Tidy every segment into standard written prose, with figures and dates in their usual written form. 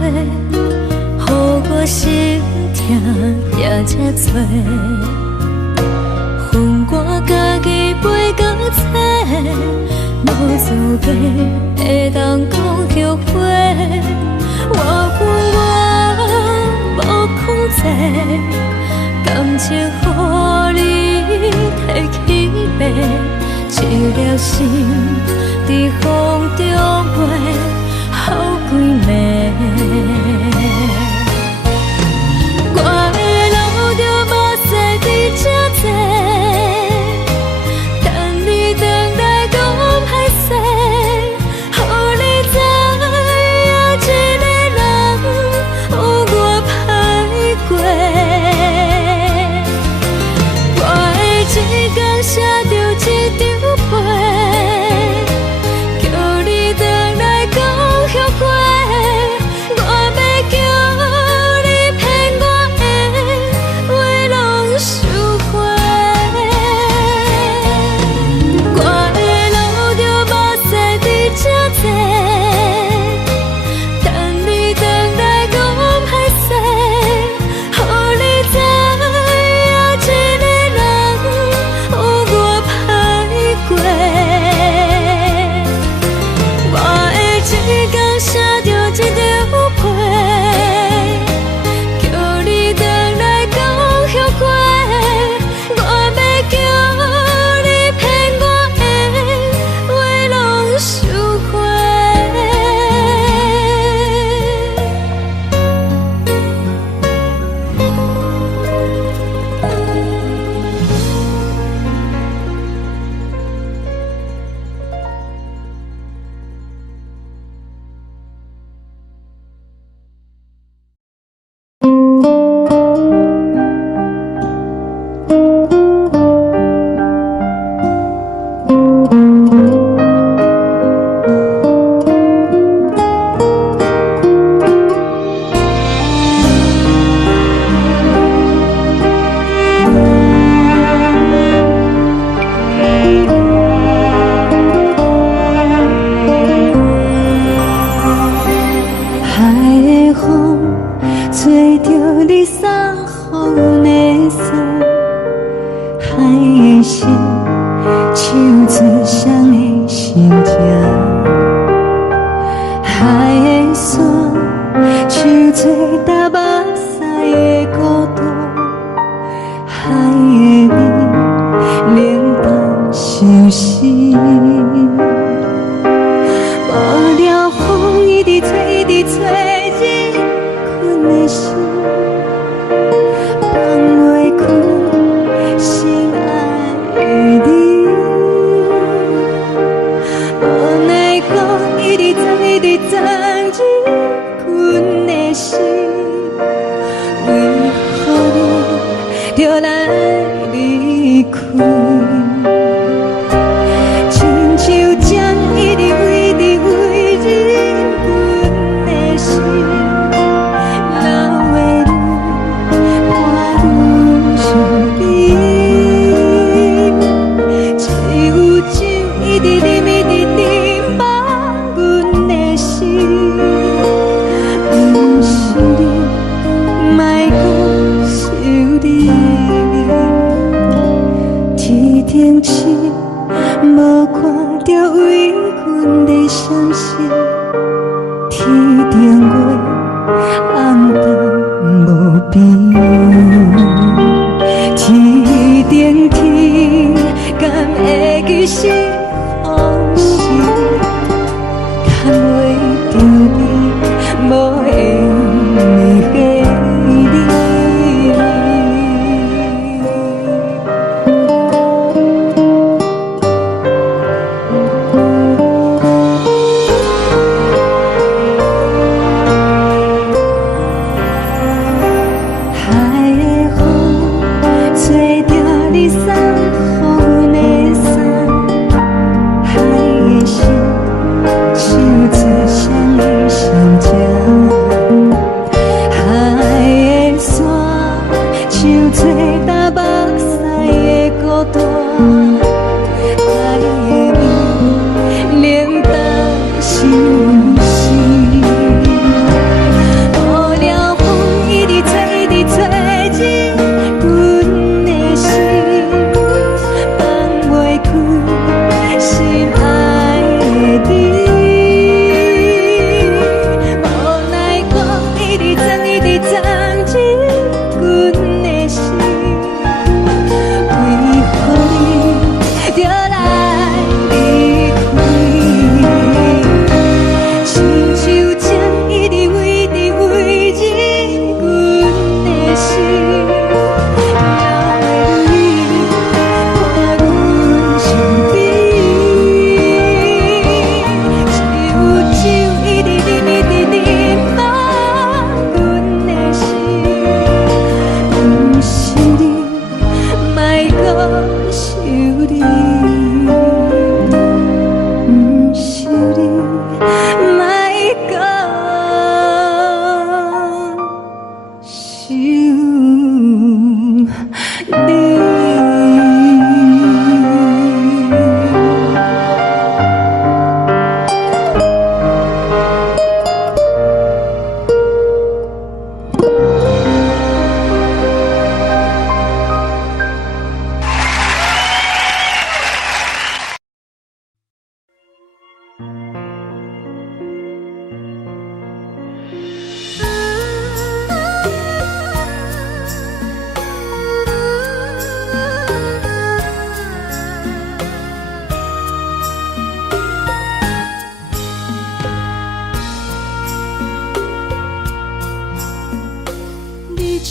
予我心痛也这多。分我家己飞到切，无滋味会当讲后悔。我分我无控制，感情予你提起飞，一粒心在风中飞，好几暝。我的路就无西伫这多。写着一张被，叫你回来讲后悔。我要叫你骗我的话拢收回。我的路就无西伫这多，等你回来讲歹势，予你知影一个人有我歹过。我的一天写着一张被，叫你回来讲后悔。我要叫你骗我的话拢收回。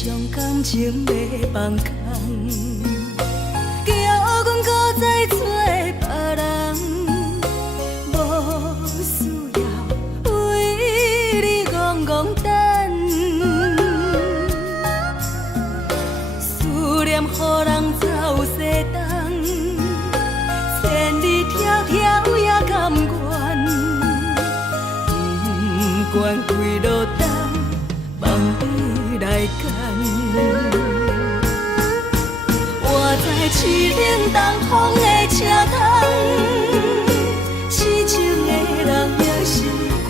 将感情要放空，叫阮搁再找别人，无需要为你戆戆等，思念予人走西东，千里迢迢也甘愿，不管几落冬，望你来干。我在凄冷东风的车窗，痴情的人也习惯，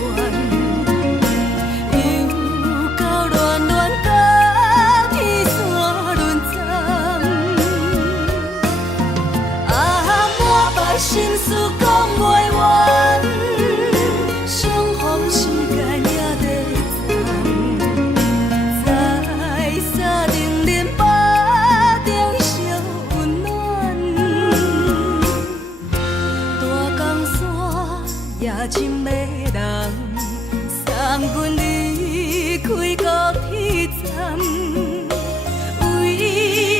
又到恋恋到天山沦陷。满腹心事讲袂完，相逢时间也在站，在沙丁林巴中烧温暖。大江山夜深要人，送阮离开高铁站，为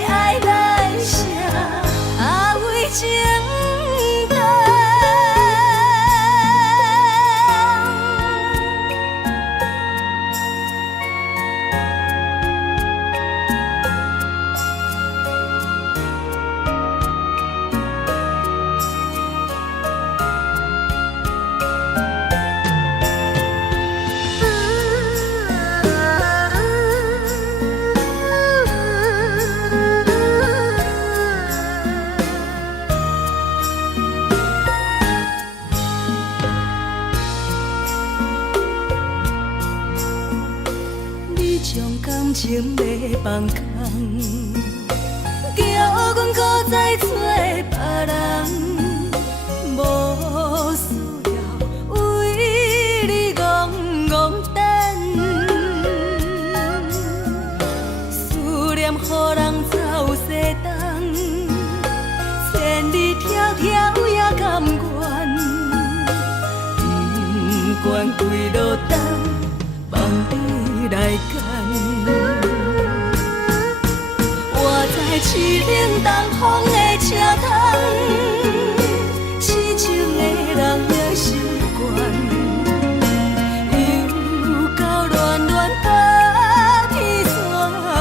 爱来写为情。感情要放空，叫阮搁再找别人，无需要为你戆戆等，思念予人走西东，千里迢迢也甘愿，不管几落冬，望你来干。我在凄冷东风的车窗，痴情的人也习惯，又到恋恋到天山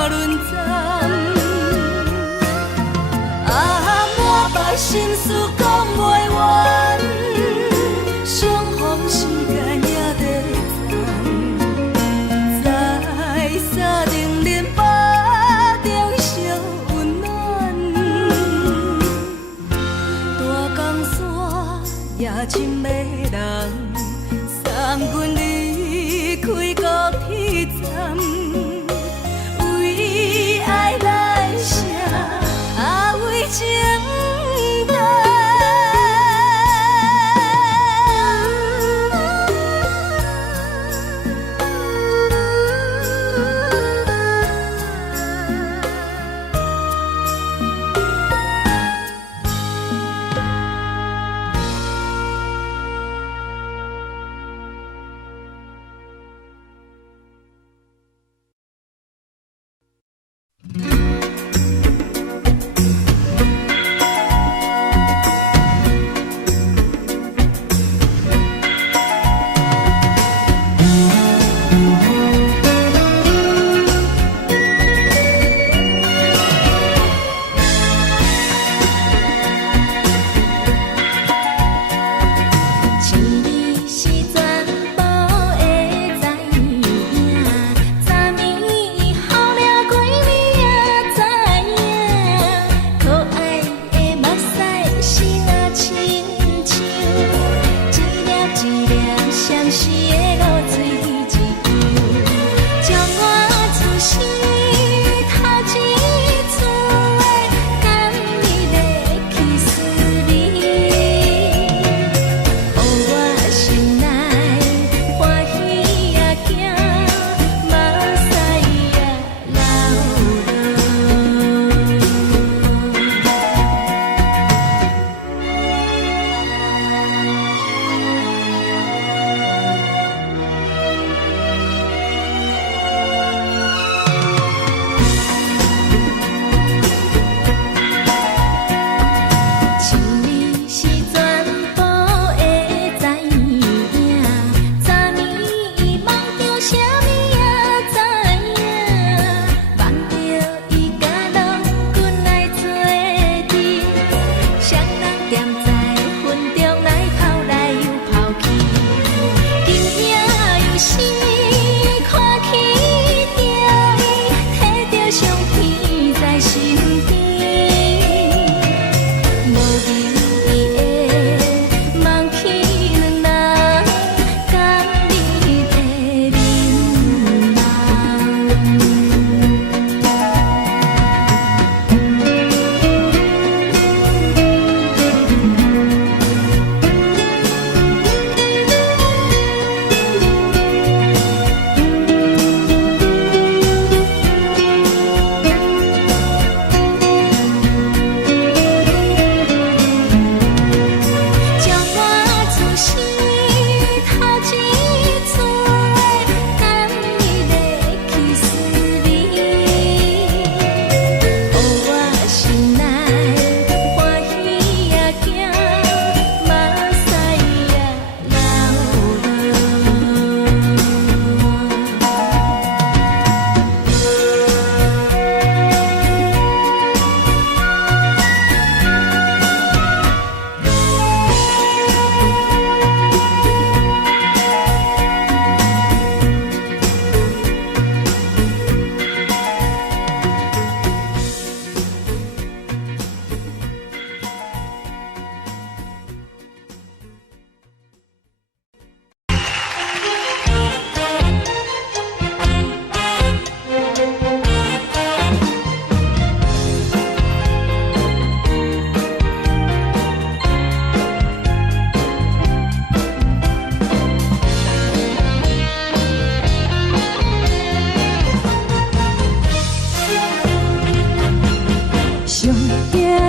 沦陷。满腹心事讲袂完，相逢时间也在站，在沙丁林巴中烧温暖。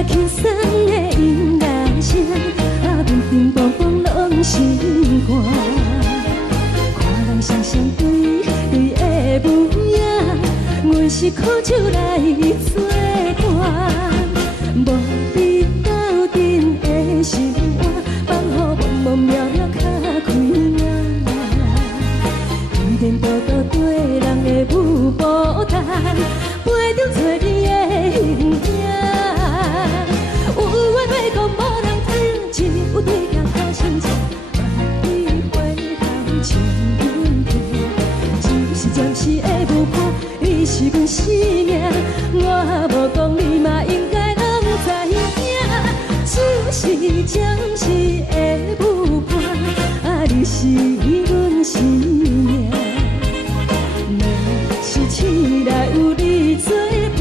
轻松的音乐声，平平淡淡拢心肝。看人双双对对的模样，阮是苦酒来作伴。无伫斗阵的心肝，放予茫茫渺渺较开眼。颠颠倒倒对人的舞步弹，陪着找你的形影。有话要讲无人听，只有对镜头先唱，万里回头唱阮听。就是暂时的舞伴，你是阮生命，我无讲你嘛应该拢知影。就是暂时的舞伴，你是阮生命。若是醒来有你作伴，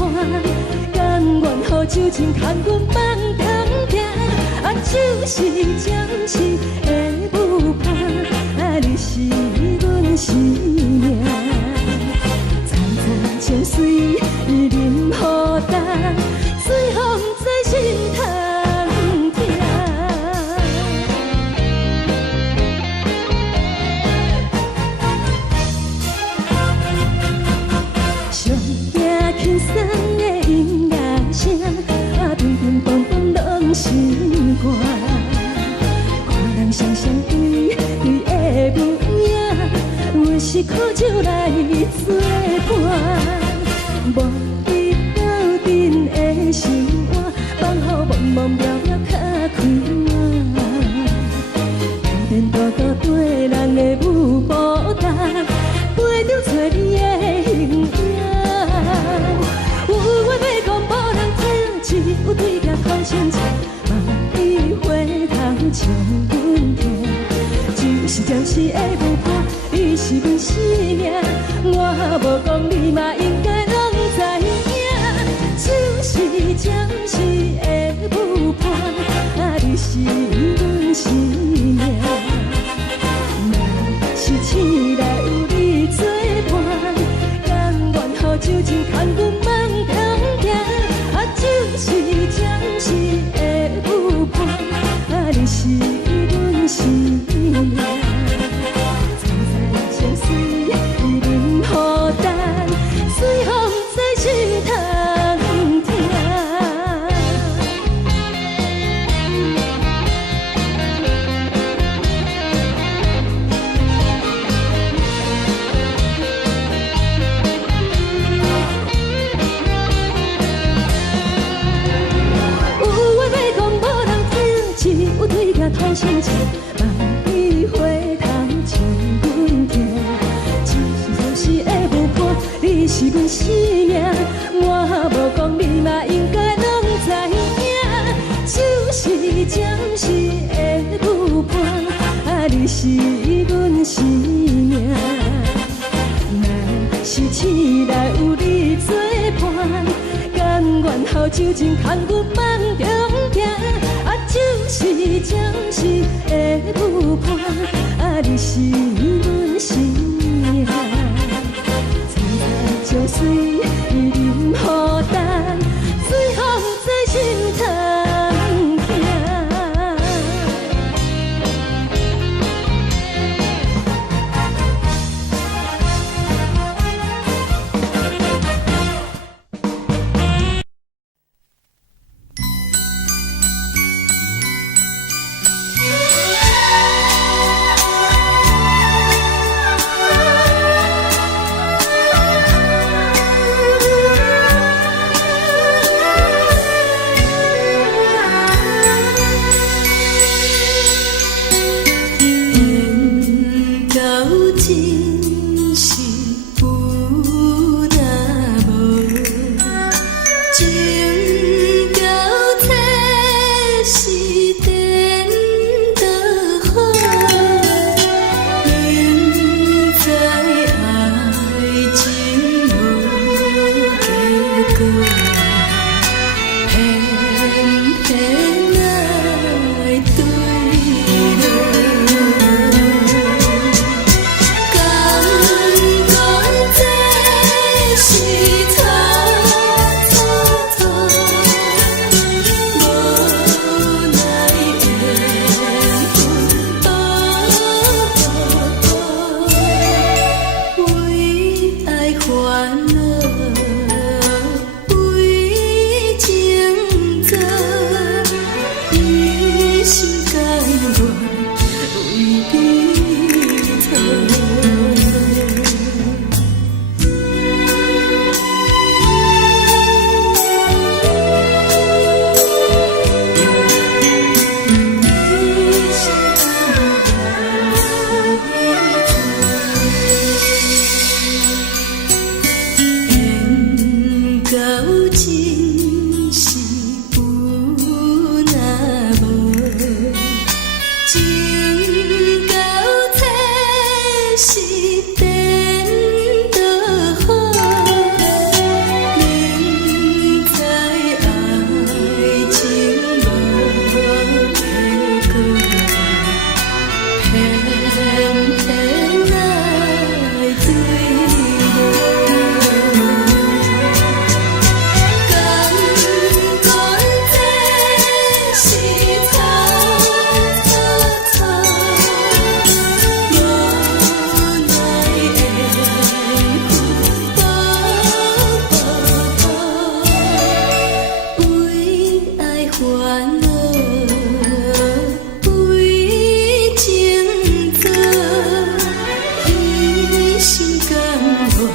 甘愿予酒精牵阮放通行。就是暂时的舞伴，你是阮生命。层层泉水饮予干，水风在心头疼。上听轻松的音乐声，平平淡淡拢心肝。看人双双对对的模样，阮是苦酒来作伴。无伫斗阵的心肝，放予茫茫渺渺较开眼。颠颠倒倒对人的舞步弹，陪着找你的形影。有话要讲无人听，只有对镜头先唱，万里回头唱阮听。就是暂时的舞伴，你是阮生命，我无讲你嘛应该拢知影。就是暂时的舞伴，你是阮生命。若是醒来有你作伴，甘愿予酒精牵阮放通行。就是暂时的舞伴，你是阮生命。层层泉水饮予干，水风在心头疼。有话要讲无人听，只有对镜头先唱，万里回头唱阮听。就是暂时的舞伴，你是阮生命，我无讲你嘛应该拢知影。就是暂时的舞伴，你是阮生命。若是醒来有你作伴，甘愿予酒精牵阮放中行。就是暂时的舞伴，你是阮生命。层层泉水饮予干，水风在心头疼。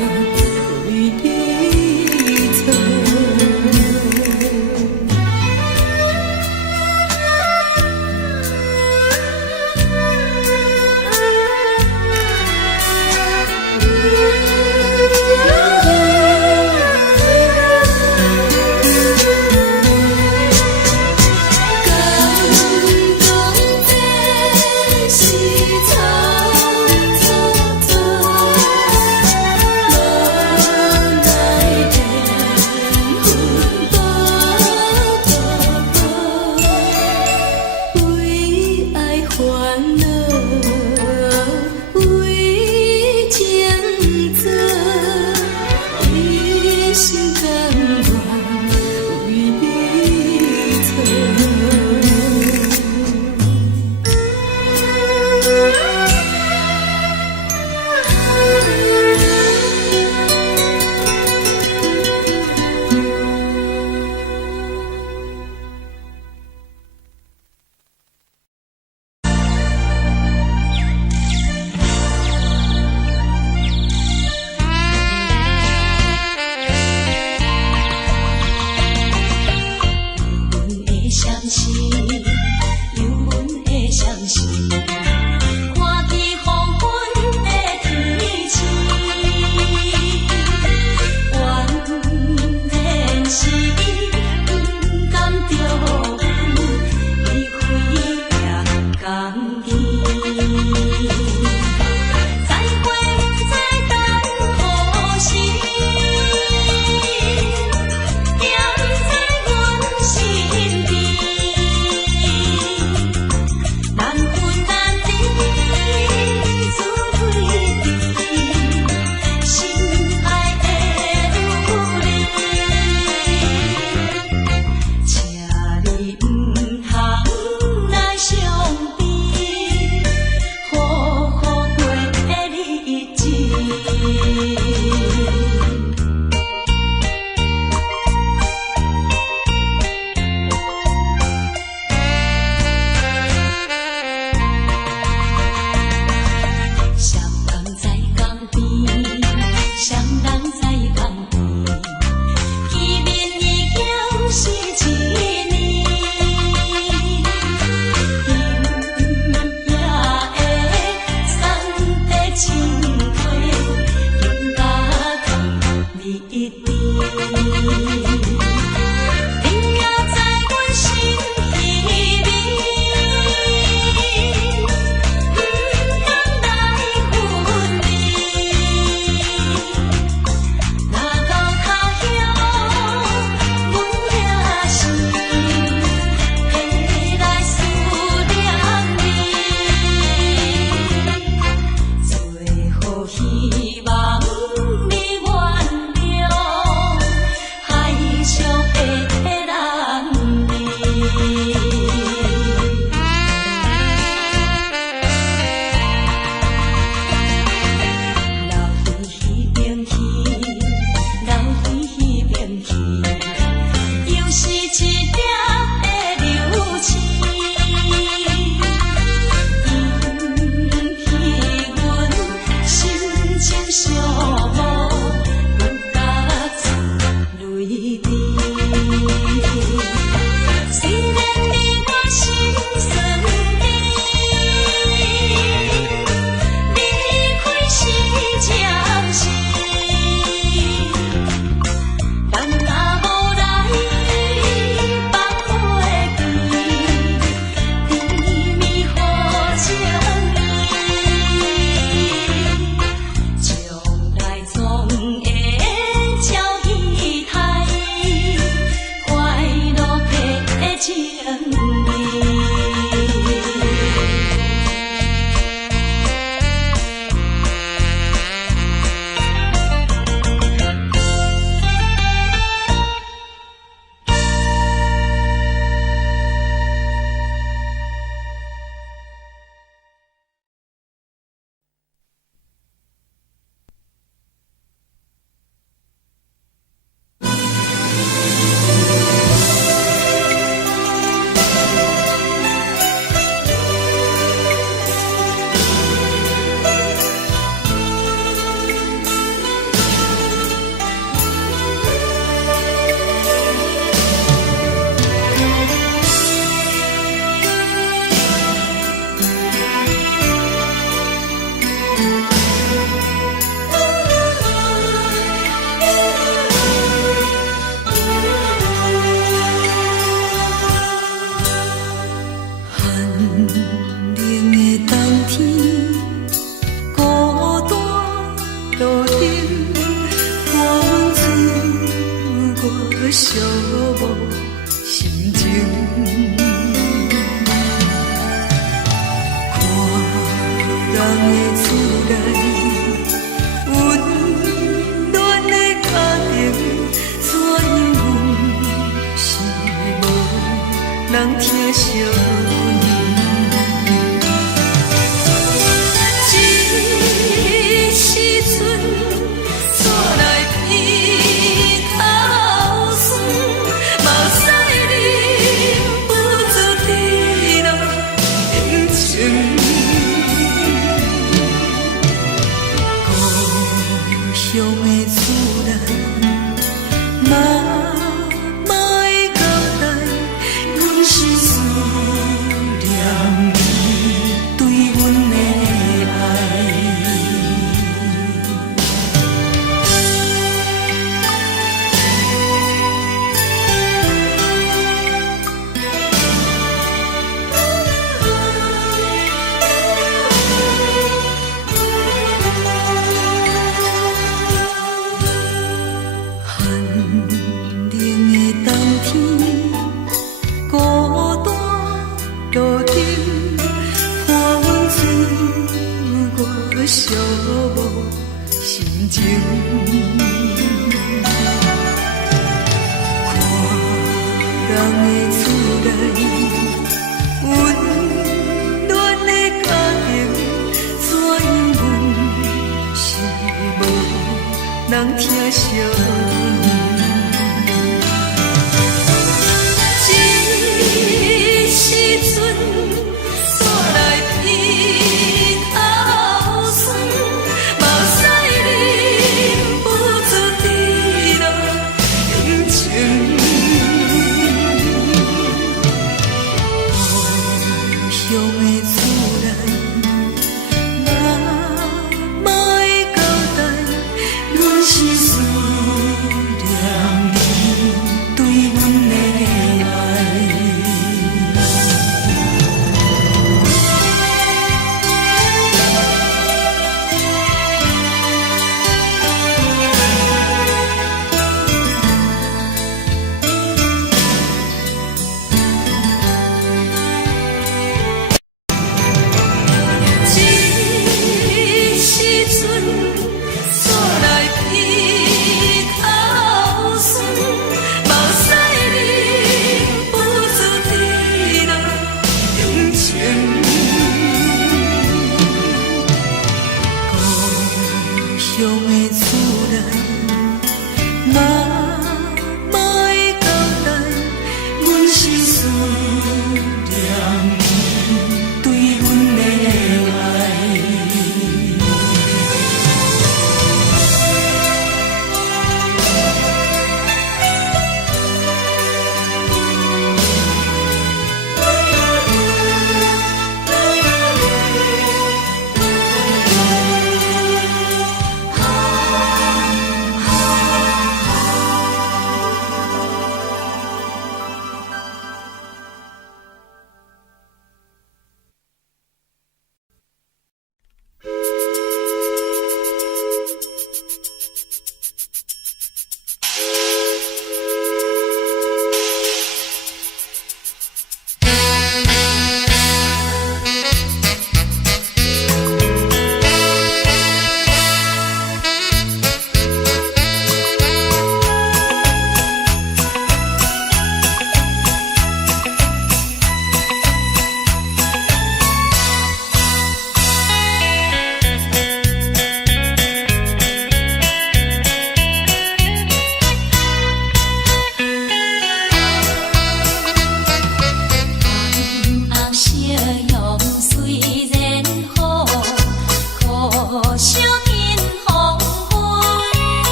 为你做。从来。路顶风吹我寂寞心情，看人的厝内温暖的家庭，怎样是无人疼惜。寂寞心情，看人的厝内温暖的家庭，怎样是无人疼惜。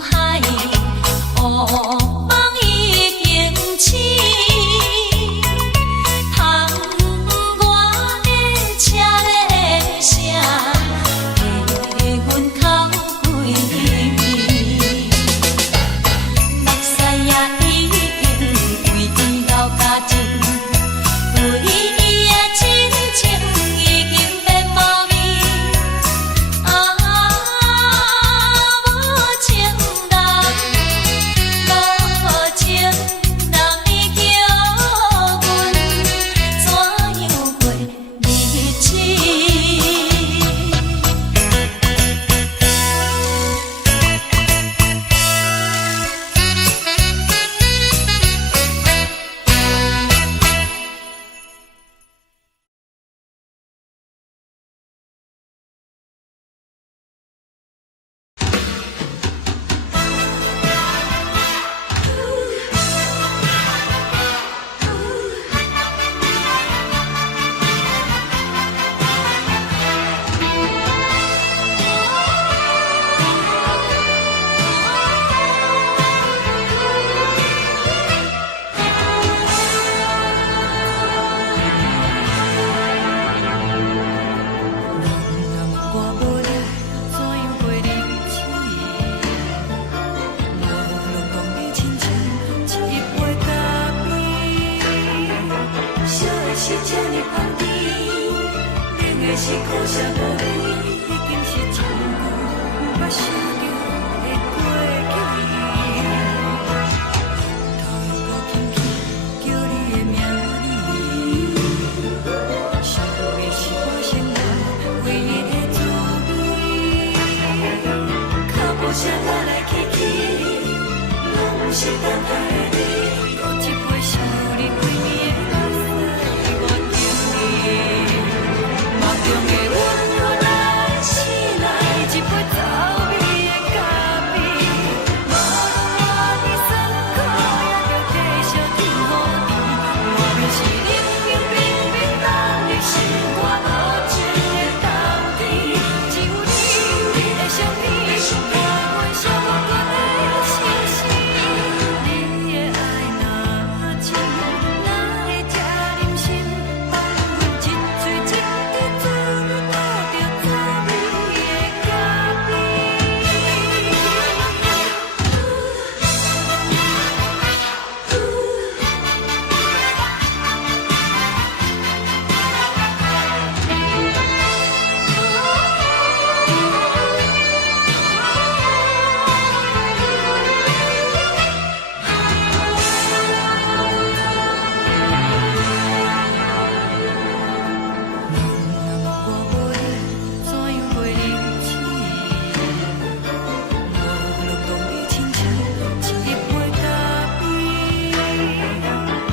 海，乌梦已经醒。窗外的车的声，在阮口归去。目屎也已经规天到家前，为伊的真情已经变无味。无情人，无情人，你叫阮怎样过日子？是苦涩无味，已经是一句捌想着的过去。头又搁轻轻叫你的名字，想你是我生活唯一的滋味。脚步声来来去去，拢是等待的你，搁一杯想你几年的目屎，我敬你。梦中的阮，原来醒来一杯走味的咖啡，无论我的酸苦，也着继续甜予你。外面是冷冷冰冰冷的心肝无情的冬天，只有你的相片，陪阮寂寞过的星星。你的爱若真，哪会这忍心放阮一嘴一滴滋味，倒着滋味的咖啡。我无你怎样过日子？无论讲你亲像一杯咖啡，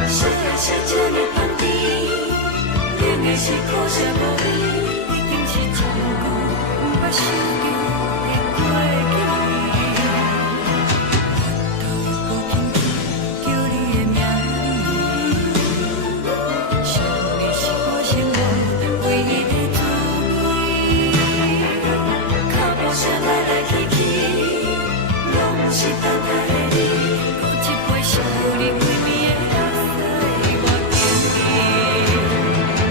烧的是这么香甜，冷的是苦涩无味，已经是一句捌想着的过去。头又搁轻轻叫你的名字，想你是我生活唯一的滋味。脚步声来来去去，拢是等待的你，搁一杯想你几暝的目屎，我敬你。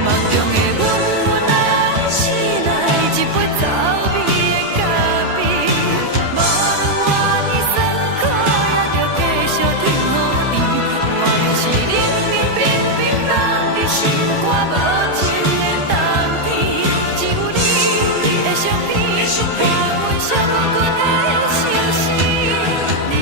梦中的阮，原来醒来一杯走味的咖啡，无论我的酸苦，也着继续甜予你。外面是冷冷冰冰冷的心肝无情的冬天，只有你的相片，陪阮寂寞过的星星。你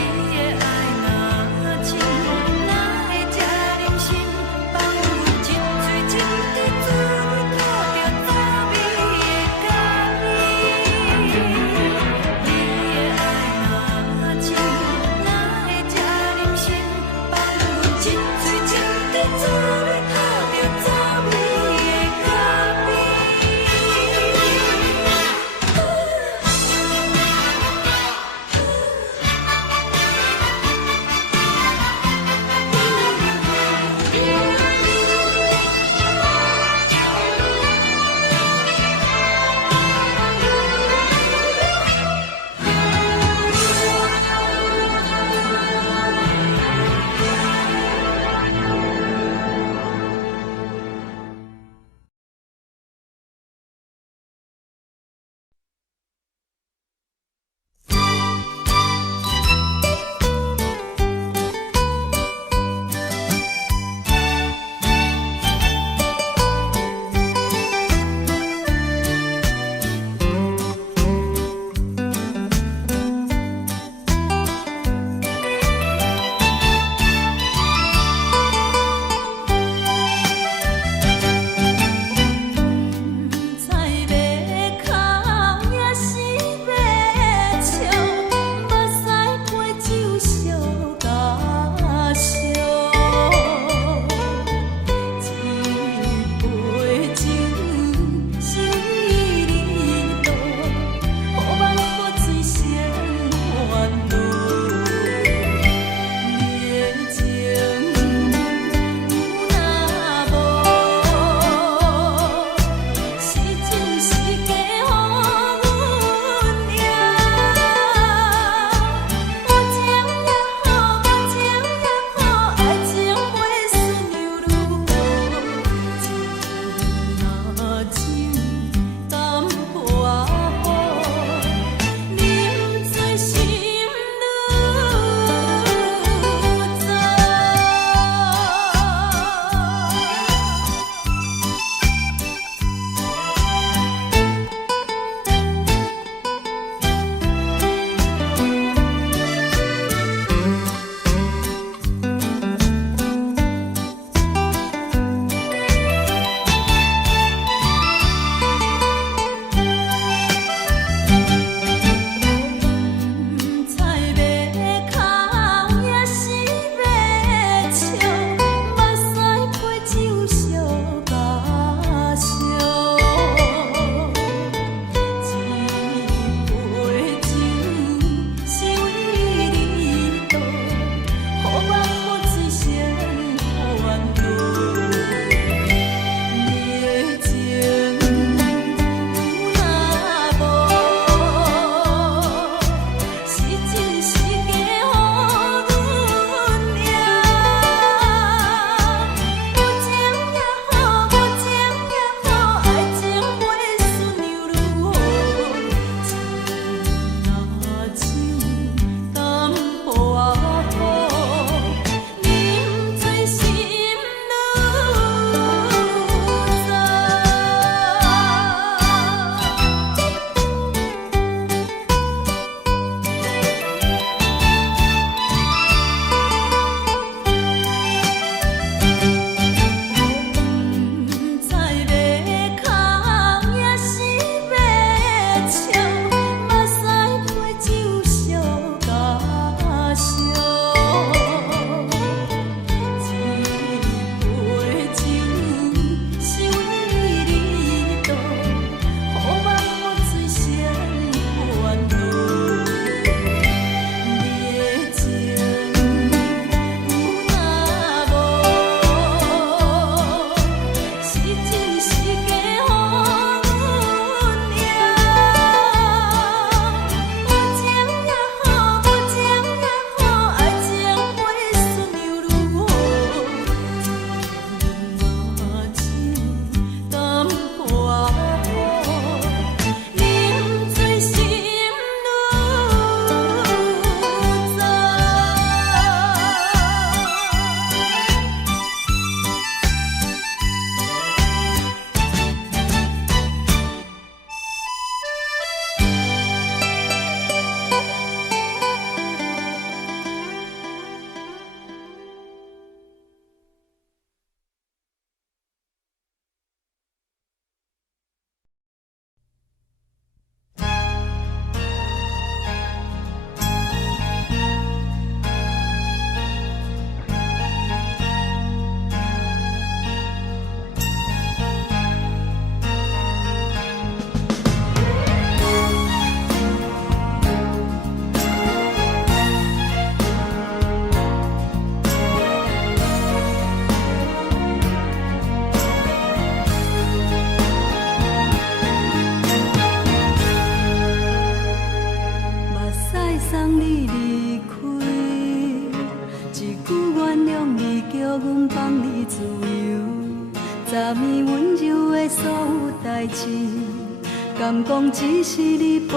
敢讲只是你陪，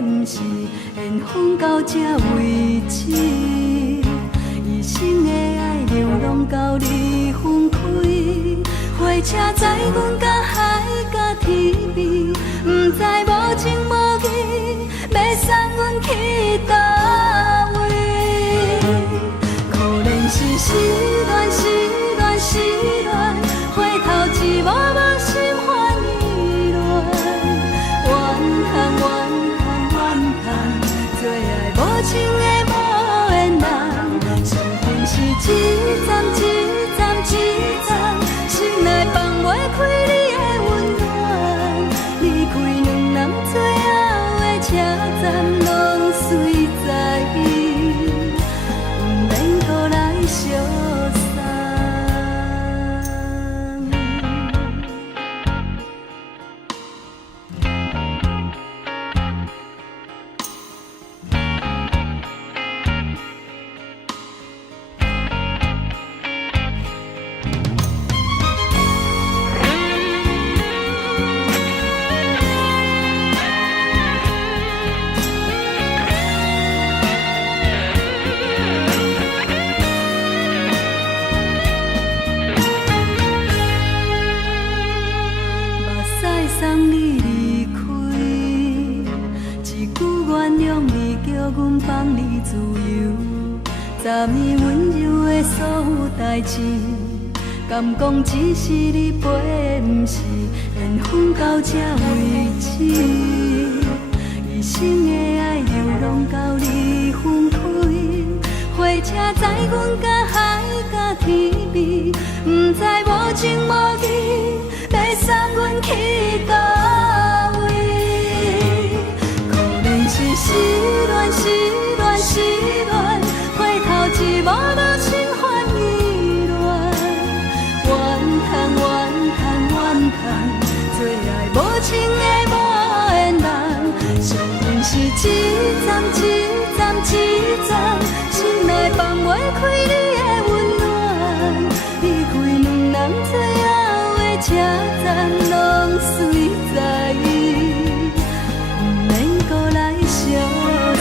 不是缘分到这为止。一生的爱流浪到你分开，火车载阮甲海甲天边，不知无情无义，要送阮去倒位？可怜是失恋，失恋，失恋，回头一幕幕心烦意乱，怨叹，怨叹，怨叹，最爱无情的无缘人，伤痕是一站一站一站，心内放袂开你的温暖，离开两人最后的车站，拢随在伊，不免搁来相送。送你离开，一句原谅你，叫阮放你自由。昨暝温柔的所有代志，敢讲只是你陪，不是缘分到这为止。一生的爱流浪到你分开，火车载阮甲海甲天边，不知无情无义，要送阮去倒位？可怜是失恋，失恋，失恋，回头一幕幕心烦意乱，怨叹，怨叹，怨叹，最爱无情的无缘人，伤痕是一站一站一站，心内放袂开你的温暖，离开两人最后的车站，拢随在伊，不免搁来相送。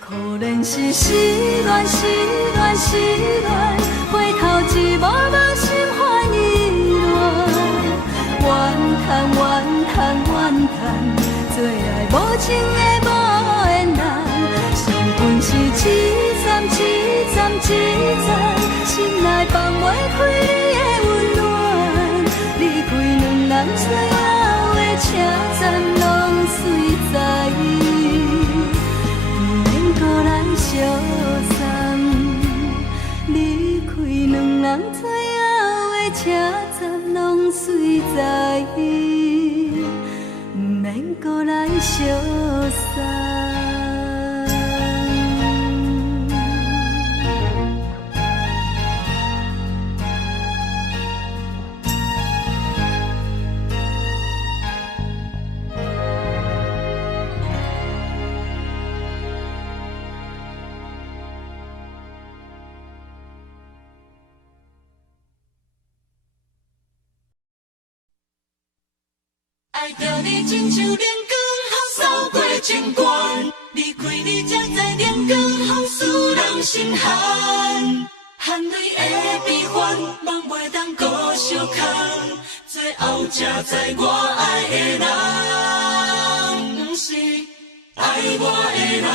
可怜是失恋，失恋，失恋，回头一幕幕心烦意乱，怨叹，怨叹，怨叹，最爱无情的无缘人，伤痕是一站一站一站，心内放袂开你的温暖，离开两人最后的车站，拢随在伊，不免搁来相送。离开两人最后的车站，拢随在伊，不免搁来相送。爱着你亲像冷光，雨扫过情关，离开你才知冷光风使人心寒。含泪的悲欢，望袂当搁相牵，最后才知我爱的人，不是爱我的人。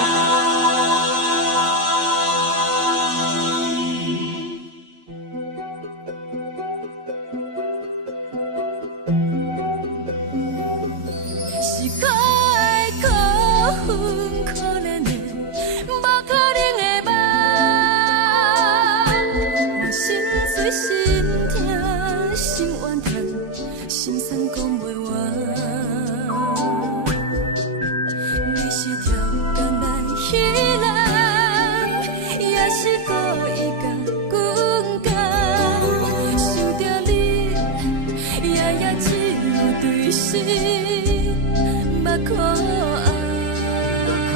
对心目眶红，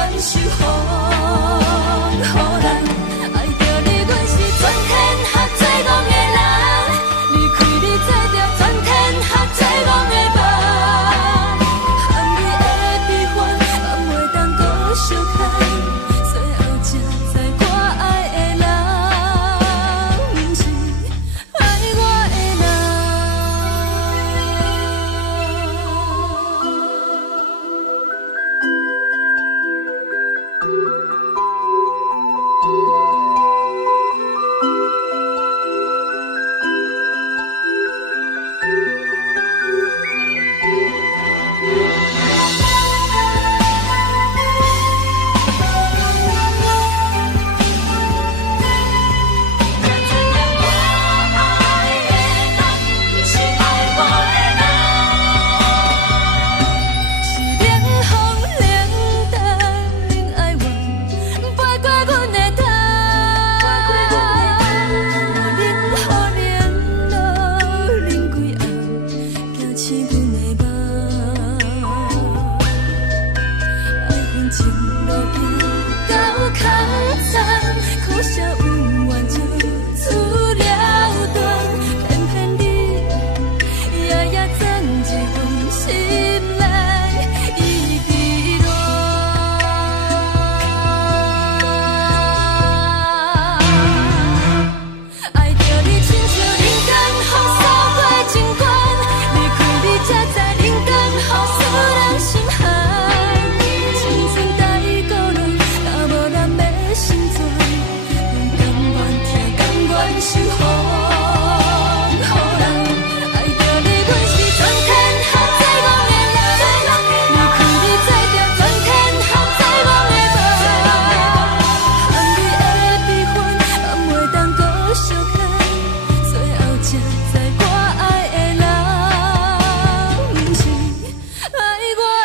愿守护，予人爱着你，阮是全天下最戆的人。离开你，做着全天下最戆的梦。含泪的悲欢，放袂当搁相牵。最后才知我爱的人，不是爱我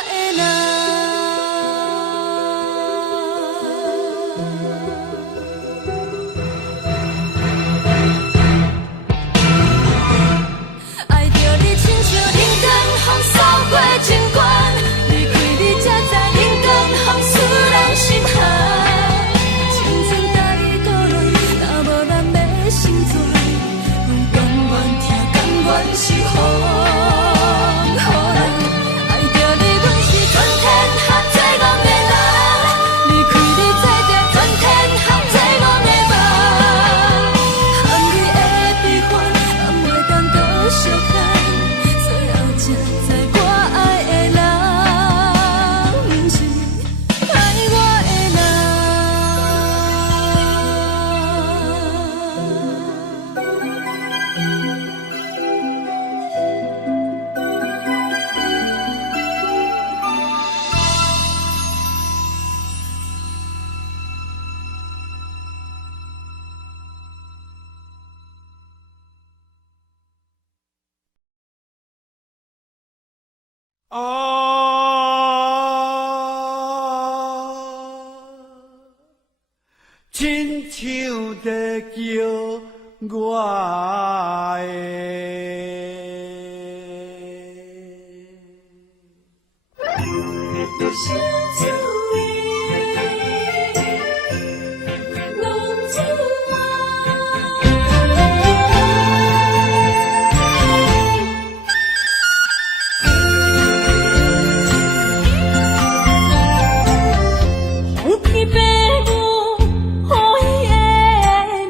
的人。亲像在叫我的小酒味，浓酒红天白雾，好伊的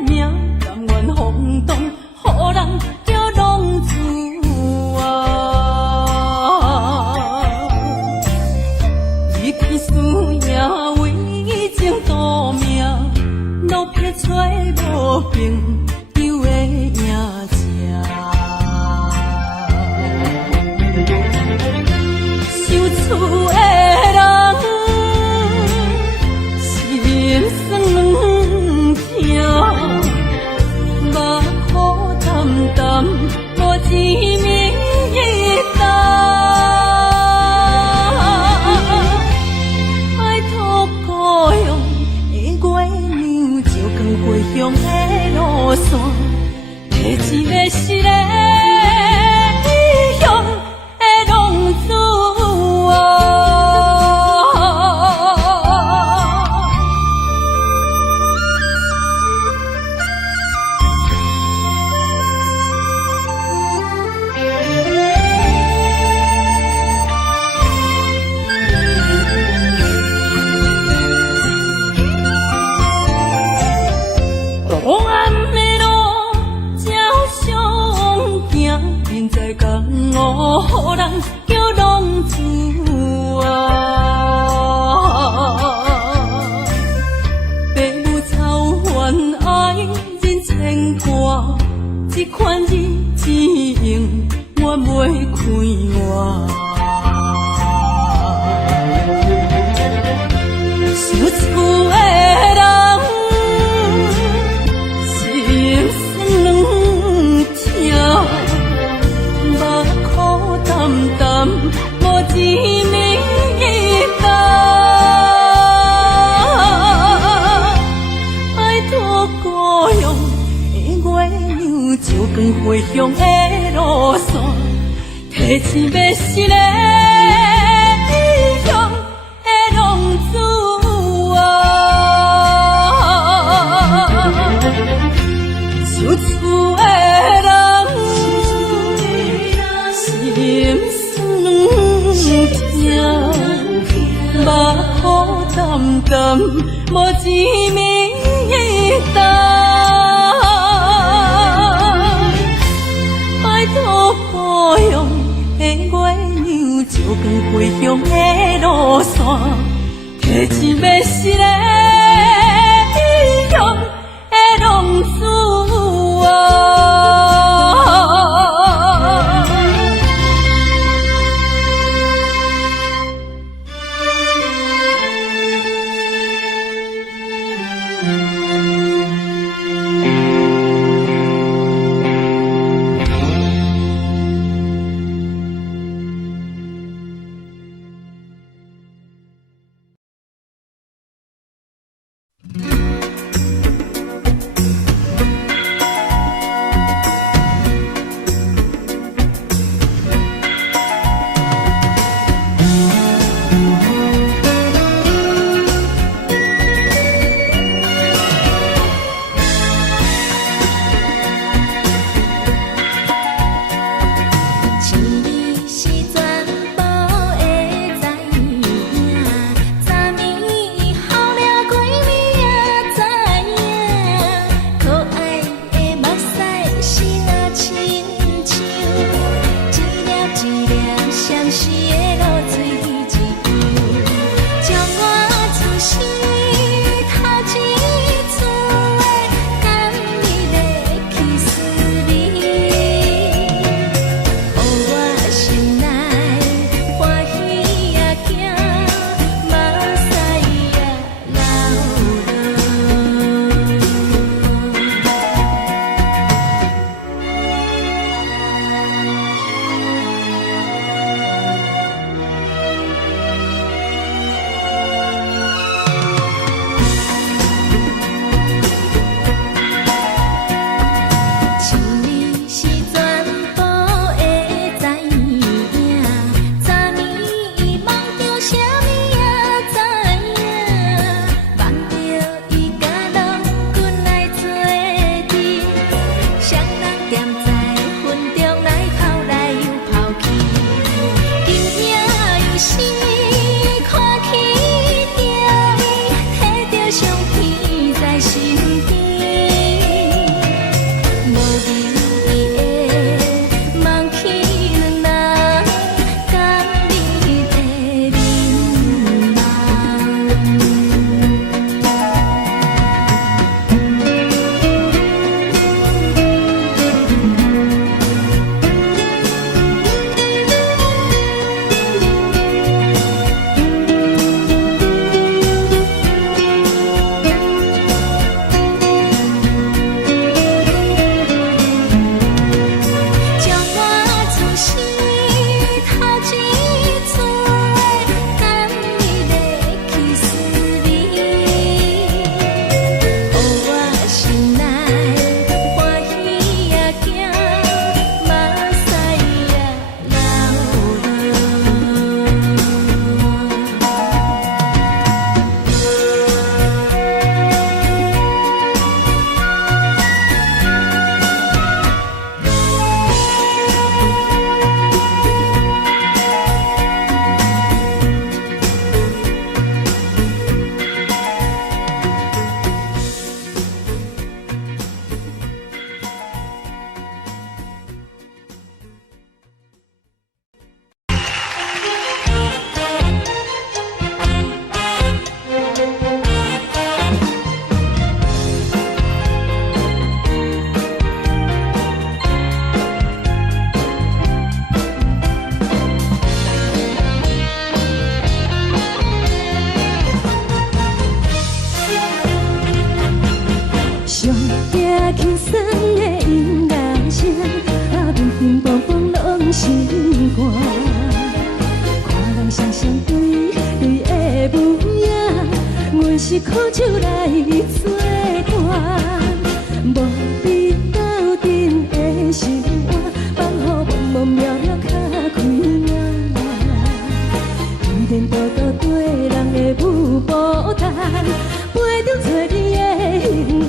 命，甘愿轰动，予人叫浪子离开思也为情夺命，路撇出无朋友的影子，受厝的人心酸痛，目苦淡淡，无一面一担。回乡的路线，摕一个失个异乡的浪子予人叫浪子啊！父母操怨爱人牵挂，这款日子用我袂开换。想厝的人心酸两条，目苦淡淡无滋味干。拜托故乡的月亮，照光回乡的路线，提醒要是个异乡的浪子。想厝的人心酸两条，目苦淡淡无滋味干。拜托故乡的月亮，照光回乡的路线，提醒要是个异乡的浪子啊。轻松的音乐声，乒乒乓乓拢心肝。看人双双对对的舞影，阮是苦酒来作伴。无比斗阵的心肝，放予茫茫渺渺较开眼。颠颠倒倒对人的舞步弹，陪着做你的形影。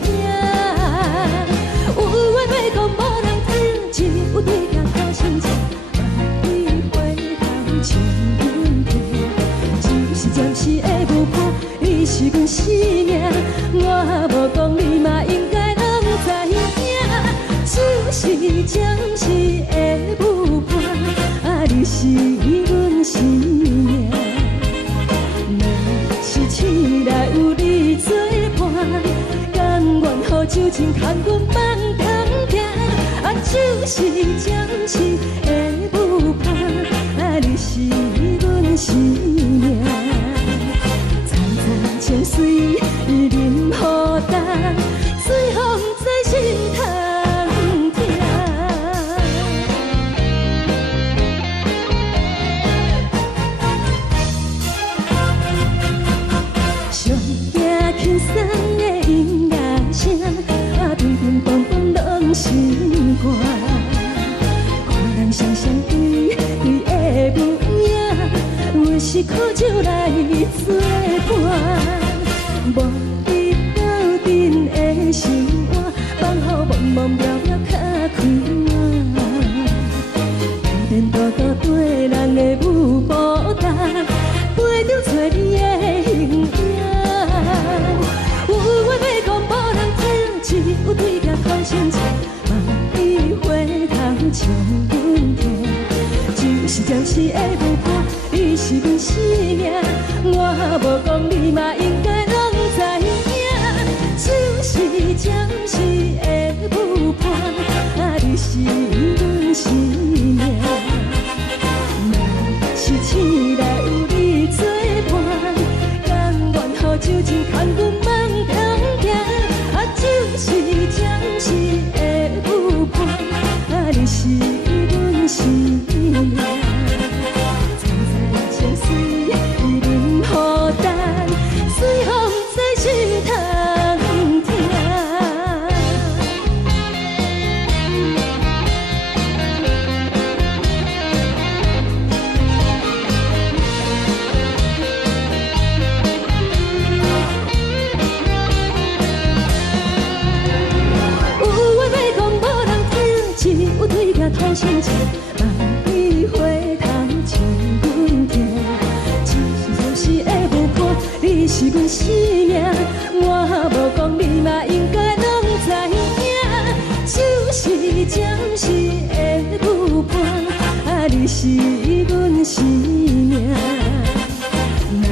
有话要讲无人听，只有对镜头心情，万里回头唱阮听。就是暂时的舞伴，你是阮生命，我无讲你嘛应该拢知影。就是暂时的舞伴，你是阮生命。若是醒来有你作伴，甘愿予酒精牵阮梦中行。就是暂时的舞伴，你是阮生命。惨惨情绪伊任孤单，随风在心头听。上行轻松的音乐声，乒乒乓乓拢心肝。看人双双对对的舞影，阮是苦酒来作伴。无比斗阵的心肝，放予茫茫渺渺较开眼。颠颠倒倒对人的舞步弹，陪着做你的形影。有话要讲无人听，只有对镜头心情，万里回头唱阮听。就是暂时的舞伴，你是阮生命，我无讲你嘛应该拢知影。就是暂时的舞伴，你是阮生命。若是醒来有你作伴，甘愿予酒精牵阮梦中行。就是暂时的舞伴，你是阮生命。惨惨情绪伊任孤单，随风在心头听。有话要讲无人听，只有对镜头心情，万里回头唱阮听。就是暂时的舞伴，你是阮生命，我无讲你嘛应该拢知影。就是暂时的舞伴，你是阮生命。若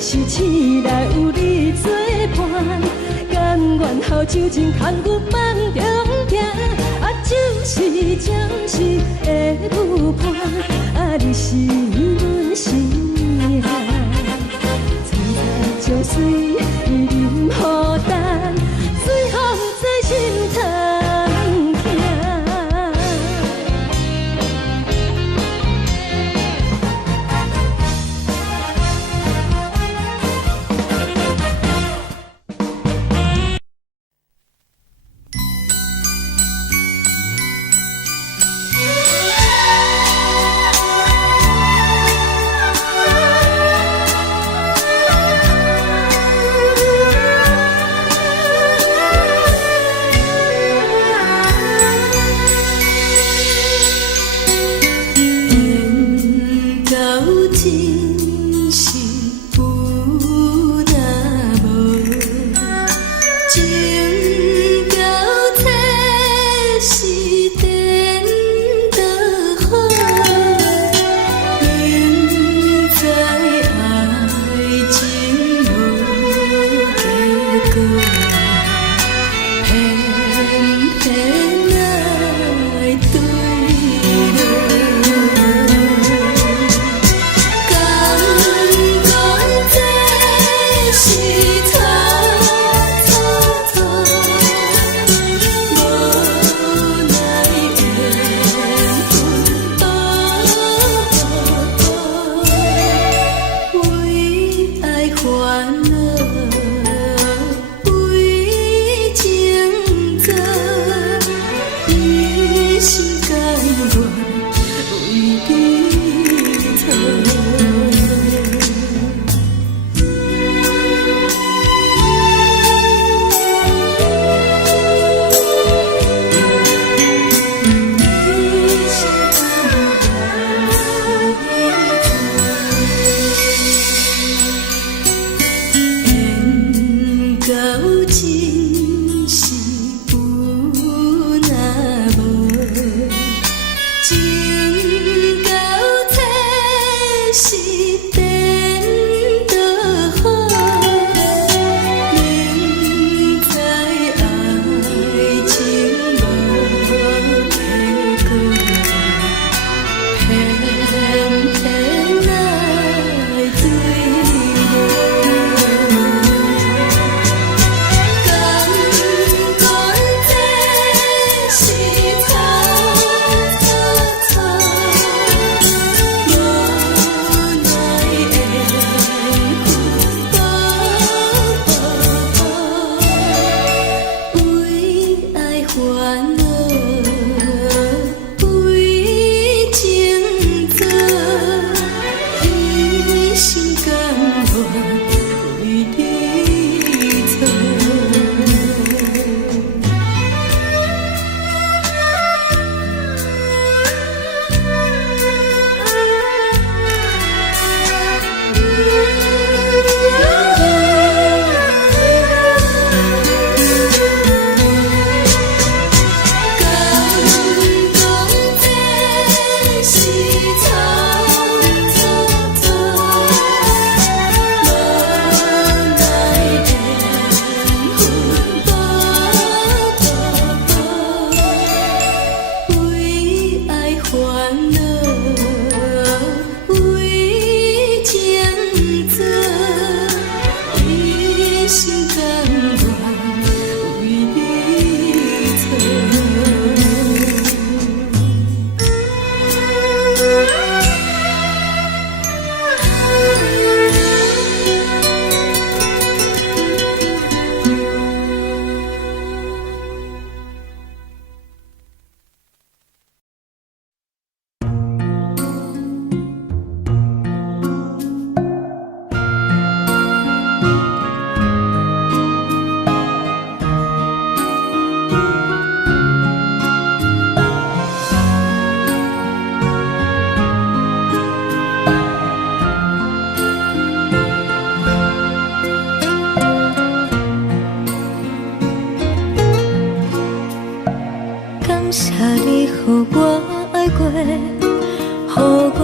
是醒来有你作伴，甘愿予酒精牵阮梦中行。就是暂时的舞伴，你是阮生命。惨惨情绪伊任孤单，随风在心头听。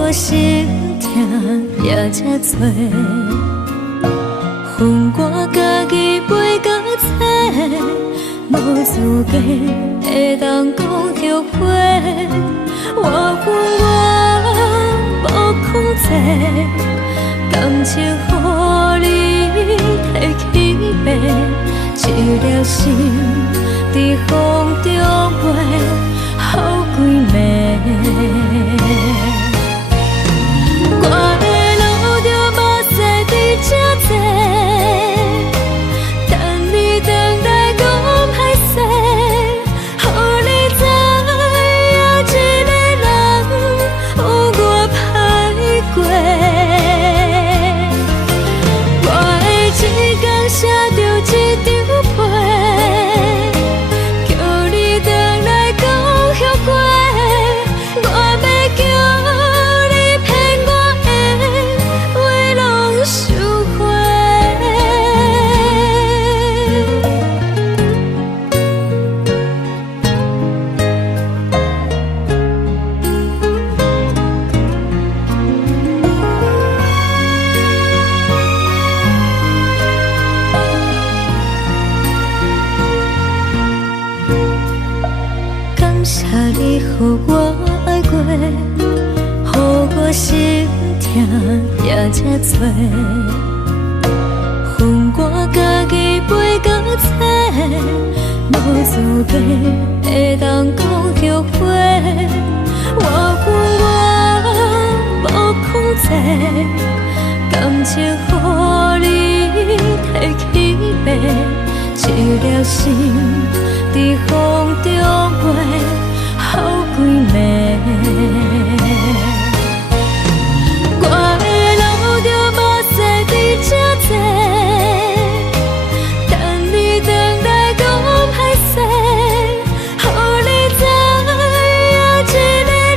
我心痛也这多，恨我家己袂够切，无资格会当讲后悔。我恨我无控制，感情予你提起白，一粒心在风中飞，好几暝。我的路就目屎伫这多，等你回来讲歹势，予你知影一个人有我歹过。我的一天写着一张被，叫你回来讲后悔。我要叫你骗我的话拢收回。感谢你予我爱过，予我心痛也这多，恨我家己袂够切，无资格会当讲后悔。我恨我无控制，感情予你提起白，一粒心在风中飞，好几暝。我的路就目屎伫这多，等你回来讲歹势，予你知影一个人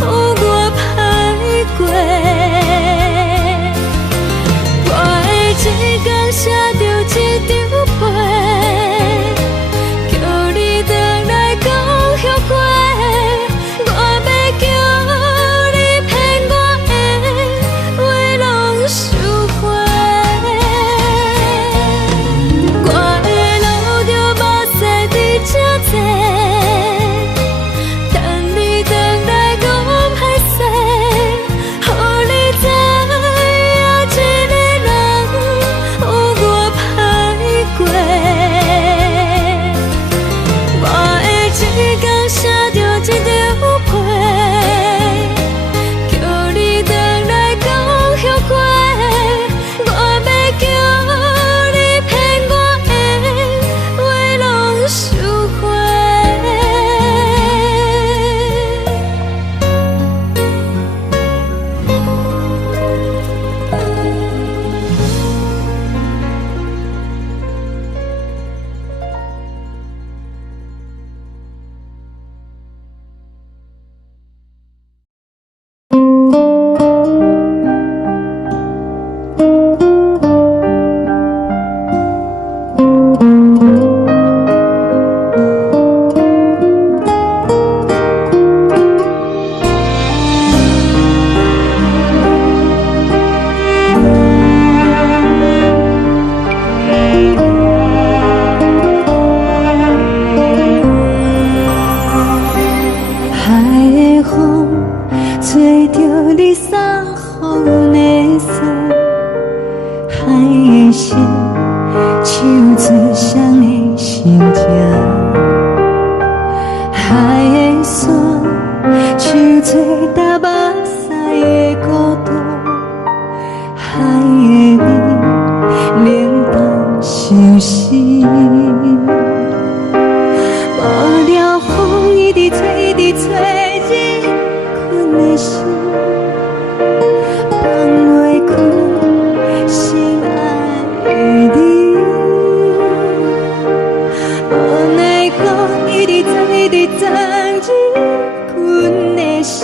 有我歹过。我的一天写着一张被，叫你回来讲后悔。我要叫你骗我的话拢收回。我的路就目屎伫这多，等你回来讲歹势，予你知影一个人有我歹过。我的一天写着一张被，叫你回来讲后悔。我要叫你骗我的话拢收回。海的风吹着你送风的伞，海的心唱出双的心情，海的山唱出踏目屎的孤独，海的你冷淡伤心。无聊风一直吹，一直吹，日困的心放袂开，心爱的你。无奈讲一直藏，一直藏，日困的心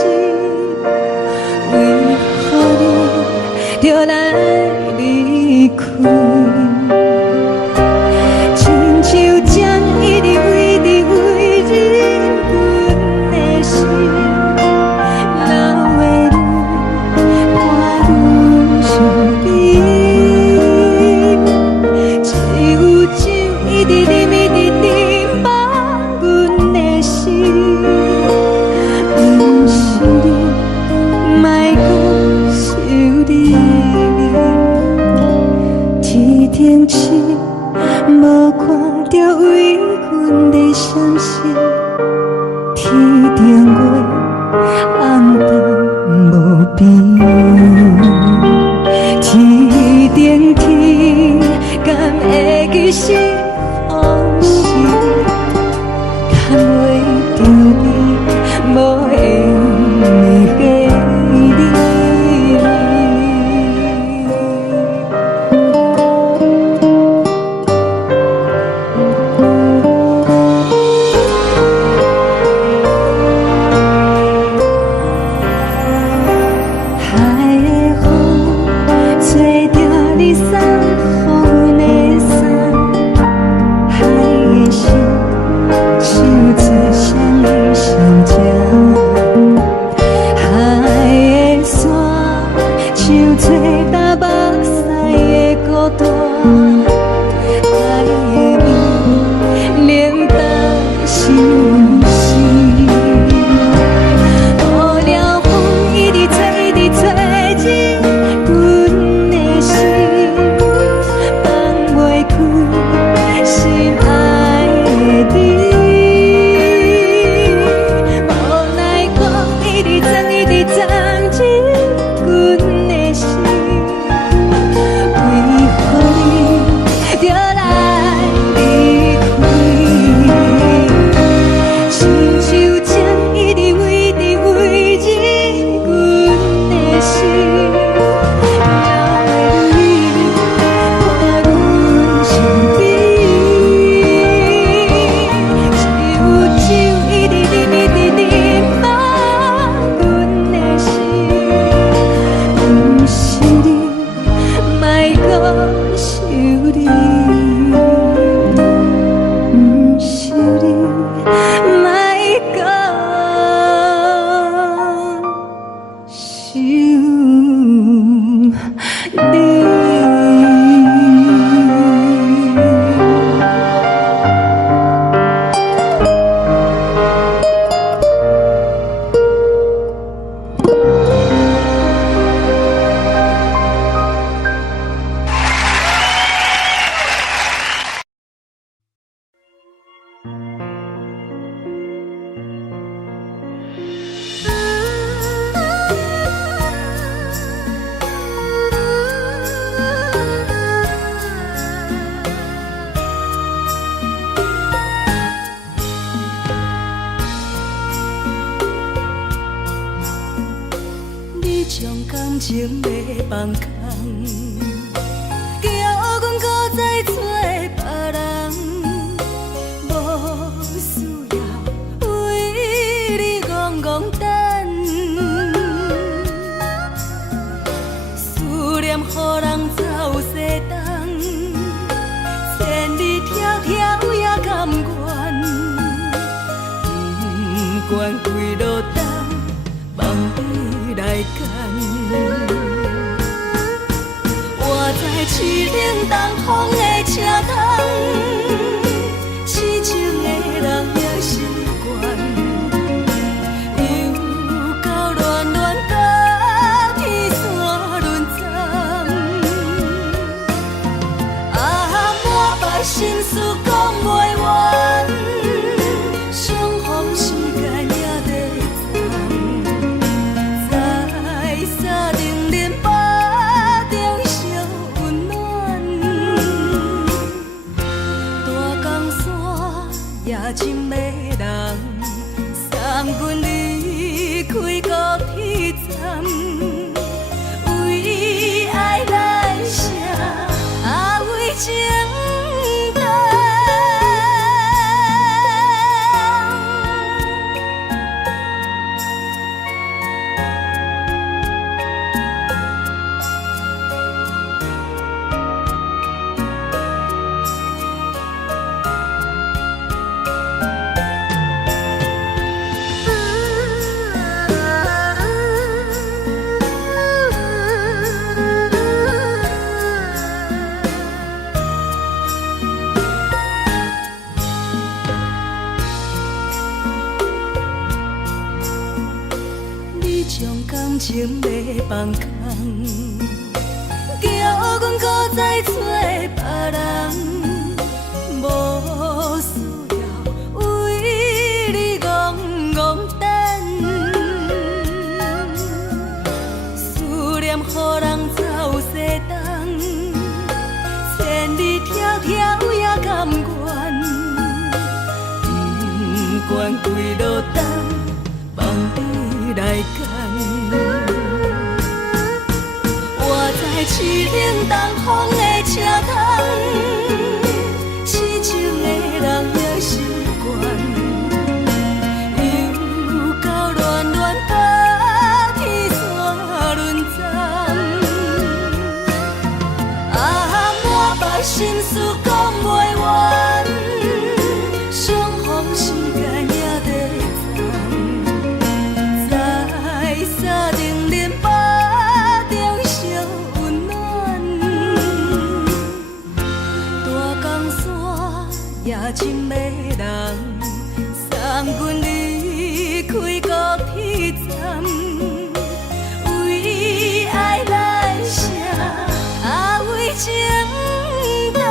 停止，无看到为阮的相思。天顶月，暗淡无边。天顶天，敢会记是往事？牵袂着你，无缘的你。情要放空，叫阮搁再找别人，无需要为你戆戆等。思念予人走西东，千里迢迢也甘愿，不管几路灯，望你来牵。我在市顶东风的车窗，痴情的人也习惯，又到恋恋甲天山论战。啊，满腹心事讲袂完，相逢时间也在藏，在沙定林巴中烧温暖。大江山夜深的人，送阮离开高铁站，为爱来写，啊为情。将感情要放空，叫阮搁再找别人，无需要为你戆戆等，思念予人走西东，千里迢迢也甘愿，不管几路灯，望你来赶。市冷东风的车窗，痴情的人也习惯，又到乱乱把天线轮转。满腹心事讲袂完，相逢时间也在站，在山顶林巴。夜深的人，送阮离开高铁站，为爱来写，为情等。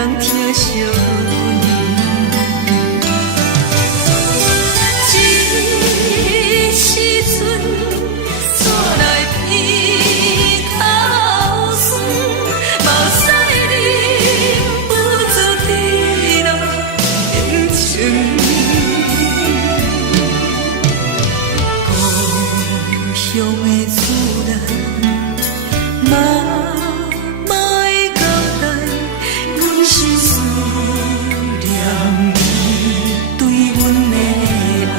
人疼惜阮。这时阵怎来鼻口酸，嘛使忍不住滴落眼睛。故乡的厝内，嘛会交代，阮是思念你对阮的爱。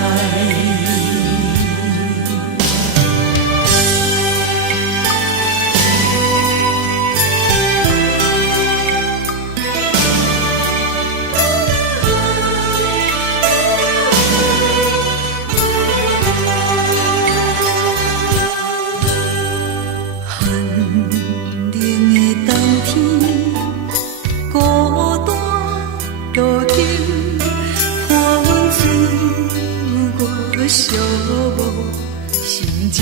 寒冷的冬天，孤单路灯，伴阮自我寂寞心情。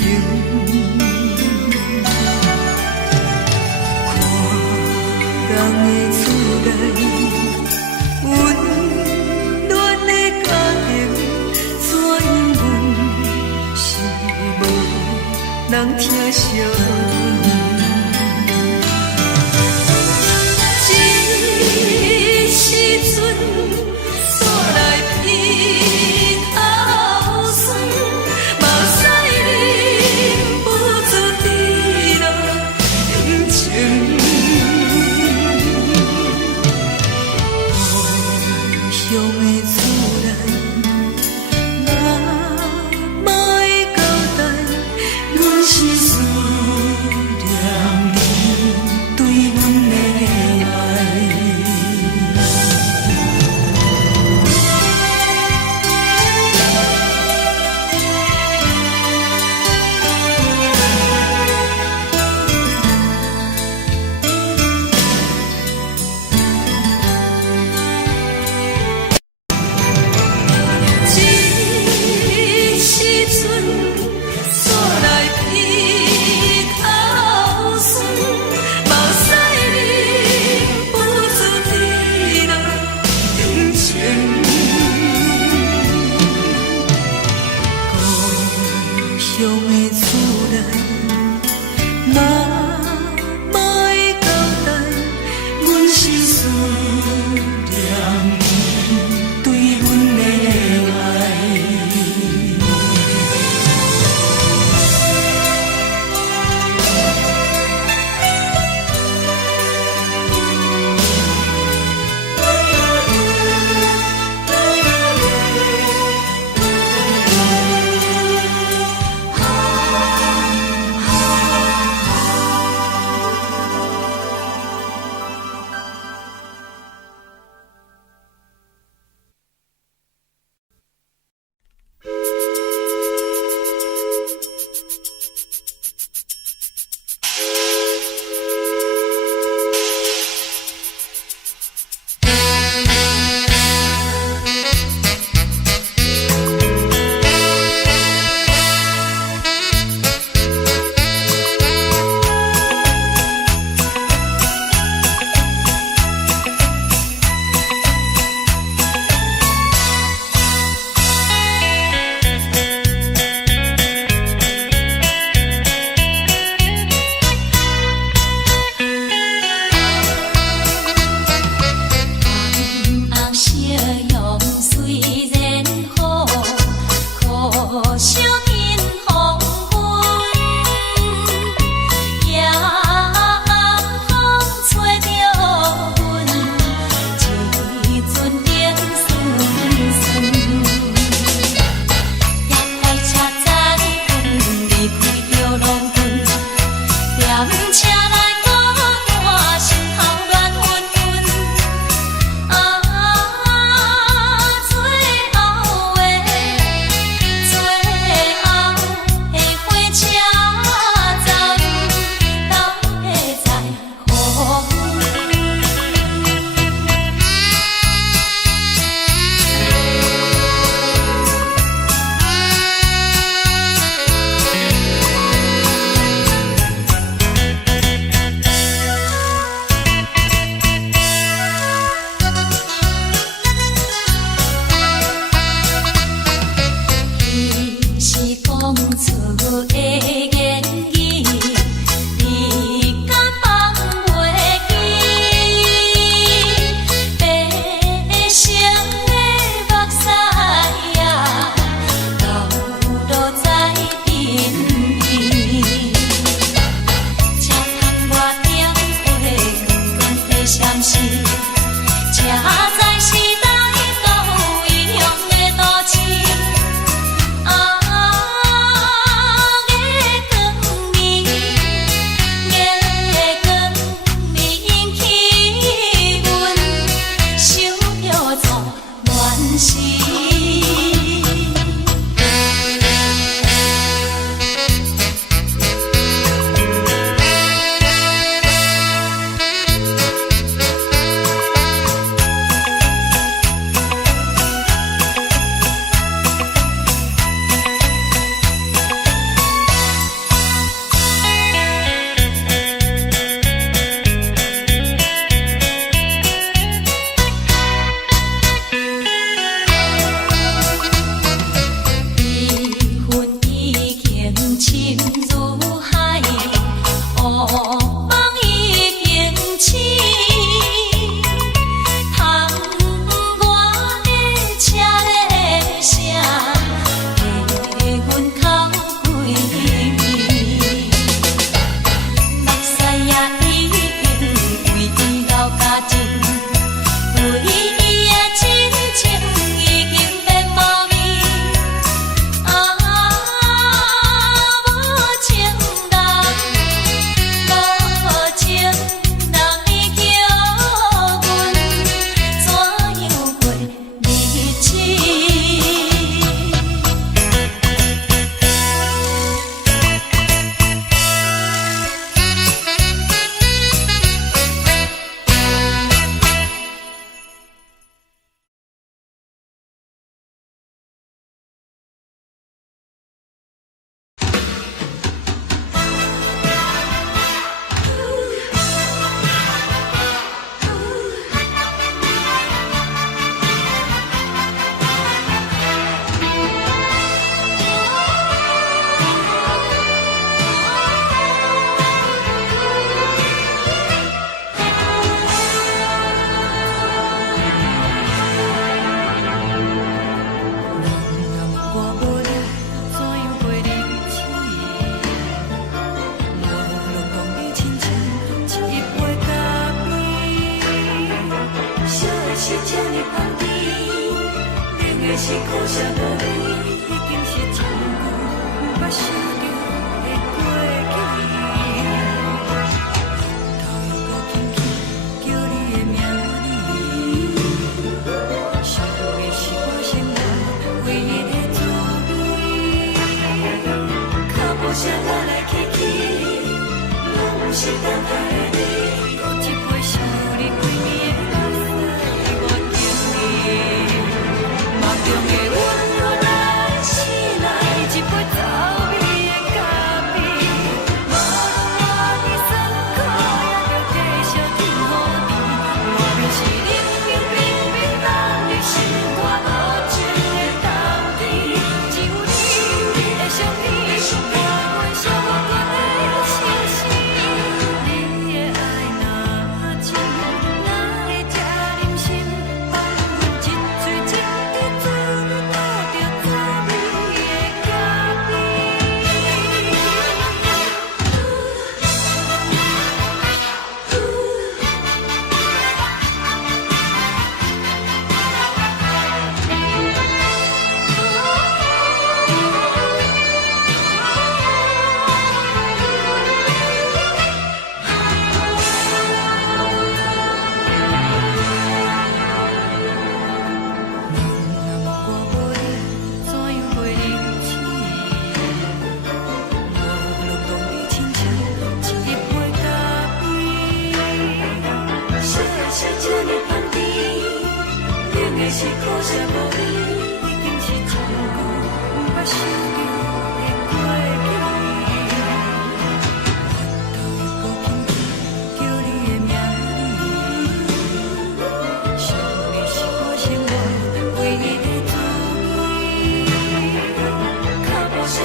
看人的厝内，温暖的家庭，怎因阮是无人疼惜阮？这时阵怎来鼻口酸，嘛使忍不住滴落眼睛。故乡的厝内，嘛会交代，阮是思念你对阮的爱。这时阵怎来鼻口酸，嘛使忍不住滴落眼睛。故乡的厝内，嘛会交代，阮是思念你对阮的爱。的言语，你敢放袂记？白色的目屎啊，流落在身边。车窗外点火，光光的闪烁，车载时代到异乡的都市。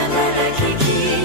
来来去去。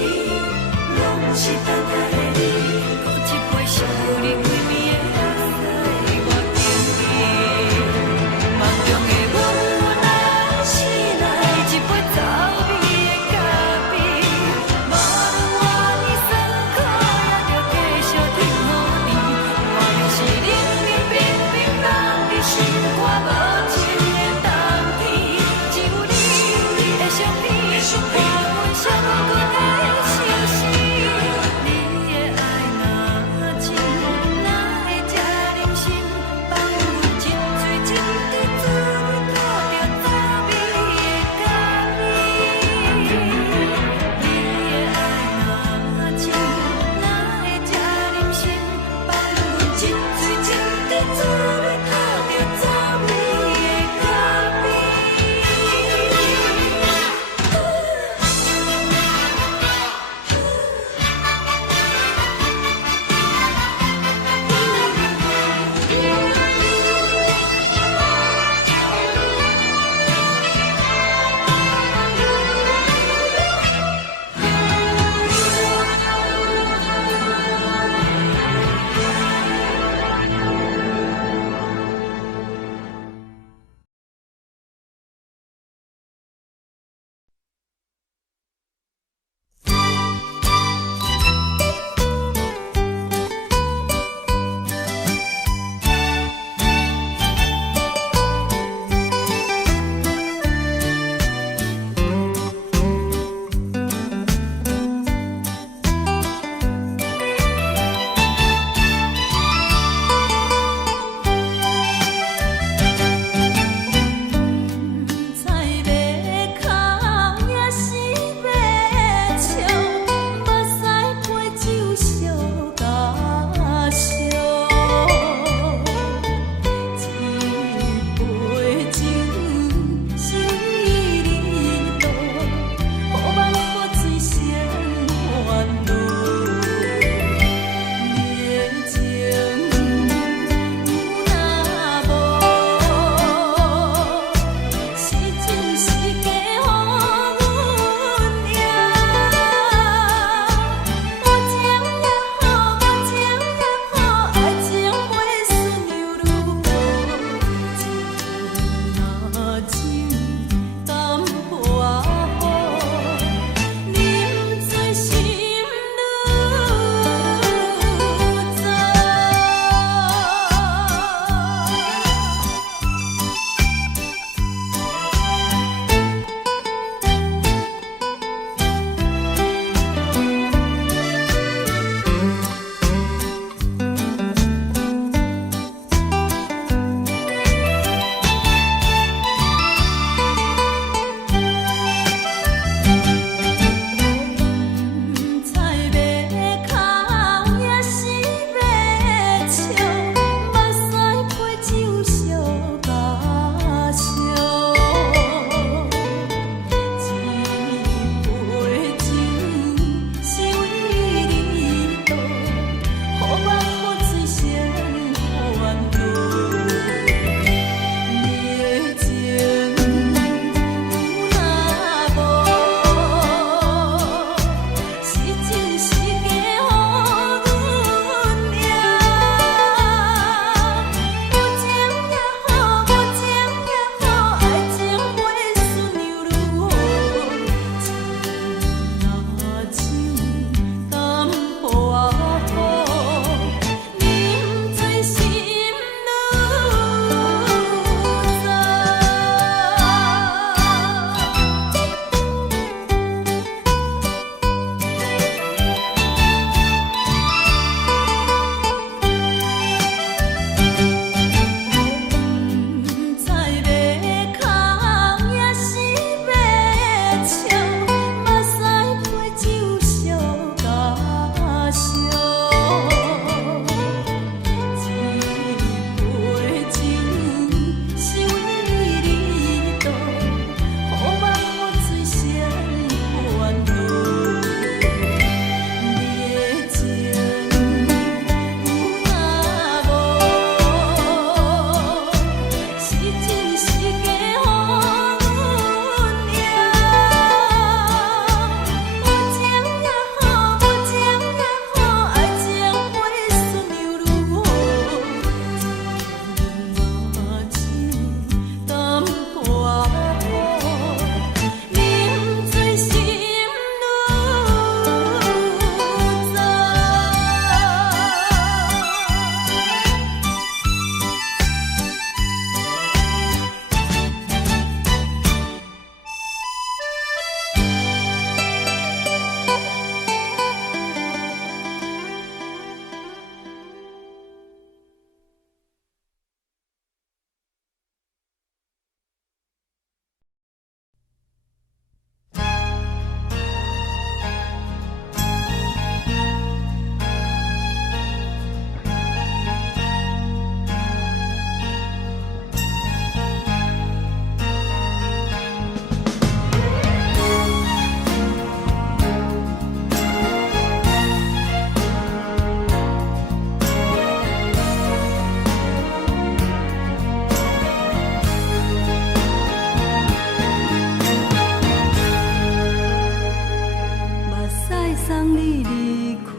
送你离开，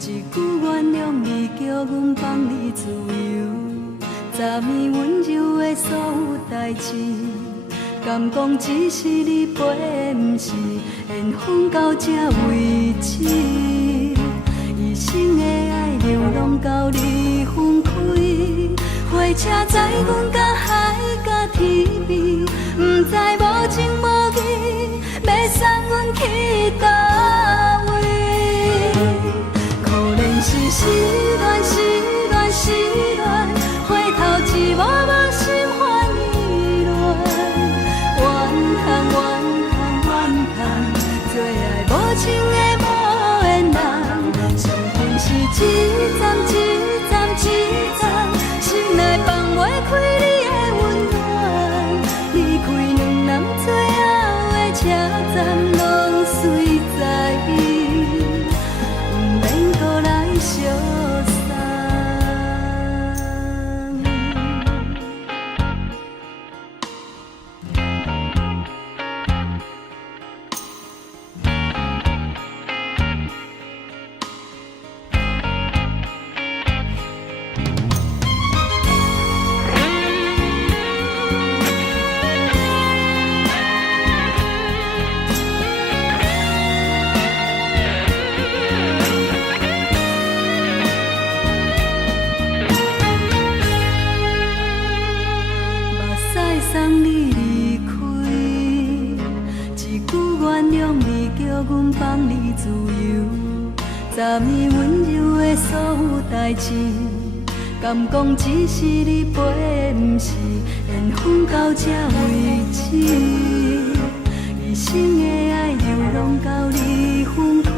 一句原谅你，叫阮放你自由。昨暝温柔的所有代志，敢讲只是你陪，不是缘分到这为止。一生的爱流浪到你分开，火车载阮到海角天边，不知无情无义，要送阮去倒位？可怜是失恋，失恋，失恋，回头一幕幕心烦意乱，怨叹，怨叹，怨叹，最爱无情的无缘人，伤痕是一站一站一站，心内放袂开你的温暖，离开两人最后的车站，拢随在意，不免搁来相送。送你离开，一句原谅你，叫阮放你自由。昨暝温柔的所有代志，敢讲只是你陪，不是缘分到这为止。一生的爱流浪到你分开，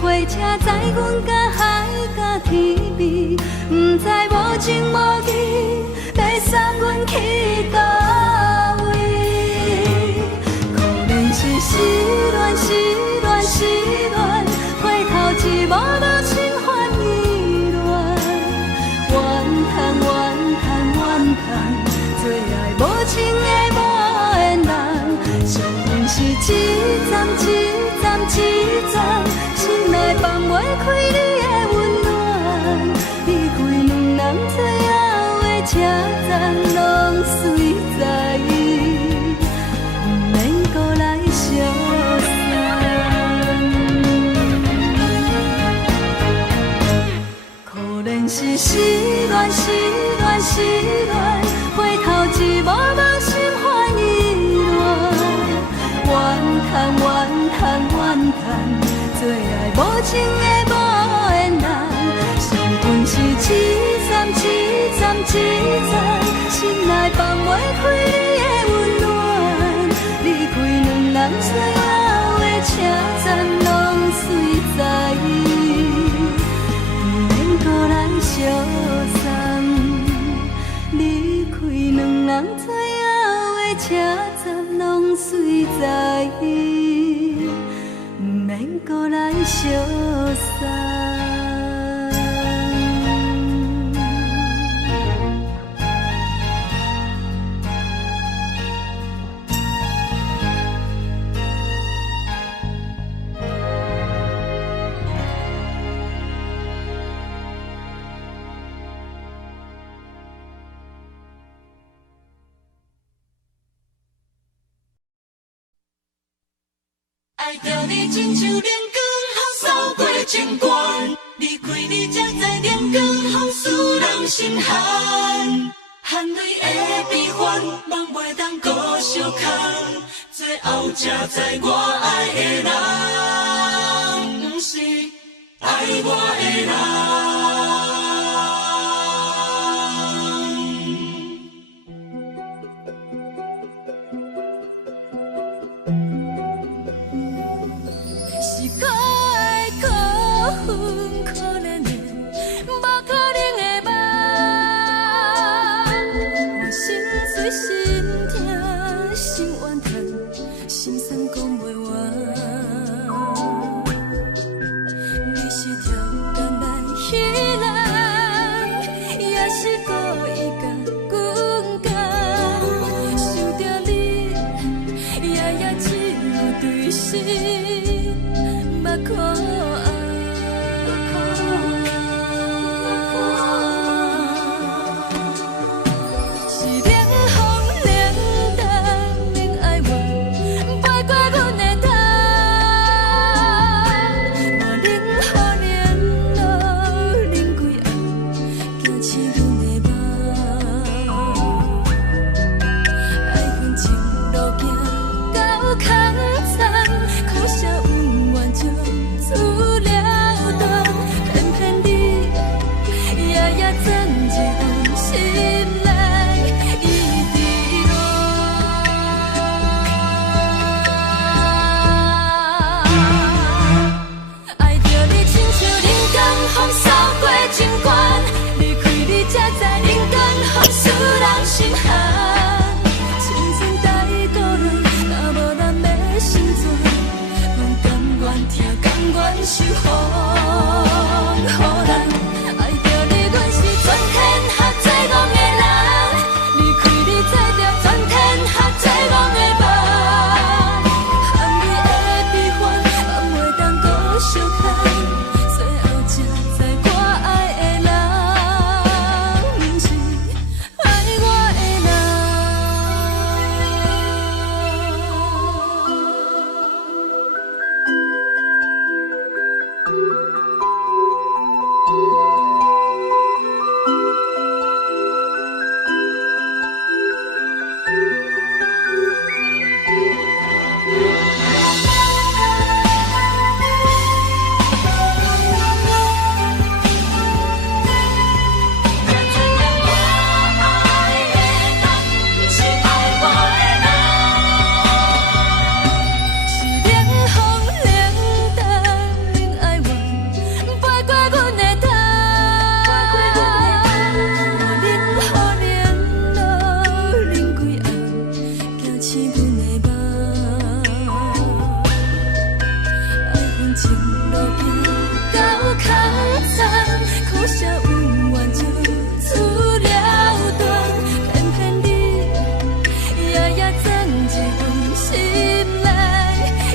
火车载阮到海角天边，不知无情无义，要送阮去倒位？可怜是失恋，失恋，失恋，回头一幕幕心烦意乱，怨叹，怨叹，怨叹，最爱无情的无缘人，伤痕是一站一站一站，心内放袂开你的温暖，离开两人最后的车站，拢随在意，不免搁来相送。可怜是失恋，失恋，失恋，回头一幕幕心烦意乱，怨叹，怨叹，怨叹，最爱无情的无缘人，伤痕是一站一站一站，心内放袂开你的温暖，离开两人最后的车站，拢随在意，不免搁来相送。离开两人最后的车站，拢随在意，不免搁来相送。爱着你亲像连光雨扫过情关，离开你才知连光雨使人心寒。含泪的悲欢，望袂当搁相牵，最后才知我爱的人，不是爱我的人。是可爱可恨可怜的，无可能的梦。我心碎心痛心怨叹，心酸讲袂完。你是条甘来目眶红。是冷风冷淡，冷爱我，飞过阮的头。我冷雨冷落，冷几暗，惊醒阮的梦。爱恨情路行到空残，苦涩温婉就出了断，偏偏你夜夜钻入阮心内，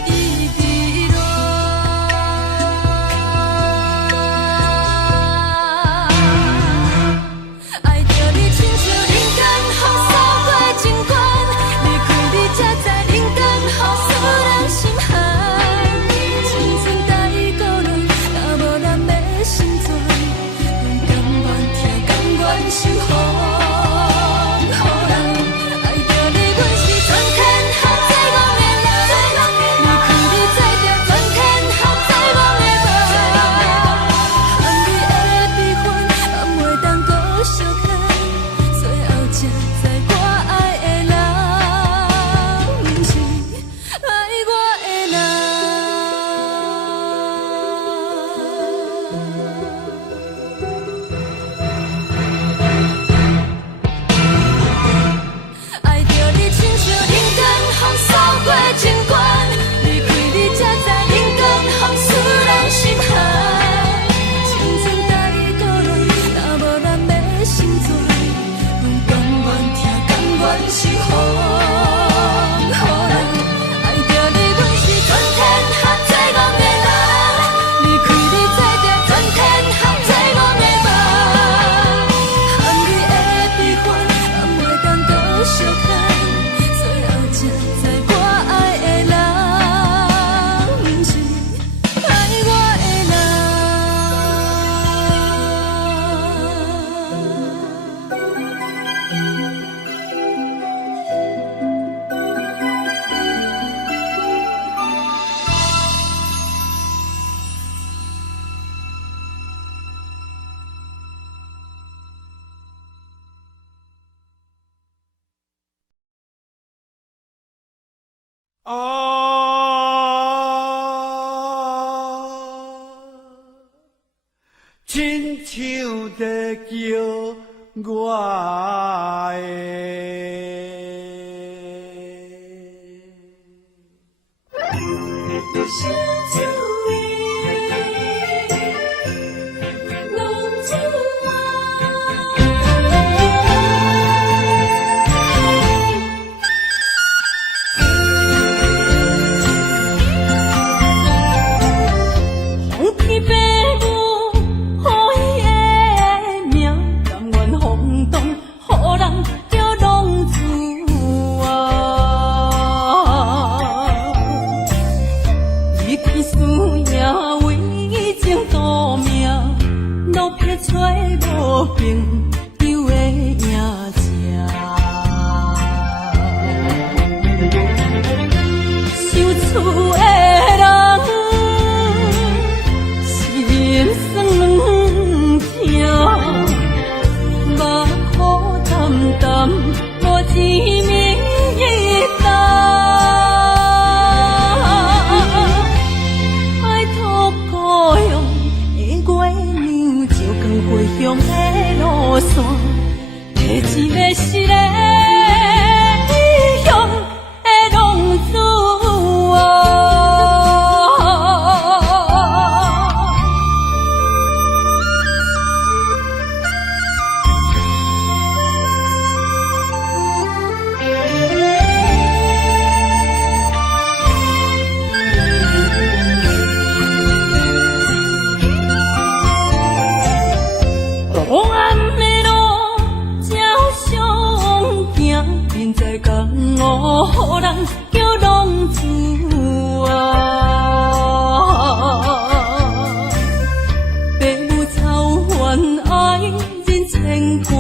一直乱。爱着你亲像人间风扫过情关，离开你才知人间风使人心寒。青春待孤单，若无咱要成全，阮甘愿听，甘愿受风予人。爱着你，阮是全天下最戆的人，离开你才知全天下最戆的梦。含泪的悲欢，放袂当搁相牵，最后才知我爱的人，毋是爱我的人。亲像在叫我的。小酒味，浓酒啊。事也为情赌命，路撇找无朋友的影子。受厝的人心酸软痛，目苦淡淡无滋味淡。爱托故乡的月亮，照光回乡的路线，提一个失个异乡的浪子啊。黑暗的路照常行，便在江湖，予人叫浪子啊。父母操怨爱人牵挂，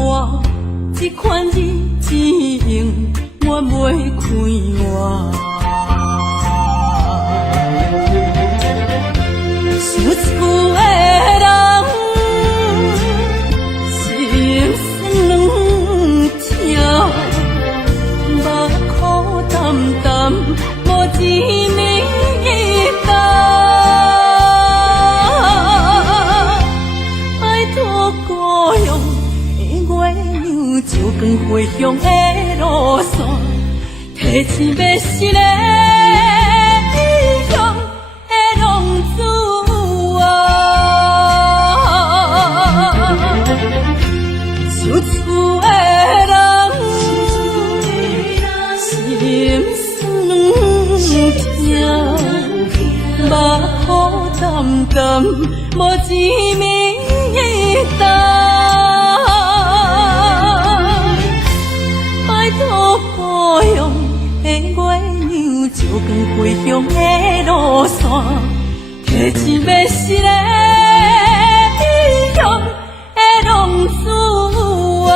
这款日子用我袂开我。受厝的人心酸软痛，目苦淡淡无滋味淡。爱托故乡的月亮，照光回乡的路线，提一个失个异乡的浪子啊。受厝的人心酸软痛，目苦淡淡无滋味淡。拜托故乡的月亮，照光回乡的路线，提一个失个异乡的浪子啊。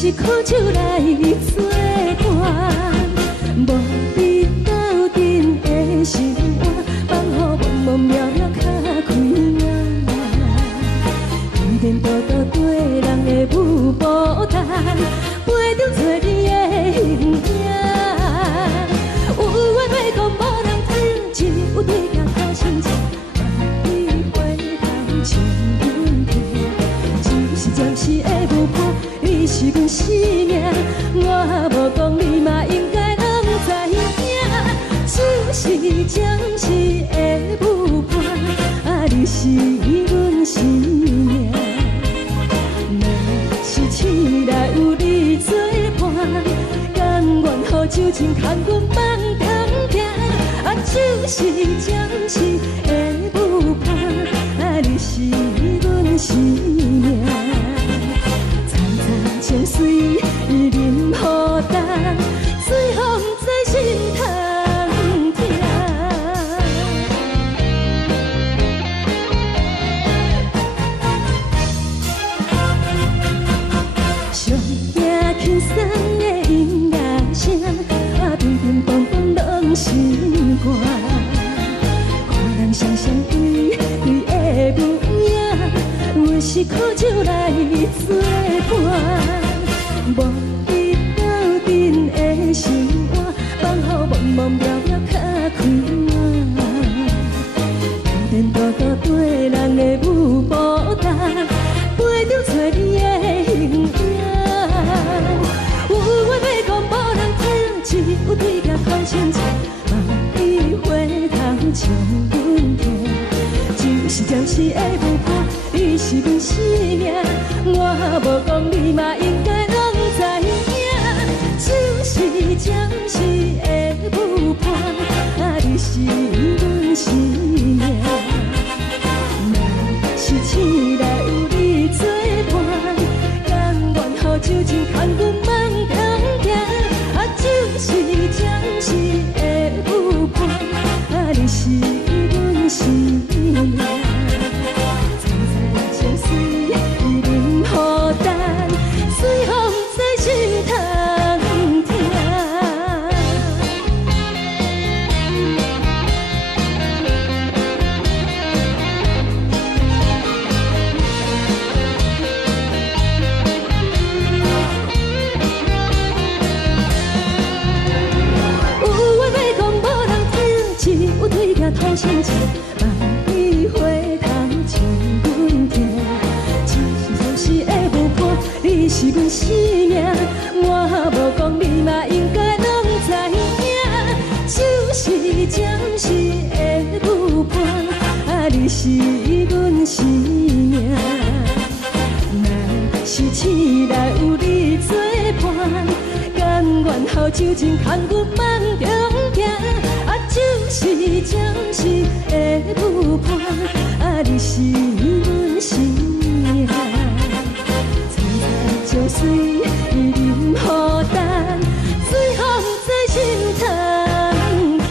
是苦酒来作伴，无你斗阵的生活，放予茫茫渺渺较快活。颠颠倒倒对人的舞步弹，陪着做你的形影。有话要讲无人听，有对镜头心情，万里回头将阮听。就是暂时的舞伴，你是阮生命，我无讲你嘛应该拢知影。就是暂时的舞伴，你是阮生命。若是醒来有你作伴，甘愿予酒精牵阮梦中行。就是暂时的舞伴，你是阮生命。层层情水任何等，随风在心头听。上惊轻松的音乐声，乒乒乓乓拢心肝。看人双双对对的舞影，阮是苦酒来作伴，无你斗阵的生活，放予茫茫渺渺较快活。颠颠倒倒对人的舞步弹，陪着做你的形影。有话要讲无人听，只有对镜看心情，万里回头将阮听。就是暂时的舞伴，你是阮生命，我无讲你嘛应该拢知影。就是暂时的舞伴，你是阮生命。若是醒来有你作伴，甘愿予酒精牵阮梦中行。就是暂时的舞伴，你是阮生命。层层情水任何等，随风在心头听。有话要讲无人听，只有对镜讨心情，万里回头将阮听。就是暂时的舞伴，你是阮生命，我无讲你嘛应该拢知影。就是暂时的舞伴，你是阮生命。若是醒来有你作伴，甘愿予酒精牵阮梦中行。就是暂时的舞伴，你是阮生命。层层情水任何等，随风在心头听。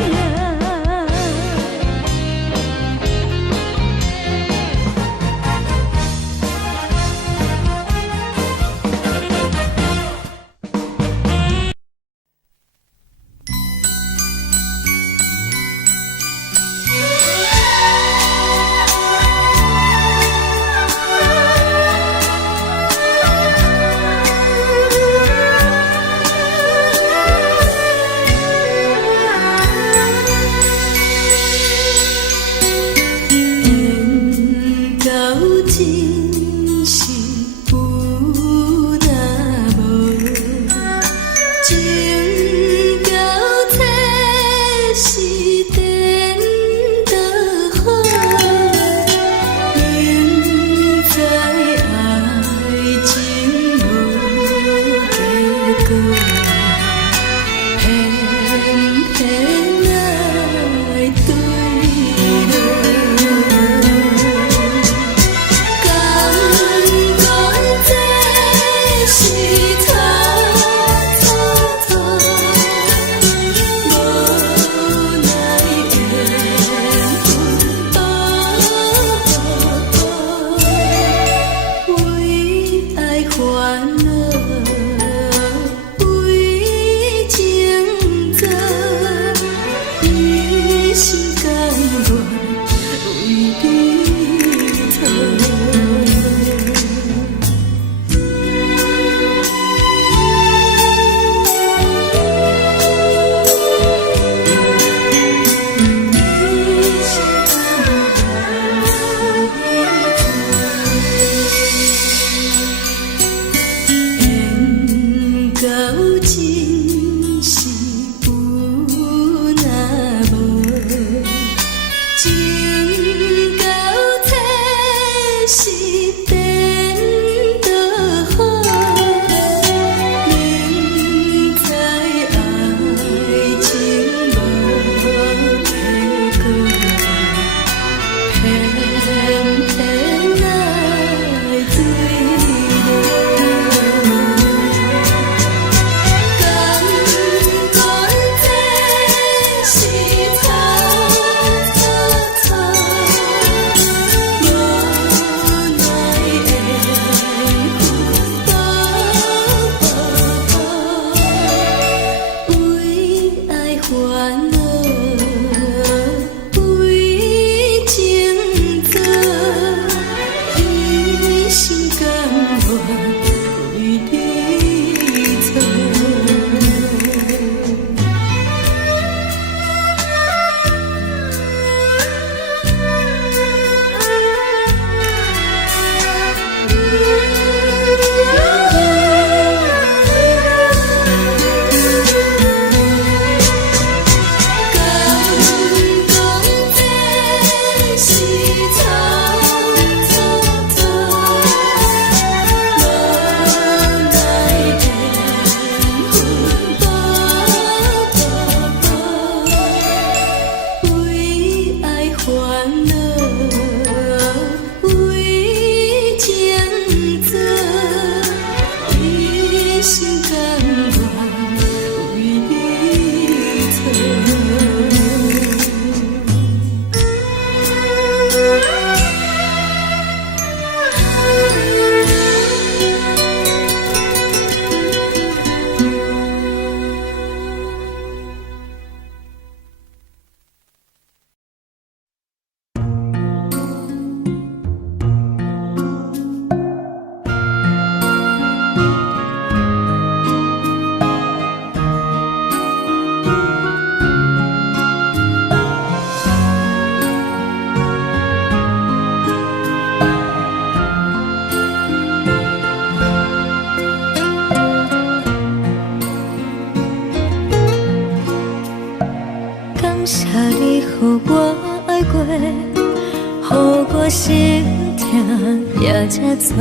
这多，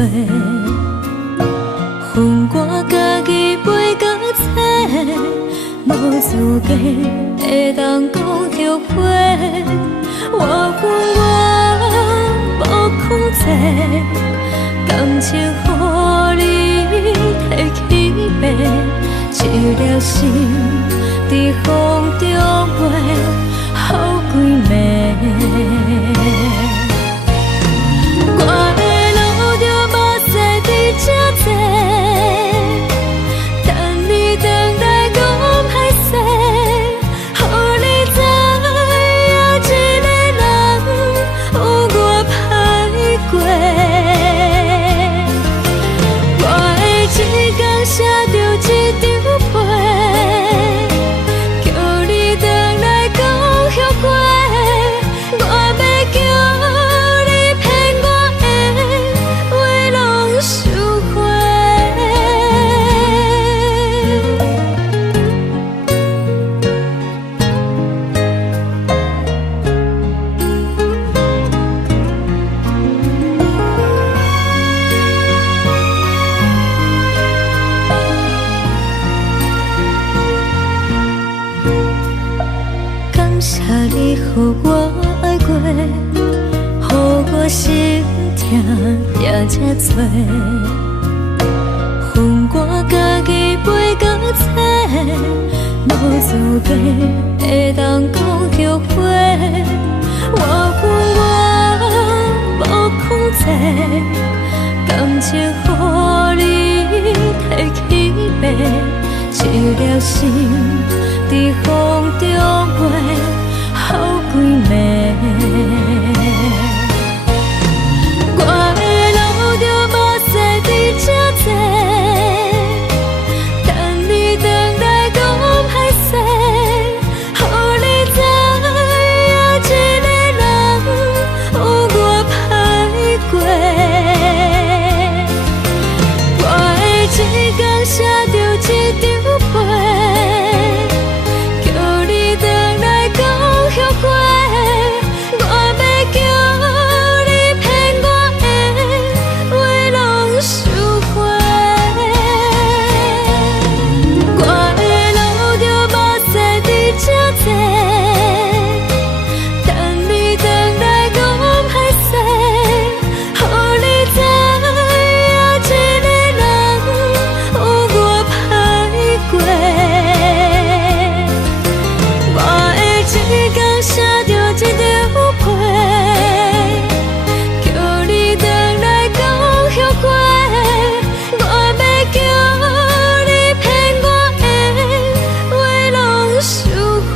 恨我家己飞到切，无资格会当讲后悔。我恨我无控制，感情予你摕去卖，一粒心在风中飞，好几暝。予我爱过，予我心痛也这多，恨我家己飞到切，无资格会当讲后悔。我恨我无控制，感情予你摕去卖，一粒心在风中飞。好几暝，我的路着无细伫这多，等你回来讲歹势，予你知影一个人有我歹过。我的一天写着一张被，叫你回来讲。后悔，我要叫你骗我的话拢收回。我的路着无细伫这多，等你回来讲歹势，予你知影一个人有我歹过。我的一天写着一张被，叫你回来讲后悔。我要叫你骗我的话拢收回。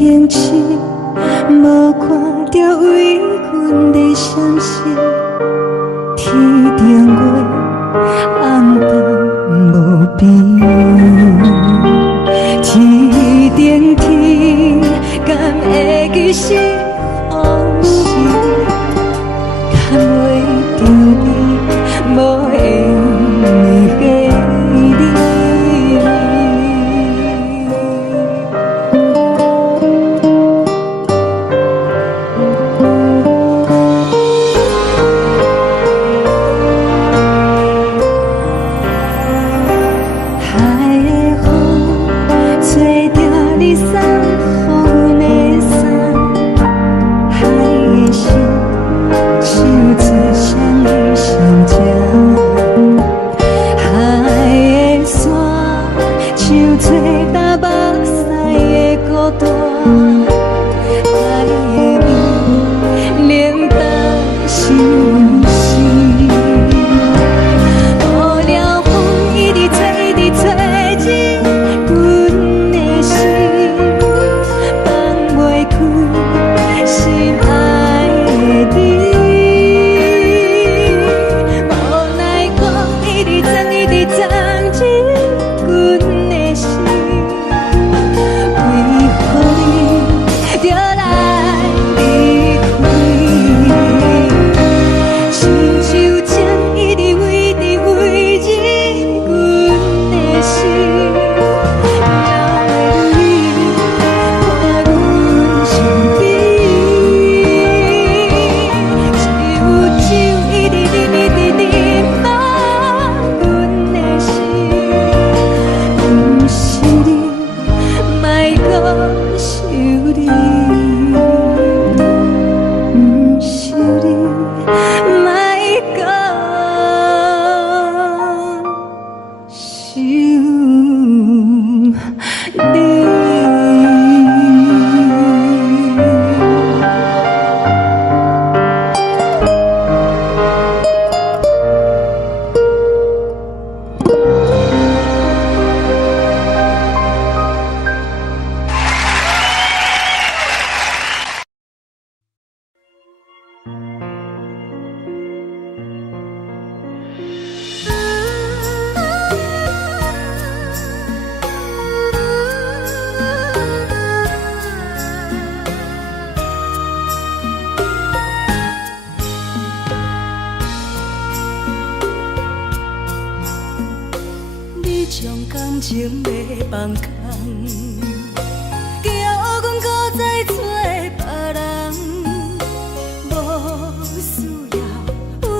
停止，无看到为阮的相思。天顶月，暗淡无边。天顶天，敢会记是往事？敢会着你，无缘的你。情要放空，叫阮搁再找别人，无需要为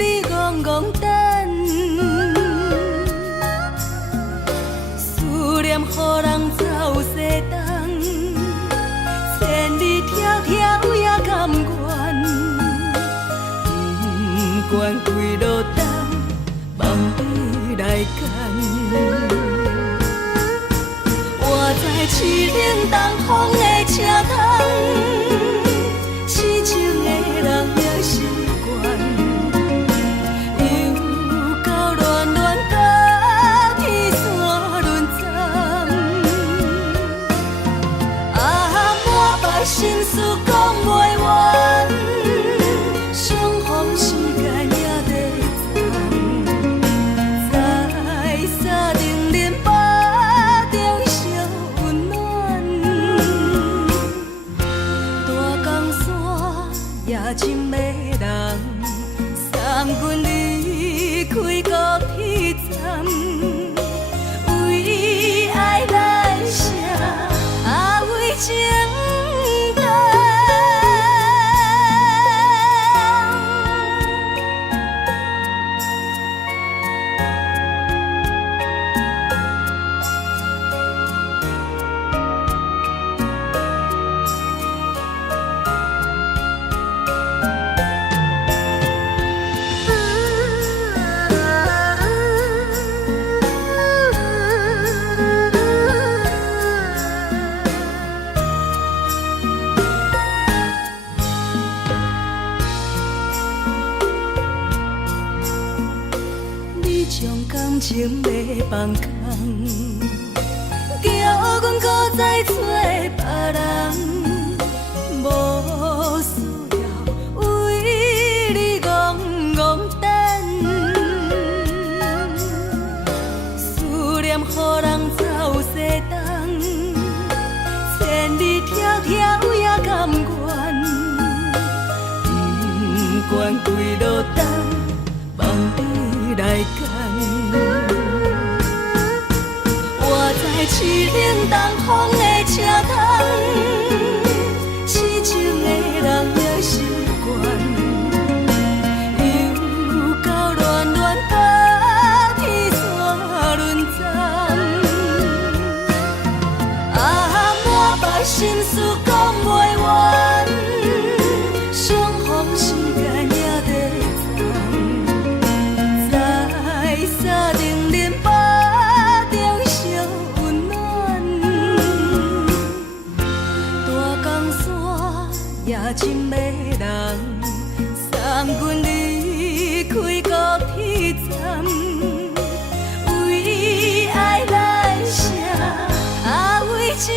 你戆戆等。思念予人走西东，千里迢迢也甘愿，不管几路灯，望你来干。活在凄冷东风的车窗，痴情的人也习惯，又到乱乱甲天线轮转。啊，满腹心事讲袂完，相逢时间也在长，在沙定林巴中烧温暖。大江山夜深的人，送阮离开高铁站，为爱来写为情。将感情要放空，叫阮搁再找别你条条也甘愿，不管几落冬，望你来干。我在凄冷东风的车头，痴情的人也习惯。心事讲袂完，相逢时间也在站，在山顶林北中相温暖。大江山也真迷人，送阮离开高铁站，为爱来写，为情。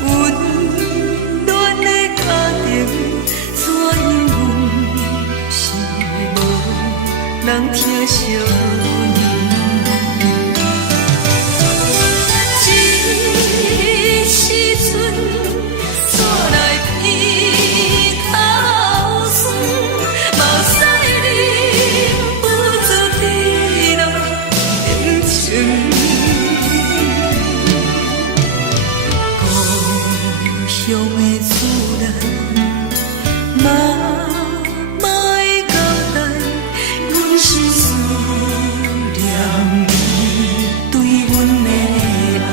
温暖的家庭，怎因阮是无人疼惜？这时阵煞来鼻口酸，嘛有使你不知地老人情。故乡的厝内，妈妈的交代，阮是思念你对阮的爱。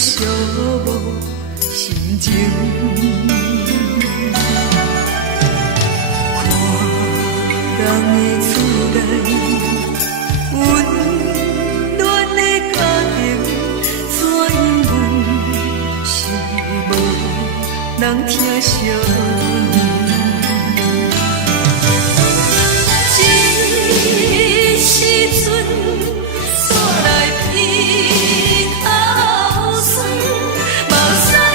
寂寞心情，看人的厝内，温暖的家庭，怎因阮是无人疼惜？这时阵煞来鼻口酸，嘛有使你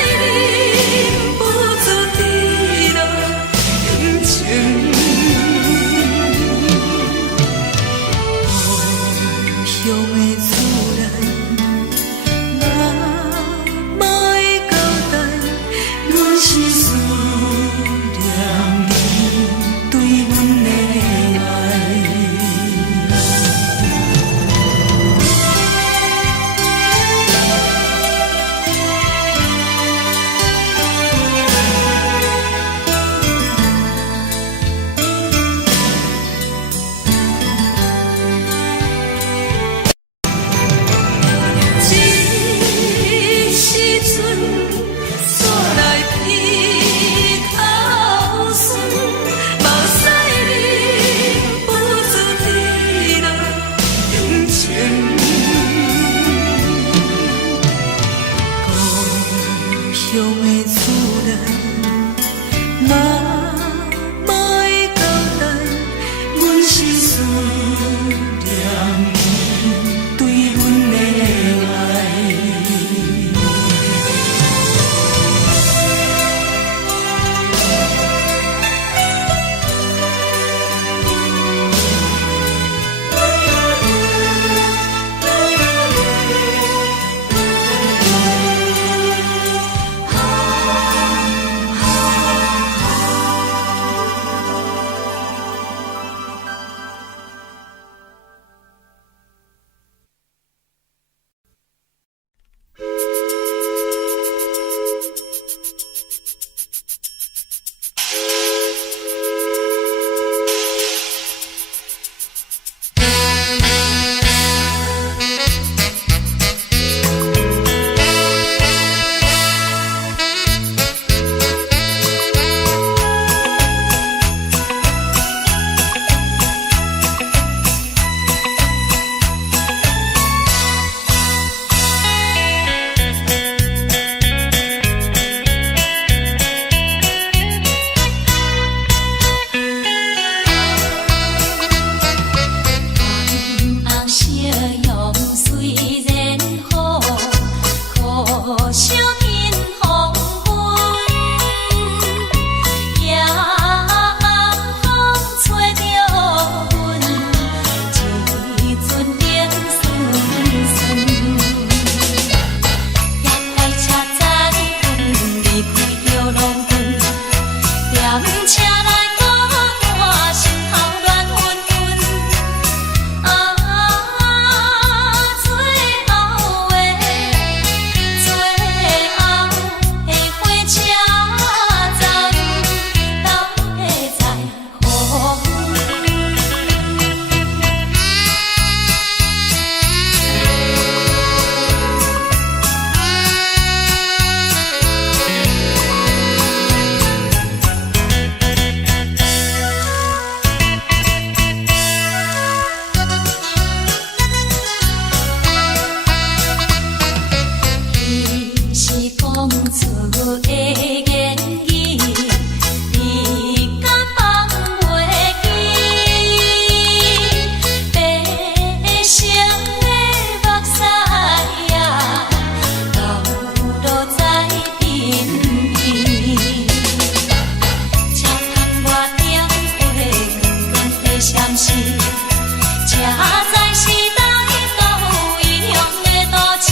不知地老人情。故乡的厝内，妈妈的交代，阮是思念你对阮的爱。乡的厝内，妈妈的交代，阮是思念你对阮的爱。最后的出我的言语，你敢放袂记？悲伤的目屎啊，流落在身边，车窗外点火光光的闪烁，车载时代都一样的大市。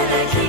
来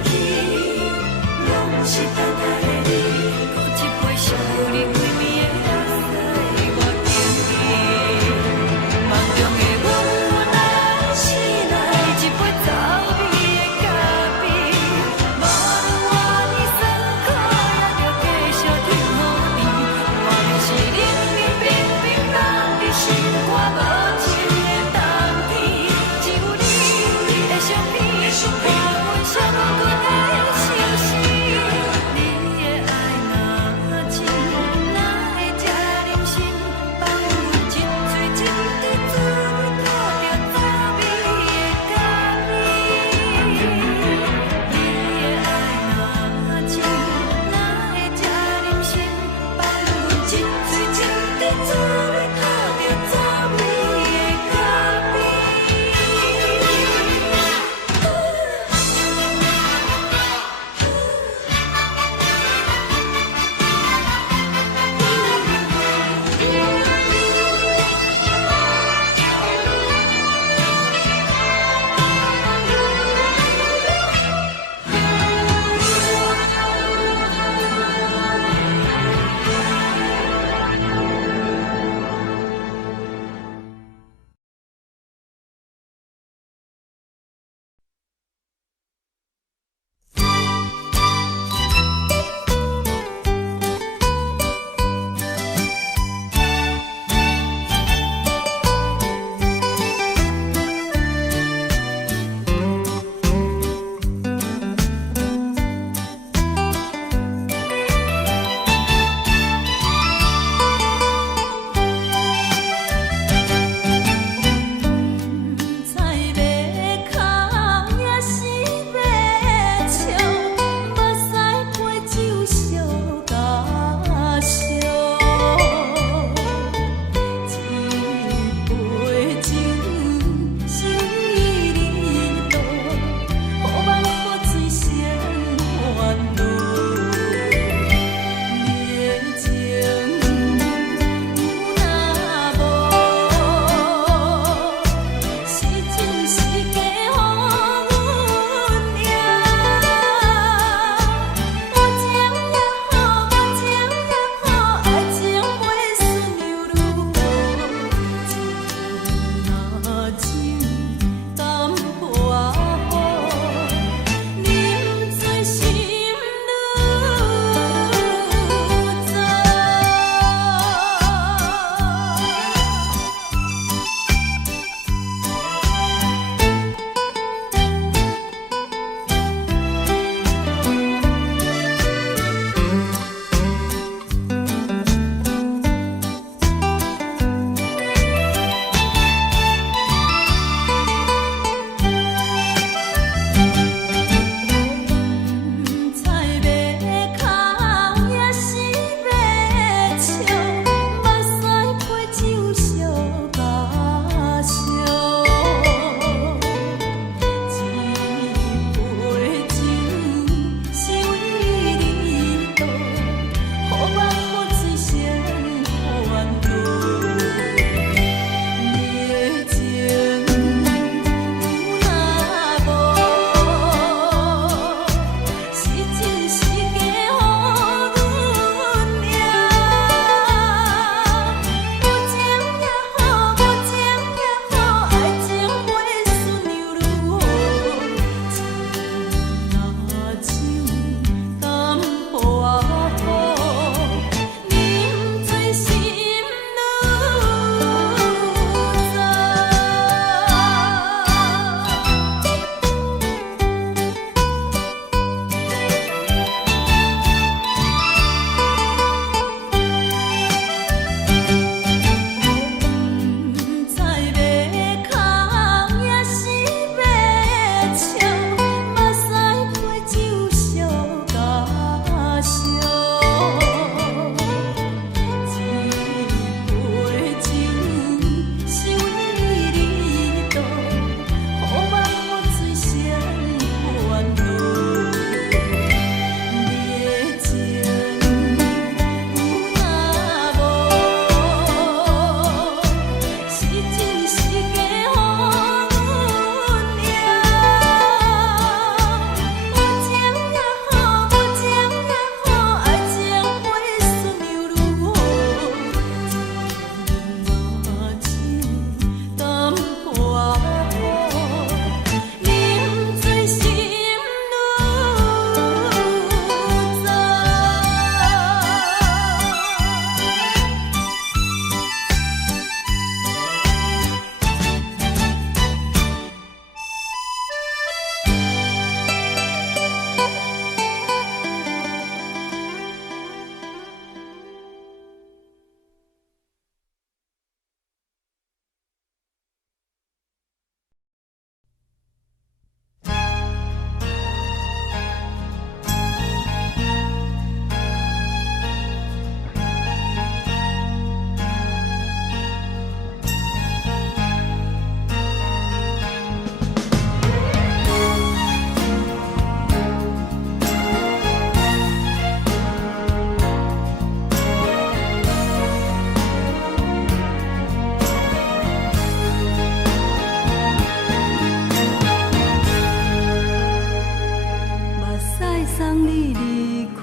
送你离开，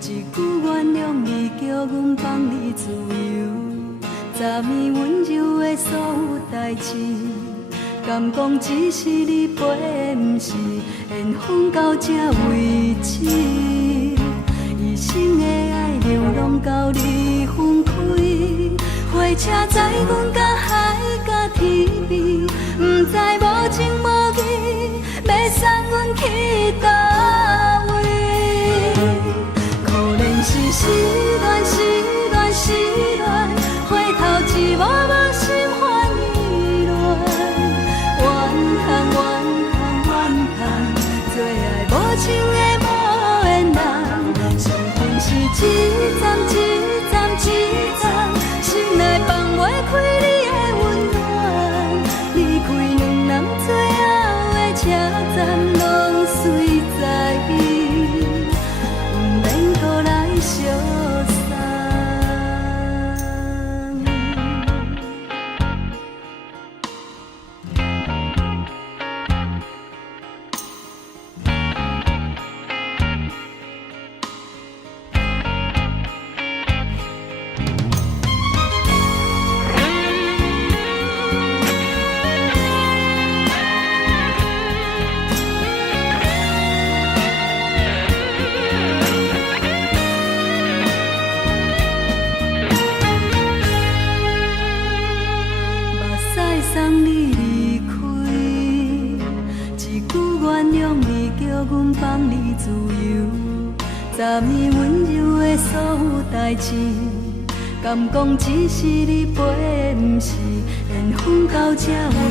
一句原谅你，叫阮放你自由。昨暝温柔的所有代志，敢讲只是你陪，不是缘分到这为止。一生的爱流浪到你分开，火车载阮到海角天边，不知无情无义，要送阮去倒位？可怜是失恋，失恋，失恋，回头一幕幕心烦意乱，怨叹，怨叹，怨叹，最爱无情的无缘人，伤痕是一站一站一站，心内放袂开你的温暖，离开两人最后的车站，拢随在意，不免搁来相送。送你离开，一句原谅你，叫阮放你自由。昨暝温柔的所有代志，敢讲只是你陪，不是缘分到这为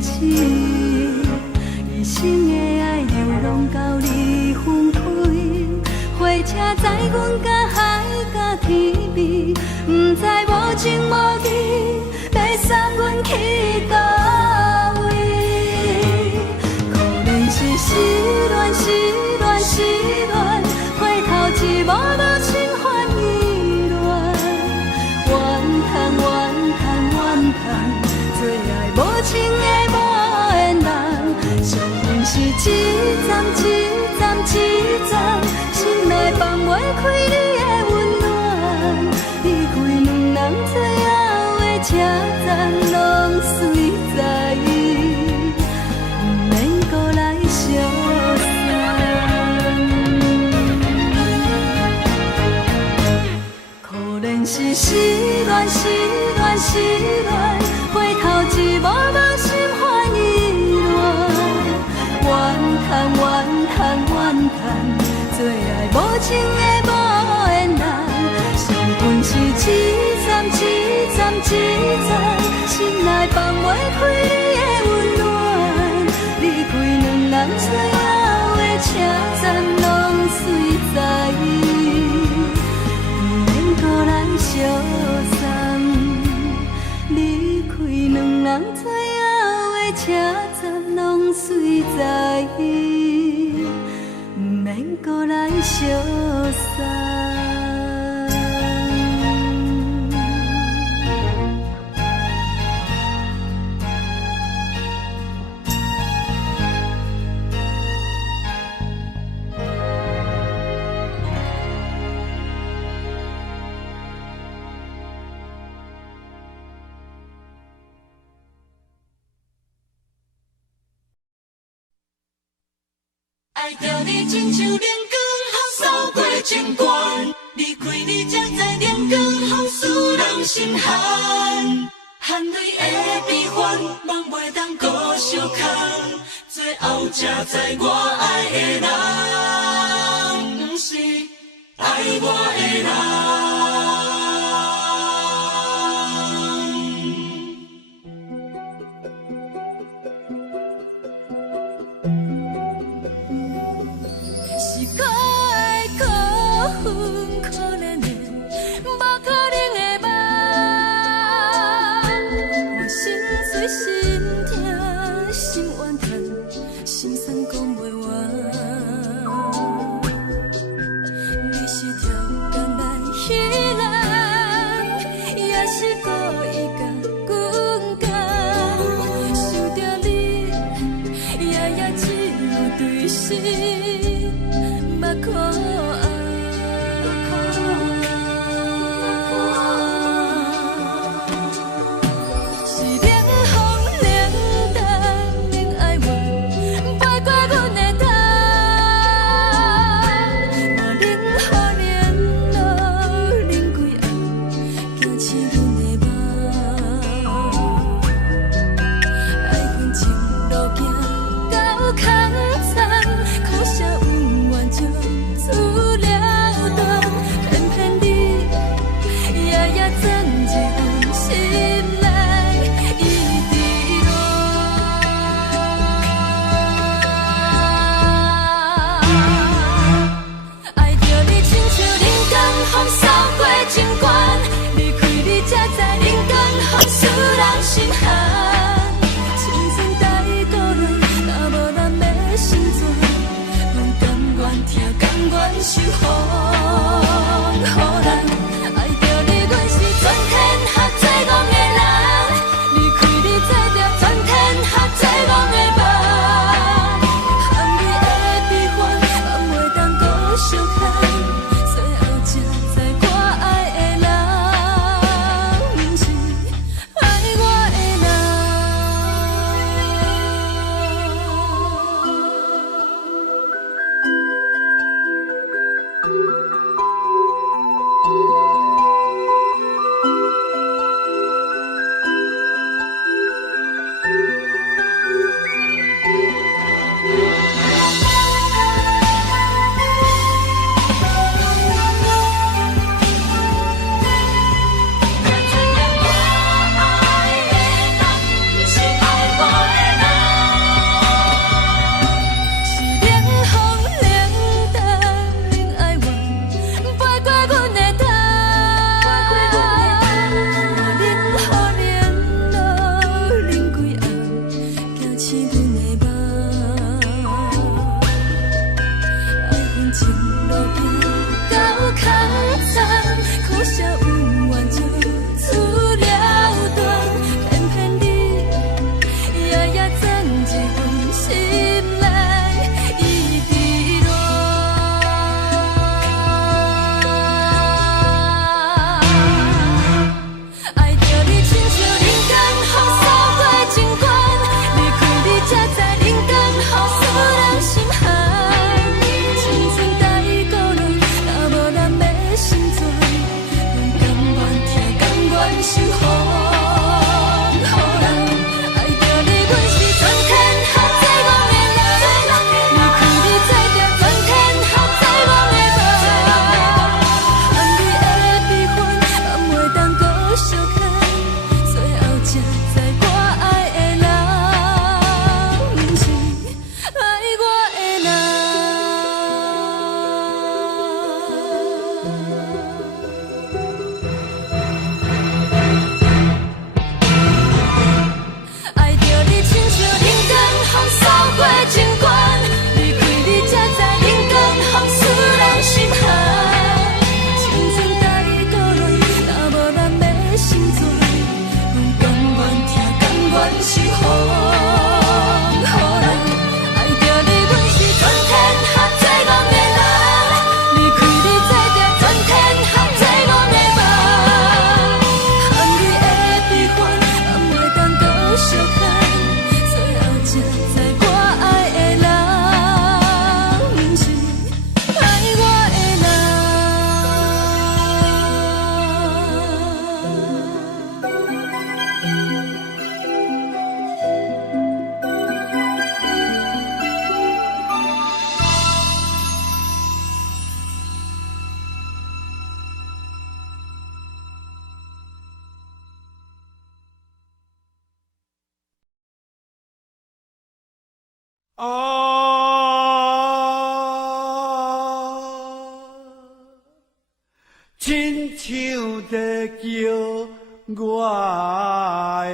止。一生的爱流浪到你分开，火车载阮到海角天边，不知无情无义，要送阮去倒位？可怜是失恋，失恋，失恋，回头一幕幕心烦意乱，怨叹，怨叹，怨叹，最爱无情的无缘人，伤痕是一站一站一站，心内放袂开你的温暖，离开两人最后的车站，拢随在意，不免搁来相送。可怜是失恋，失恋，失恋，回头一幕幕心烦意乱，怨叹，怨叹，怨叹，最爱无情的无缘人，伤痕是一站一站一站，心内放袂开你的温暖，离开两人最后的车站，拢随在意，不免搁来相送。离开两人最后的车站，拢随在意，不免搁来相送。爱着你亲像阳光扫过情关，离开你才知阳光风使人心寒，含泪的悲欢，望袂当搁相牵，最后才知我爱的人，不是爱我的人。对是目眶红。是冷风冷淡冷爱阮，飞过阮的头，我冷雨连落冷几暗，惊醒阮的梦。爱阮情路行到空残，可惜有缘就此了断，偏偏你夜夜钻入阮心内。风扫过情关，离开你才知人间风使人心寒。青春待孤单，若无咱要成全，阮甘愿听，甘愿受风予人。爱着你，阮是全天下最戆的人，离开你才知全天下最戆的梦。含你的悲欢，放袂当搁相牵。亲像在叫我的。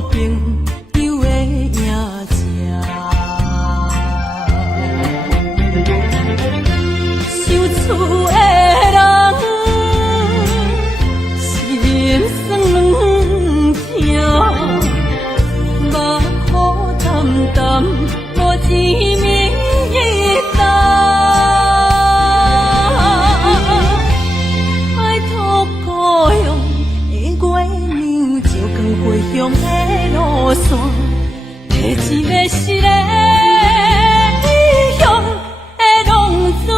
朋友的影子，想厝的人心酸痛，目眶淡淡无一面的答。回乡的路线，提一个失个异乡的浪子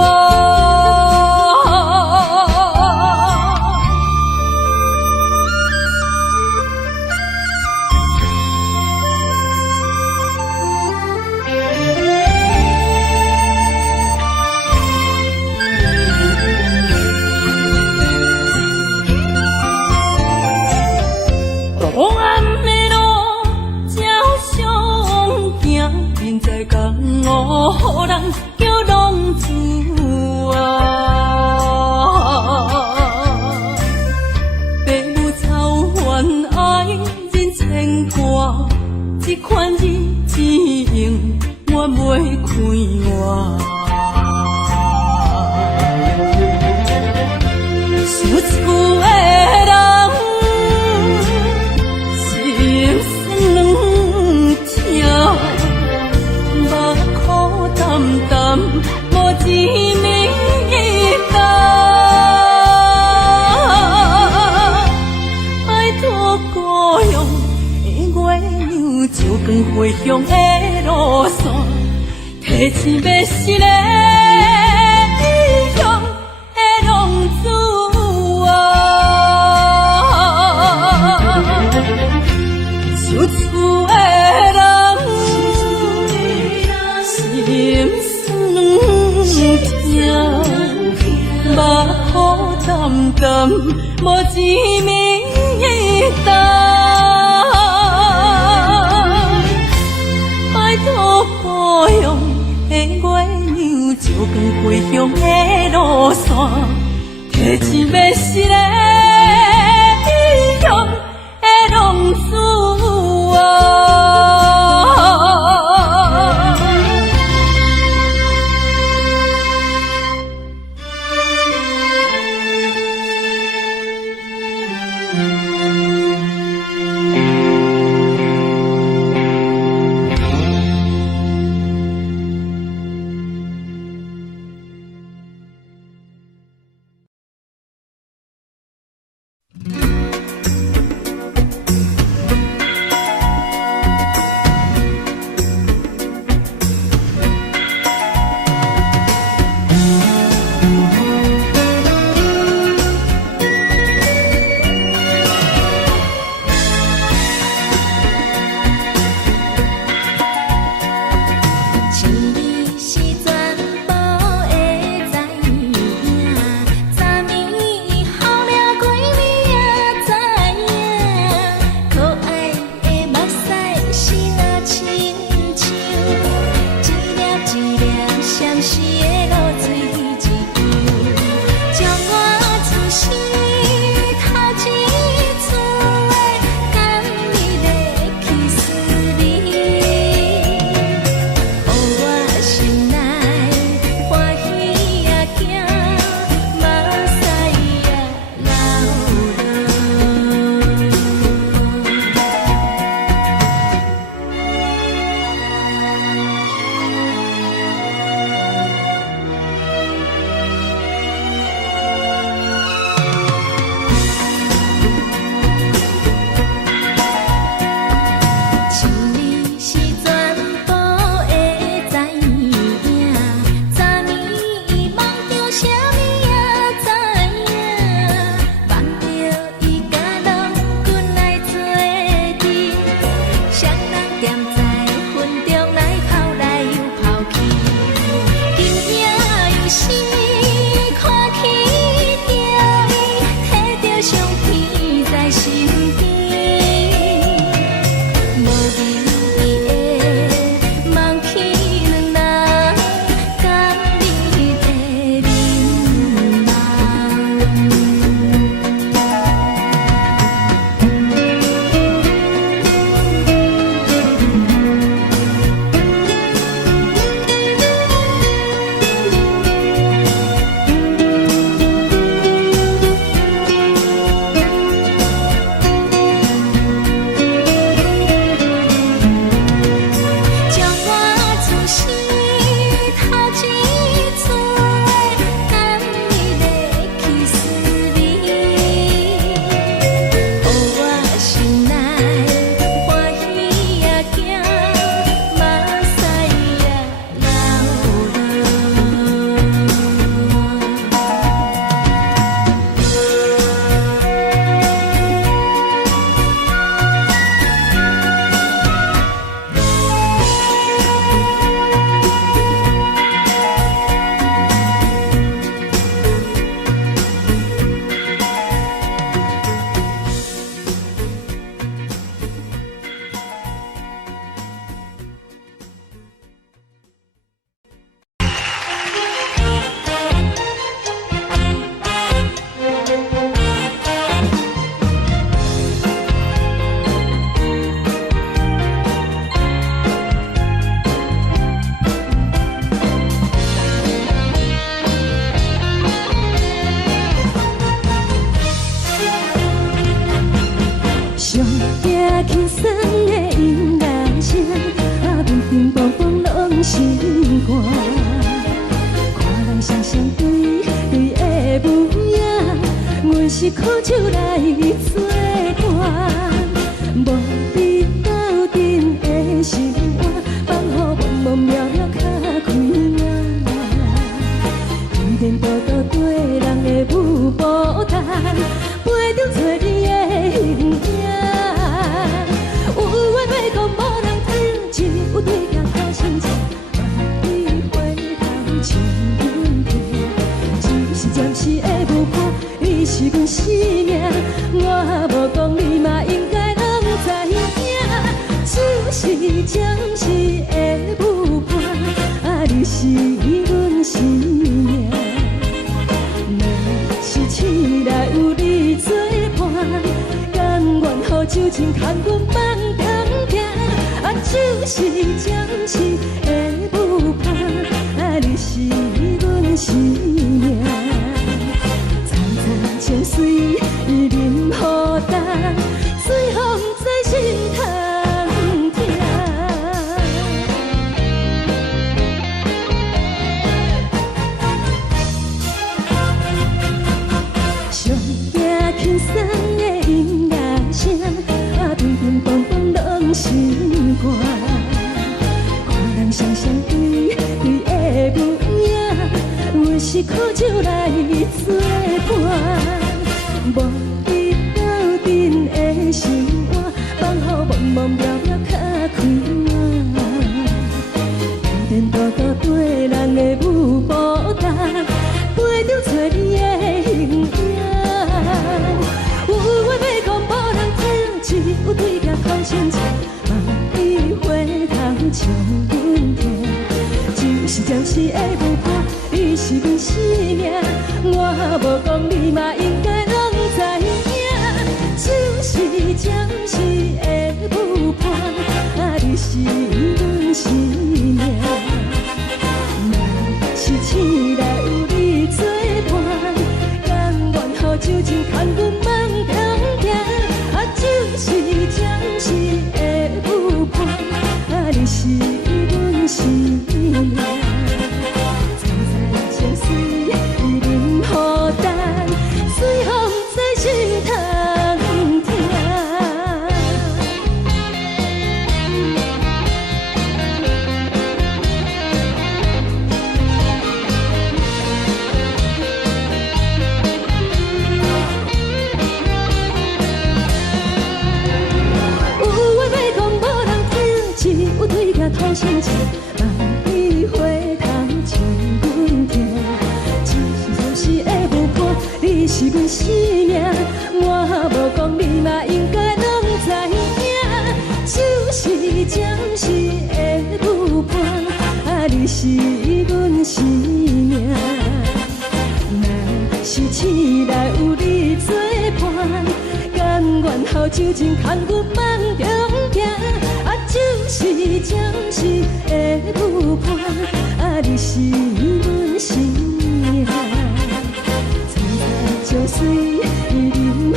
啊！黑暗的路，照常行，明知江湖予人叫浪子啊！父母操怨爱人牵挂，这款日子用我袂开换。想厝的人。目眶淡淡，无一面的答。拜托故乡的月亮，照光回乡的路线，提一个失个异乡的浪子啊！想厝的人。心酸痛，目眶淡淡，无一面的答。拜托故乡的月亮，照光回乡的路线，提一个失个异乡的浪子啊！是苦酒来作伴，无你斗阵的生活，放乎茫茫渺渺较快乐。颠颠倒倒对人的舞步弹，陪着做你的形影。有话要讲无人听，只有对镜头心情，万里回头唱阮听。只是暂时的舞伴，你是阮生命，我无讲你嘛应该拢知影。只是暂时的舞伴，你是阮生命。若是醒来有你作伴，甘愿予酒精牵阮放通行。就是暂时的舞伴，你是阮生命。层层清水任雨淡，随风在心通听。上惊轻松的音乐声，乒乒乓乓拢心肝。看人双双对对的舞影，我是苦酒来作伴。无你斗阵的生活，放乎茫茫渺渺较快乐。颠颠倒倒对人的舞步弹，陪着找你的形影。有话要讲无人听，只有对镜头心情，万里回头唱阮听。就是暂时的舞伴，你是阮生命，我无讲你嘛应该拢知影。就是暂时的舞伴，你是阮生命。若是醒来有你作伴，甘愿予酒精牵阮放通行。就是暂时的舞伴，你是阮生命。层层清水任雨淡，随风在心通听。有话要讲无人听，只有对镜头心情，万里回头唱阮听。只是暂时的舞伴，你是阮生命，我无讲你嘛应该拢知影。就是暂时的舞伴，你是阮生命。若是醒来有你作伴，甘愿予酒精牵阮放中行。就是暂时的舞伴，你是阮生命。层层清水任雨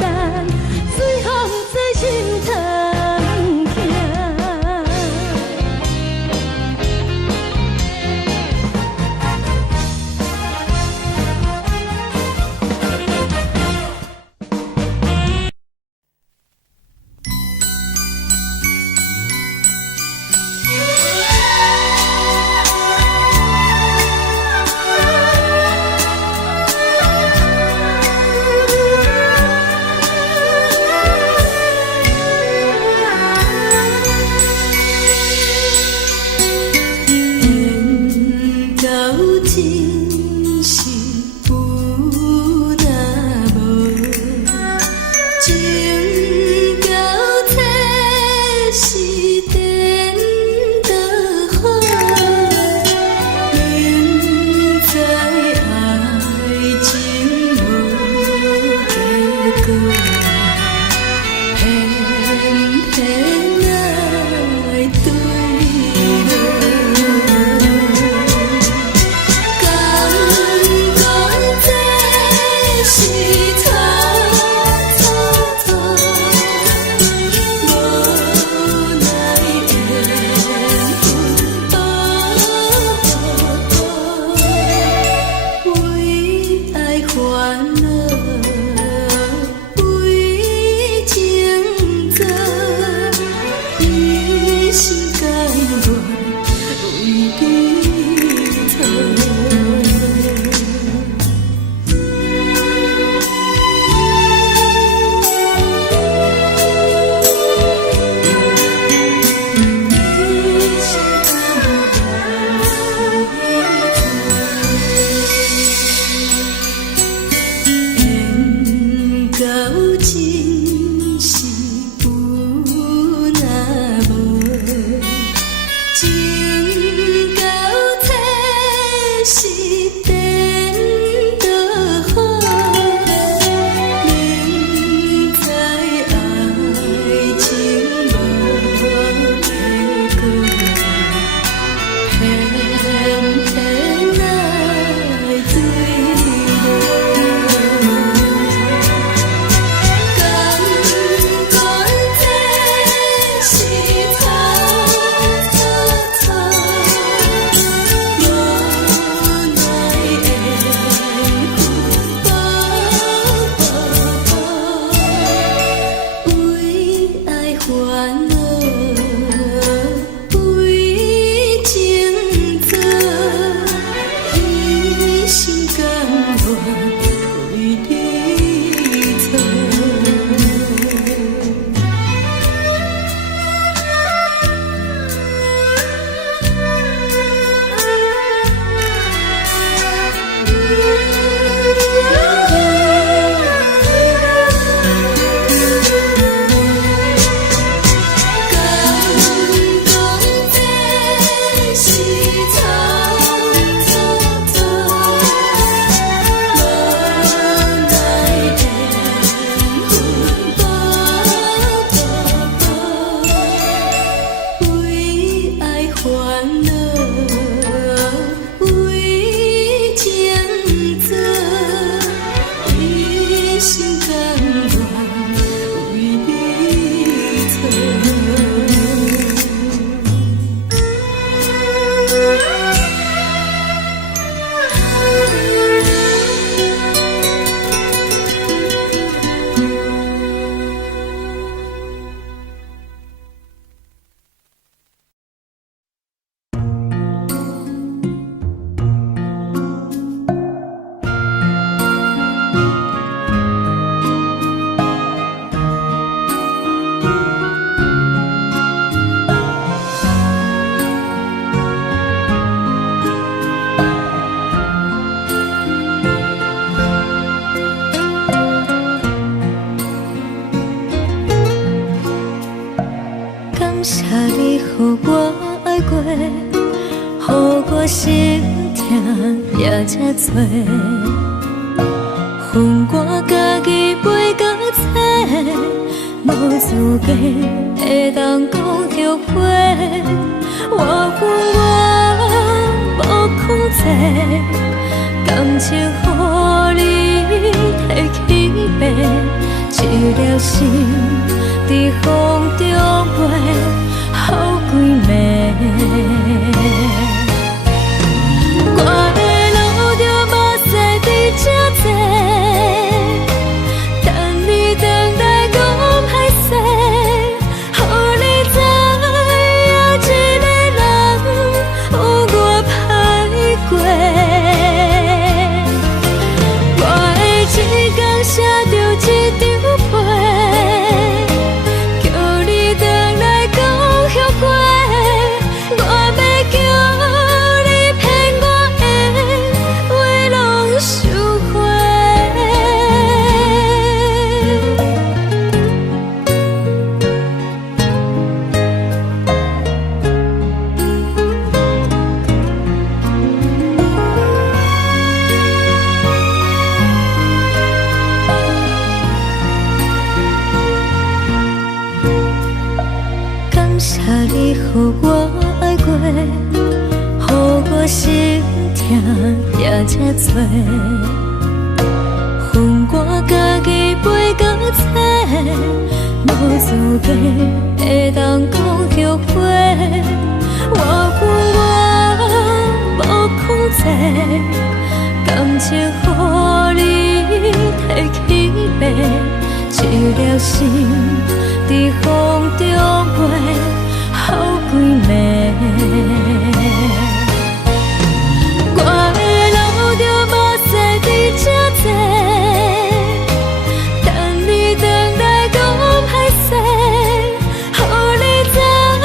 淡，随风在心通听。为你做。感谢你，予我爱过，予我心痛也这多，恨我家己袂到切，无资格会当讲后悔。我恨我无控制，感情予你提起白，一条心在风中飞，好几暝。我的路着目屎在这多，等你回来讲歹势，予你知影一个人有我歹过。我的一天写着一张被，叫你回来讲后悔。我要叫你骗我的话拢收回。感谢你，予我爱过，予我心痛也这多，恨我家己袂到切，无资格会当讲后悔。我恨我无控制，感情予你提起白，一条心在风中飞，好几暝。我的路着目屎在这多，等你回来讲歹势，予你知影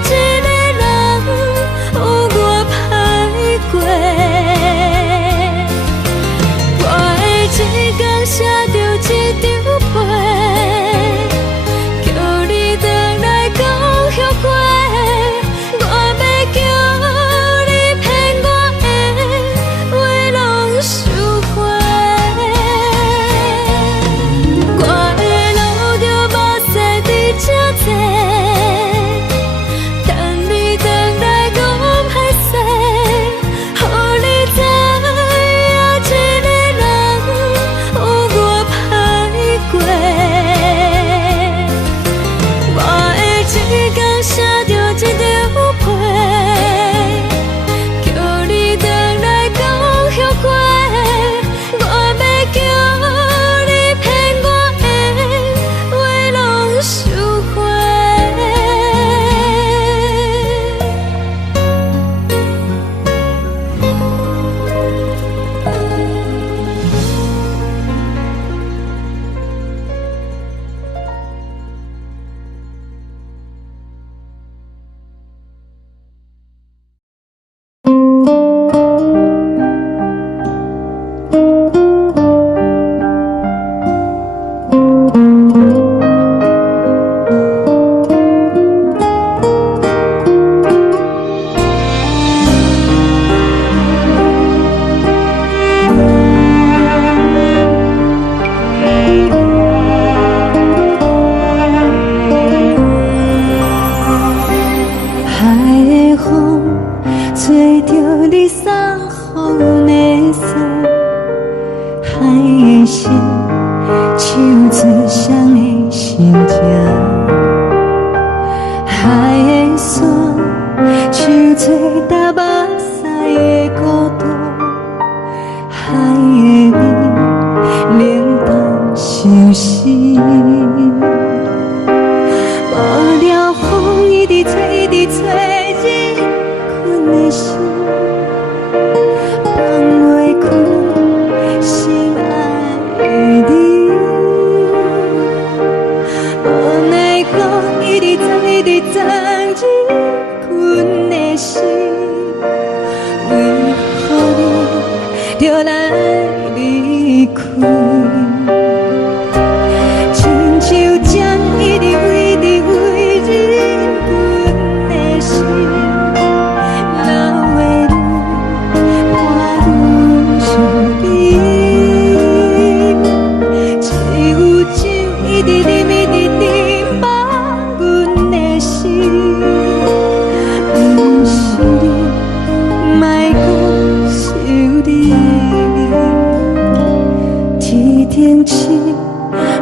一个人有我歹过。我的一天写着一张被，叫你回来讲后悔。我要的心，手指双的心情。海的山，像做搭目屎的孤独。海的味，冷淡伤心。无聊风一直吹，一直吹，日困的心。放袂开心爱的你，无奈我一直藏，一直藏日困的心，为何你就来离开？亲像针一直围，一直围日困的心。天气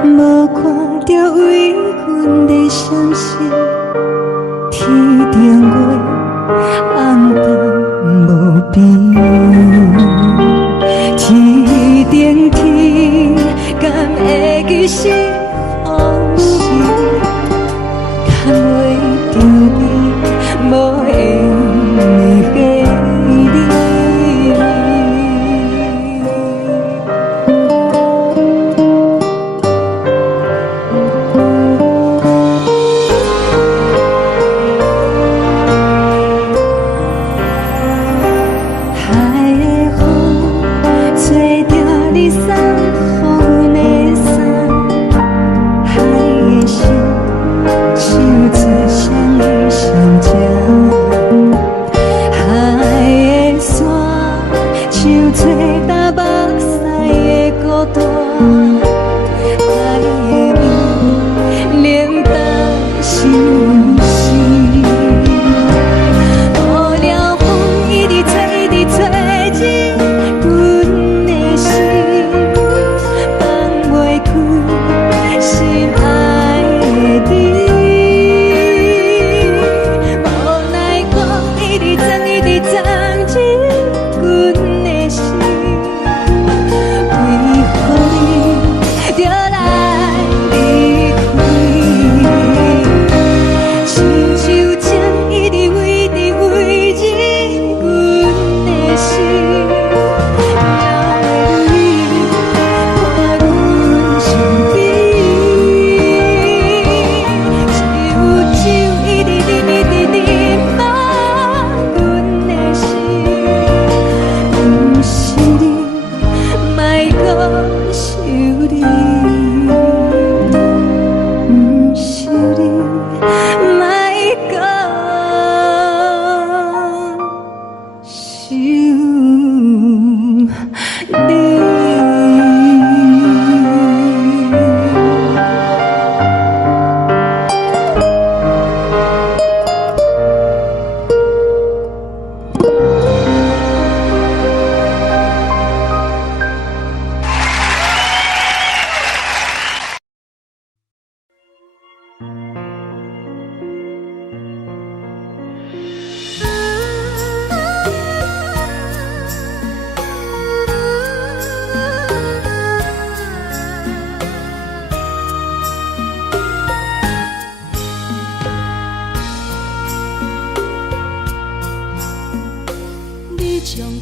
无看到为阮的伤心，天顶月暗淡无边，天顶天敢会记是往事，敢袂着你无缘的你。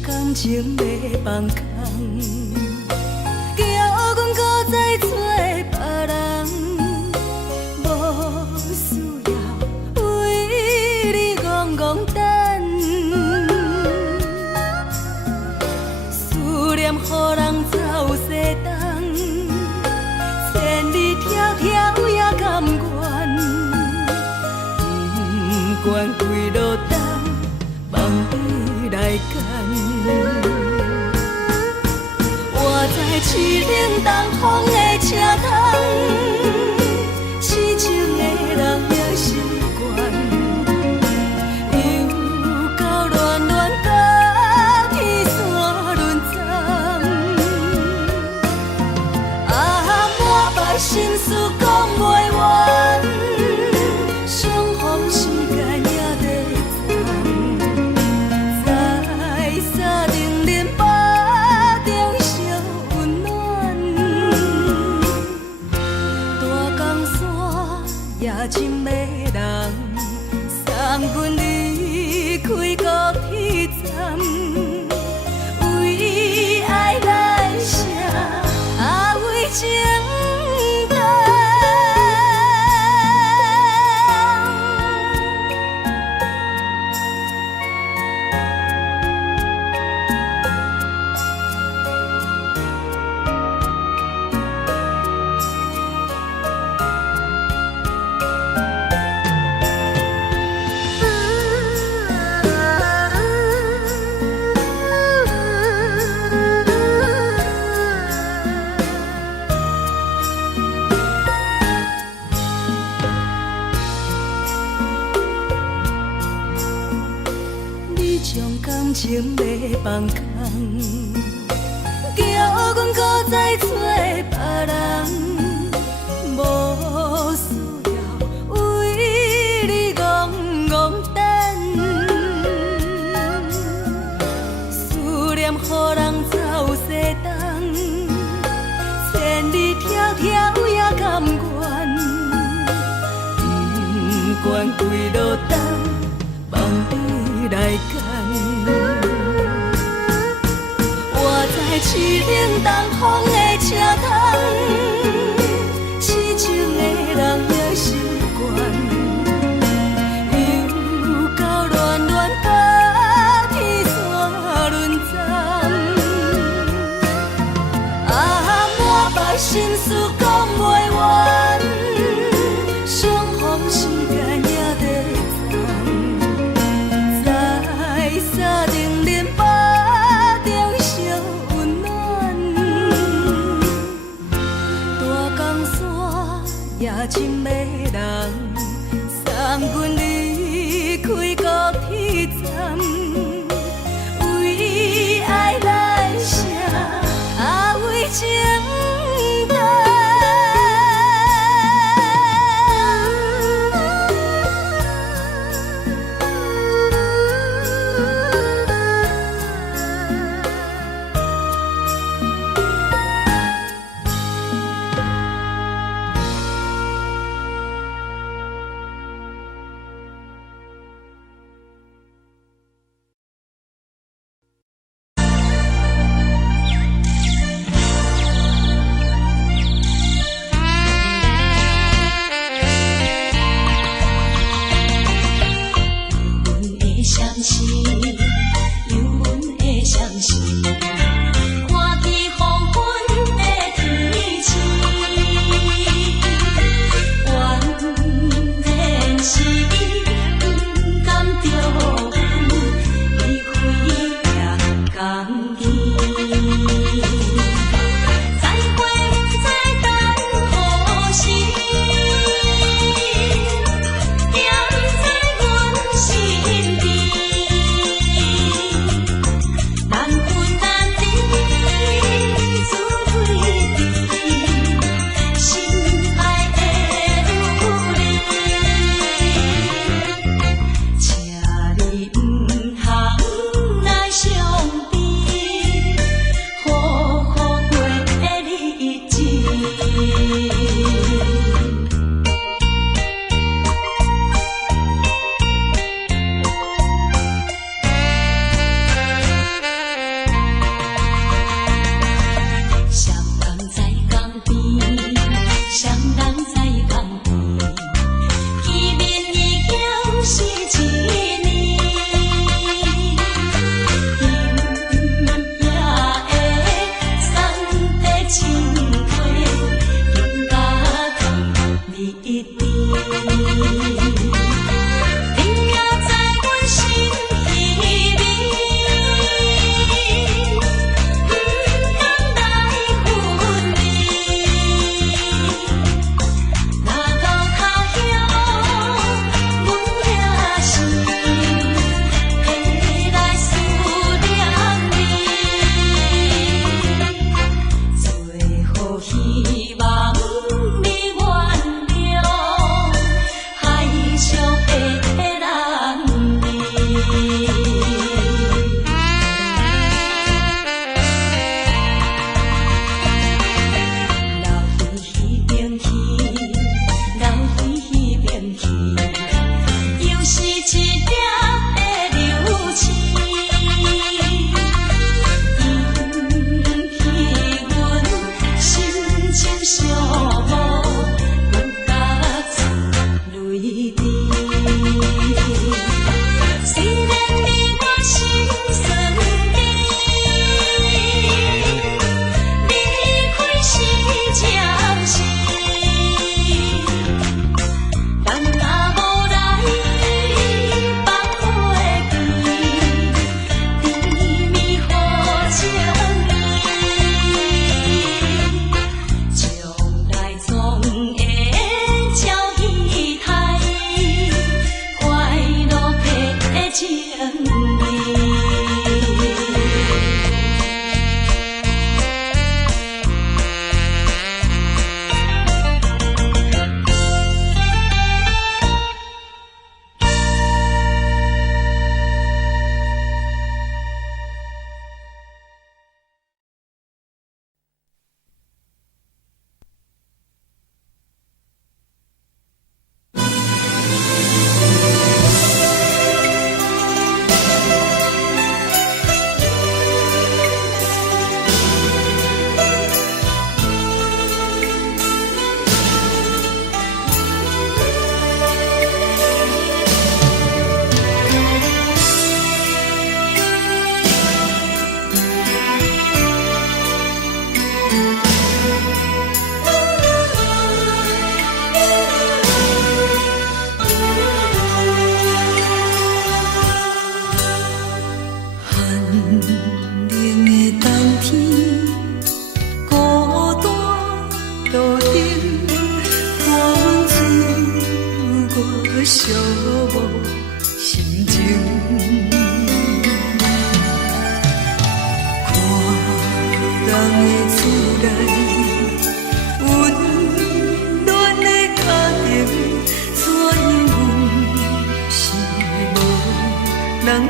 感情要放空，叫阮搁再找别人，无需要为你戆戆等。思念予人走西东，千里迢迢也甘愿，不管几路灯，望你来赶。我在凄冷东风的车窗，痴情的人也习惯，又到恋恋甲天线轮转。心事讲袂完，相逢时间也在站，在沙丁林巴中相温暖。大江山也真迷人，送阮离开高铁站，为爱来写，为情重。你将感情要放空，叫阮搁再找别人，无需要为你戆戆等。思念予人走西东，千里迢迢也甘愿，不管几路灯，望你来赶。我在痴冷东风的车窗，痴情的人也习惯，又到恋恋甲天线轮站。满腹心事讲袂完，相逢时间也在站，在沙丁林巴中相温暖。大江山也真迷人，送阮离开高铁站，为爱来写，为情重。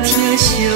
疼惜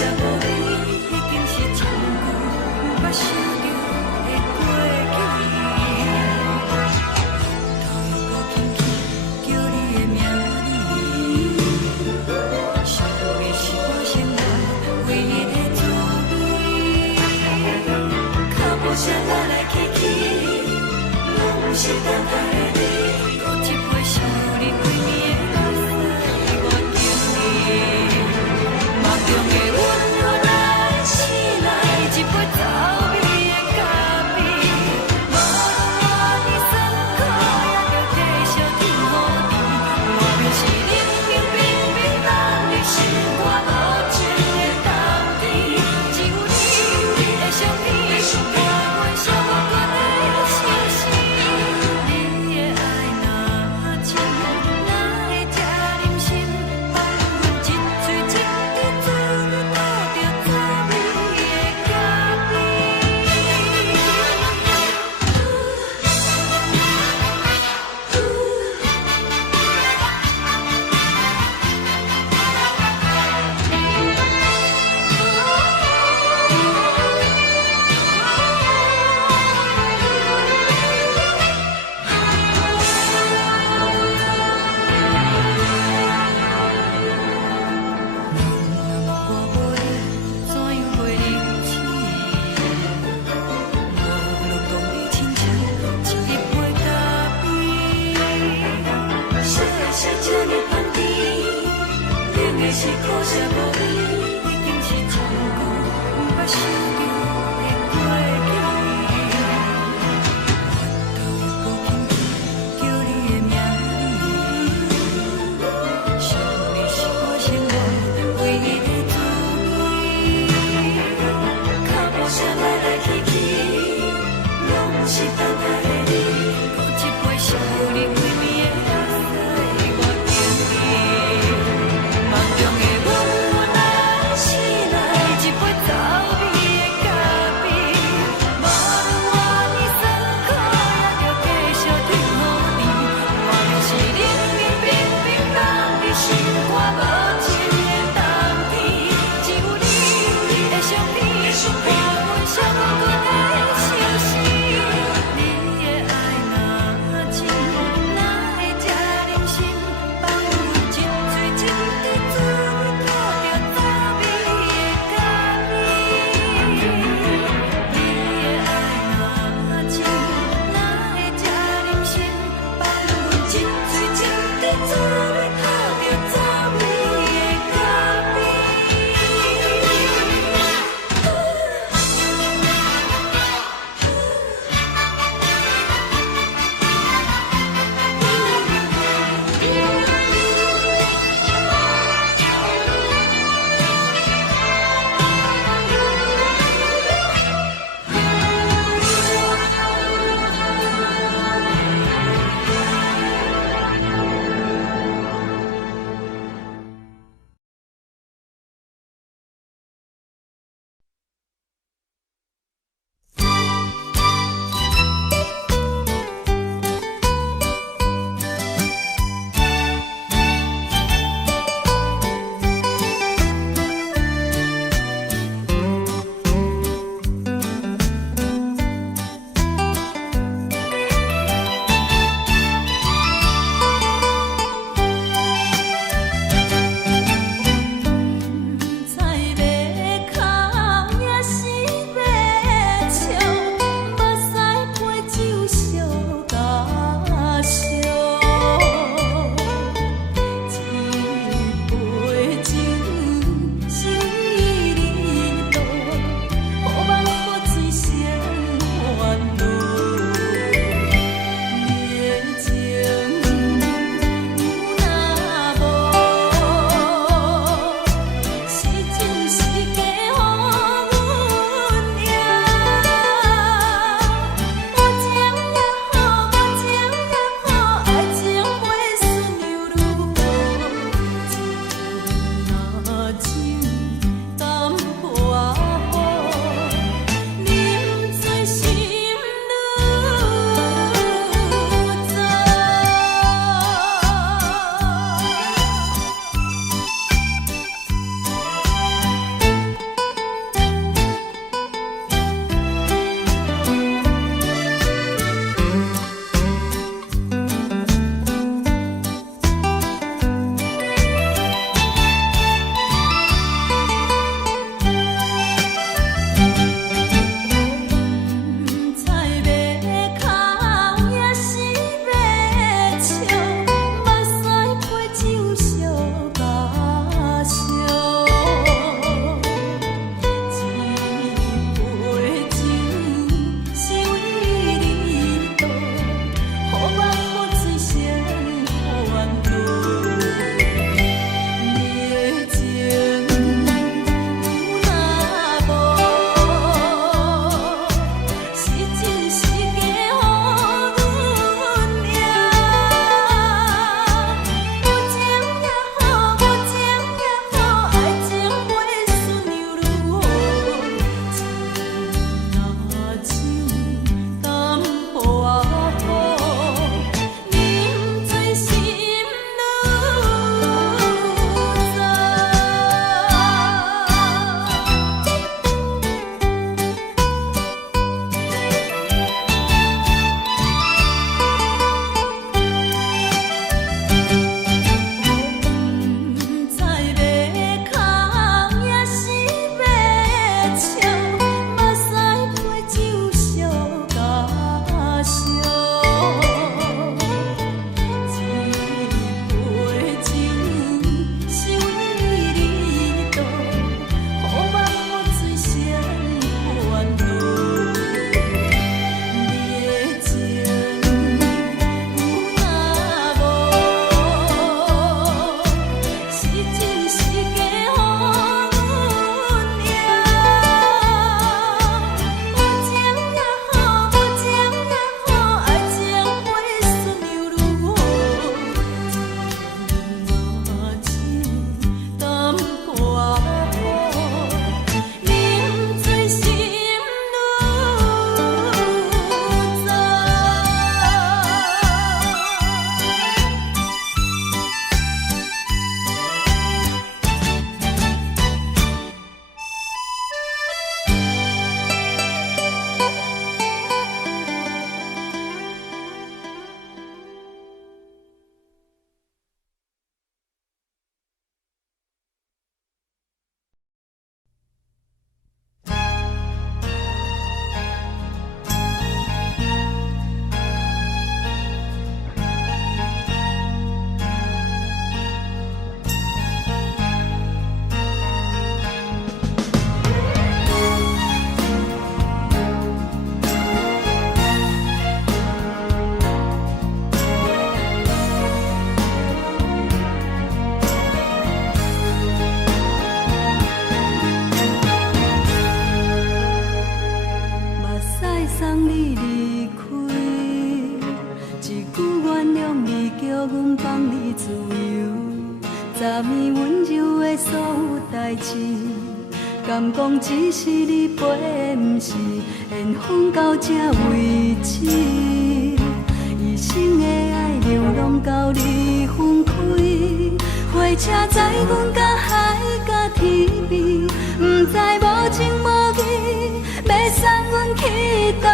舍无你，已经是一句无法想着的过去。头又搁轻轻叫你的名字，想的是我生活唯一的滋味。脚步声来来去去，拢是等待的你。搁一杯想你几年的目屎，我敬你。梦中的阮何来醒来，一杯走味的咖啡。无论我的酸苦，也着继续甜予你。莫名是冷冷冰冰，咱的心肝无情的冬天。只有你的相片，陪阮相关的心事。你的爱若真，哪会这忍心放阮一嘴一滴水，倒着滋味的咖我无你，怎样过日子？无路当你亲像一杯咖啡。小的是这呢香甜，冷的是苦涩无味，已经是一句无法想着的过去。头又搁轻轻叫你的名字，想的是我生活唯一的滋味。脚步声来来去去，拢是等待的你。搁一杯想你几暝的目屎，我敬你。梦中的阮来醒来，一杯走味的敢讲只是你陪，不是缘分到这为止。一生的爱流浪到你分开，火车载阮到海甲天边，不知无情无义，要送阮去倒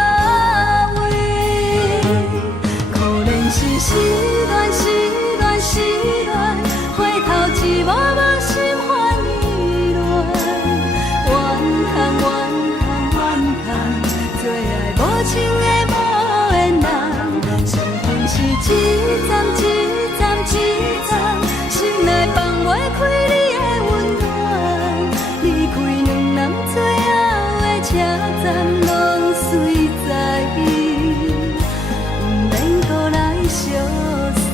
位？可怜是失恋，失恋，失恋，回头一幕幕心烦意乱，怨叹，怨叹，怨叹，最爱无情的无缘人，伤痕是一站一站一站，心内放袂开你的温暖，离开两人最后的车站，拢随在伊，不免搁来相送。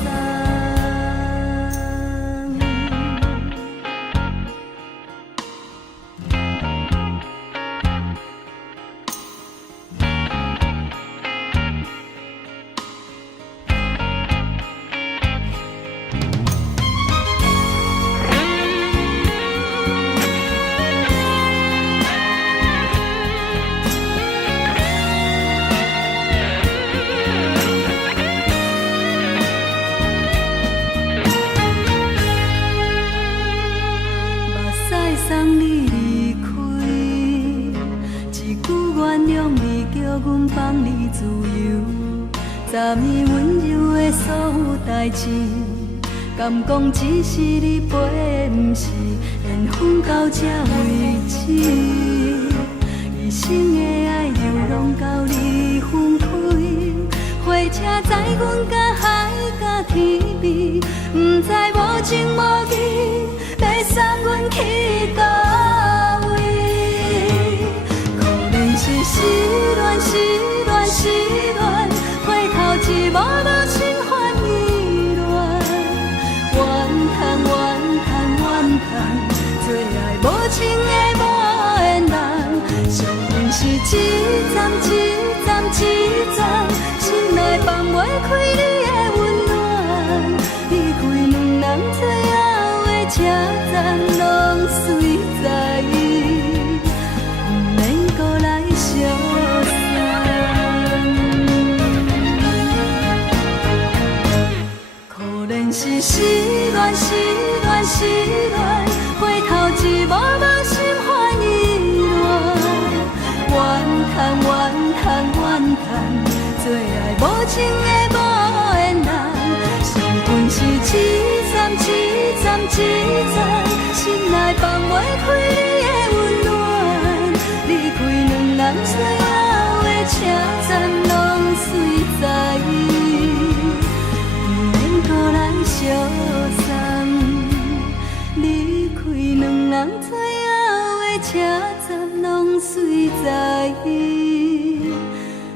送你离开，一句原谅你，叫阮放你自由。昨暝温柔的所有代志，敢讲只是你陪，不是缘分到这为止。一生的爱流浪到你分开，火车载阮到海甲天边，不知无情无义，要送阮去倒位？可怜是失恋，失恋，失恋，回头一幕幕心烦意乱，怨叹，怨叹，怨叹，最爱无情的无缘人，伤痕是一站一站一站，心内放袂开你的温暖，离开两人最后的车站，拢随在伊，不免搁来相送。可怜是失恋，失恋，失恋，回头一幕幕心烦意乱，怨叹，怨叹，怨叹，最爱无情的无缘人，伤痕是一站一站一站，心内放袂开你的温暖，离开两人最后的车站，拢随在伊，不免搁来相送。离开两人最后的车站，拢随在伊，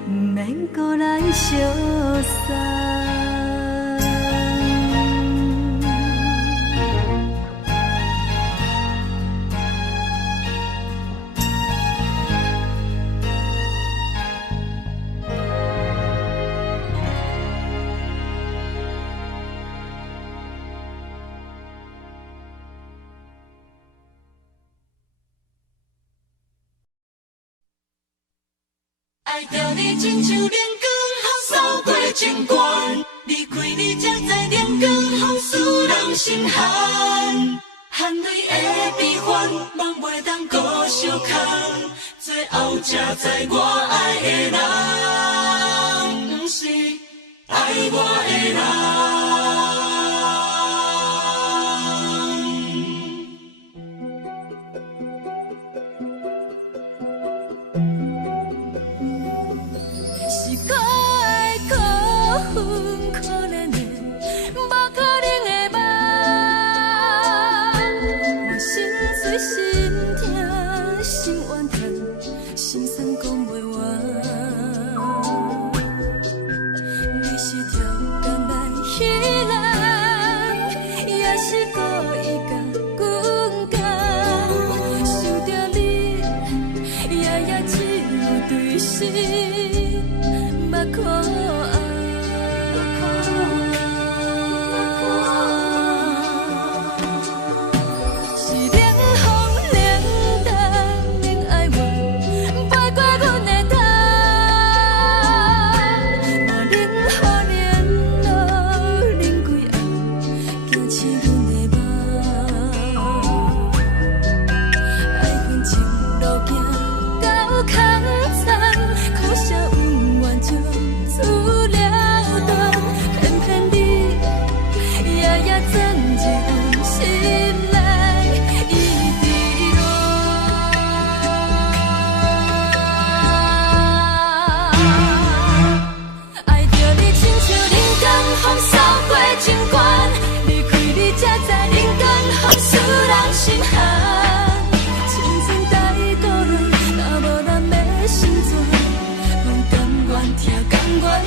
不免搁来相送。爱着你亲像连光雨扫过情关，离开你才知连光雨使人心寒。含泪的悲欢，望袂当搁相牵，最后才知我爱的人，不是爱我的人。是可爱可恨可怜的，无可能的梦。我心碎心痛心怨叹，心酸讲袂完。你是挑工来彼人，也是故意甲阮讲，想着你夜夜只有对视。可爱，是冷风冷淡，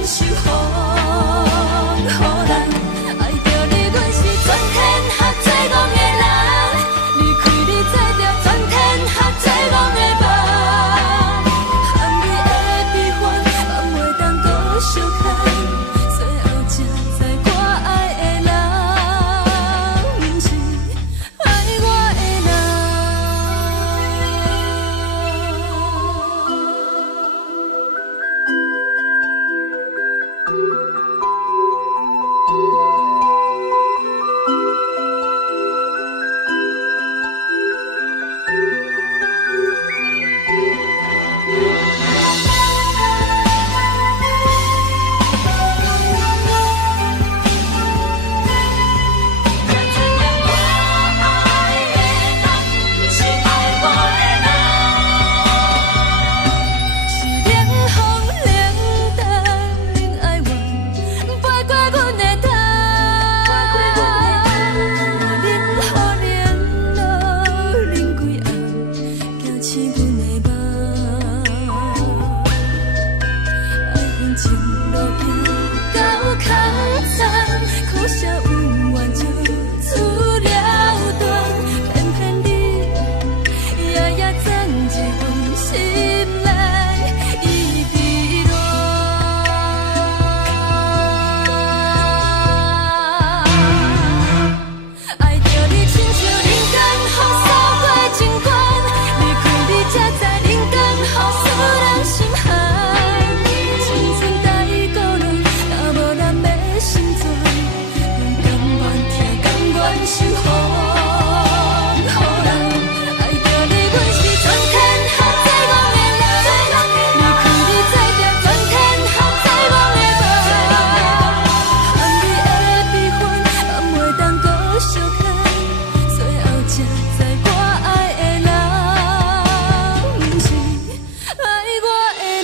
守护，予人爱着你，阮是全天下最戆的人。离开你，做着全天下最戆的梦。含泪的悲欢，嘛袂当搁相牵。最后才知我爱的人，不是爱我的人。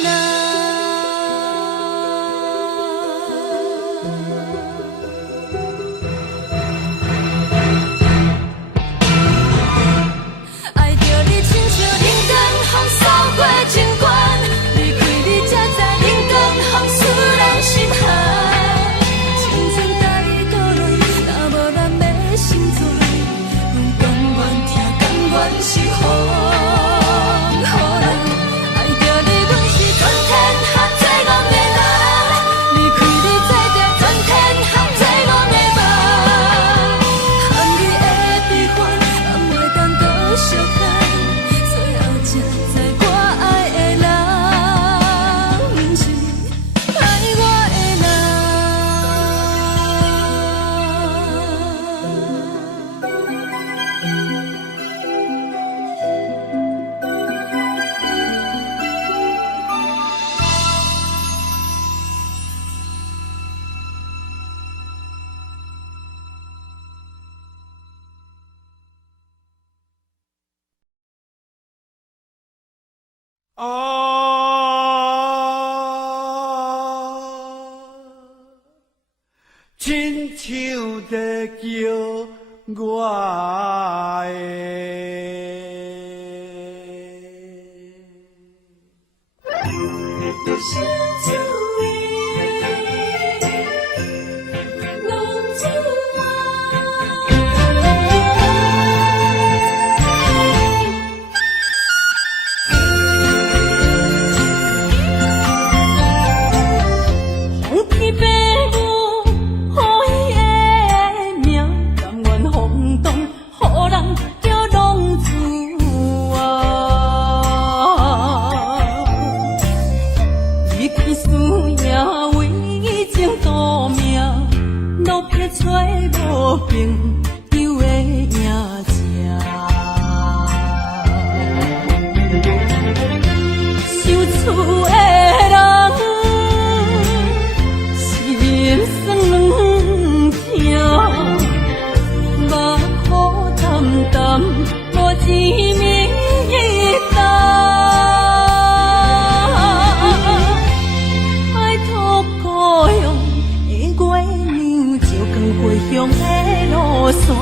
亲像在叫我所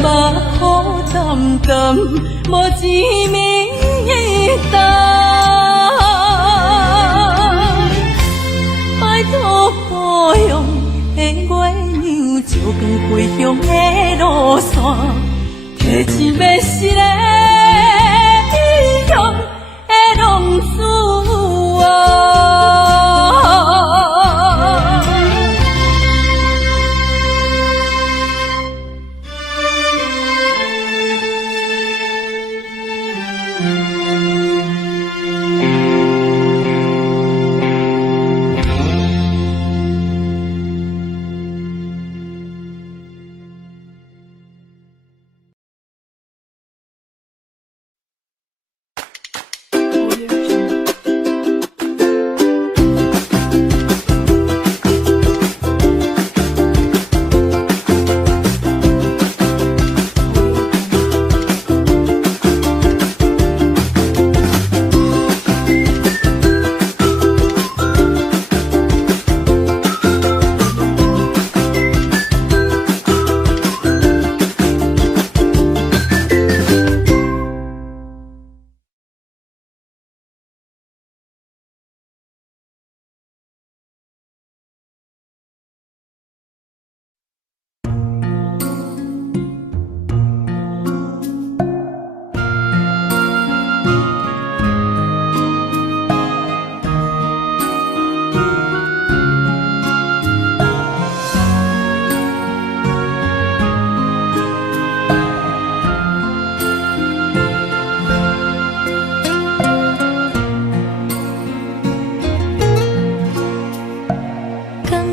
目苦淡淡，无滋味淡。拜托保佑的月亮，照光归乡的路线，提一要失的英雄的浪子啊！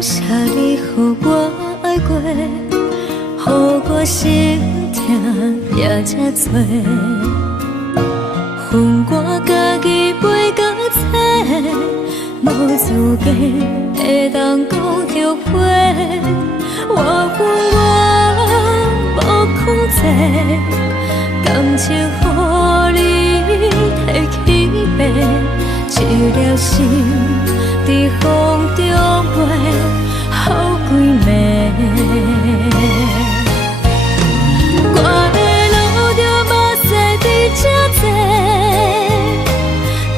谢你，予我爱过，予我心痛也这多。恨我家己袂够切，无资格会当讲后悔。我恨我无控制，感情予你提起白，一粒心在风中飞。好几暝，我的路就无细滴这多，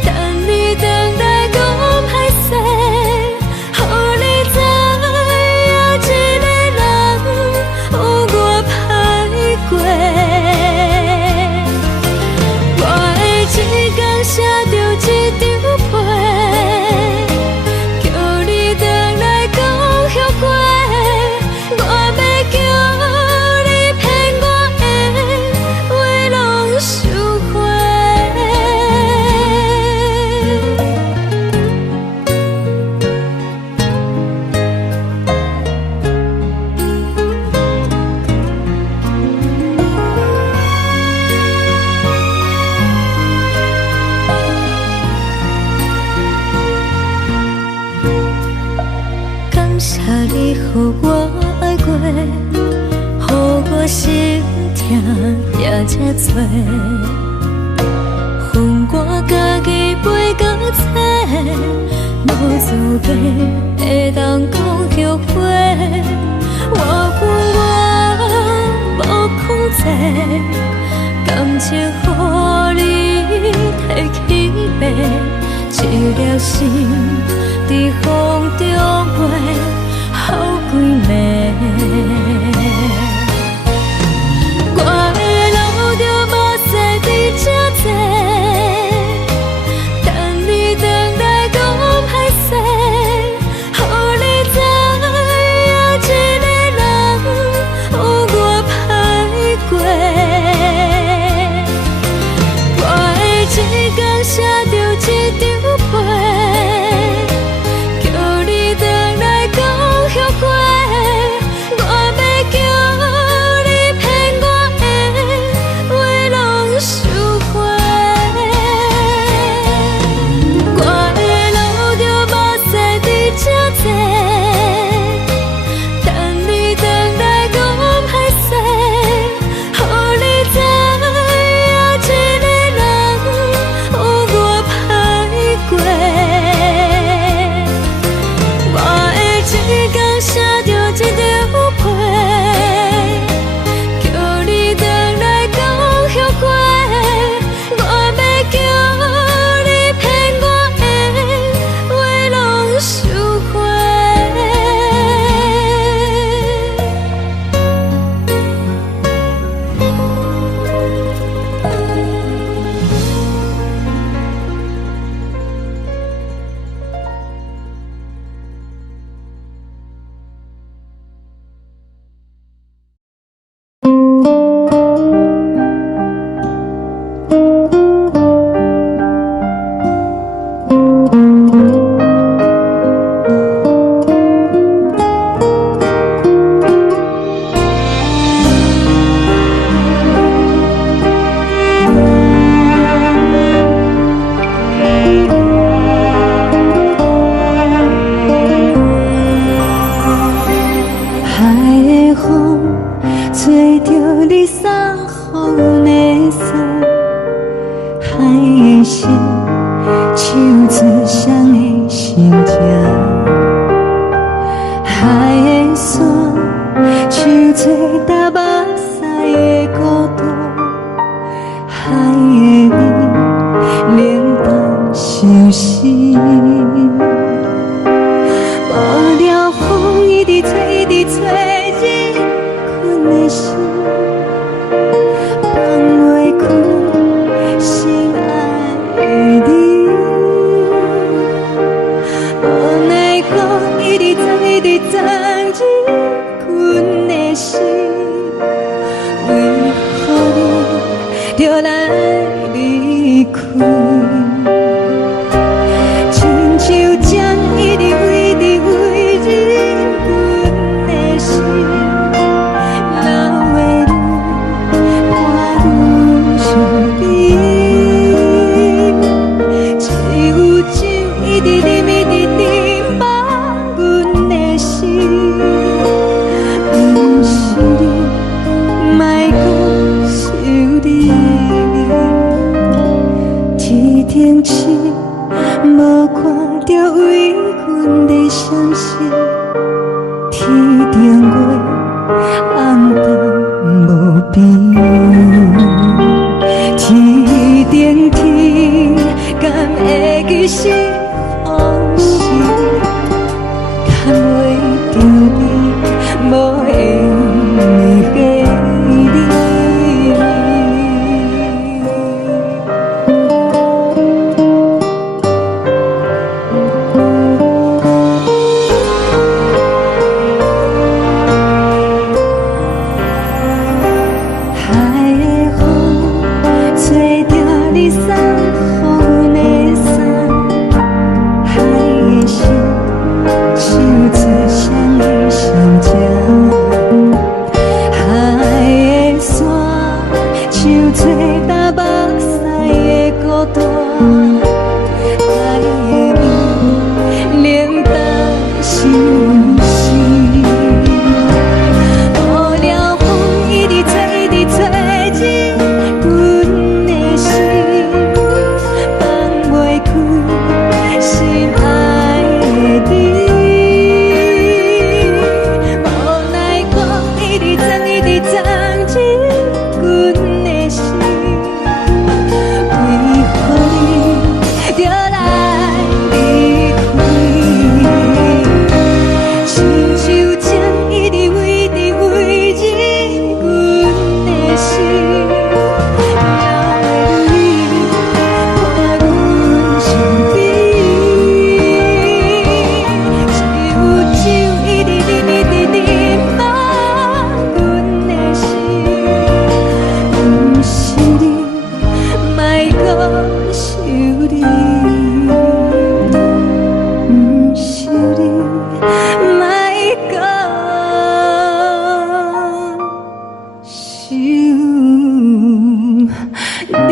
等你回来讲歹势，予你知影一个人有我歹过。我的一天写着一张被，叫你回来讲。我要叫你骗我的话拢收回。感谢你，予我爱过，予我心痛也这多。恨我家己袂够切，无资格会当讲后悔。我恨我无控制，感情予你提起白，一粒心在风中飞。好几暝，我的路就无细滴这多，等你回来讲歹势，予你知影一个人有我歹过。我的一天写着一张被。后悔，就来离开。亲像针一直围着围着阮的心，流的泪伴阮伤悲，只有酒一直啉一直啉饱阮的心。不是你，莫讲想你。天顶星，无看到为阮的闪烁；天顶月，暗淡无边。天顶天，敢会记是往事？敢袂着你，无会记你。海的风吹着你送予阮的衫，海的心像做双鱼相接，海的山像做大目屎的孤单，海的味冷淡伤心。无聊风一直吹，一直吹进阮的心，放袂开心爱的你。无奈讲一直藏，一直藏进阮的心，为何你就来离开？亲像针一直围着围着阮的心，流的泪伴阮伤悲，只有酒一直啉一直啉饱阮的心。不是你，莫讲想你。不是你，莫讲想你。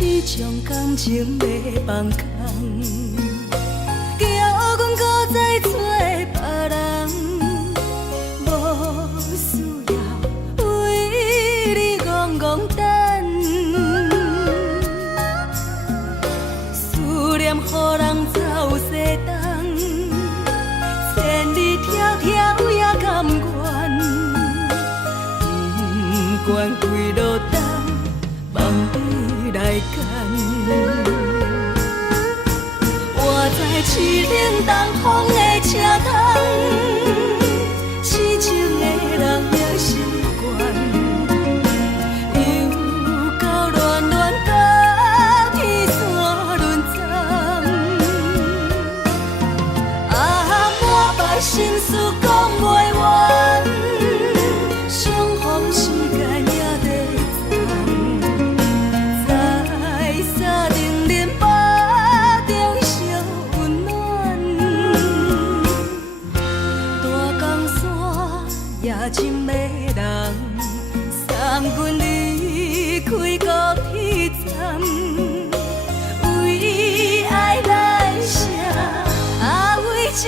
你将感情要放空，叫阮搁再找别人，无需要为你戆戆等。思念予人走西东，千里迢迢也甘愿，不管几路东。放你来干，活在凄冷东风的车窗，痴情的人也习惯，又到乱乱甲天线轮站，满腹心事讲袂完，相逢时间也在在定林巴中烧温暖，大江山也真迷人，送阮离开高铁站，为爱来写，为情。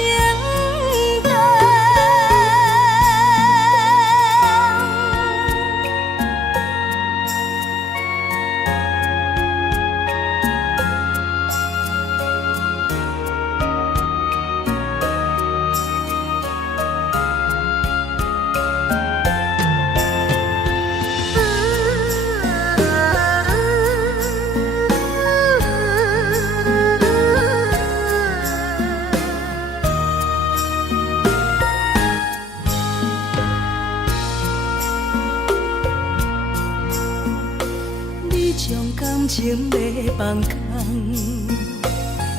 伤感情要放空，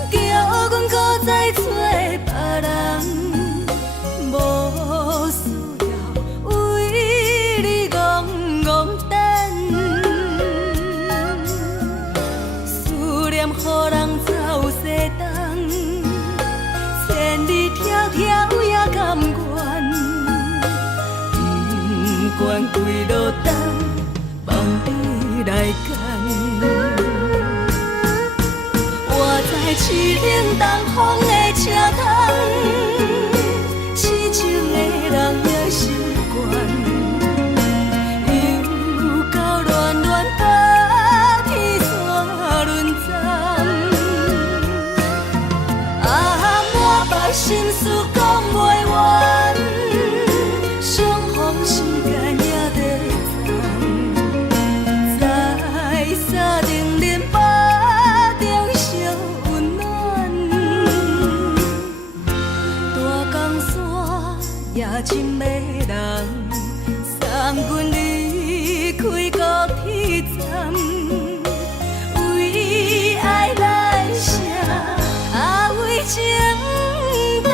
叫阮搁再找别人，无需要为你戆戆等，思念予人走西东，千里迢迢也甘愿，不管几落冬，放你来干。我在痴冷东风的车窗，痴情的人也习惯，又到恋恋把天线轮转。啊，满腹心事讲袂完，相逢时间也在藏，在沙定林巴中烧温暖，大江山夜深的人，送阮离开高铁站，为爱来写，为情等。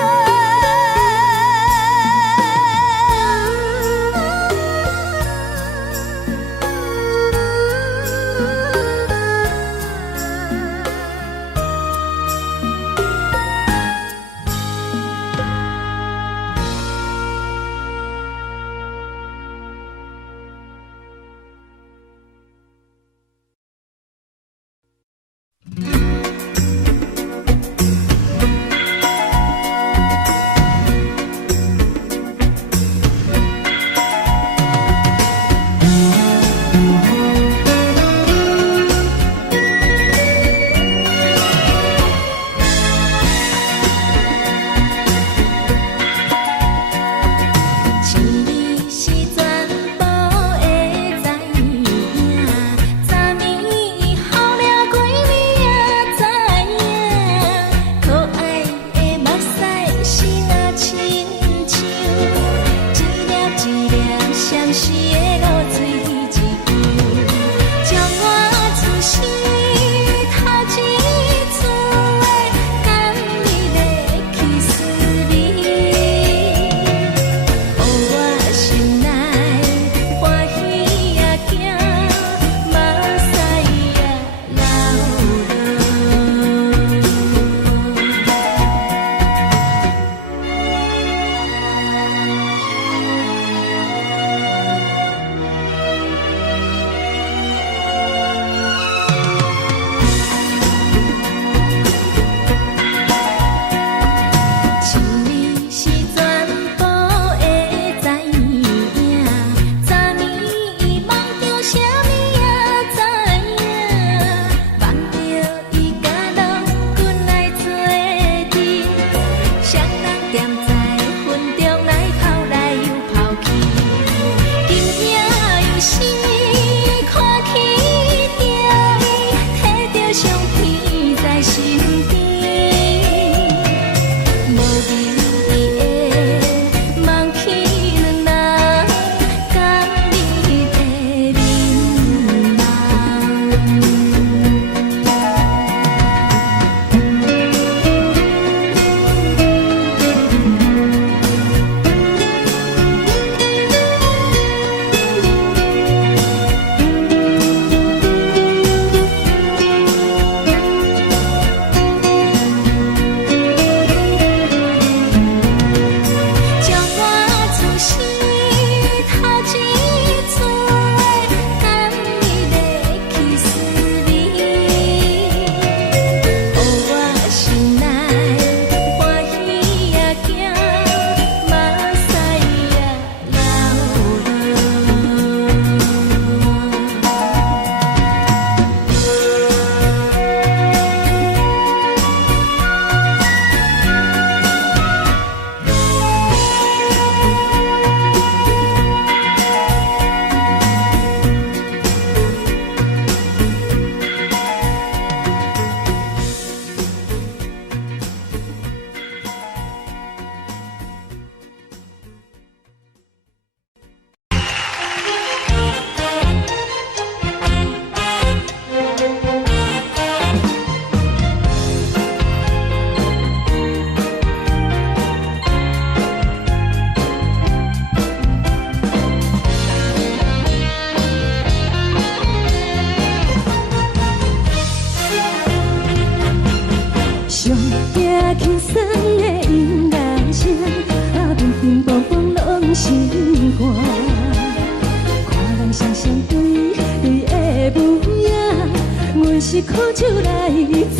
阮是苦酒来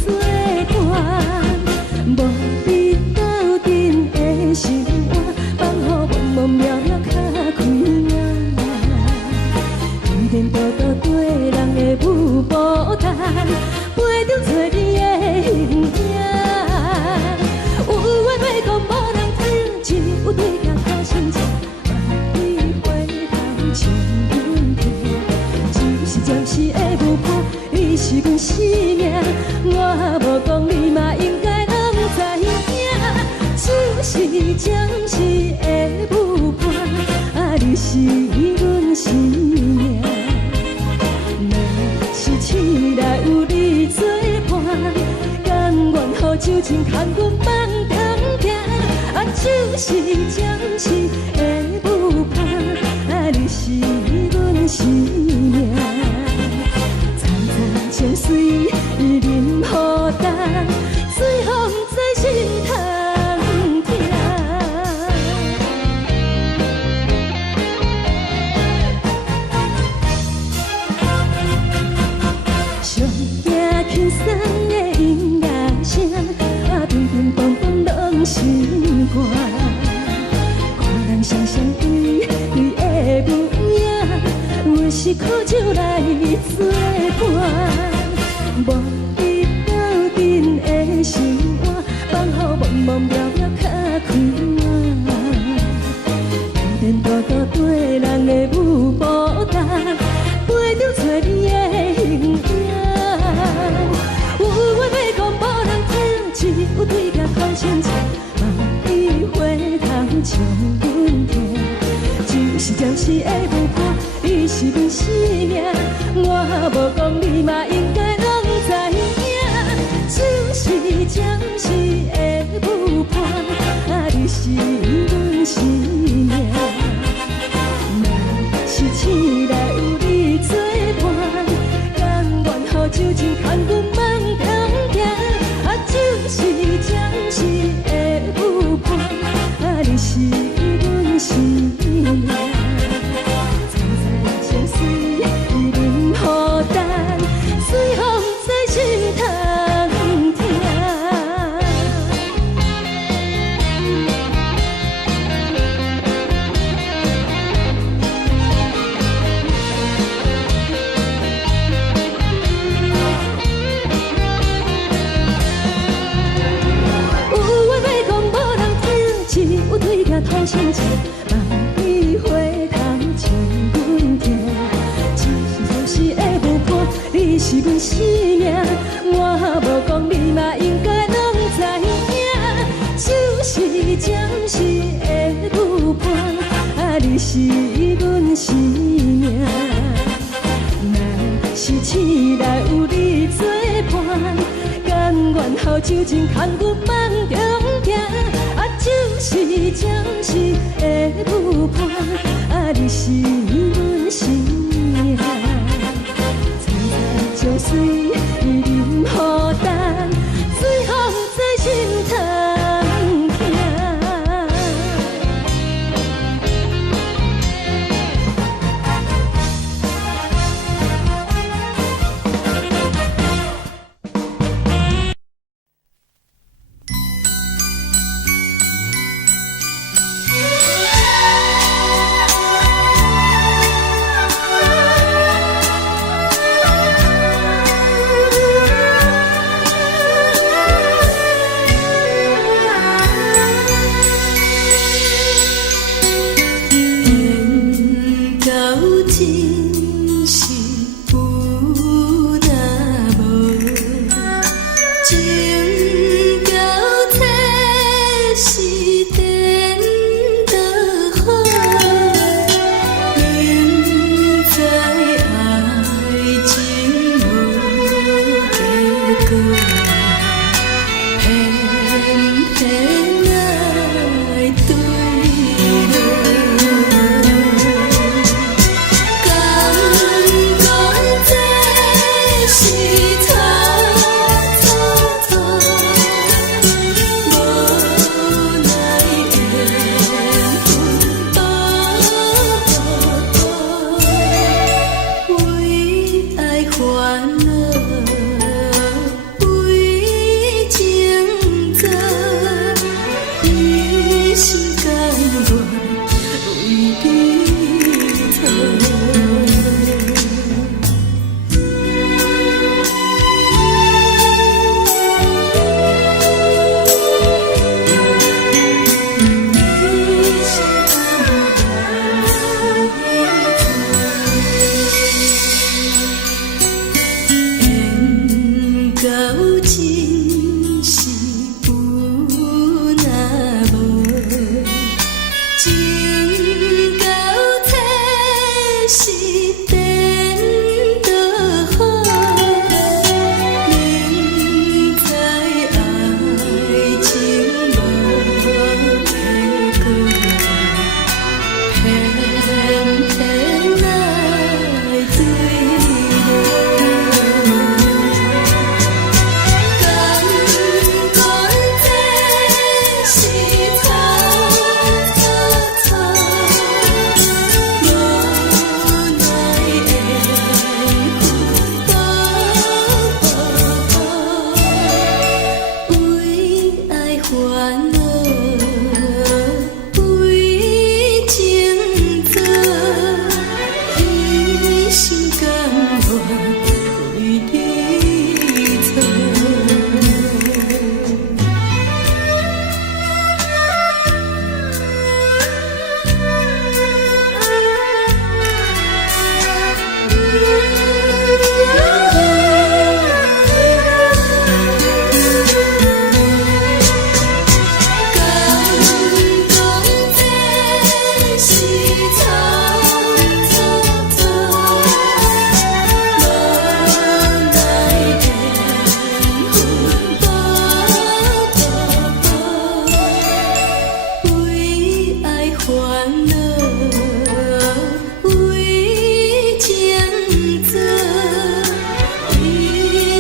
作伴，无你斗阵的生活，放予茫茫渺渺较快活。天天道道对人的舞步弹，陪着做你的形影。有话要讲无人听，只有对镜头心情，万里回头将阮听。就是暂时的舞伴，你是阮生命，我无讲你嘛应该拢知影。就是暂时的舞伴，你是阮生命。若是醒来有你作伴，甘愿予酒精牵阮放长行。就是暂时的舞伴，你是阮生命。层层情水任何等，随风在心头听。上惊轻松的音乐声，乒乒乓乓拢心肝。看人双双对对的舞影，阮是苦酒来作伴。无你斗阵的生活，放予茫茫渺渺较快活。天天道道对人的舞步弹，陪着做你的形影。有话要讲无人听，只有对镜头心情，万里回头将阮听。就是暂时的舞伴，你是阮生命，我无讲你嘛应该拢知影。就是暂时的舞伴，你是阮生命。若是醒来有你作伴，甘愿予酒精牵阮放长行。就是暂时的舞伴，你是阮生命。层层情水任何等，随风在心头听。有话要讲无人听，只有对镜头心情，万里回头将阮听。就是暂时的舞伴，你是阮生命，我无讲你嘛应该拢知影。就是暂时的舞伴，你是阮生命。若是醒来有你作伴，甘愿予酒精牵阮放长行。就是暂时的舞伴，你是阮生命。层层情水任何等，随风在心头听。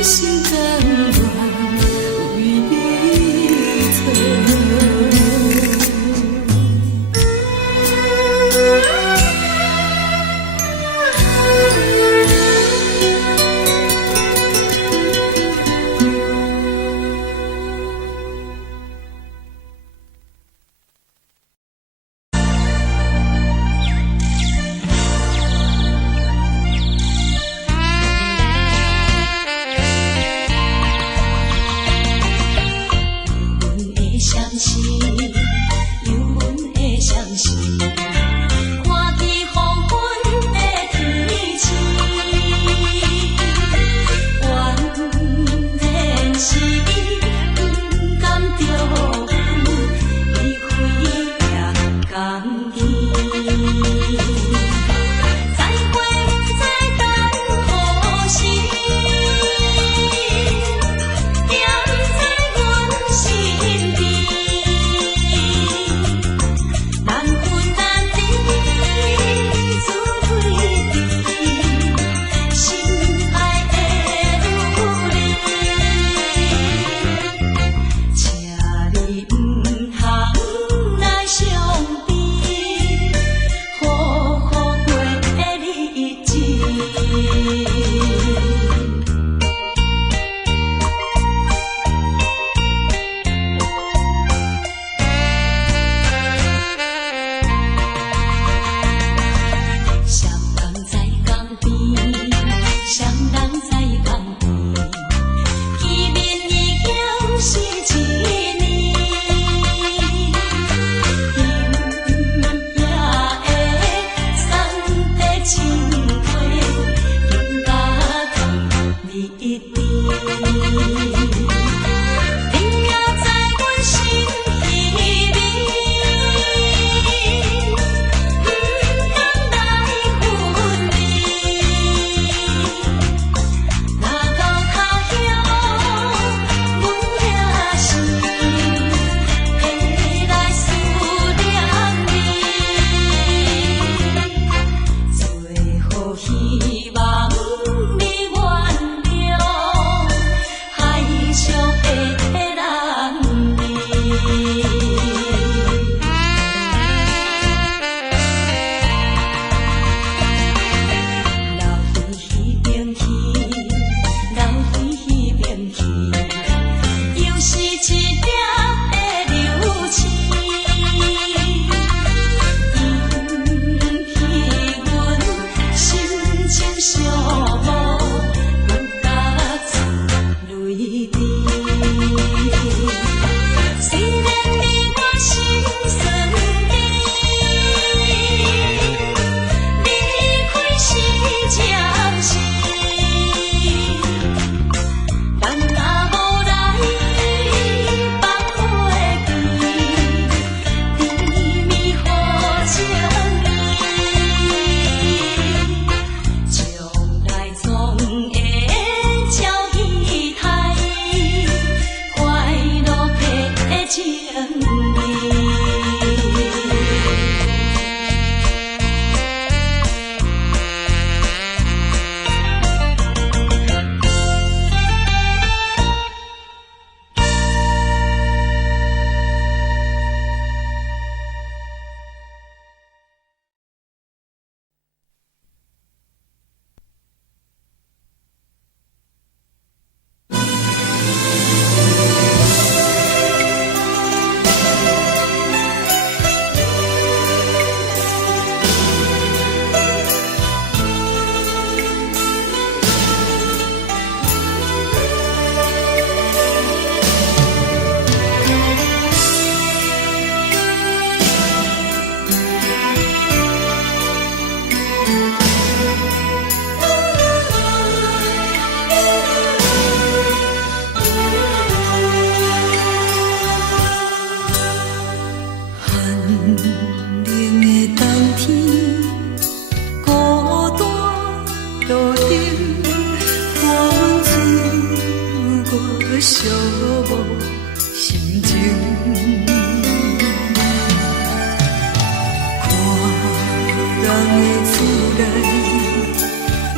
心甘愿为你错。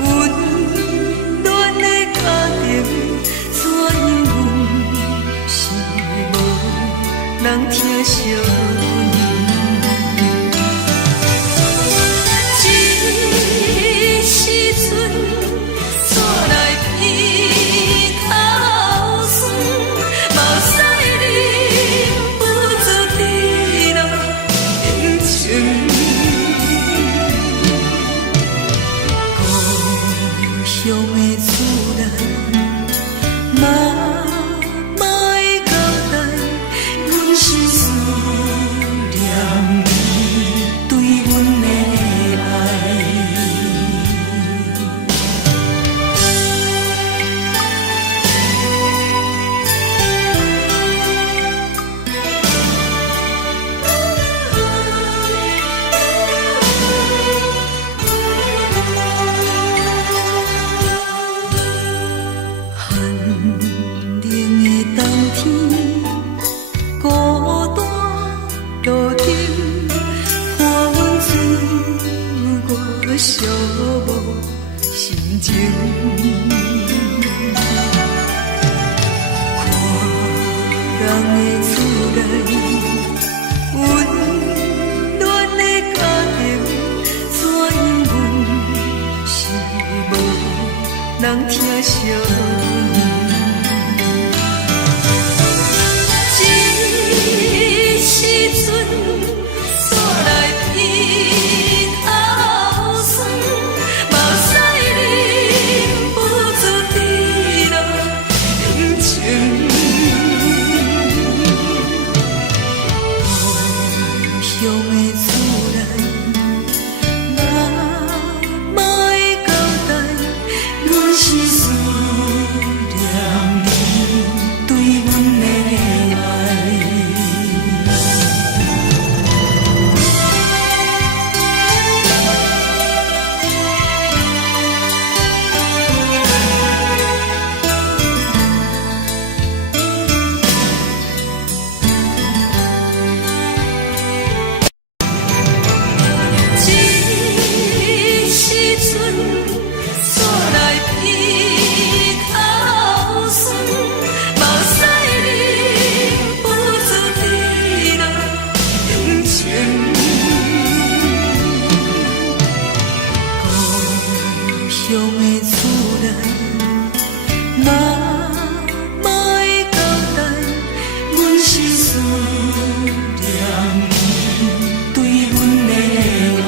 温暖的家庭。惜你。这时阵带来鼻头酸，嘛使你不知滴落冷情。故乡的厝内，嘛莫会交代，阮是思念你对阮的爱。寒冷的冬天，孤单路顶，看阮自我寂寞心情。看人的厝内，温暖的家庭，怎因阮是无人疼惜你？这时阵带来鼻头酸，嘛使你不知滴落冷情。故乡的厝内，嘛莫会交代，阮是思念你对阮的爱。这时阵带来鼻头酸，嘛使你不知滴落冷情。故乡的厝内，嘛莫会交代，阮是思念你对阮的爱。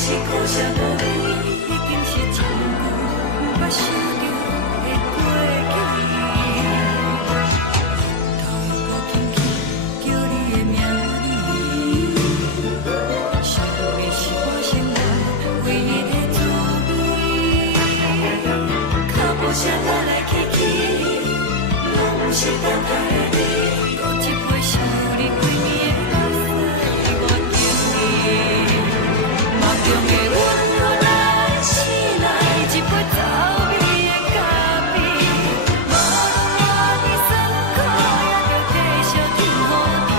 是苦涩无味，已经是一句有捌想着的过去。头又搁轻轻叫你的名字，想的是我生活唯一的滋味。脚步声来来去去，拢是等待的你。搁一杯想你几年的目屎，我敬你。梦中的阮何来醒来，一杯走味的咖啡，无论我的酸苦，也着继续甜予你。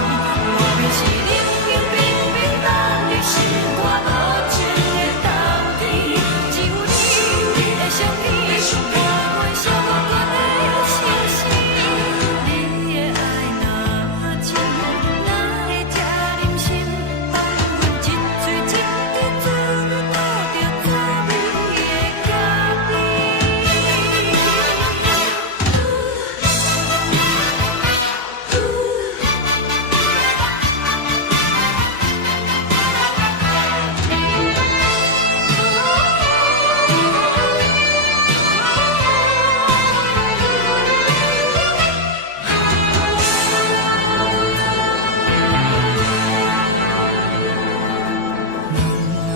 外面是冷冷冰冰冷的心肝，无情的冬天，只有你会想起我阮相关的心事。你的爱若真，哪会这忍心放阮一嘴一滴珠，倒着滋味的咖啡。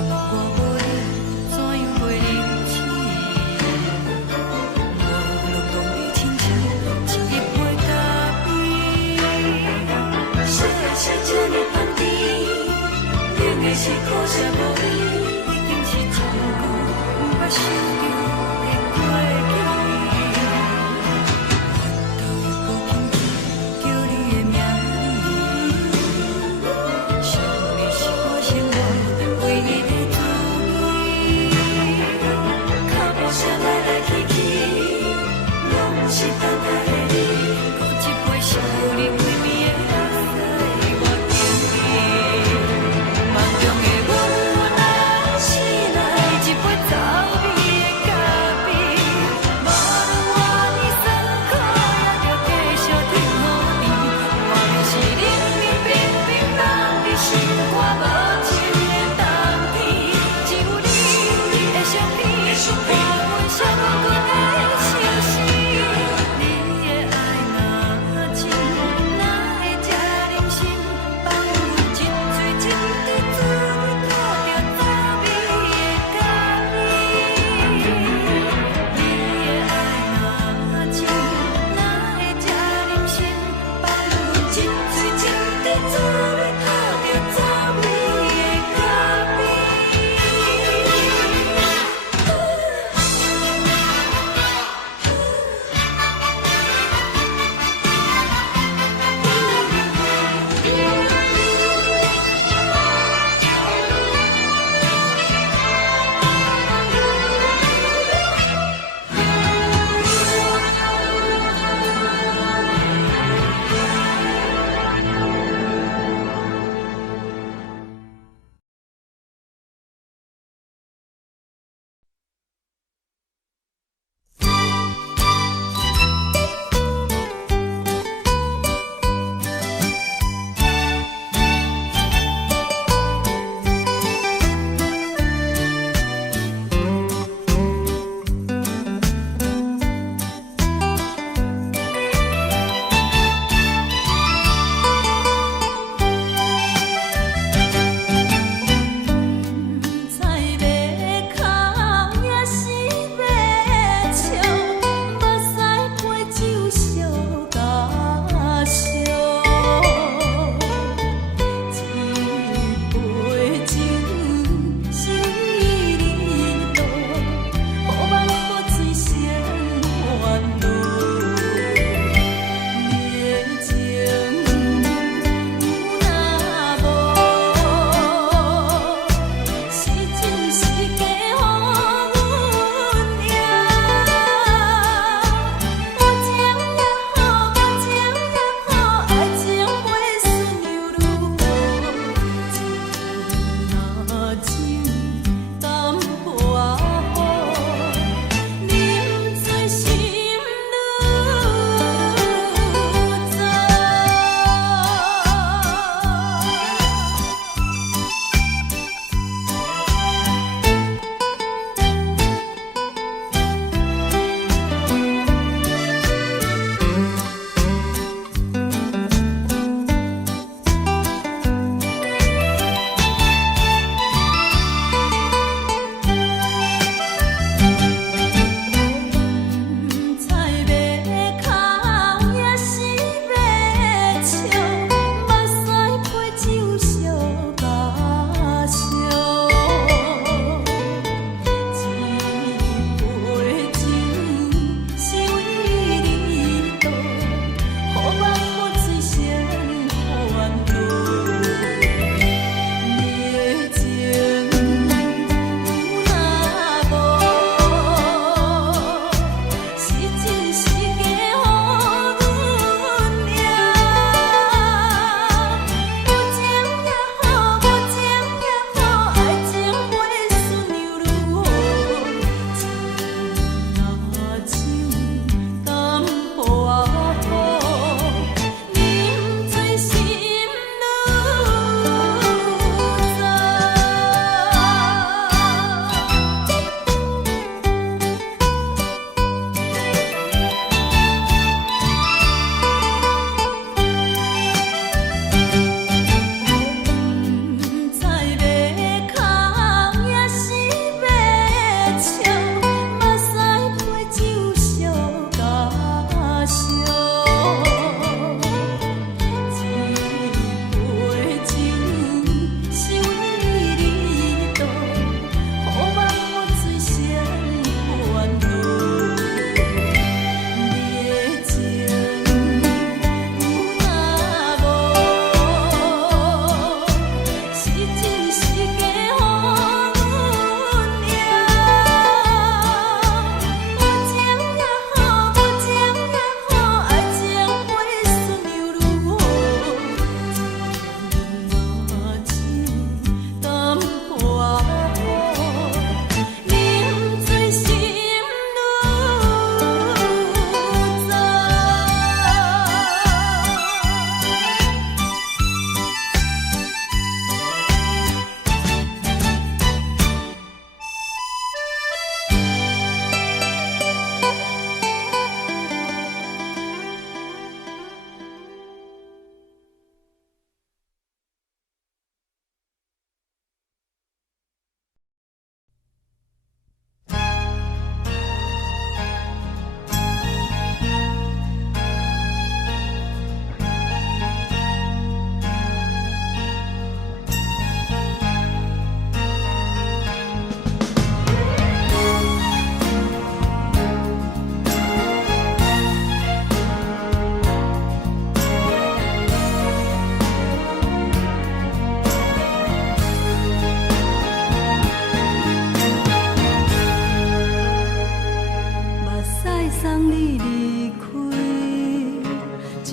我无你，怎样袂离弃？无论当你亲像一杯咖啡，说的是这呢香甜，冷的是苦涩无味，已经是一句有捌想着的过去。头又搁轻轻叫你的名字，想的是我生活唯一的滋味。脚步声来来去去，拢是等待的你。搁一杯想你几暝的目屎，我敬你。梦中的阮何来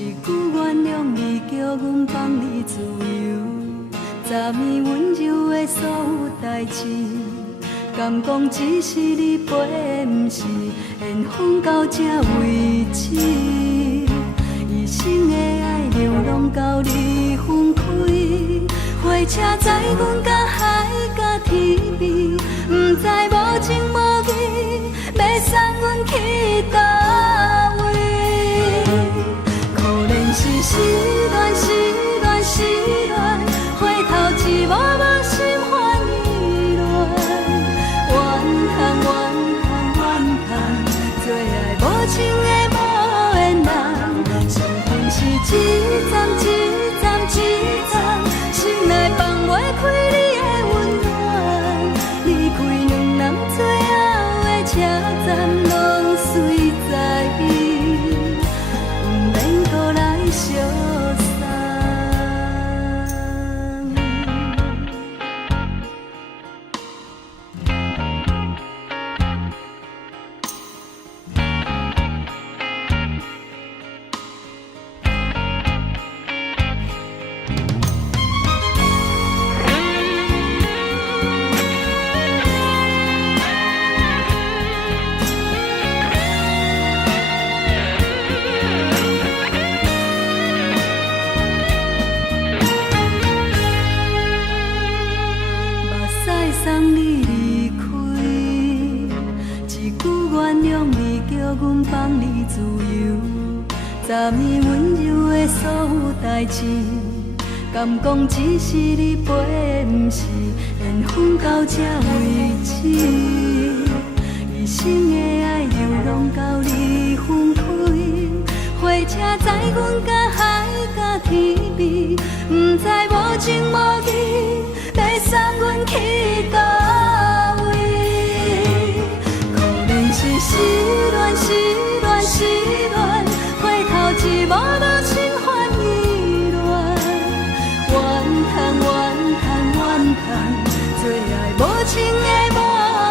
一句原谅你，叫阮放你自由。昨暝温柔的所有代志，敢讲只是你陪，不是缘分到这为止。一生的爱流浪到你分开，火车载阮到海角天边，不知无情无义，要送阮去倒位？可怜是失恋，失恋，失恋，回头一幕幕心烦意乱，怨叹，怨叹，怨叹，最爱无情的无缘人，伤痕是一站一站一站，心内放袂开你的温暖，离开两人最后的车站，拢随在伊，不免搁来相送。送你离开，一句原谅你，叫阮放你自由。昨暝温柔的所有代志，敢讲只是你陪，不是缘分到这为止。一生的爱流浪到你分开，火车载阮到海角天边，不知无情无义，要送阮去倒位？可怜是失恋，失恋，失恋，回头一幕幕心烦意乱，怨叹，怨叹，怨叹，最爱无情的无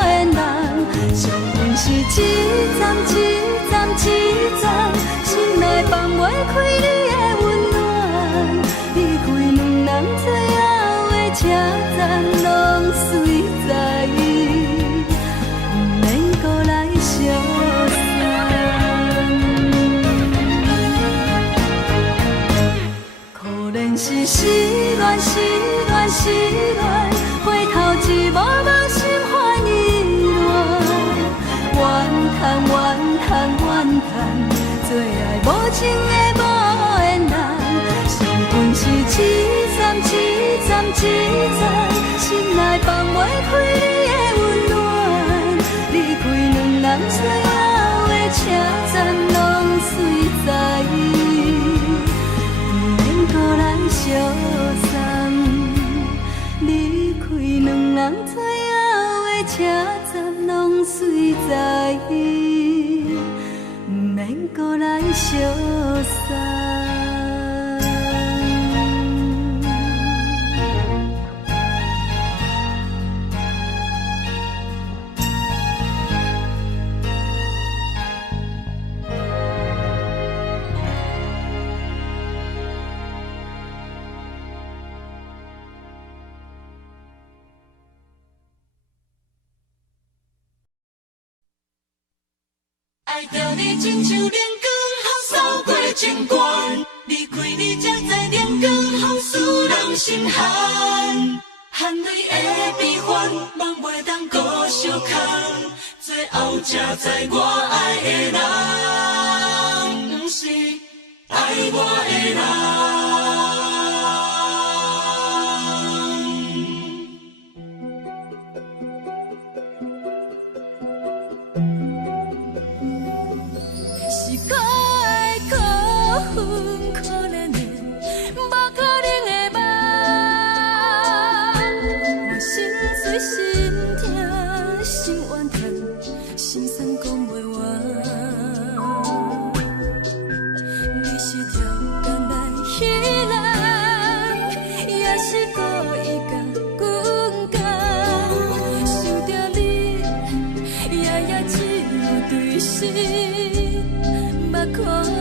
缘人，伤痕是一站一站一站，心内放袂开你的温暖，离开两人最后的车站，拢随在伊，不免搁来相送。可怜是失恋，失恋，失恋，回头一幕幕心烦意乱，怨叹，怨叹，怨叹，最爱无情的无缘人，伤痕是一站一站一站，心内放袂开你的温暖，离开两人最后的车站，拢随在伊，不免搁来相送。离开两人最后的车站，拢随在伊，不免搁来相送。爱着你亲像连光雨扫过情关，离开你才知连光雨使人心寒。含泪的悲欢，望袂当搁相牵，最后才知我爱的人，不是爱我的人。是可爱可恨可怜的，无可能的梦。我心碎心痛心怨叹，心酸讲袂完。你是挑工来彼人，也是故意甲阮讲，想着你夜夜只有对视。目眶红，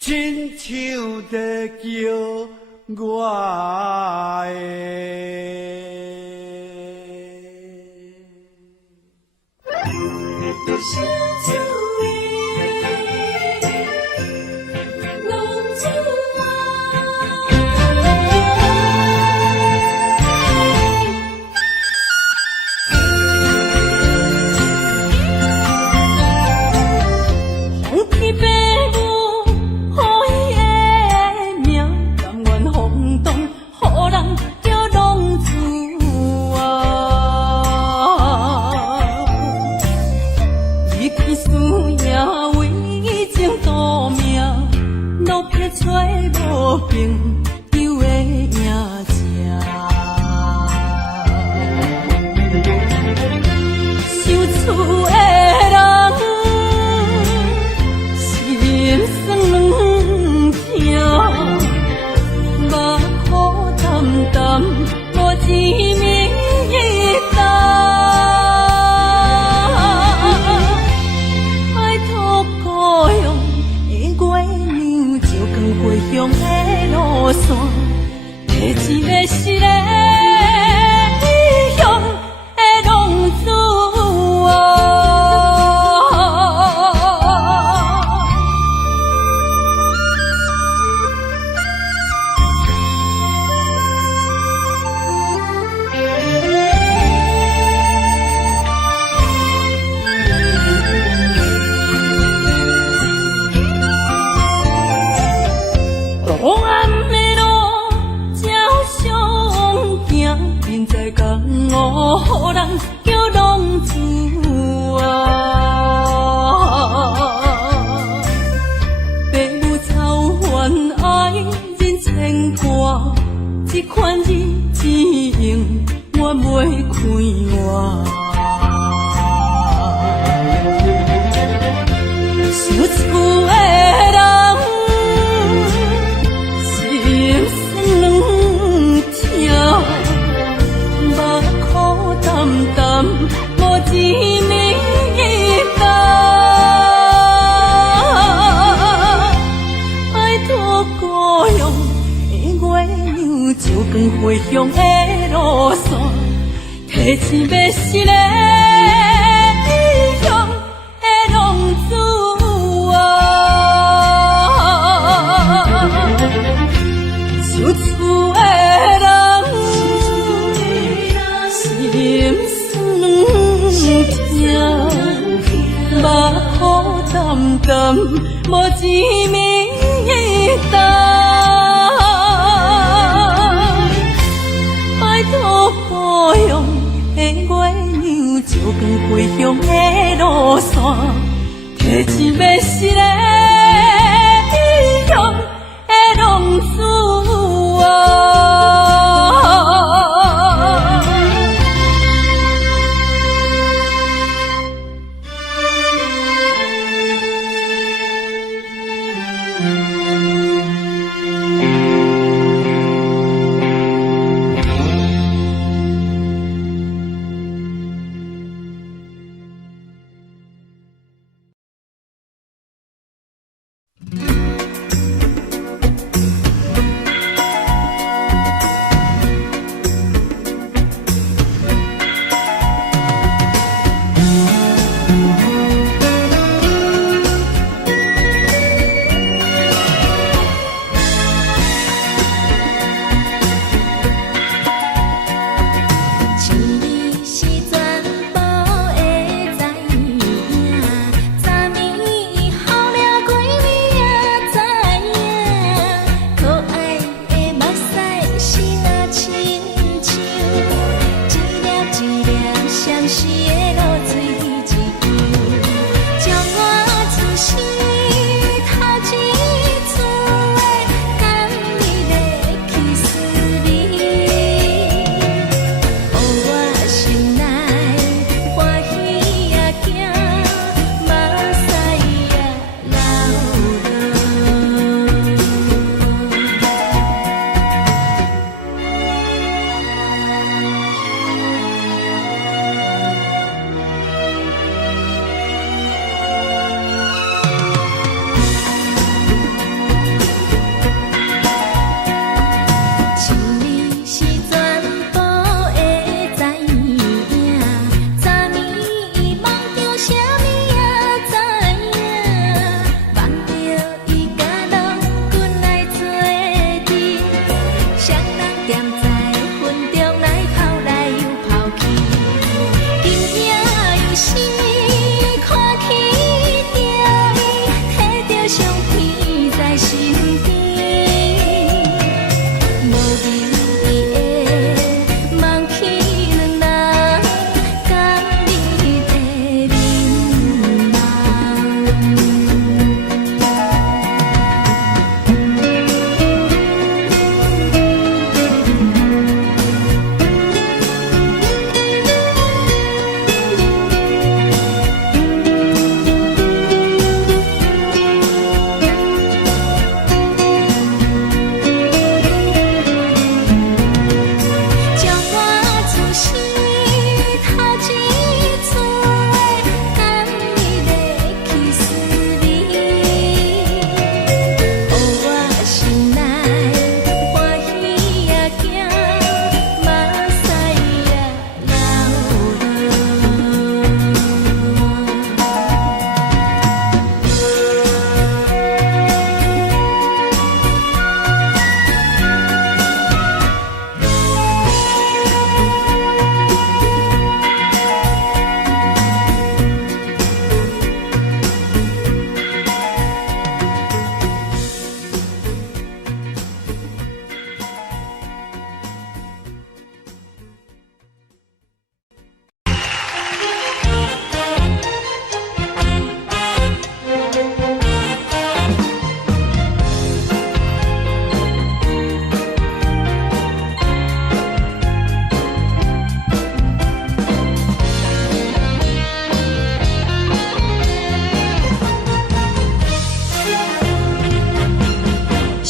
亲像在叫我的小酒味，浓酒予人叫浪子啊！父母操怨爱人牵挂，这款日子用我袂开换。想厝的人，心酸两条，目苦淡淡，无滋味淡。拜托故乡的月亮，照光回乡的路线，提醒要是个异乡的浪子啊！想厝的人，心酸两条，目苦淡淡，无滋味淡。拜托故乡的月亮，照光回乡的路线，提醒要是个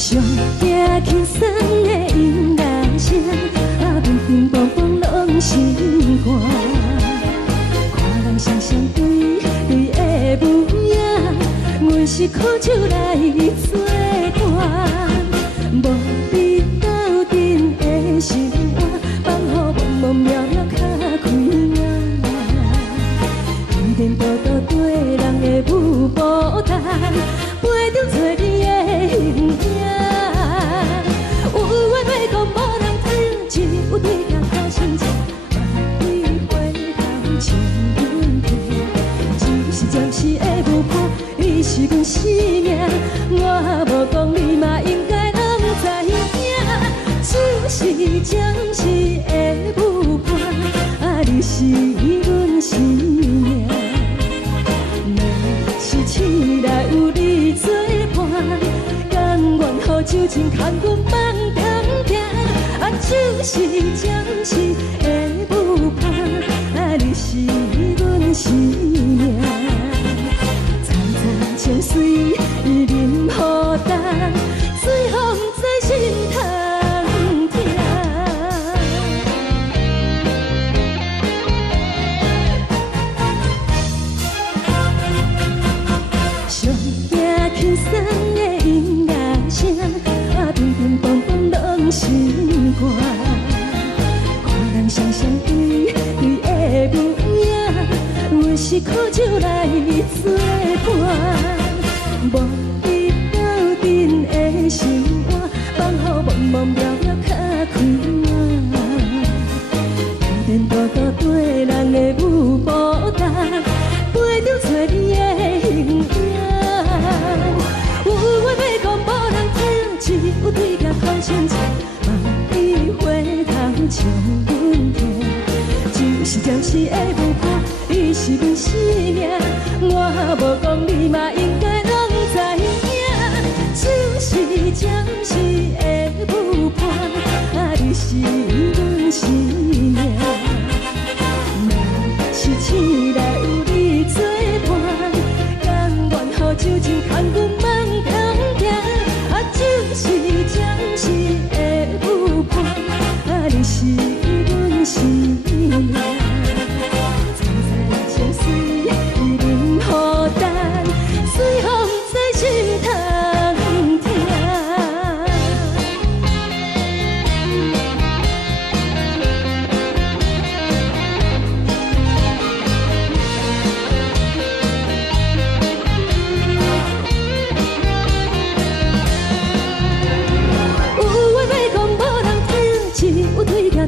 上惊轻松的音乐声，乒乒乓乓拢心肝。看人双双对对的舞影，阮是苦酒来作伴。无你斗阵的心肝，放予茫茫渺渺较开眼。颠颠倒倒对人的舞步弹，陪着做你的形影。有话要讲无人听，只有对镜头先唱，万里回头唱阮听。一时暂时的舞伴，你是阮生命，我无讲你嘛应该拢知影。就是暂时的舞伴，你是阮生命。若是醒来有你作伴，甘愿予酒精牵阮梦中行。就是暂时的舞伴，你是阮生命。层层情水任何等，水风在心头。轻松的音乐声，乒乒乓乓拢心肝。看人双双对对的舞影，阮是苦酒来作伴。无你斗阵的心肝，放予茫茫渺渺较开眼。颠颠倒倒对人的舞步弹，陪着做你的形影。有话要讲无人听，只有对镜头先唱，万里回头唱阮听。就是暂时的舞伴，你是阮生命，我无讲你嘛应该拢知影。就是暂时的舞伴，你是阮生命。若是醒来有你作伴，甘愿予酒精牵阮梦中行。就是暂时的舞伴，你是阮生命。层层情水任何等，随风在心头听。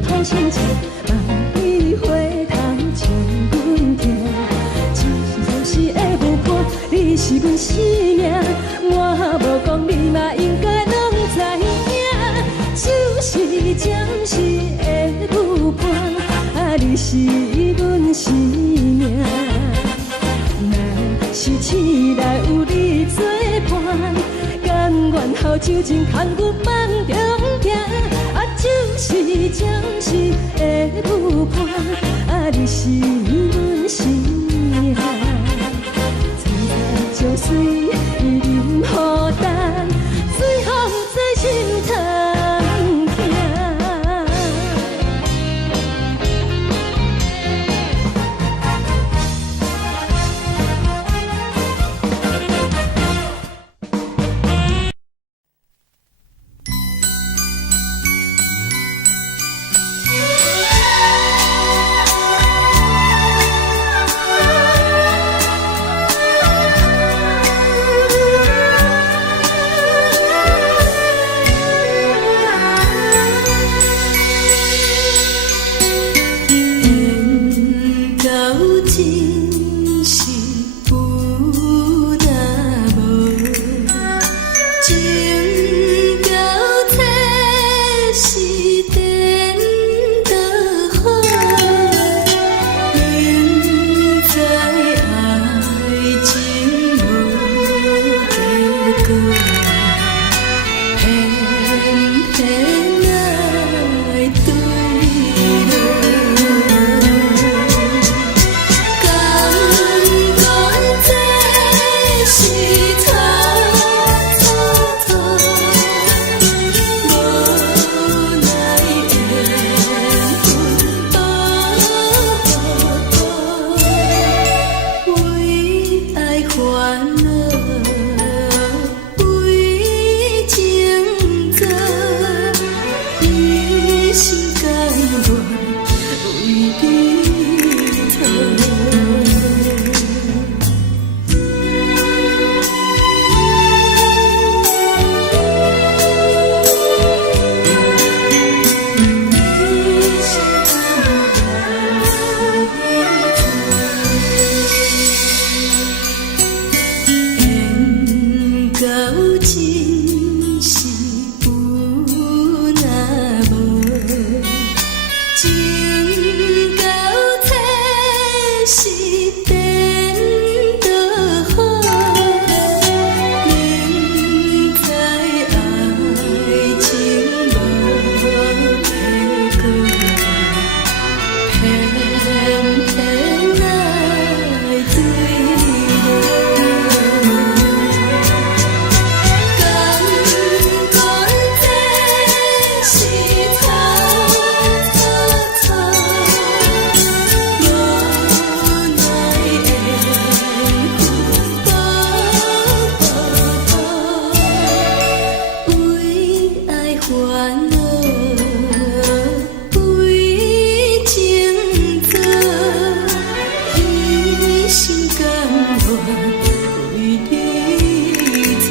头先唱，万里回头唱阮听。暂时的舞伴，你是阮生命，我无讲你嘛应该拢知影。就是暂时的舞伴，你是阮生命。若是醒来有你作伴，甘愿予酒精牵阮梦中行。就是暂时的舞伴，你是阮生命。层层情水任何等，随风在心头听。真是有若无，情到体是变就好。明知爱情无结果，偏偏爱对路。感觉这是草草草，无奈的缘分为爱烦恼，为情做，一心甘愿为你错。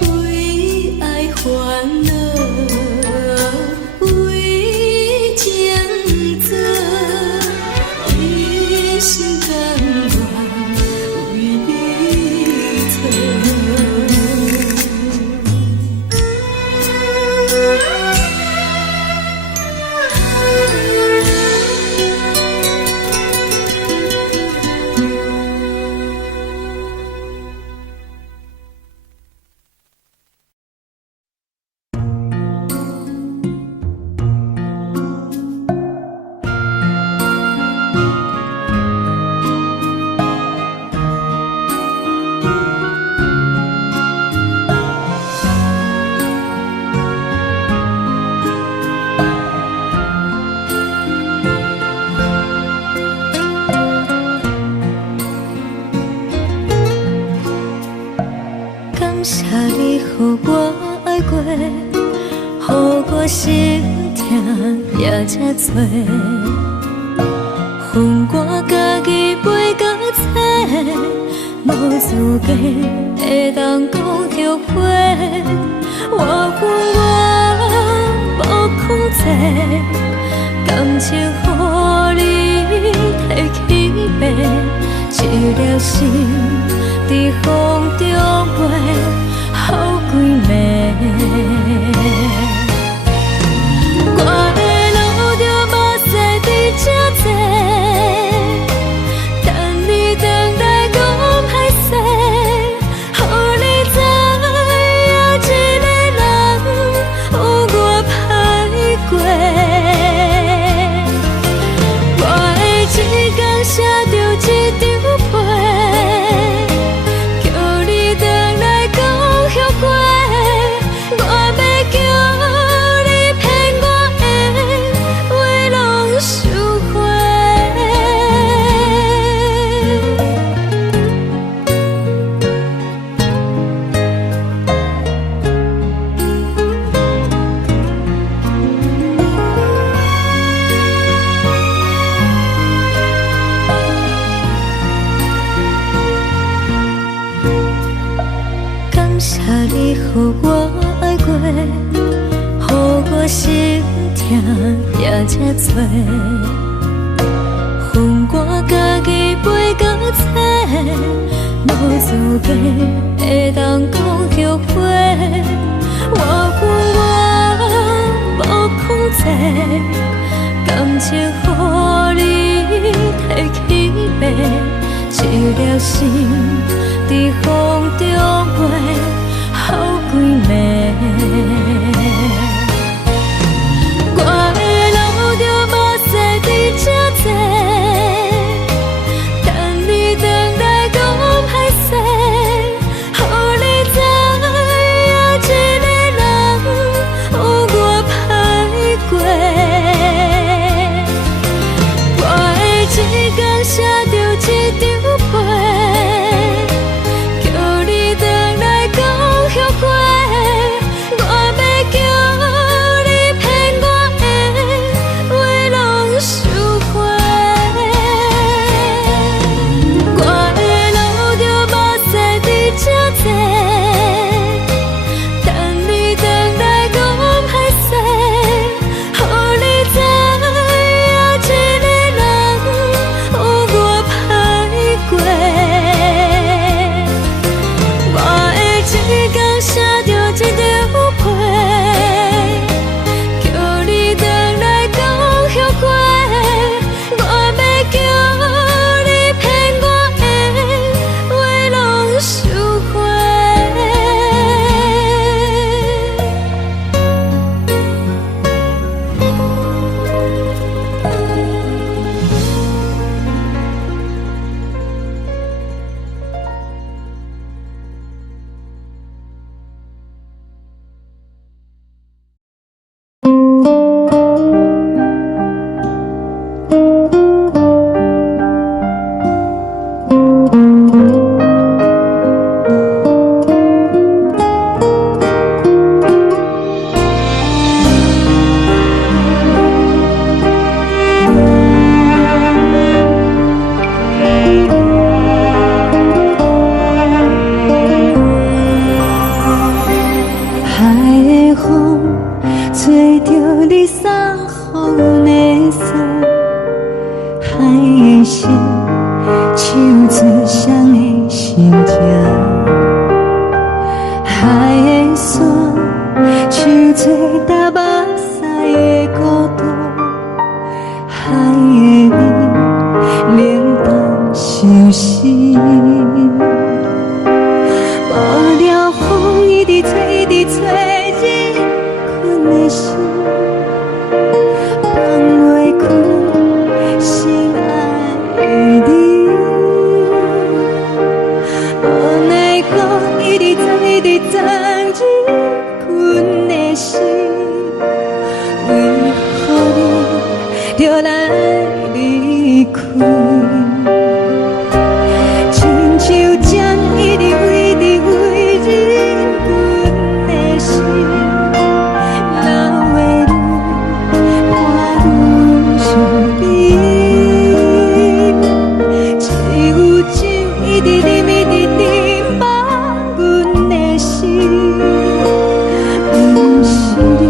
为爱烦恼，为情做，一心甘愿为你错。感谢你，予我爱过，予我心痛也这多。恨我家己袂到切，无资格会当讲后悔。我恨我无控制，感情予你提起白，一条心伫风中飞，好几暝。我的路着目屎伫这多，等你回来讲歹势，予你知影一个人有我歹过。我的一天写着一张被，叫你回来讲后悔。我要叫你骗我的话拢收回。感谢你，予我爱过，予我心痛也这多。恨我家己袂到切，无资格会当讲后悔。我恨我无控制，感情予你提起白，一条心伫风中飞，好几暝。我的路着目屎伫这多，等你回来讲歹势，予你知影一个人有我歹过。我的一天写着一张被。无了风一直吹，一直吹，日困的心，放袂开心爱的你。无奈风一直撞，一直撞，日困的心，为何你就来离开？亲像针一直围，一直围，日阮的心，流的泪伴阮伤悲。只有酒一直啉，一直啉，放阮的心。不是你，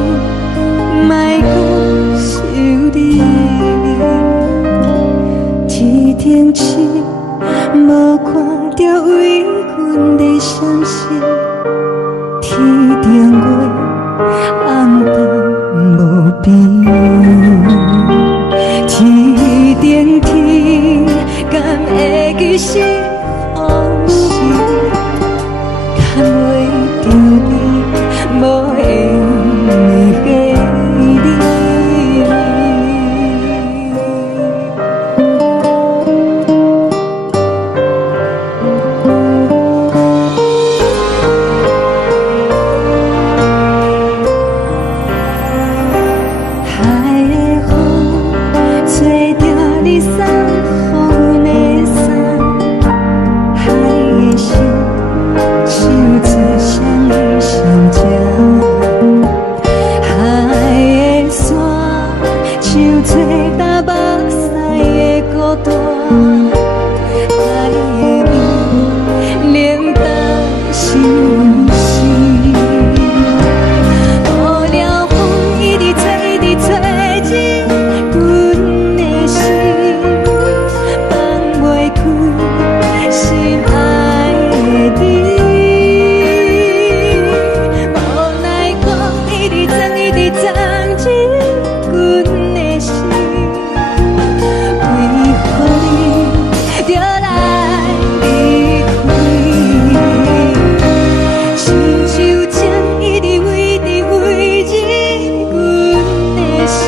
莫搁想你。天顶星，无看到为阮在闪烁；天顶月，暗淡无边。天顶天，敢会记是往事？敢袂着你，无缘的你。海的风吹着你送予阮的伞，海的心唱出双语相接，海的山唱出打目屎的孤单，海的味冷淡心事。无了风一直吹，一直吹，日阮的心，放袂开心爱的你。无奈风一直撞，一直撞，日阮的心，为何你就来离开？亲像针一直围，一直围，日阮的心，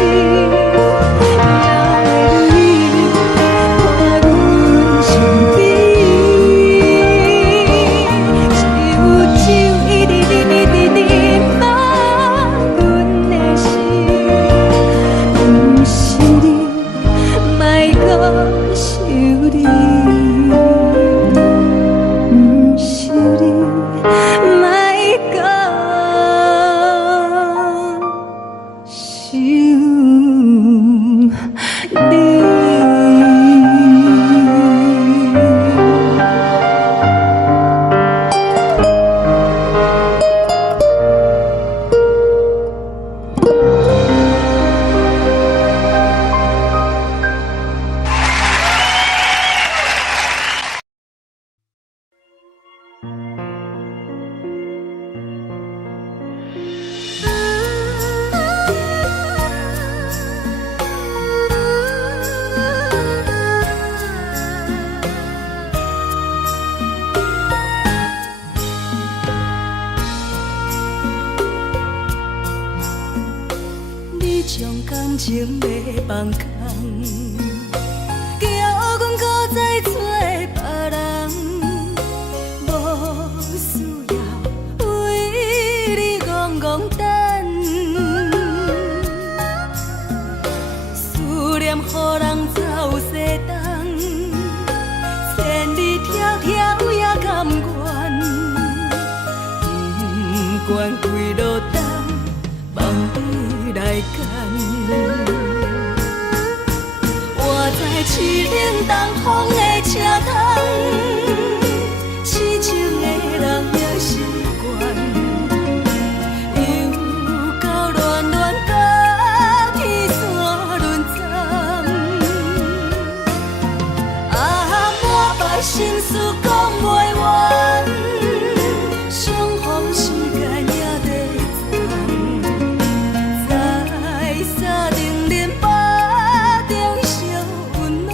流的泪伴阮伤悲。只有酒一直啉，一直啉，放阮的心。不是你，莫搁想你。不是你，莫搁想你。你将感情要放空，叫阮搁再找别人，无需要为你戆戆等。思念予人走西东，千里迢迢也甘愿，不管几路东，望你来赶。我在市冷东风的车窗，痴情的人也习惯，又到乱乱甲天线轮站。啊，满腹心事讲袂完，相逢时间也在站，在沙冷冷巴中烧温暖。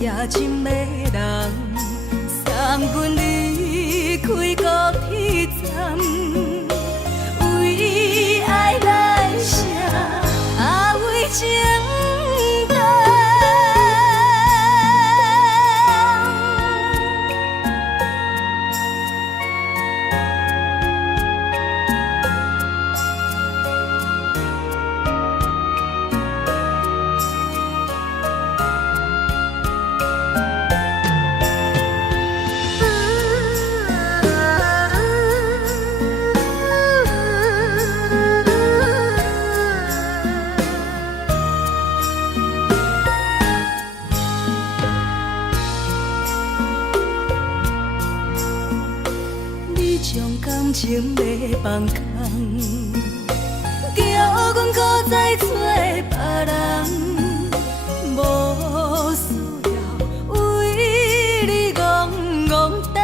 夜深的人，送阮离开高铁站，为爱来舍，为情重。感情要放空，叫阮搁再找别人，无需要为你戆戆等。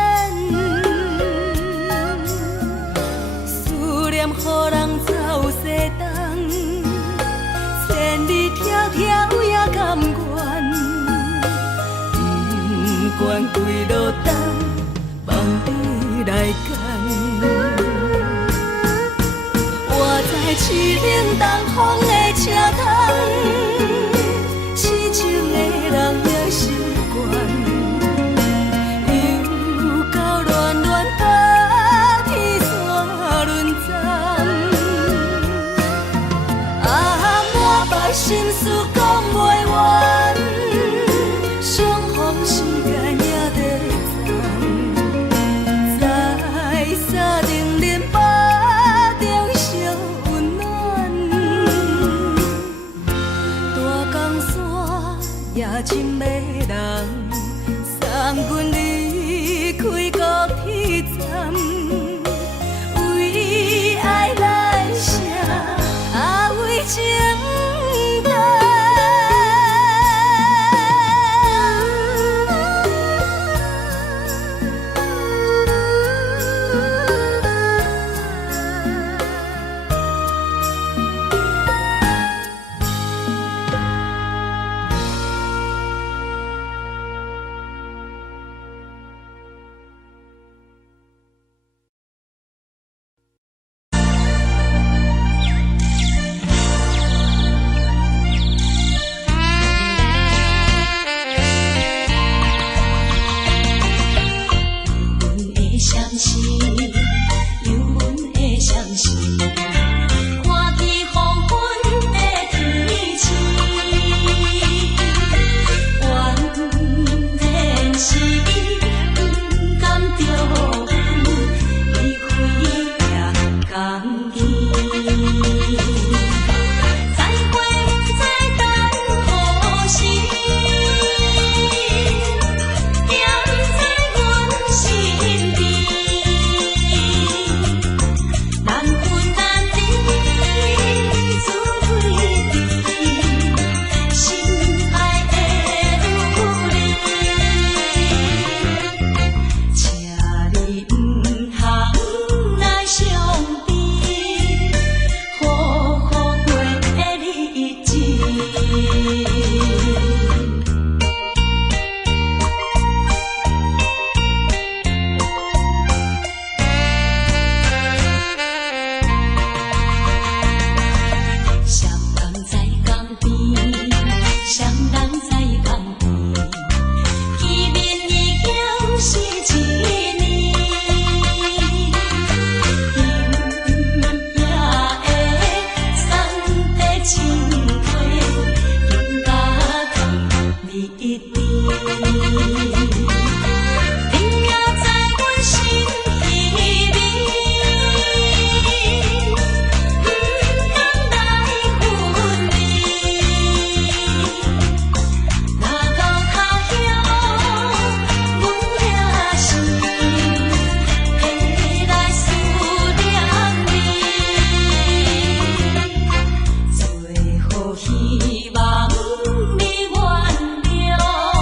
思念予人走西东，千里迢迢也甘愿，不管几落冬，望你来干。市冷东风的车窗，痴情的人也习惯，又到乱乱把天线轮转。满腹心事讲袂完，相逢时间也在再沙定连巴。夜深的人，送阮离开高铁站，为爱来舍，为情重。希望你原谅。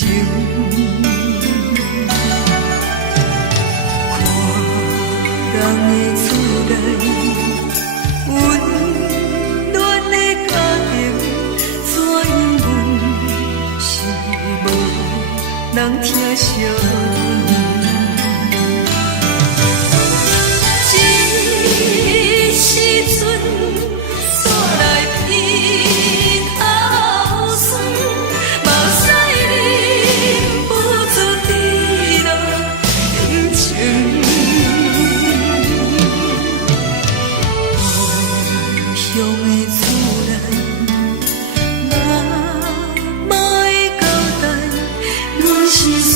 情。看人的厝内，温暖的家庭，怎因阮是无人听惜？这时阵，煞来鼻口酸，目屎忍不住滴落眼睛。故乡的厝内，妈妈的交代，阮是输。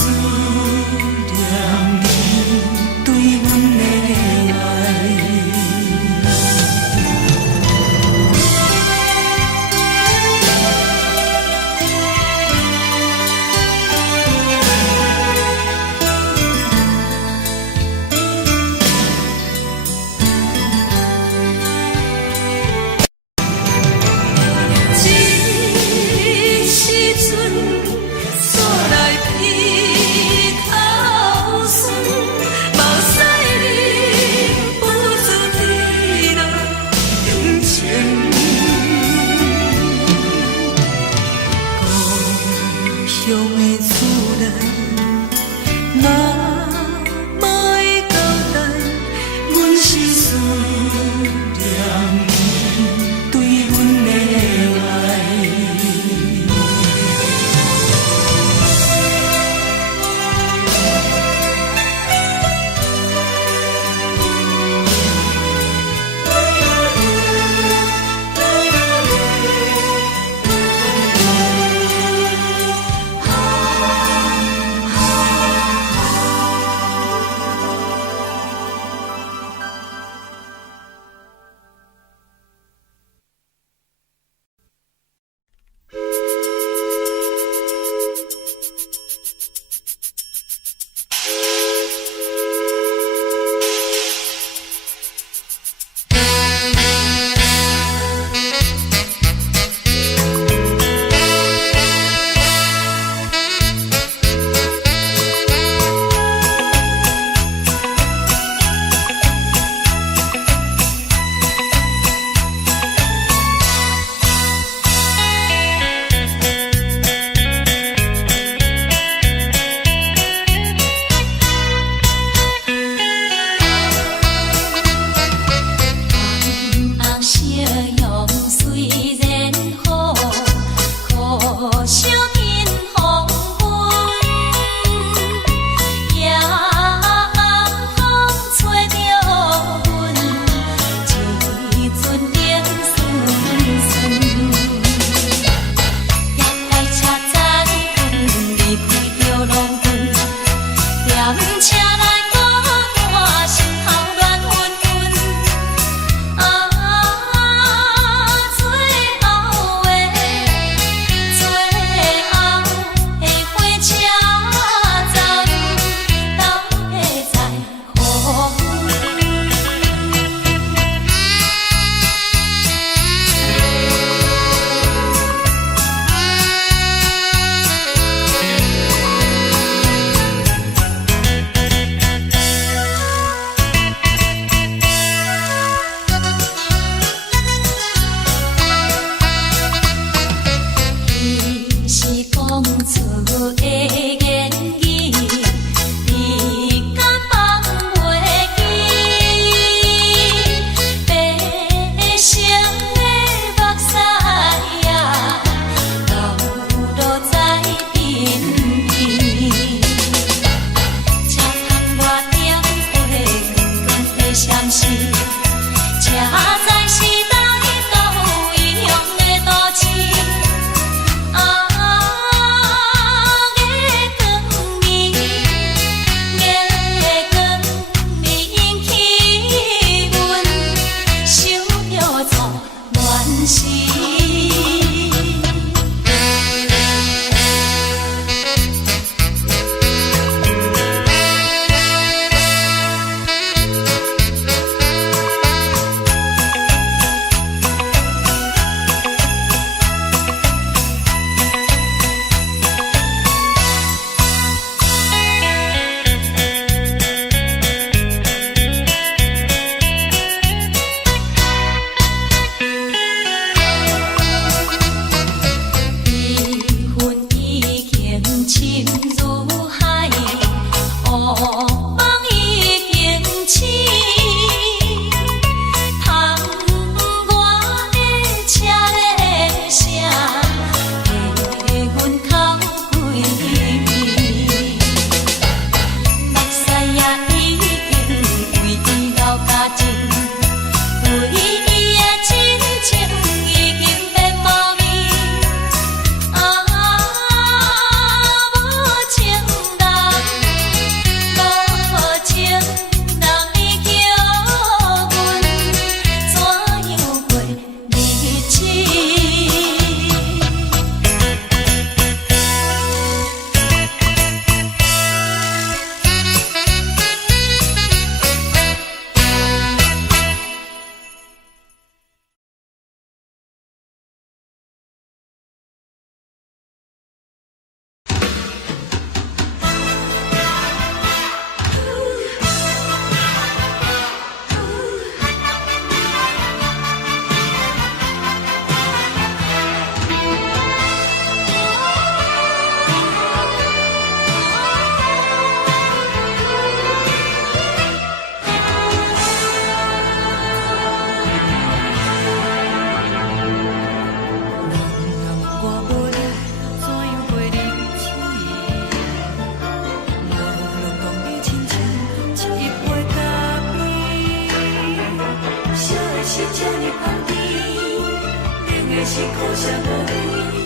可惜无你，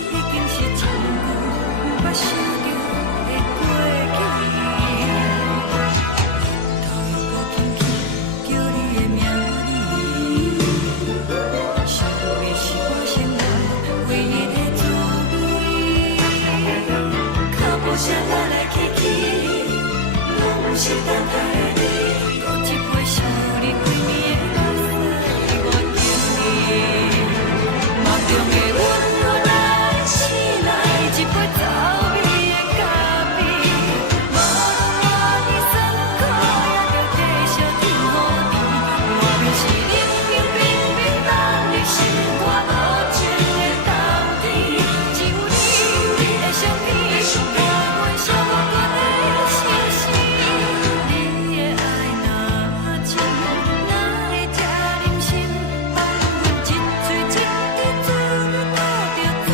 已经是一句无法想着的过去。头又搁轻轻叫你的名字，想的是我生来唯一的滋味。脚步声来来去去，拢是等待的你，搁一杯想你几暝的目屎，我敬你。梦中的阮愈来醒来，一杯走味的咖啡，无论偌呢酸苦，也着继续甜予你。我便是冷冷冰冰咱的心肝无情的冬天，只有你的相片，我阮烧不尽的心事。你的爱若真，哪会这忍心放阮一嘴一滴水，倒着走味的咖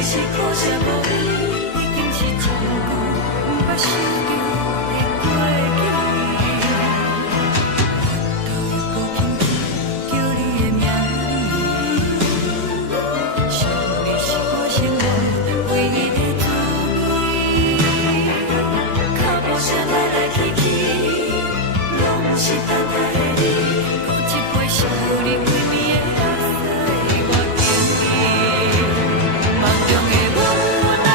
是可惜无你，已经是一句无法想着的过去。头又搁轻轻叫你的名字，想的是我生来唯一的滋味。脚步声来来去去，拢是等待的你，搁一杯想你几暝的目屎，我敬你。梦中的阮愈来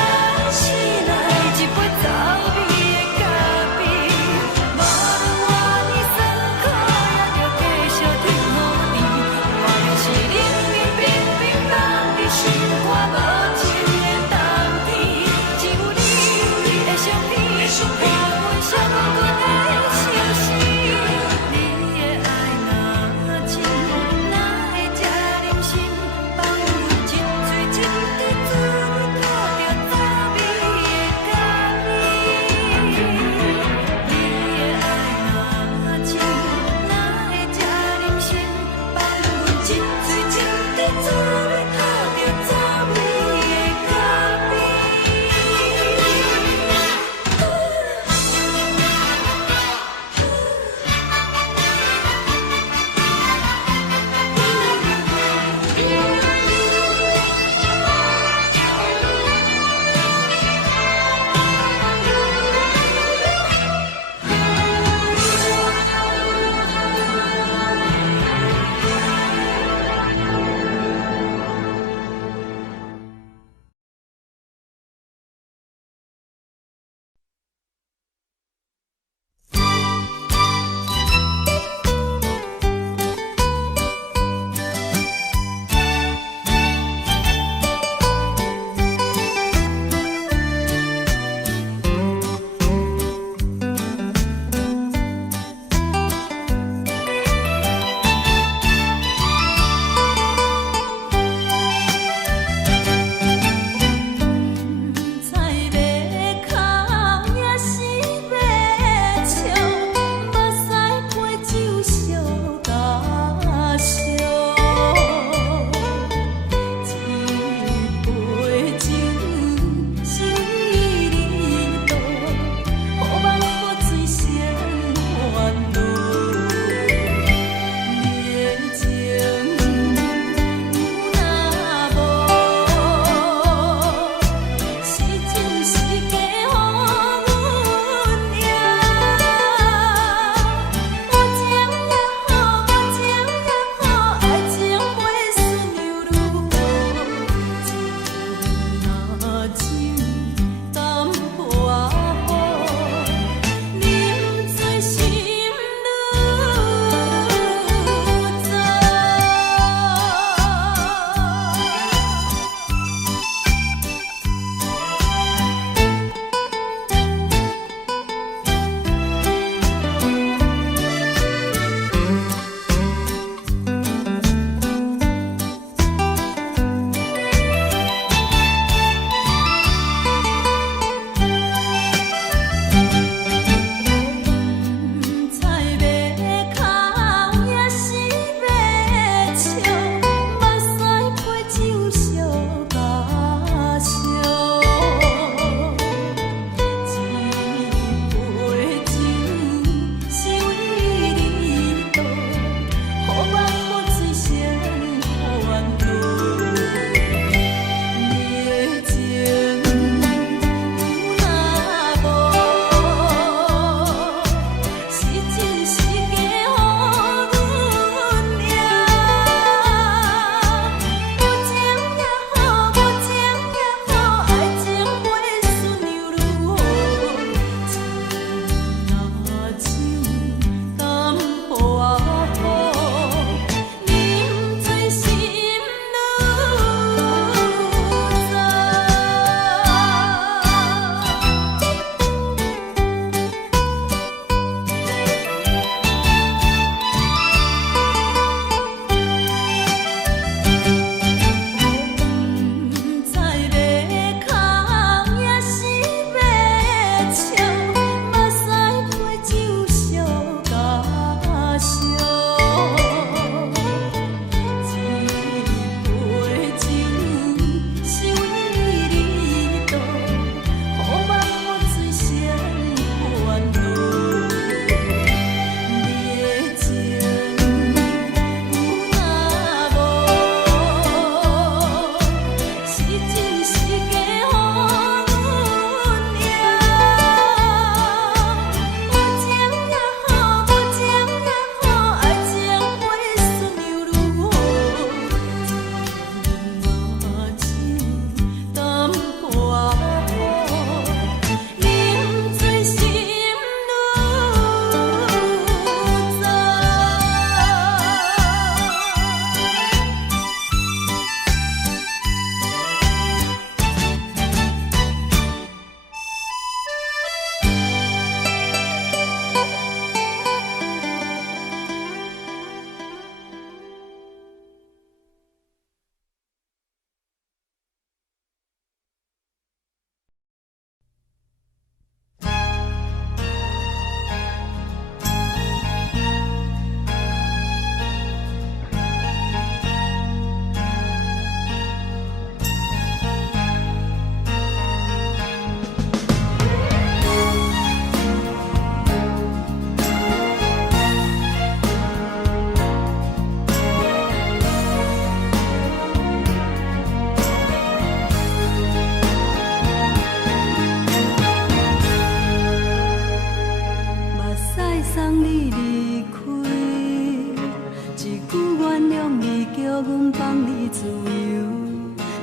放你自由，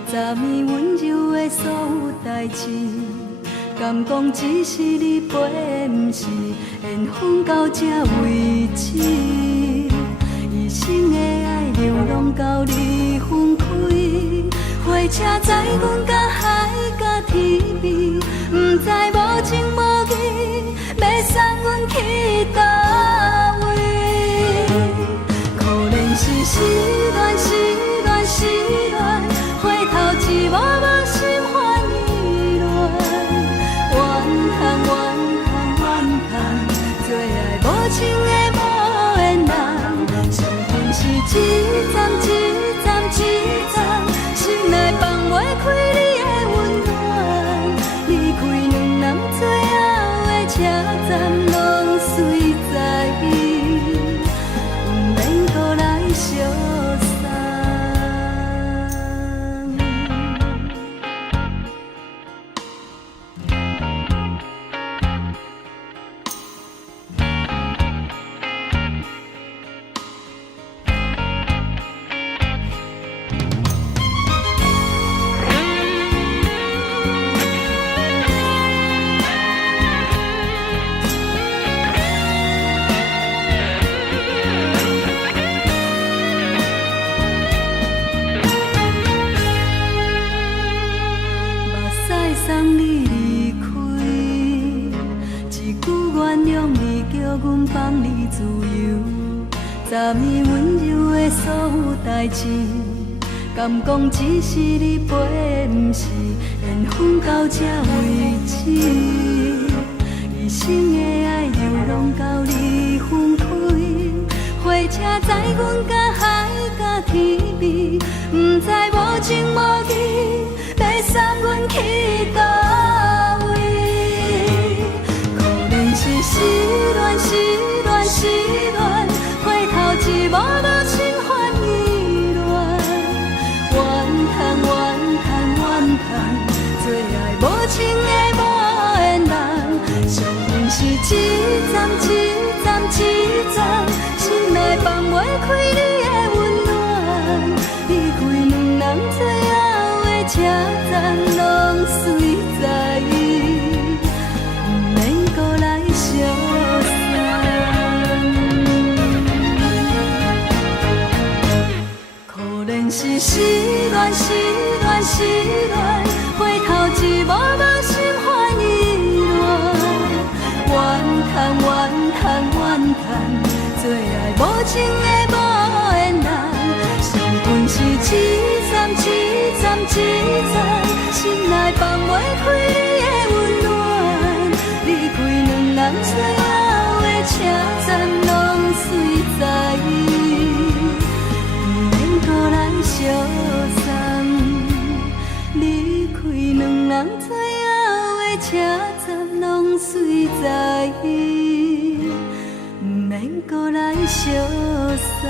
昨暝温柔的所有代志，敢讲只是你陪，不是缘分到这为止。一生的爱流浪到你分开，火车载阮到海角天边，不知无情无义，要送阮去倒位？可能是失恋，失恋，失恋，回头一幕幕心烦意乱，怨叹，怨叹，怨叹，最爱无情的无缘人，伤痕是一站一站一站，心内放袂开你的温暖，离开两人最后的车站，拢随在伊，不免搁来相送。送你离开，一句原谅你，叫阮放你自由。昨暝温柔的所有代志，敢讲只是你陪，不是缘分到这为止。一生的爱流浪到你分开，火车载阮到海角天边，不知无情无义，要送阮去倒位？可能是失恋，失恋，失恋，回头一幕幕心烦意乱，怨叹，怨叹，怨叹，最爱无情的无缘人，伤痕是一站一站一站，心内放袂开你的温暖，离开两人最后的车站，拢随在伊，不免搁来相送。可能是失恋，失恋，失恋，回头一幕幕心烦意乱，怨叹，怨叹，怨叹，最爱无情的无缘人，伤痕是一站一站一站，心内放袂开你的温暖，离开两人最后的车站，拢随在伊，不免搁来相送。离开两人最后的车站，拢随在伊，不免搁来相送。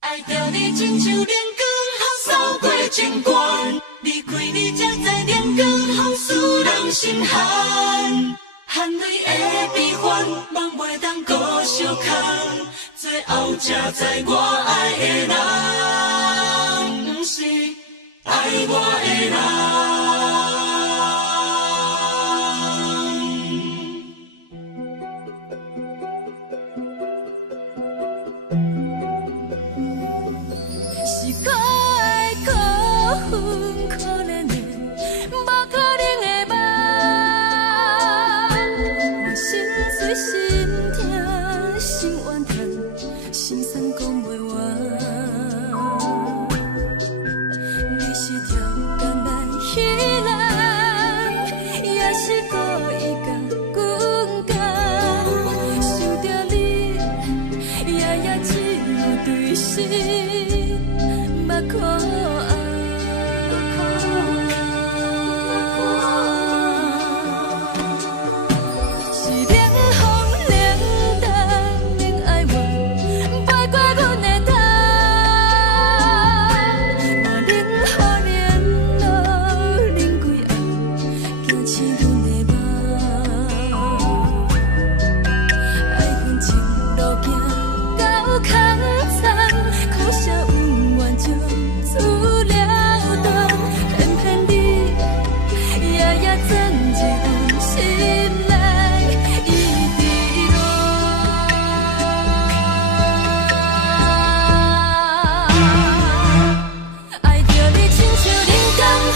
爱着你亲像阳光，透扫过情关，离开你才知阳光风使人心寒。含泪的悲欢，望袂当搁相牵，最后才知我爱的人，不是爱我的人。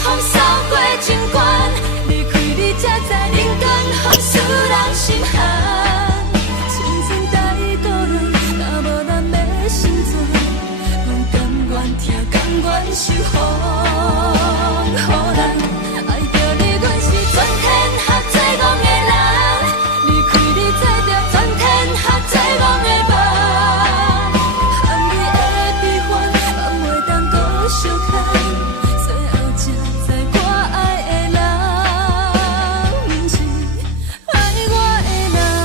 风扫过情关，离开你才知人间风使人心寒。青春待孤人，若无咱要成全，阮甘愿听，甘愿受风雨人。爱着你，阮是全天下最戆的人，离开你才着全天下最戆的梦。含你的悲欢，放袂当搁相牵。最后才知我爱的人，不是爱我的人。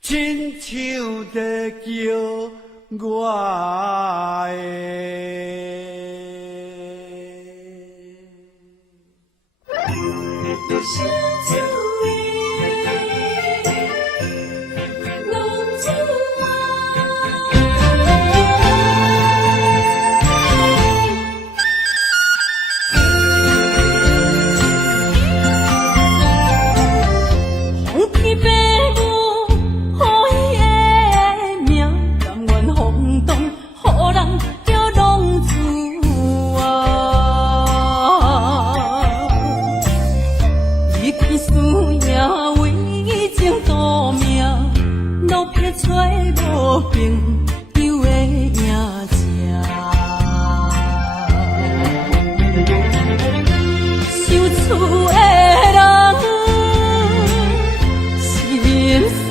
亲像在叫我的小酒味，浓酒红皮白母，好伊的命，甘愿风动，予人叫浪子离开思念，为情赌命，路撇找无朋友的影子。受厝的人是人。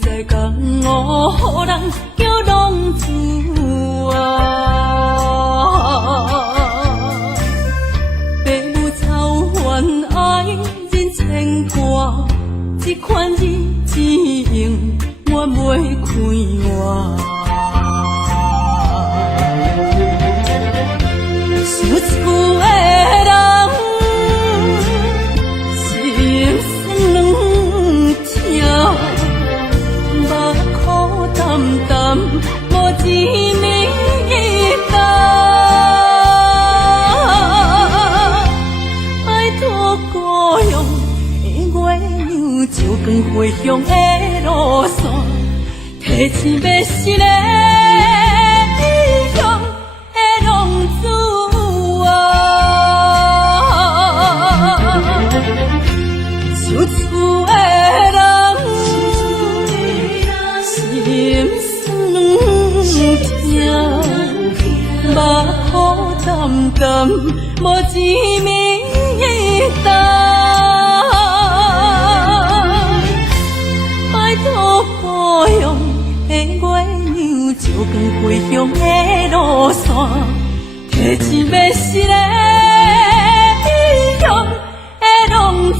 现在江湖人叫浪子啊，父母操怨爱人牵挂，这款日子用我袂开换。想厝的人心酸两条，目苦淡淡无滋味干。爱托故乡的月亮，照光回乡的路线，提醒要是个异乡的浪子。有厝的人，心酸两条，目苦淡淡，无滋味干。拜托故乡的月亮，照光回乡的路线，提醒要是个异乡的浪子。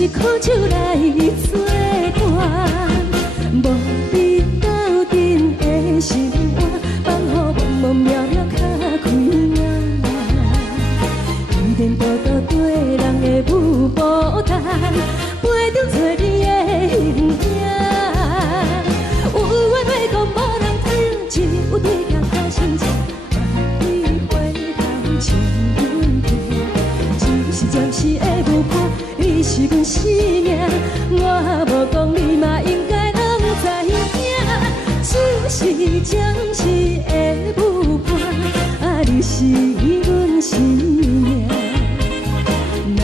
是苦酒来作伴，无你斗阵的生活，放乎茫茫渺渺较快乐。一颠倒倒对人的舞步弹，陪着做你的形影。有话要讲无人听，只有对镜头心情，万里回头将阮听。只是暂时的舞伴，你是阮生命，我无讲你嘛应该拢知影。就是暂时的舞伴，啊，你是阮生命。若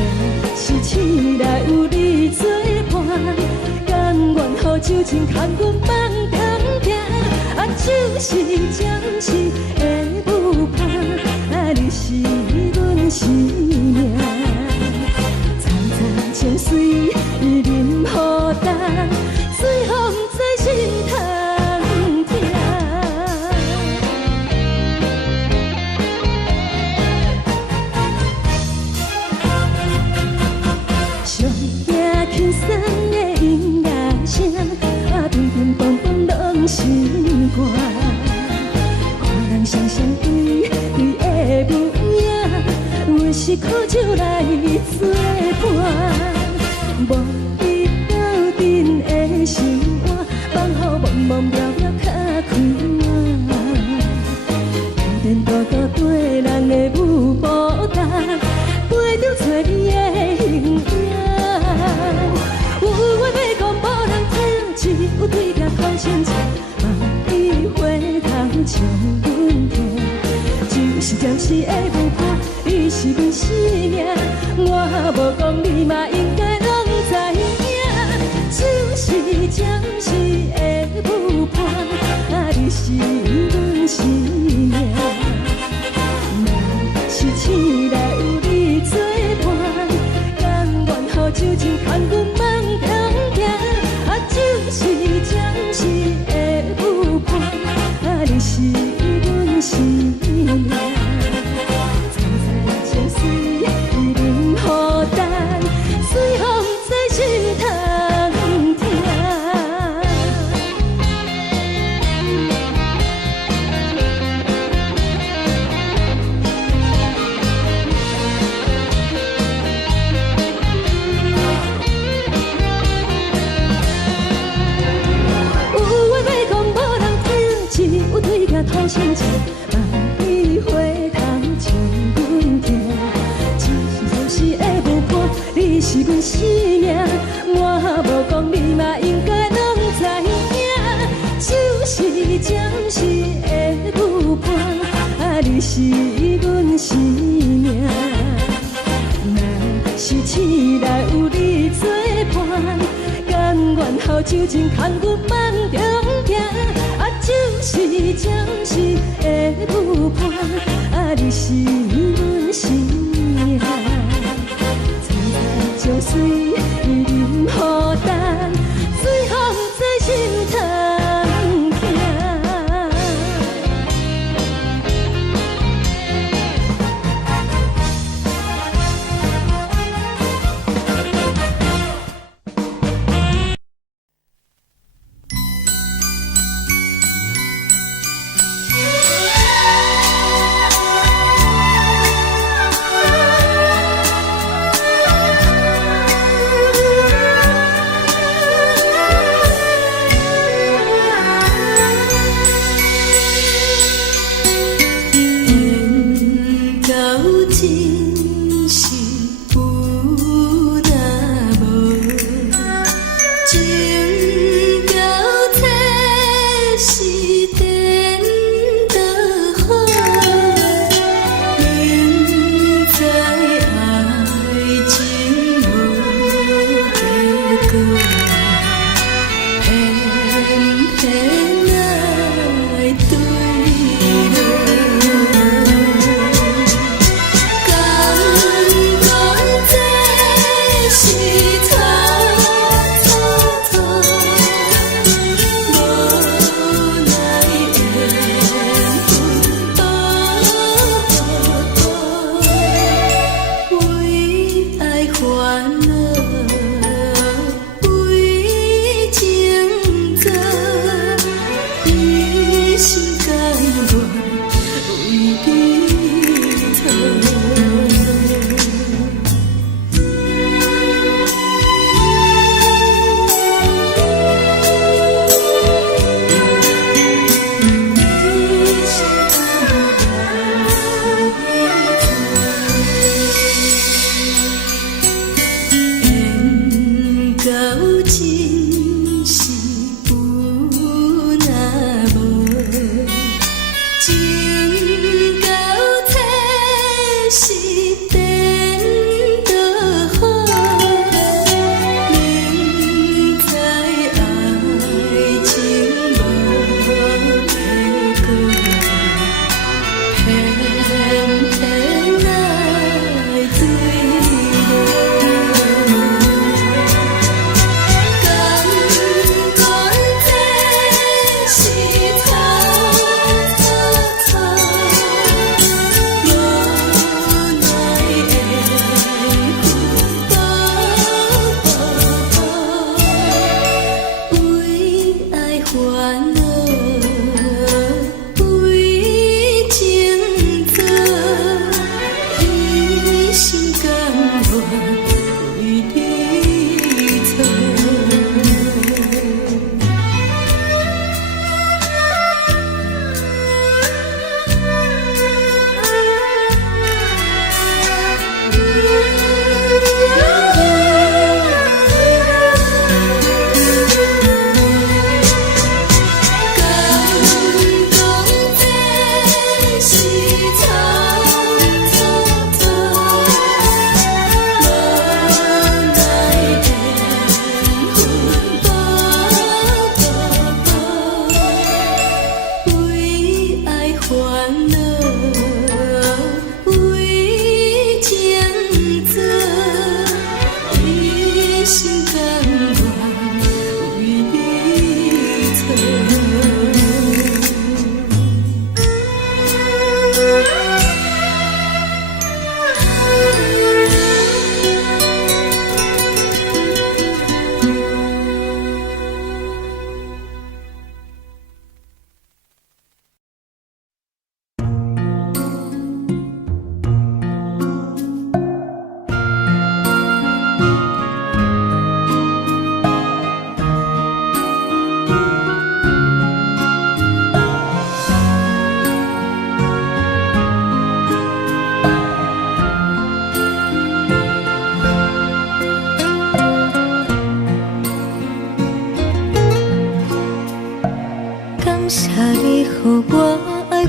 是醒来有你作伴，甘愿予酒精牵阮放通行。啊，就是暂时的舞伴，啊，你是阮生命。长长情水任何等，水风在心通听。上惊轻松的音乐声，啊，乒乒乓乓拢心肝。看人双双对对的模样，我是苦酒来作伴。无你斗阵的生活，放乎茫茫渺渺较快乐。一颠倒倒对人的舞步弹，陪着做你的形影。有话要讲无人听，只有对镜头心情，万里回头将阮听。就是暂时的舞伴，你是阮生命，我无讲你嘛应该拢知影。就是暂时的舞伴，啊，你是阮生命。若是醒来有你作伴，甘愿予酒精牵阮放通行。啊，就是暂时的舞伴，啊，你是阮生命。长长情水任何等，水风在心通听。有话要讲无人听，只有对镜头心情，万里回头将阮听。暂时的舞伴，你是阮生命，我无讲你嘛应该拢知影。就是暂时的舞伴，啊，你是阮生命。若是醒来有你作伴，甘愿予酒精牵阮放中行。啊，就是暂时的舞伴，啊，你是阮生命。长长情水任何等，水风在心通听。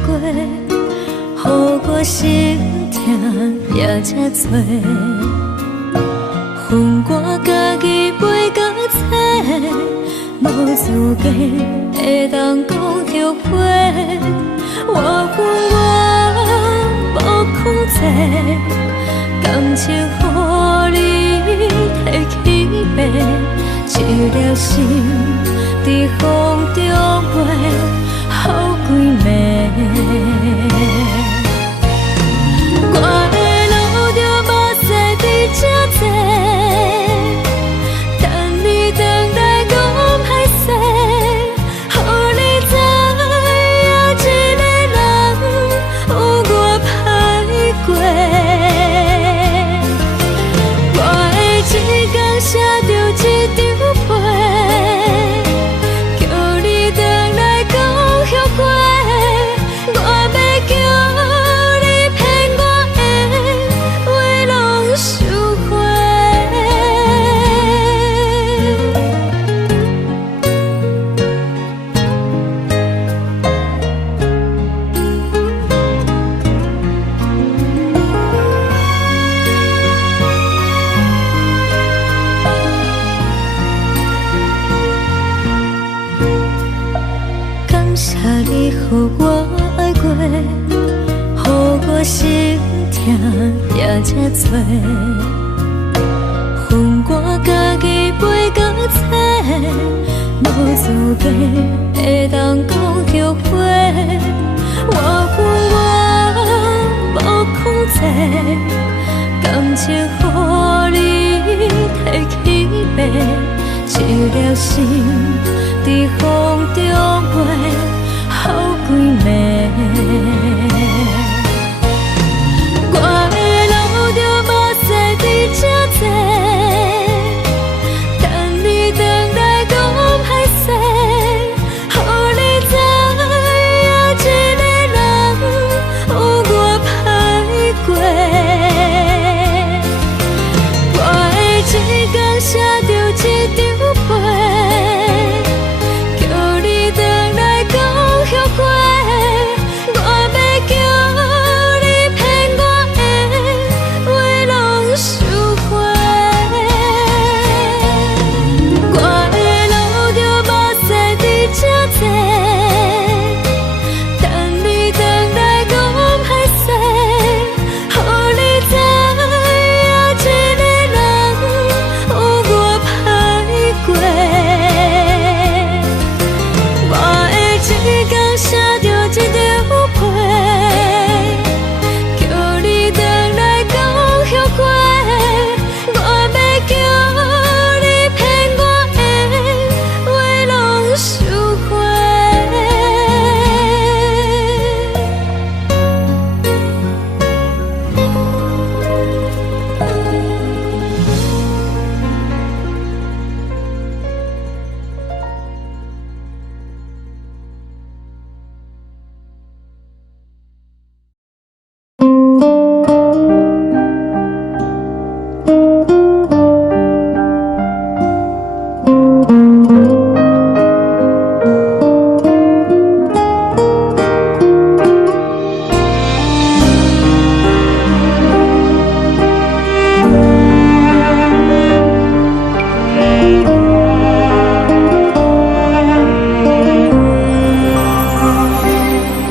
过，予我心痛也这多。恨我家己袂到切，无资格会当讲后悔。我恨我无控制，感情予你提起白，一粒心伫风中飞，好几暝。我的路着目屎伫这多，等你回来讲歹势，予你知影一个人有我歹过。我的一天写着一张被，叫你回来讲后悔。我要叫你骗我的话拢收回。感谢你，予我爱过，予我心痛也这多。恨我家己袂到切，无资格会当讲后悔。我恨我无控制，感情予你提起白，一粒心伫风中飞，好几暝。我的路着目屎伫这多，等你回来讲歹势，予你知影一个人有我歹过。我的一天写着一张被，叫你回来讲后悔。我要叫你骗我的话拢收回。我的路着目屎伫这多，等你回来讲歹势，予你知影一个人有我歹过。我的一天写着一张被，叫你回来讲后悔。我要叫你骗我的话拢收回。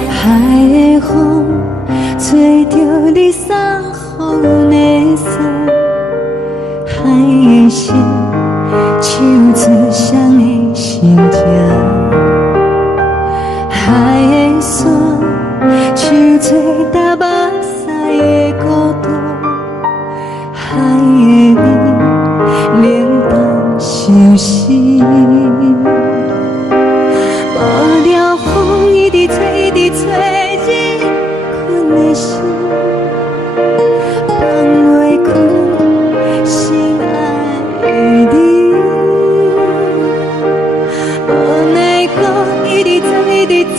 海的风吹着你送予的伞，海的心唱出双的心情，海的山唱出搭目屎的孤独，海的美冷淡伤心。无聊风一直吹，一直吹，日困的心放袂开，心爱的你。无奈何一直走，一直走，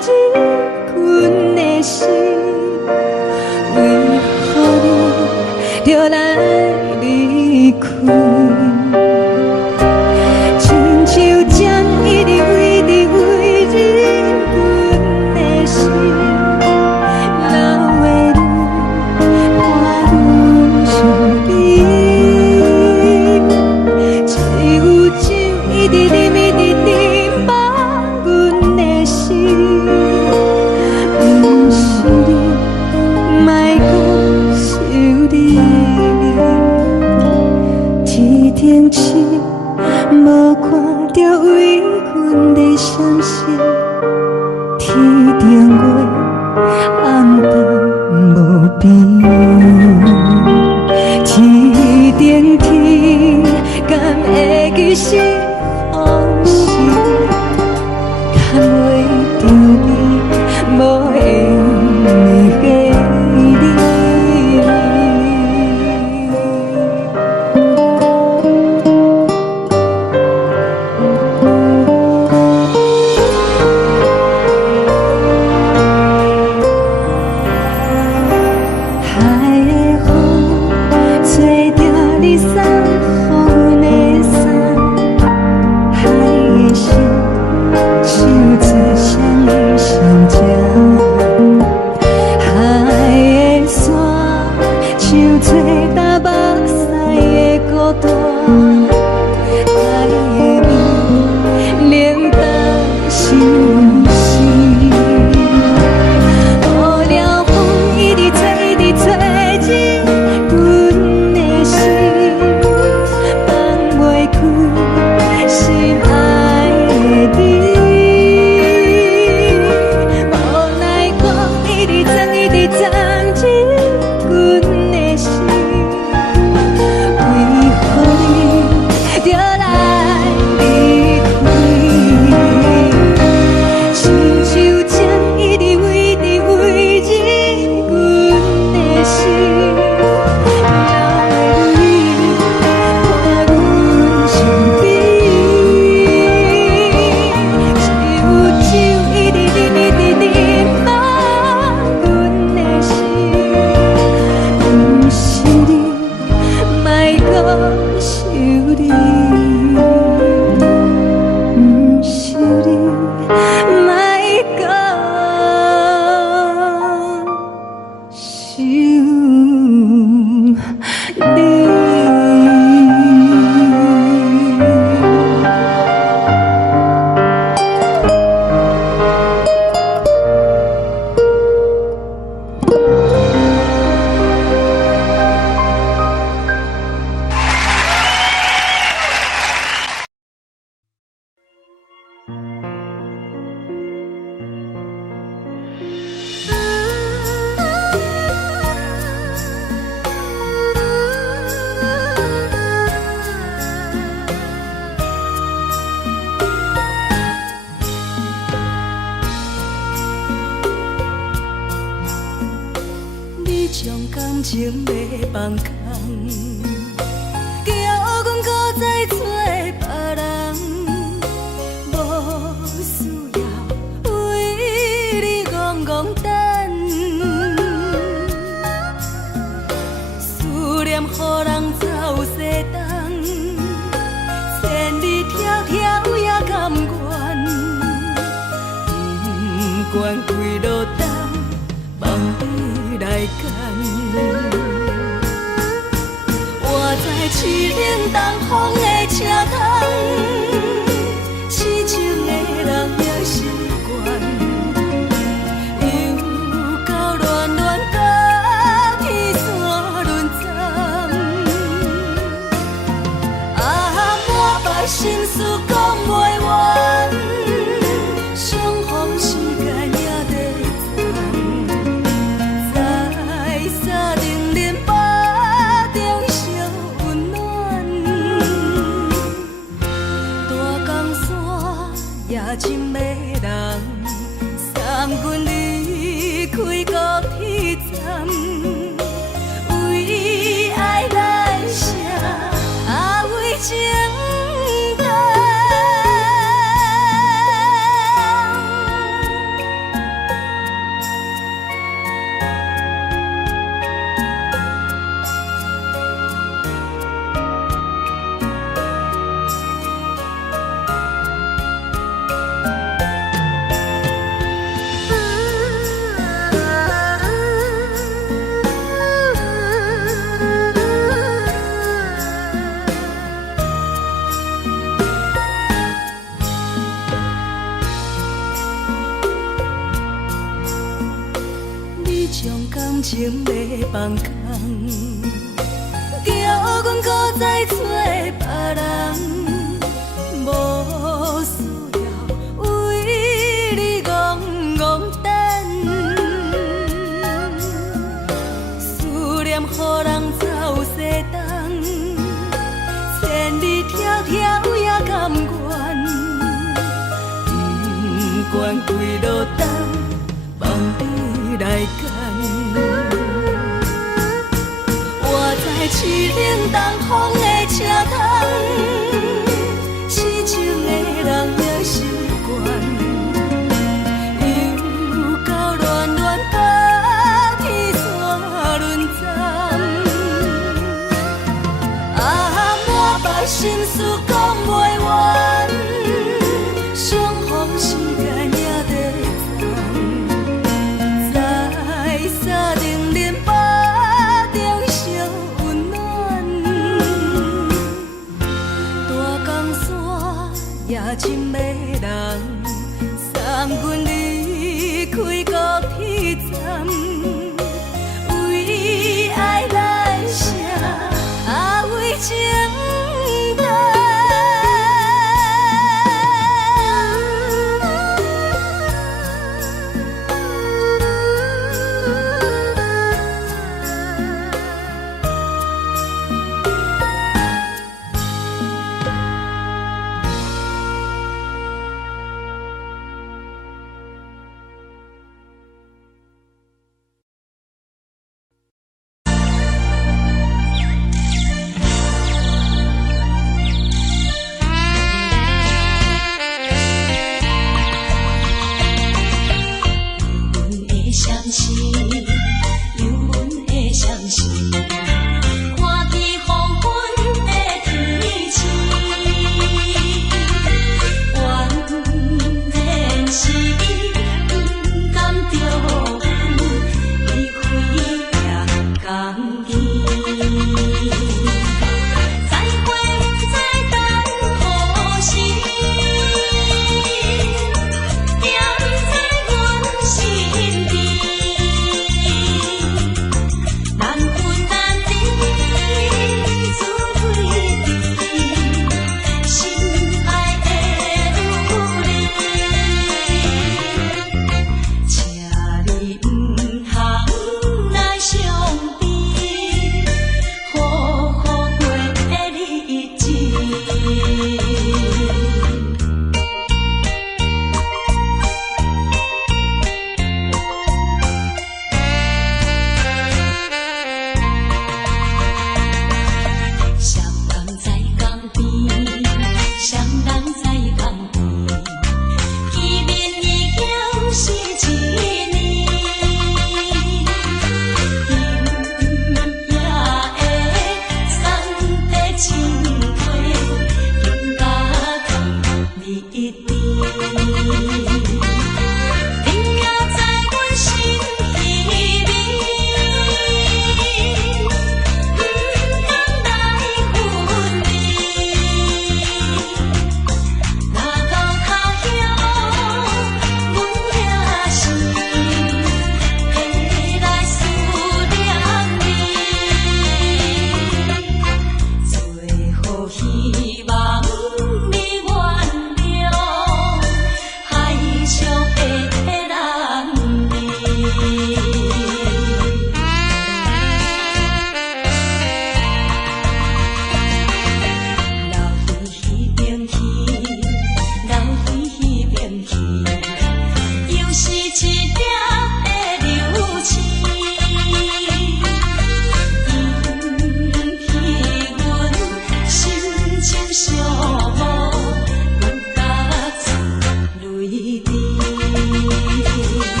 日困的心，为何你就来离开？往事，看袂着你，无缘给你。感情要放空，叫阮搁再找别人，无需要为你戆戆等。思念予人走西东，千里迢迢也甘愿，不管几落冬，望你来干。我在凄冷东风的车窗，痴情的人也习惯，又到恋恋甲天山论战。满腹心事讲袂完，相逢时间也在站，在沙丁林巴中烧温暖。大江山也真迷人，送阮离开高铁站，为爱来写为情。感情要放空，叫阮搁再找别人，无需要为你戆戆等。思念予人走西东，千里迢迢也甘开路灯，望你来牵。我在市冷东风的车窗，痴情的人也习惯，又到乱乱把天线轮站。满腹心事讲袂完，相逢时间也在站，在沙定林巴中相温暖。大江山也深的人，送阮离开高铁站，为爱来写，为情。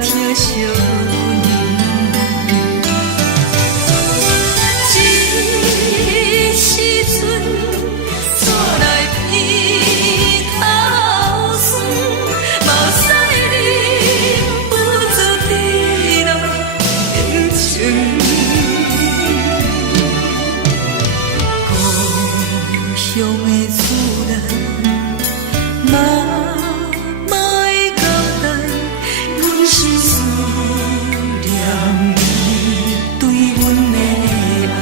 疼惜你。这时阵带来鼻头酸，嘛使你不住滴落情情。故乡的厝内，莫会交代，阮是思念你对阮的爱。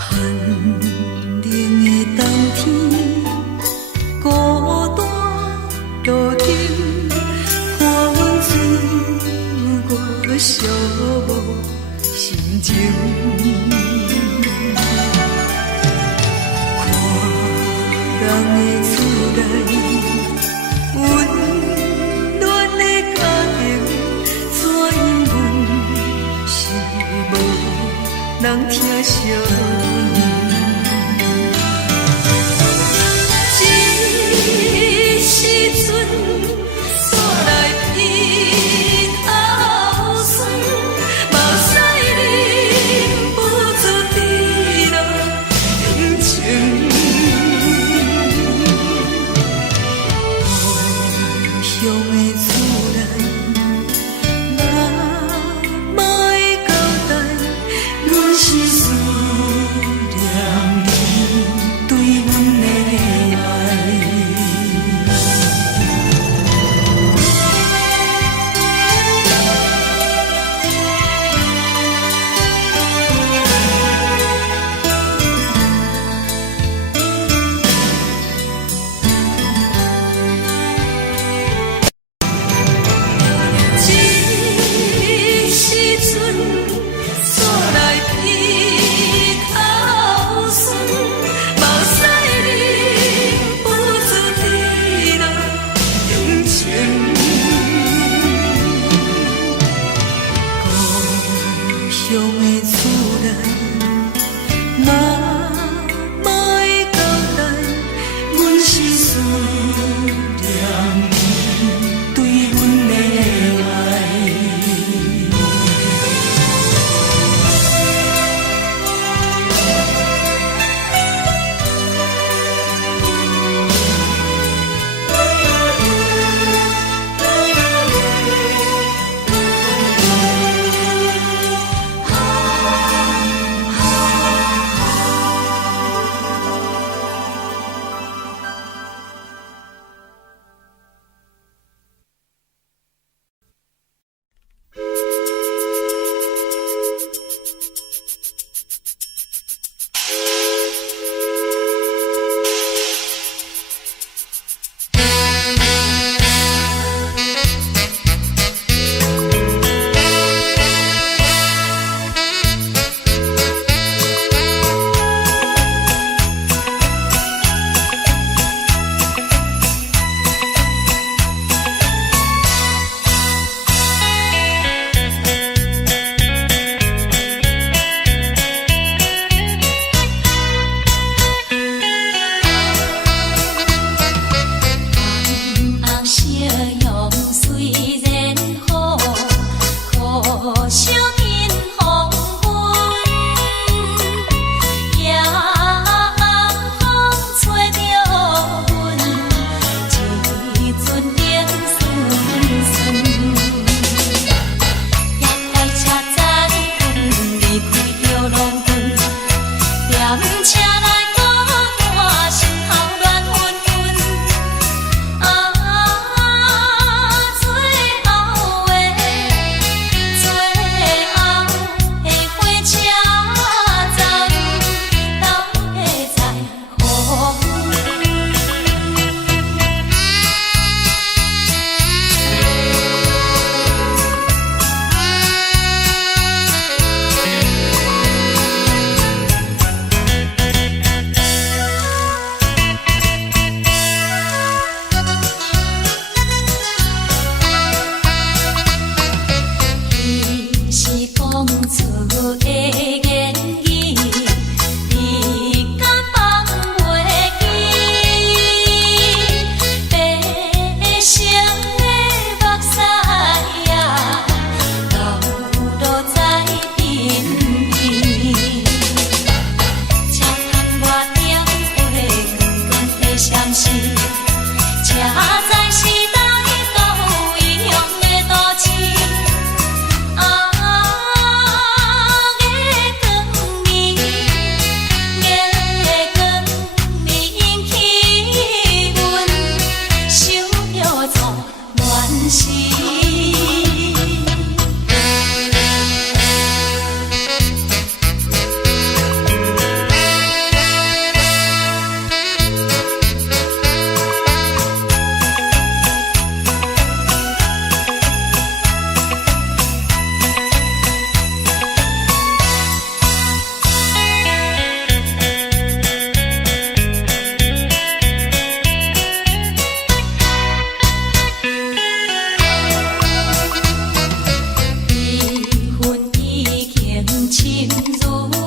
寒冷的冬天，孤单路顶，看阮水过寂寞心情。看人的厝内，温暖的家庭，怎因阮是无人疼惜你？这时阵带来鼻头酸，嘛使你不住滴落情情。故乡的厝内，莫会交代，阮是思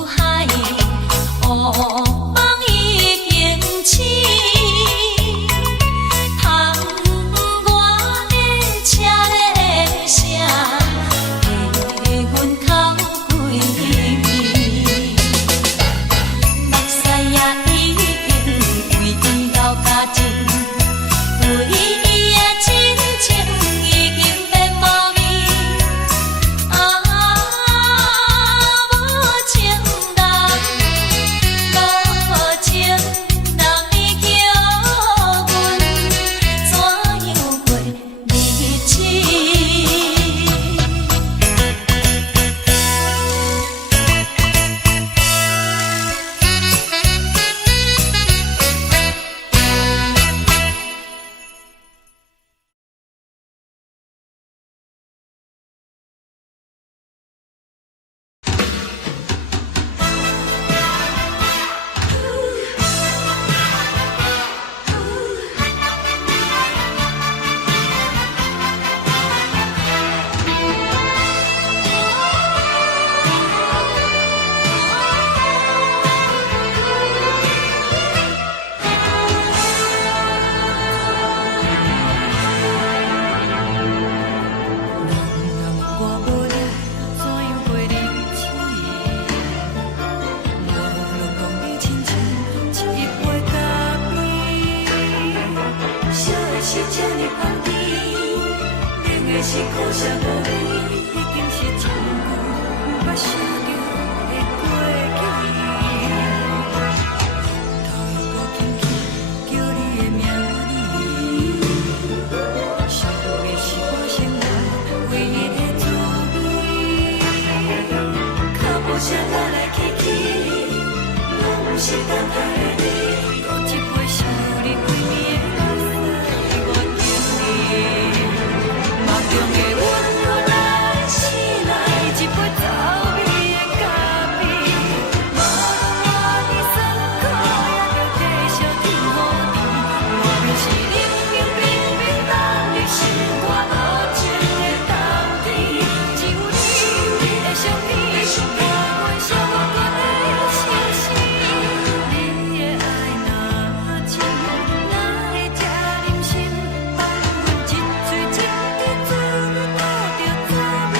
海，乌梦已经醒。窗外的车的声，替阮哭几暝。目屎也已经为伊流甲尽，为伊的真情已经变无味。啊，无情人，无情人你叫阮怎样过日子？是苦涩无味，已经是一句不捌想着的过去。头又轻轻叫你的名字，想的是我生来唯一的滋味。脚步声来来去去，拢是等待的你，搁一杯想你几暝的目屎，我等你。梦中的阮愈来醒来，一杯走味的咖啡，无论我的酸苦，也着继续甜予你。我便是冷冷冰冰放入心肝无情的冬天，只有你的相片，我想我的心事。你的爱若真，哪会这忍心放阮一嘴一滴水，倒着走味的咖啡？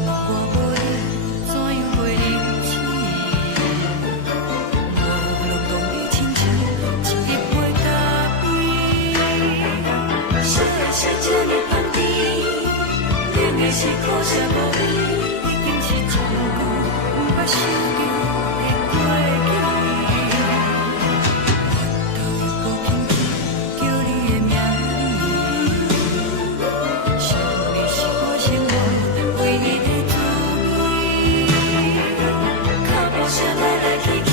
我无你怎样过日子？无路当你亲像一杯咖啡，烧的是这呢香甜，冷的是苦涩无味，已经是一句不捌想着的过去。头又轻轻叫你的名字，想你是我生来唯一的滋味。脚步声来来去去，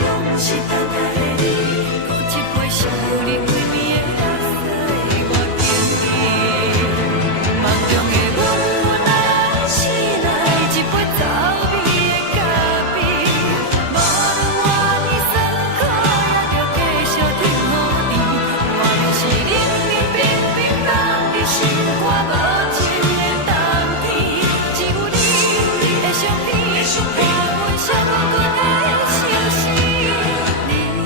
拢是等待的你，搁一杯想你几暝的目屎，我等你。梦中的阮愈来醒来，一杯走味的咖啡，无论我的酸苦，也着继续甜予你。我便是冷冷冰冰放入心肝无情的冬天，只有你的相片，陪阮闪过阮的相思。你的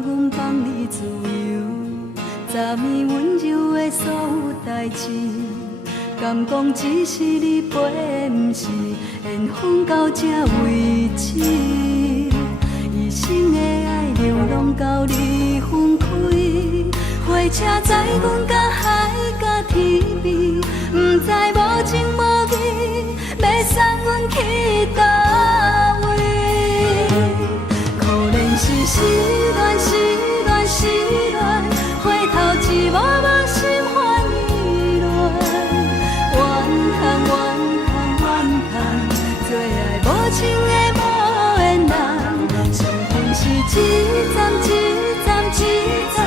阮放你自由，昨暝温柔的所有代志，敢讲只是你陪，不是缘分到这为止。一生的爱流浪到你分开，火车载阮到海甲天边，不知无情无义，要送阮去倒位？可怜是失恋，失恋，失恋，回头一幕幕心烦意乱，怨叹，怨叹，怨叹，最爱无情的无缘人，伤痕是一站一站一站，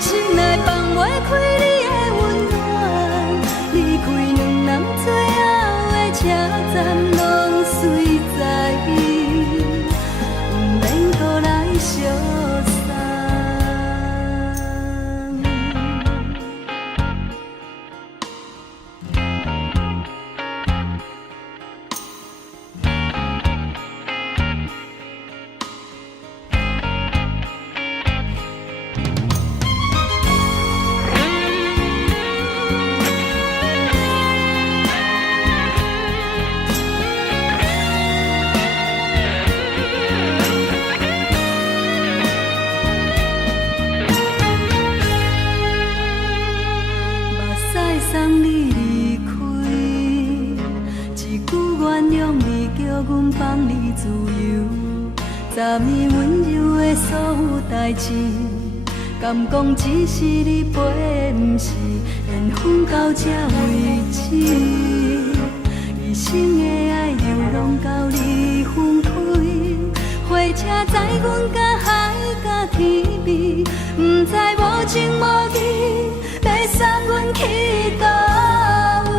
心内放袂开你的温暖，离开两人最后的车站，拢随在意，不免搁来相送。送你离开，一句原谅你，叫阮放你自由。昨暝温柔的所有代志，敢讲只是你陪，不是缘分到这为止。一生的爱流浪到你分开，火车载阮到海甲天边，不知无情无义，要送阮去倒位？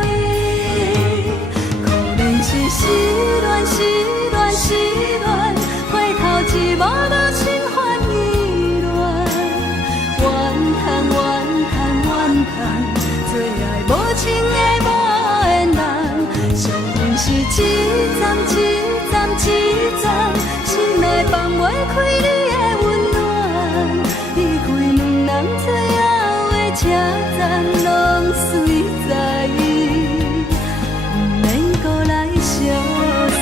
可怜是失恋，失恋，失恋，回头一幕幕心烦意乱，怨叹，怨叹，怨叹，最爱无情的无缘人，伤痕是一站一站一站，心内放袂开你的温暖，离开两人最后的车站，拢随在意，不免搁来相送。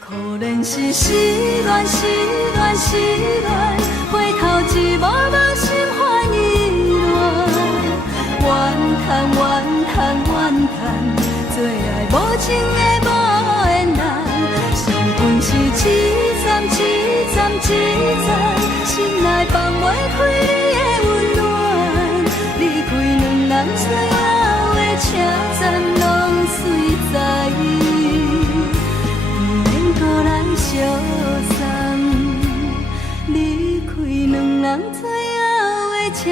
可怜是失恋，失恋，失恋，回头一幕幕心烦意乱，怨叹，怨叹，怨叹，最爱无情的无缘人，伤痕是一站一站一站，心内放袂开你的温暖，离开两人最后的车站，拢随在意，不免搁来相送。离开两人最后的车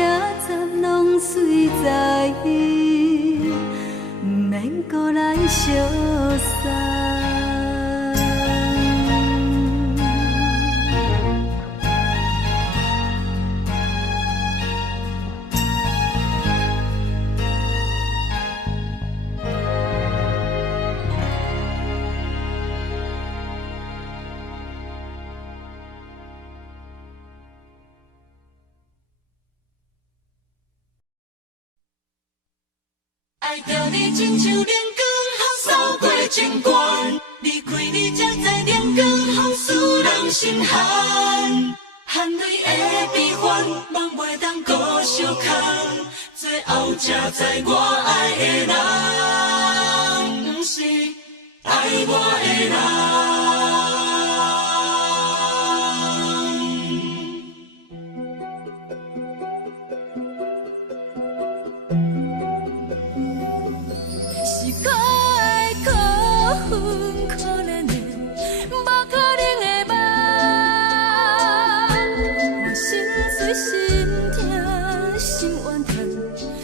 站，拢随在意，不免搁来相送。爱着你亲像亮光，扫过情关，离开你才知亮光风使人心寒。含泪的悲欢，望袂当搁相牵，最后才知我爱的人，不是爱我的人。是可爱可恨可怜的，无可能的梦。我心碎心痛心怨叹，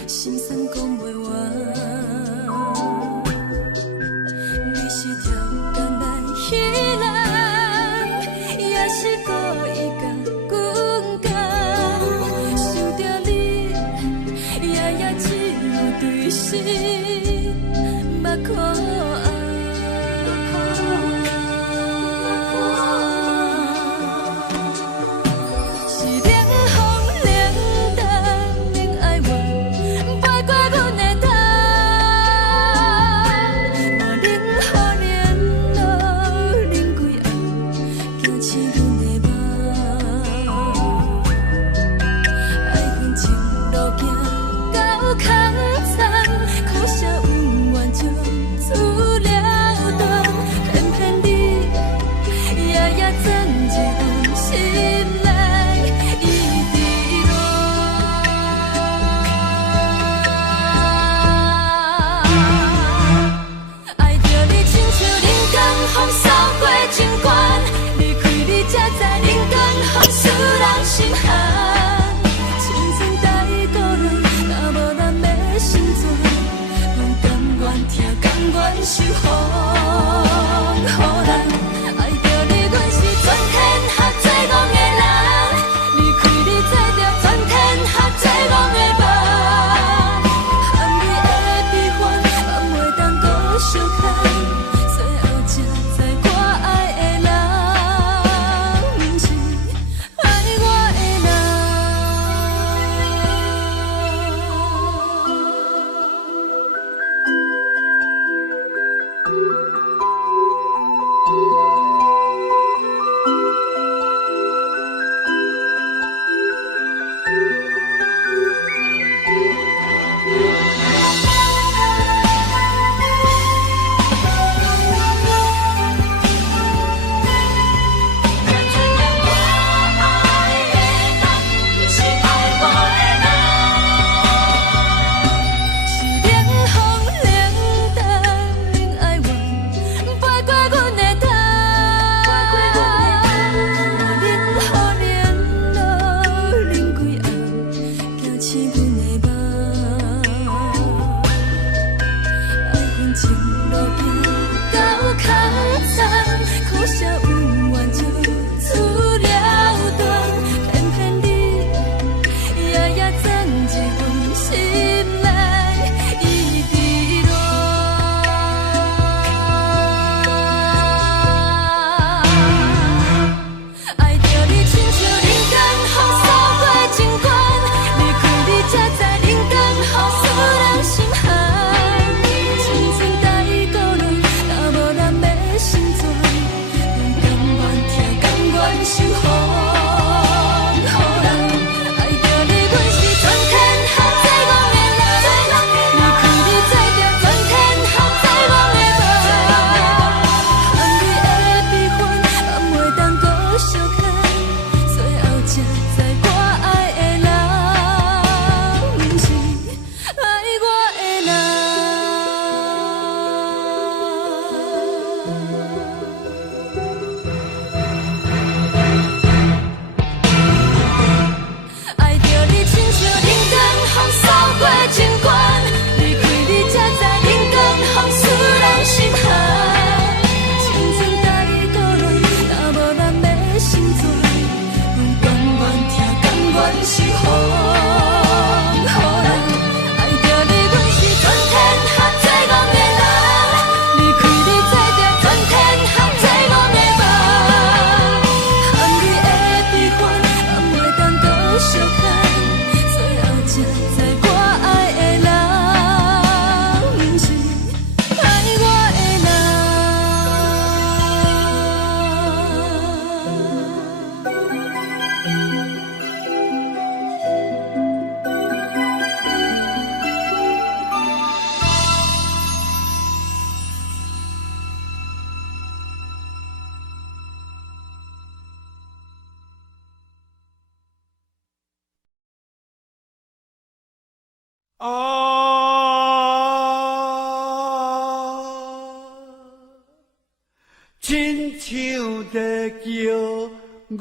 心酸讲袂完。你是条甘愿守护，予人爱着你，阮是全天下最戆的人。离开你做着全天下最戆的梦，含泪的悲欢，放袂当搁相牵。最后才知我爱的人，不是爱我的人。亲像在叫我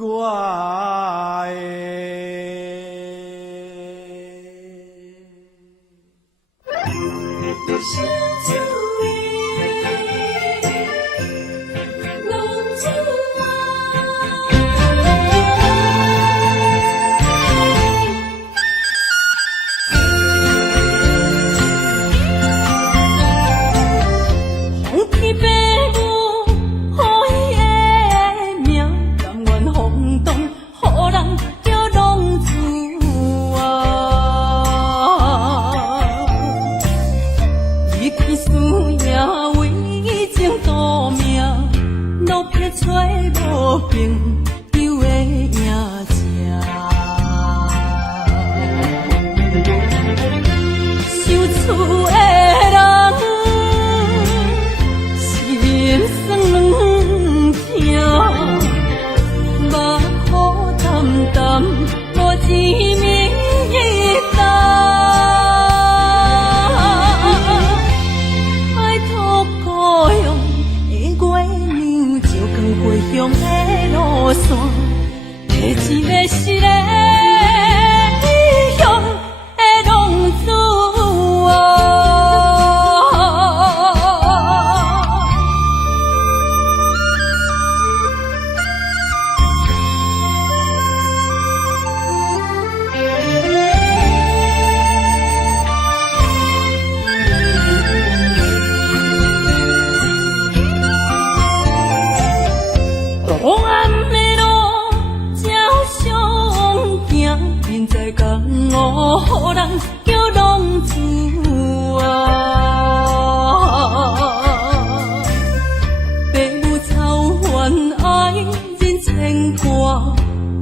叫浪子啊，父母操怨爱人牵挂，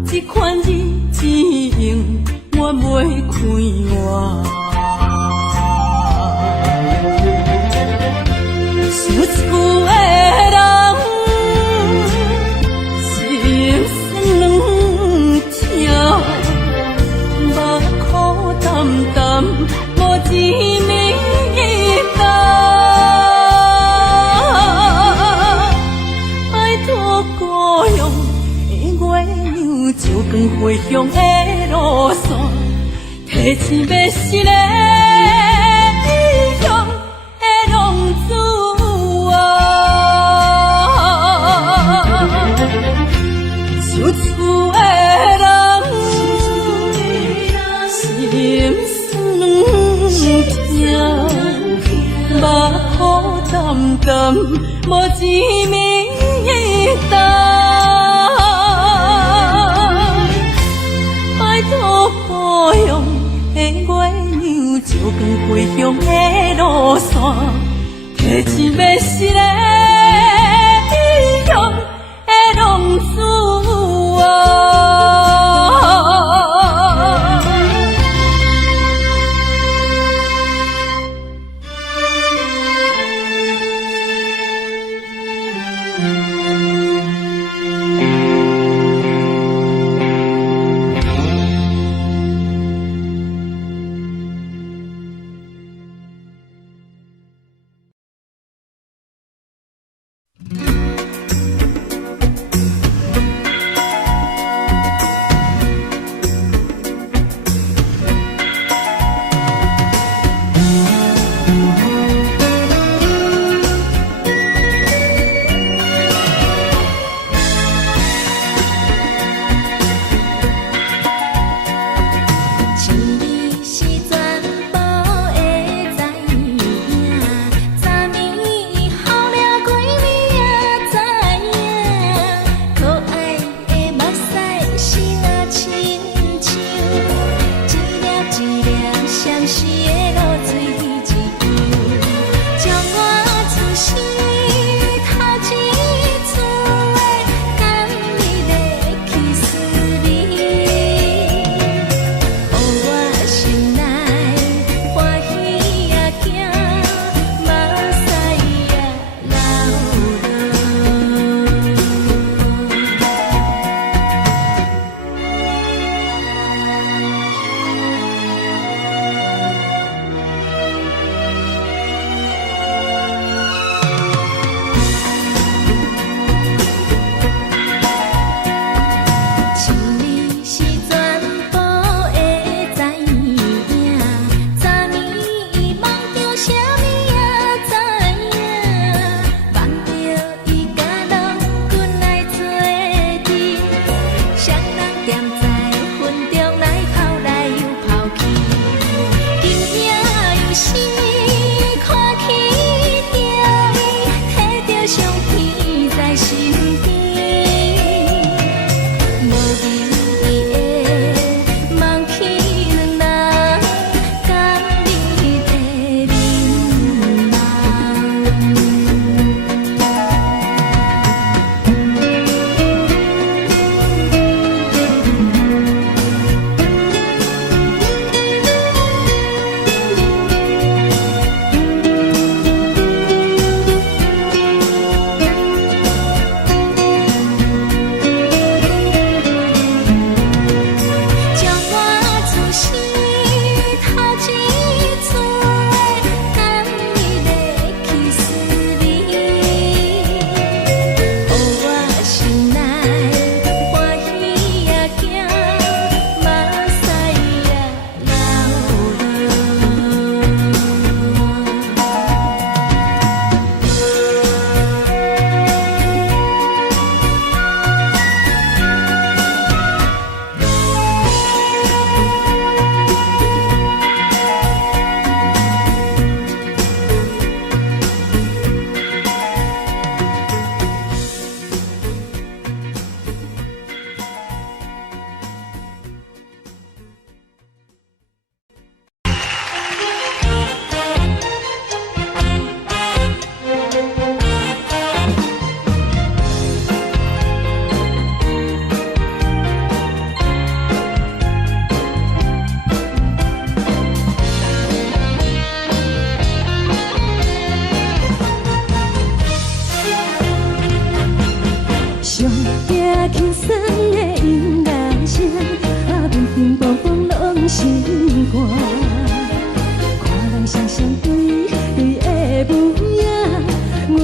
这款日子用我袂开换。想厝的人心酸两条，目苦淡淡无一年淡。拜托故乡的月亮，照光回乡的路线，提醒要是个异乡的浪子。想厝的人，心酸两条，目苦淡淡，无一暝淡。拜托故乡的月亮，照光回乡的路线，提醒要是个。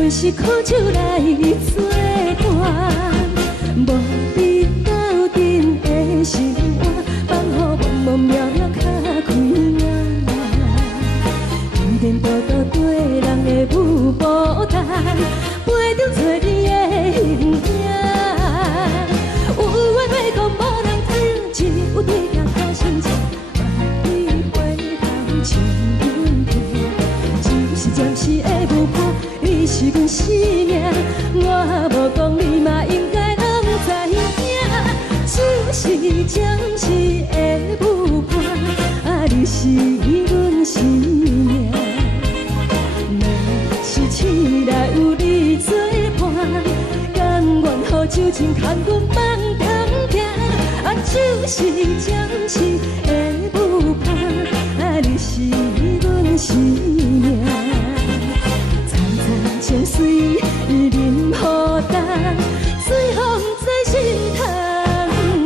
阮是苦酒来作伴，无比斗阵的心肝，放予茫茫渺渺较开眼。颠颠倒倒对人的舞步弹，陪着找你的形影。有话要讲无人听，只有对镜头心情，万里回头唱阮听。就是暂时的舞伴，你是阮生命，我无讲你嘛应该拢知影。就是暂时的舞伴，啊，你是阮生命。若是醒来有你作伴，甘愿予酒精牵阮放长行。啊，就是暂时的舞伴，啊，你是阮生命。层层情水任雨淡，随风在心头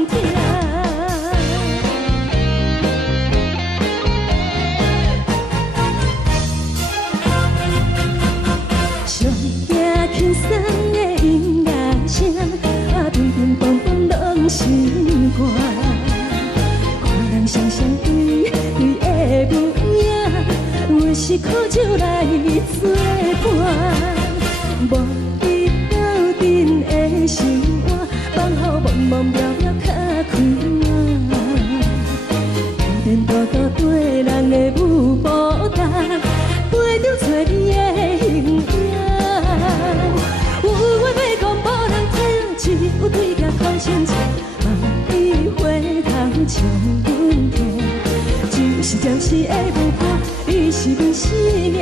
听。上惊轻松的音乐声，啊，乒乒乓乓拢心肝。看人双双对对的舞影，阮是苦酒来作伴，无比斗阵的心肝，放予茫茫渺渺较开眼。颠颠倒倒对人的舞步弹，陪着找你的形影。有话要讲无人听，只有对镜头心情，万里回头唱阮听。就是暂时的舞伴，你是阮生命，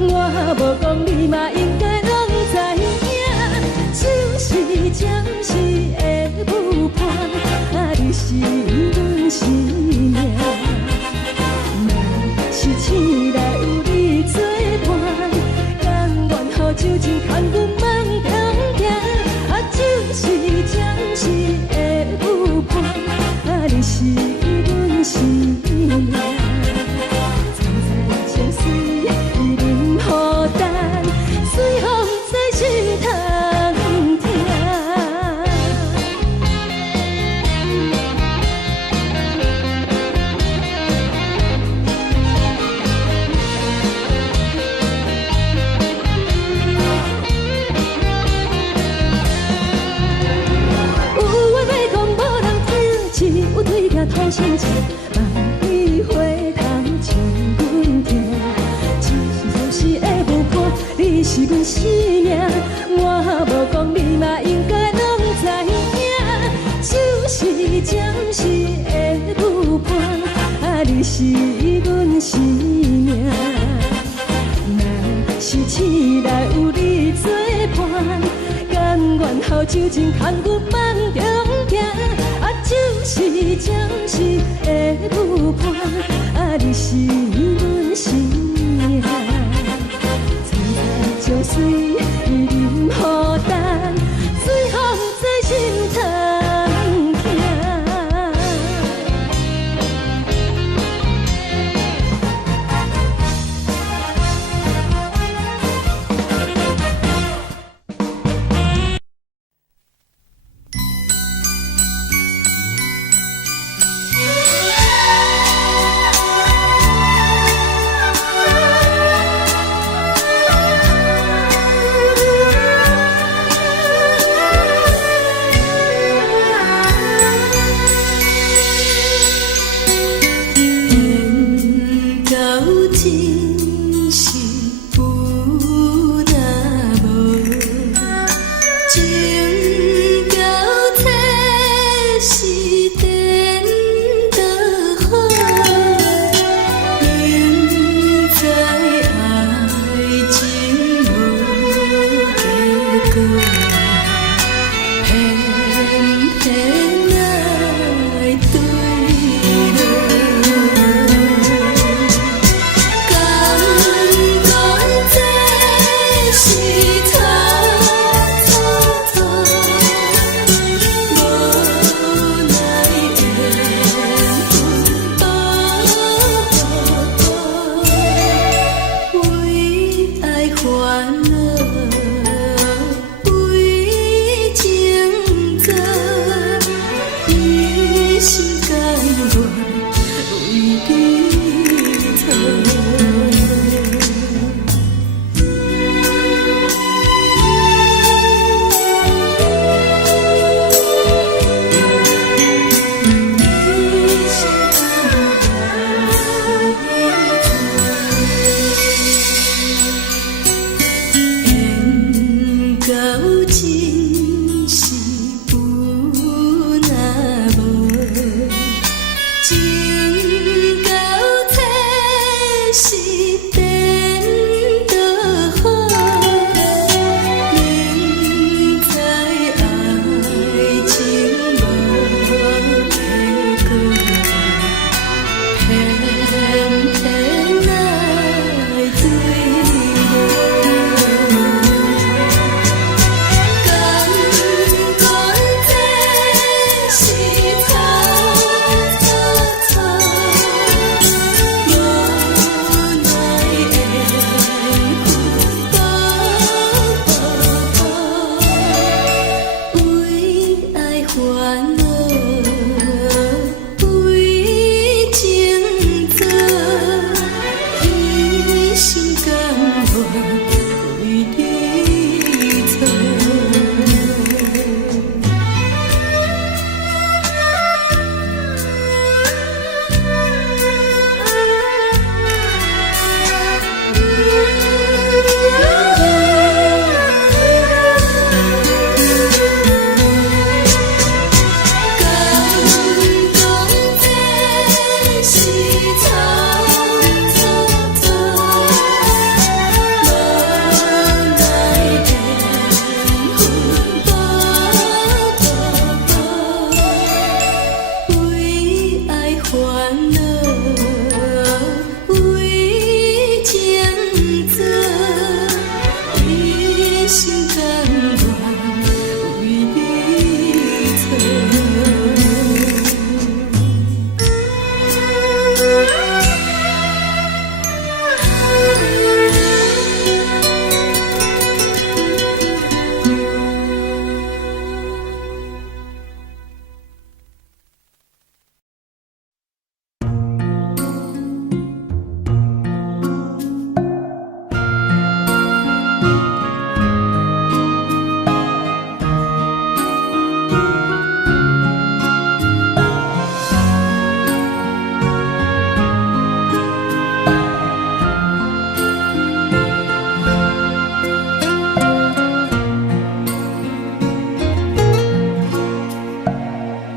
我无讲你嘛应该拢知影。就是暂时的舞伴，啊，你是阮生命。若是醒来有你作伴，甘愿予酒精牵阮放长行。啊，就是暂时的舞伴，啊，你是阮生命。层层情水任雨淡，随风在心头听。有话要讲无人听，只有对镜头心情，万里回头唱阮听。就是暂时的舞伴，你是阮生命，我无讲你嘛应该拢知影。就是暂时的舞伴，啊，你是阮生命。若是醒来有你作伴，甘愿予酒精牵阮放长行。啊，就是暂时的舞伴，啊，你是阮生命。层层情水任雨淡，随风在心头听。心甘愿为你找。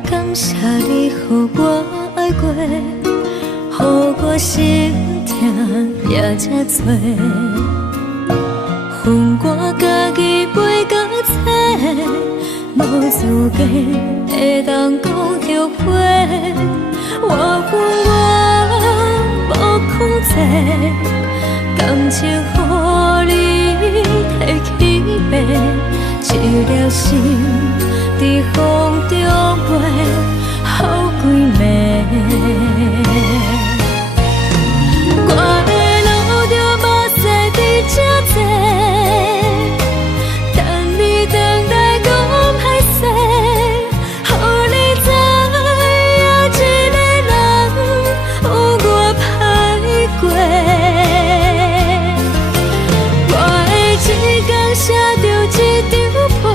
感谢你，予我爱过，予我心痛也这多。恨我家己袂到切，无资格会当讲后悔。我恨我无控制，感情予你提起白，一粒心。在风中飞，好几暝。我的路着目屎在这多，等你回来讲歹势，予你知影一个人有我歹过。我的一天写着一张被。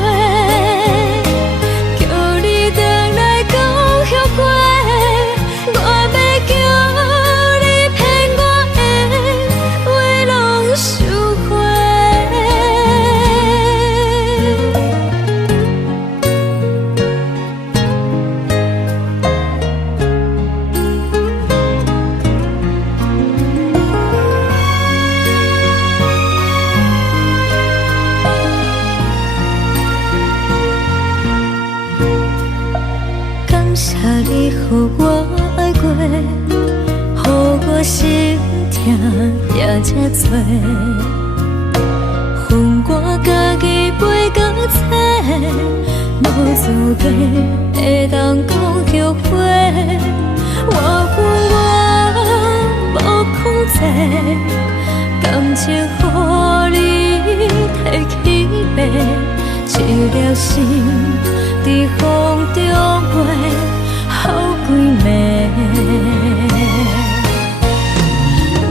你予我爱过，予我心痛也这多。恨我家己袂到切，无资格会当讲后悔。我恨我无控制，感情予你提起白，一粒心在风中飞。好几暝，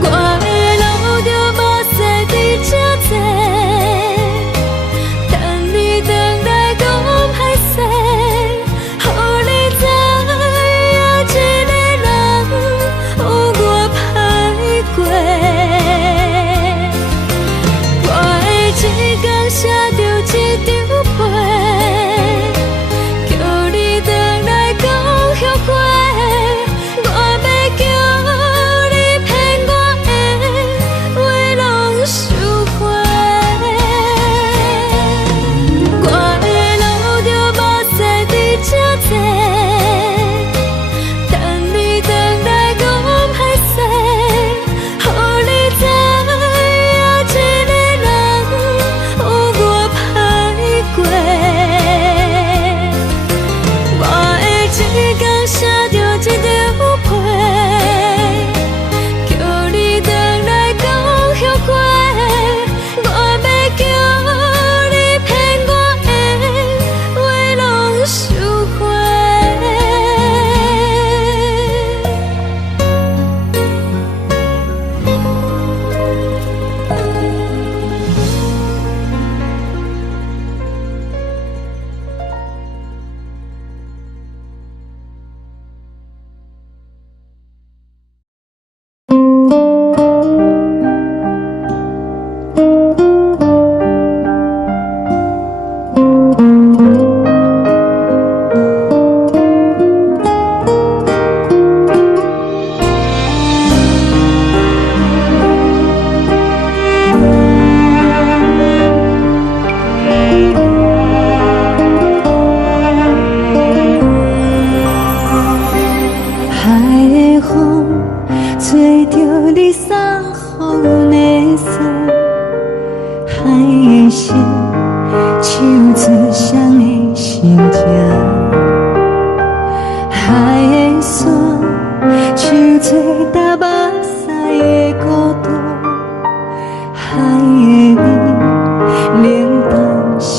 我的路着目屎在这多，等你回来讲歹势，予你知影一个人有我歹过。我的一天写着一张被，叫你回来讲。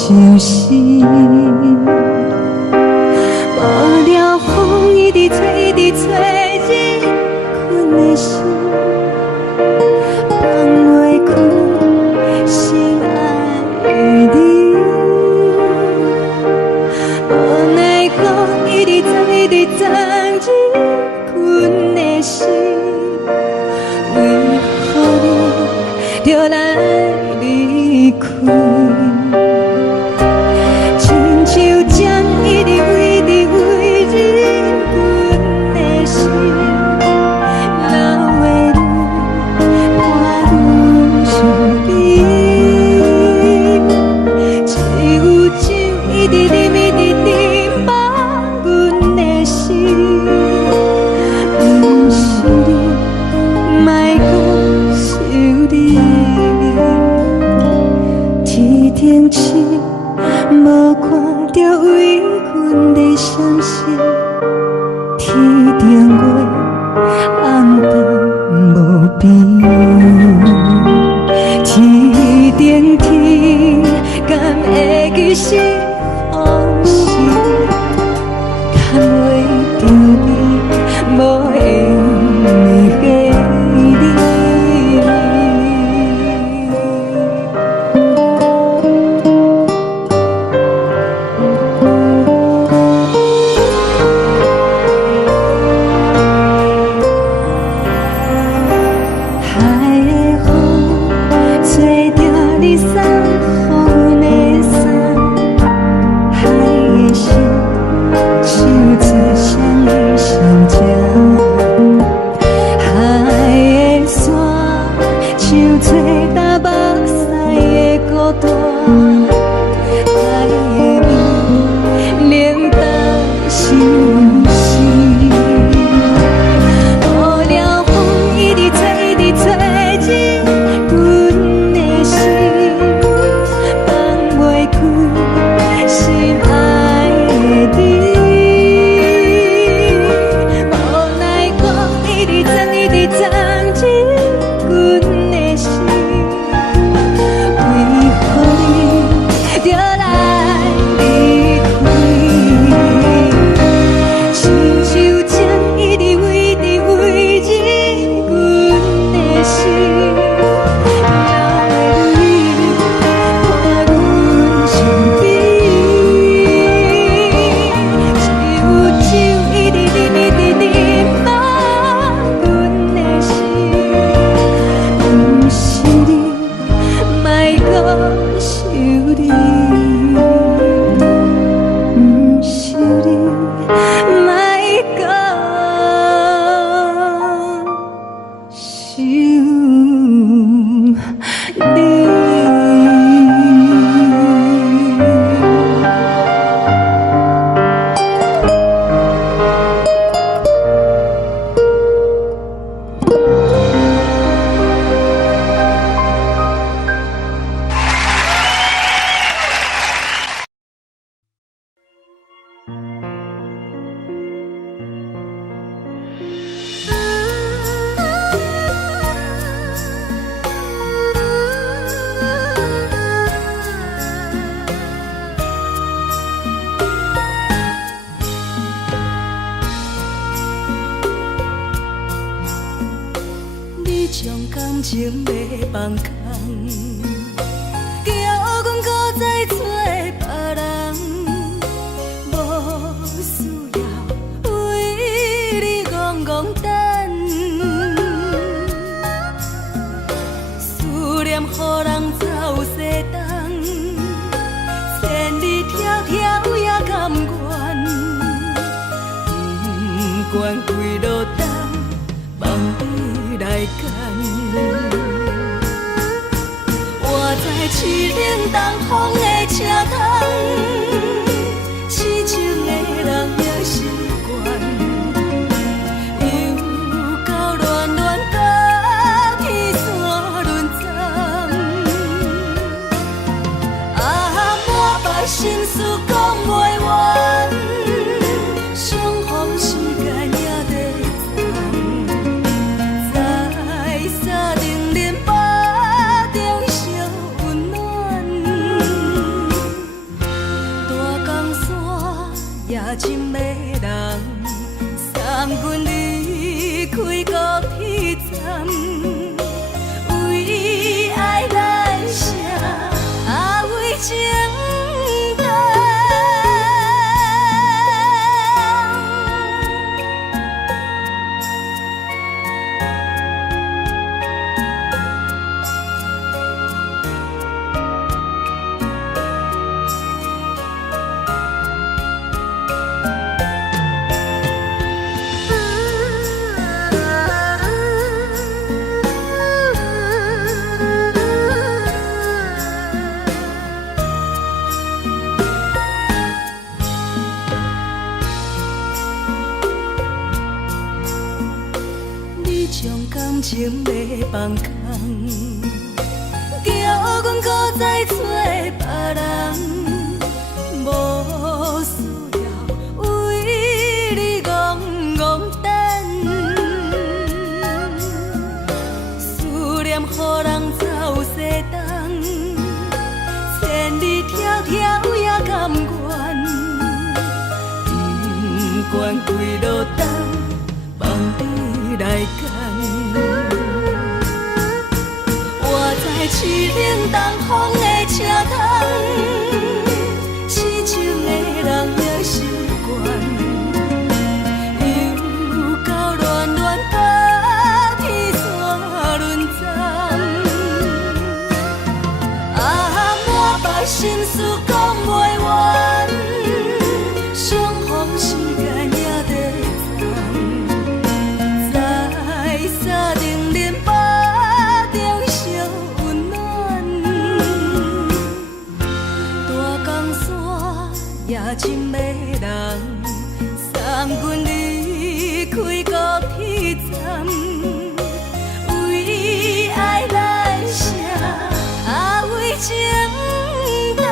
相思。无聊风一直吹，一直吹日困的心，放袂开心爱的你。无奈我一直藏，一直藏日困的心，为何你就来离开？亲像针一直围，一直围日阮的心，流的泪伴阮伤悲，只有酒一直啉，一直啉饱阮的心。不是你，莫讲想你。天顶星，无看到为阮的相思。天顶月，红淡无边。天顶天，敢会记是往事？敢袂着你，无缘的你。海的风吹着你送予阮的衫，海的心像做双鱼相接，海的山像做打目屎的孤单，海的味冷到心死。无聊风一直吹，一直吹日阮的心，放袂开心爱的你。无奈我一直藏，一直藏日阮的心，为何你就来离开？亲像针一直围，一直围日阮的心，流的泪伴阮伤悲，只有酒一直啉，一直啉饱阮的心。不是你，莫讲想你。不是你，莫讲想你。你将感情要放空，叫阮搁再找别人，无需要为你戆戆等。思念予人走西东，千里迢迢也甘愿，不管几路东，望你来干。我在凄冷东风的车窗，痴情的人也习惯，又到恋恋甲天山论战。啊，满腹心事讲袂完，相逢时间也在在沙定林巴中烧温暖。真迷人，送阮离开高铁站，为爱来生，为情重。感情要放空，叫阮搁再找别人，无需要为你戆戆等。思念予人走西东，千里迢迢也甘愿，不管几落冬，放你来干。市冷东风的车窗，痴情的人也习惯，又到恋恋把天线轮转。满腹心事讲袂完，相逢时间也在站，在山顶连巴中相温暖，大江山也真迷人，送阮离开高铁站，为爱来生，为情重。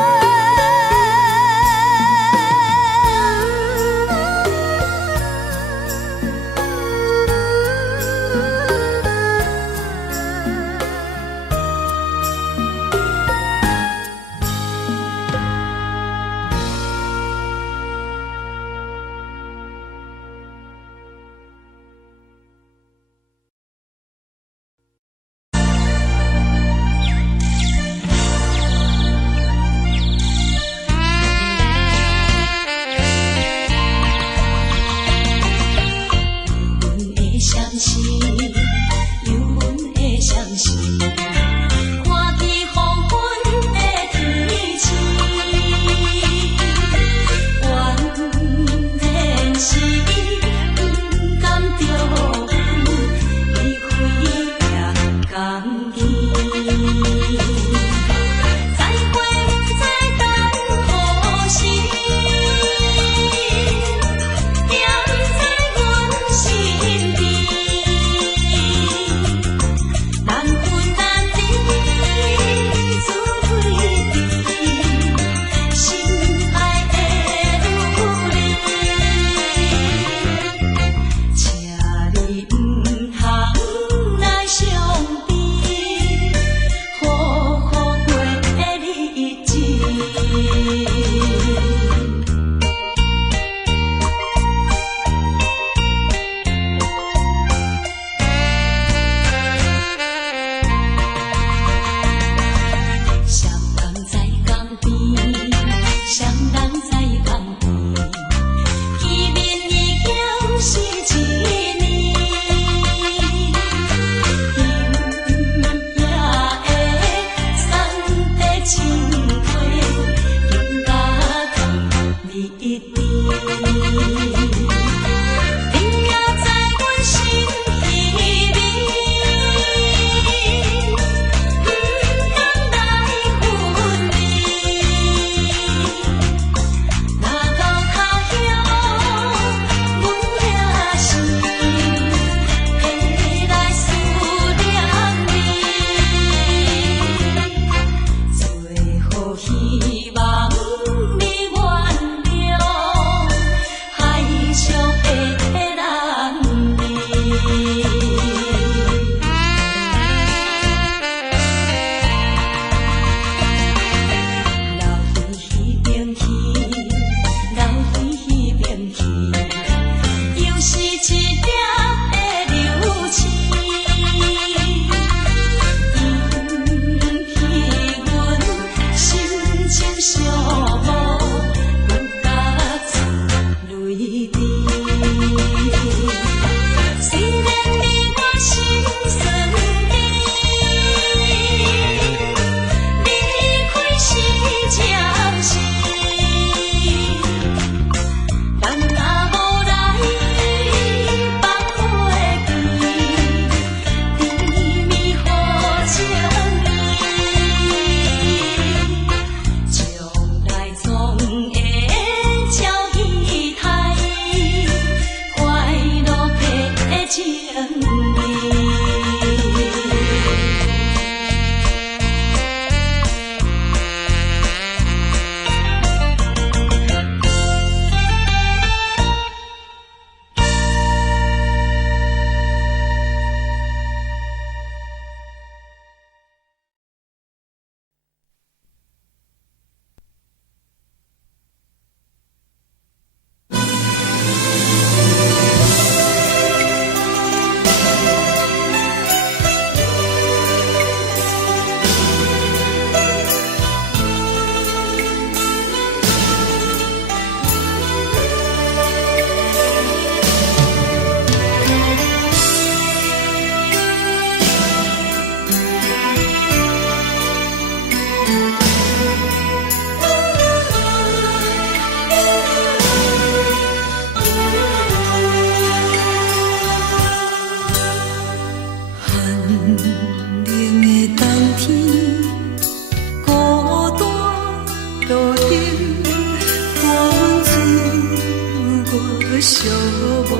寂寞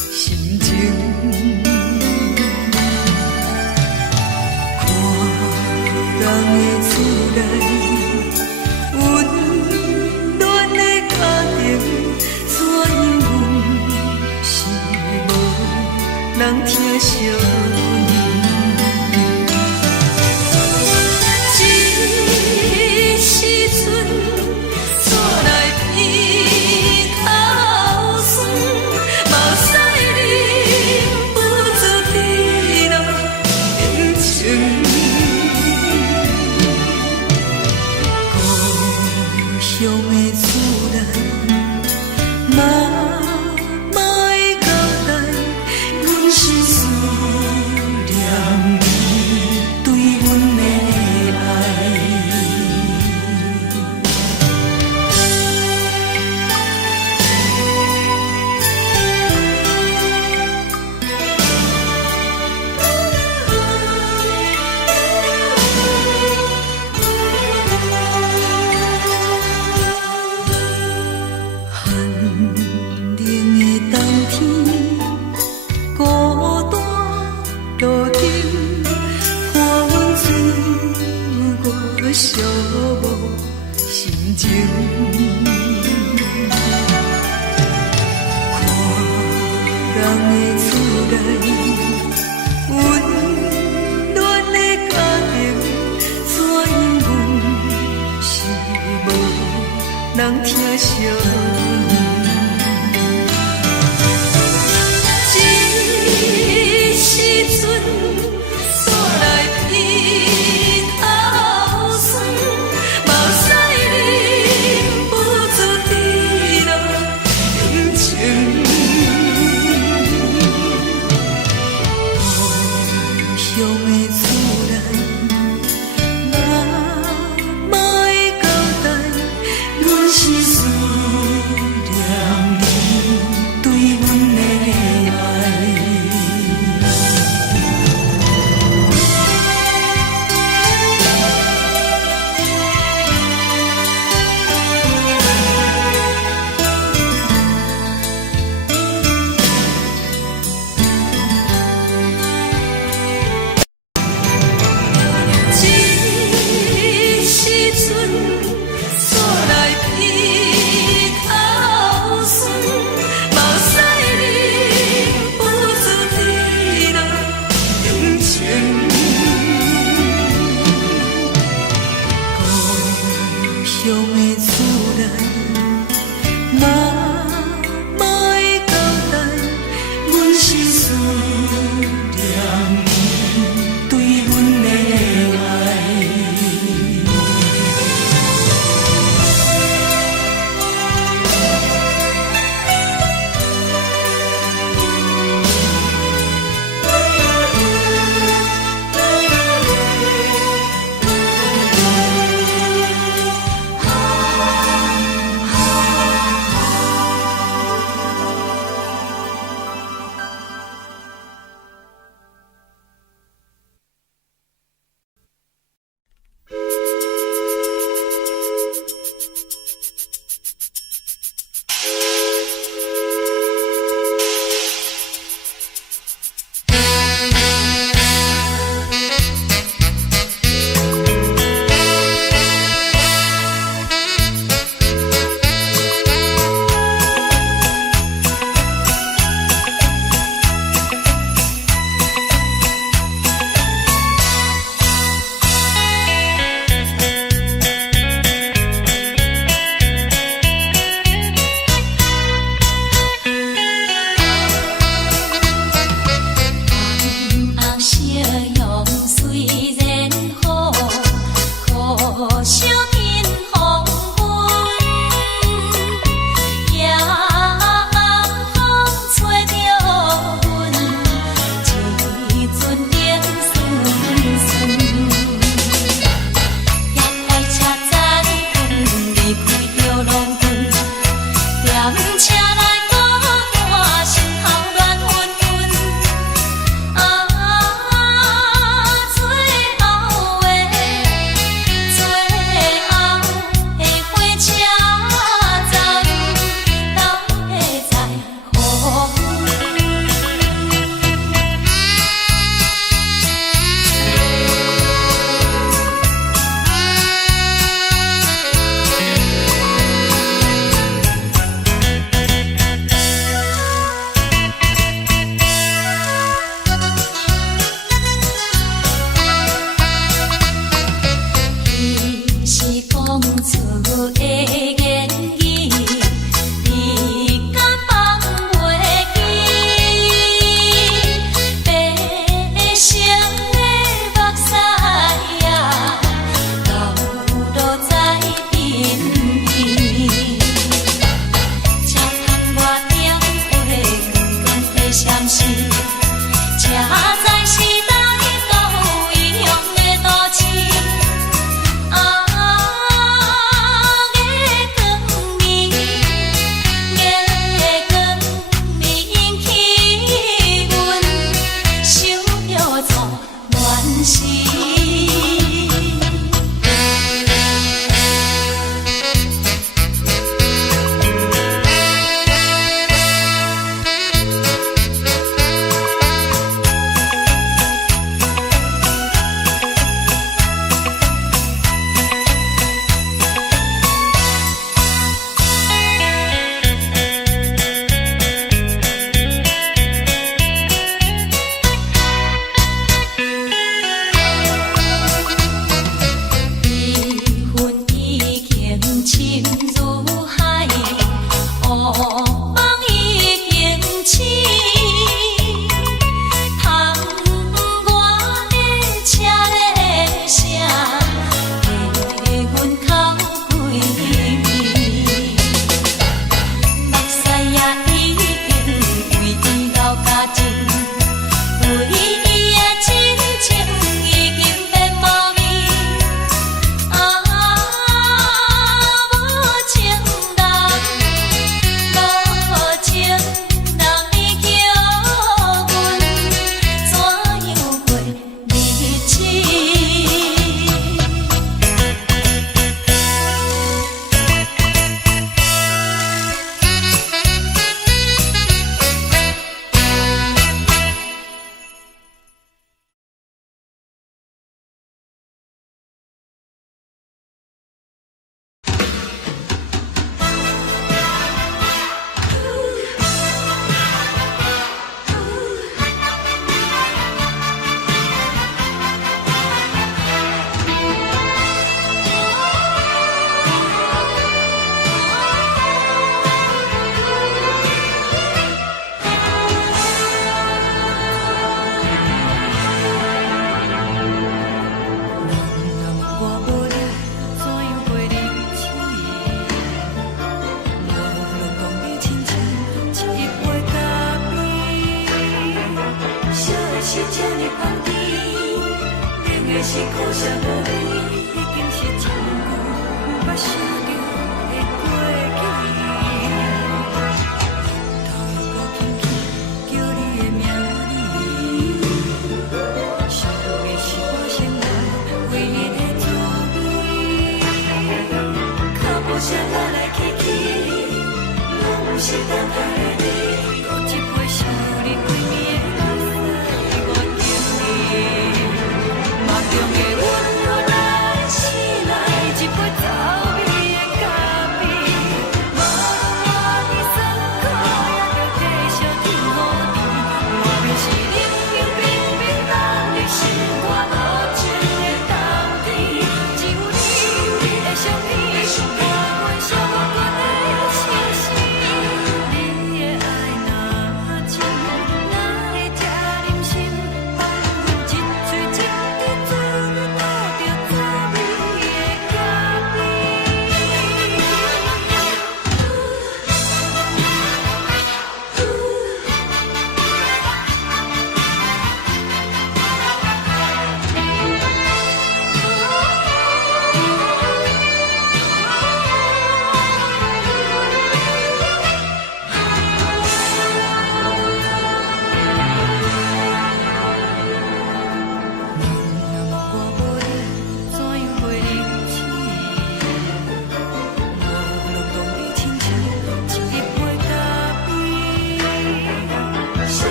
心情。看人的厝内温暖的家庭，怎样是无人疼惜。寂寞心情，看人的厝内温暖的家庭，怎样是无人疼惜。这时阵煞来鼻头酸，目屎忍不住滴落眼睛。故乡的厝内，妈会交代，阮是思念你对阮的爱。心如海，乌梦已经醒。窗外的车的声，替阮哭几暝。目屎也已经为伊流甲尽，为伊的真情已经变无味。无情人，无情人你叫阮怎样过日子？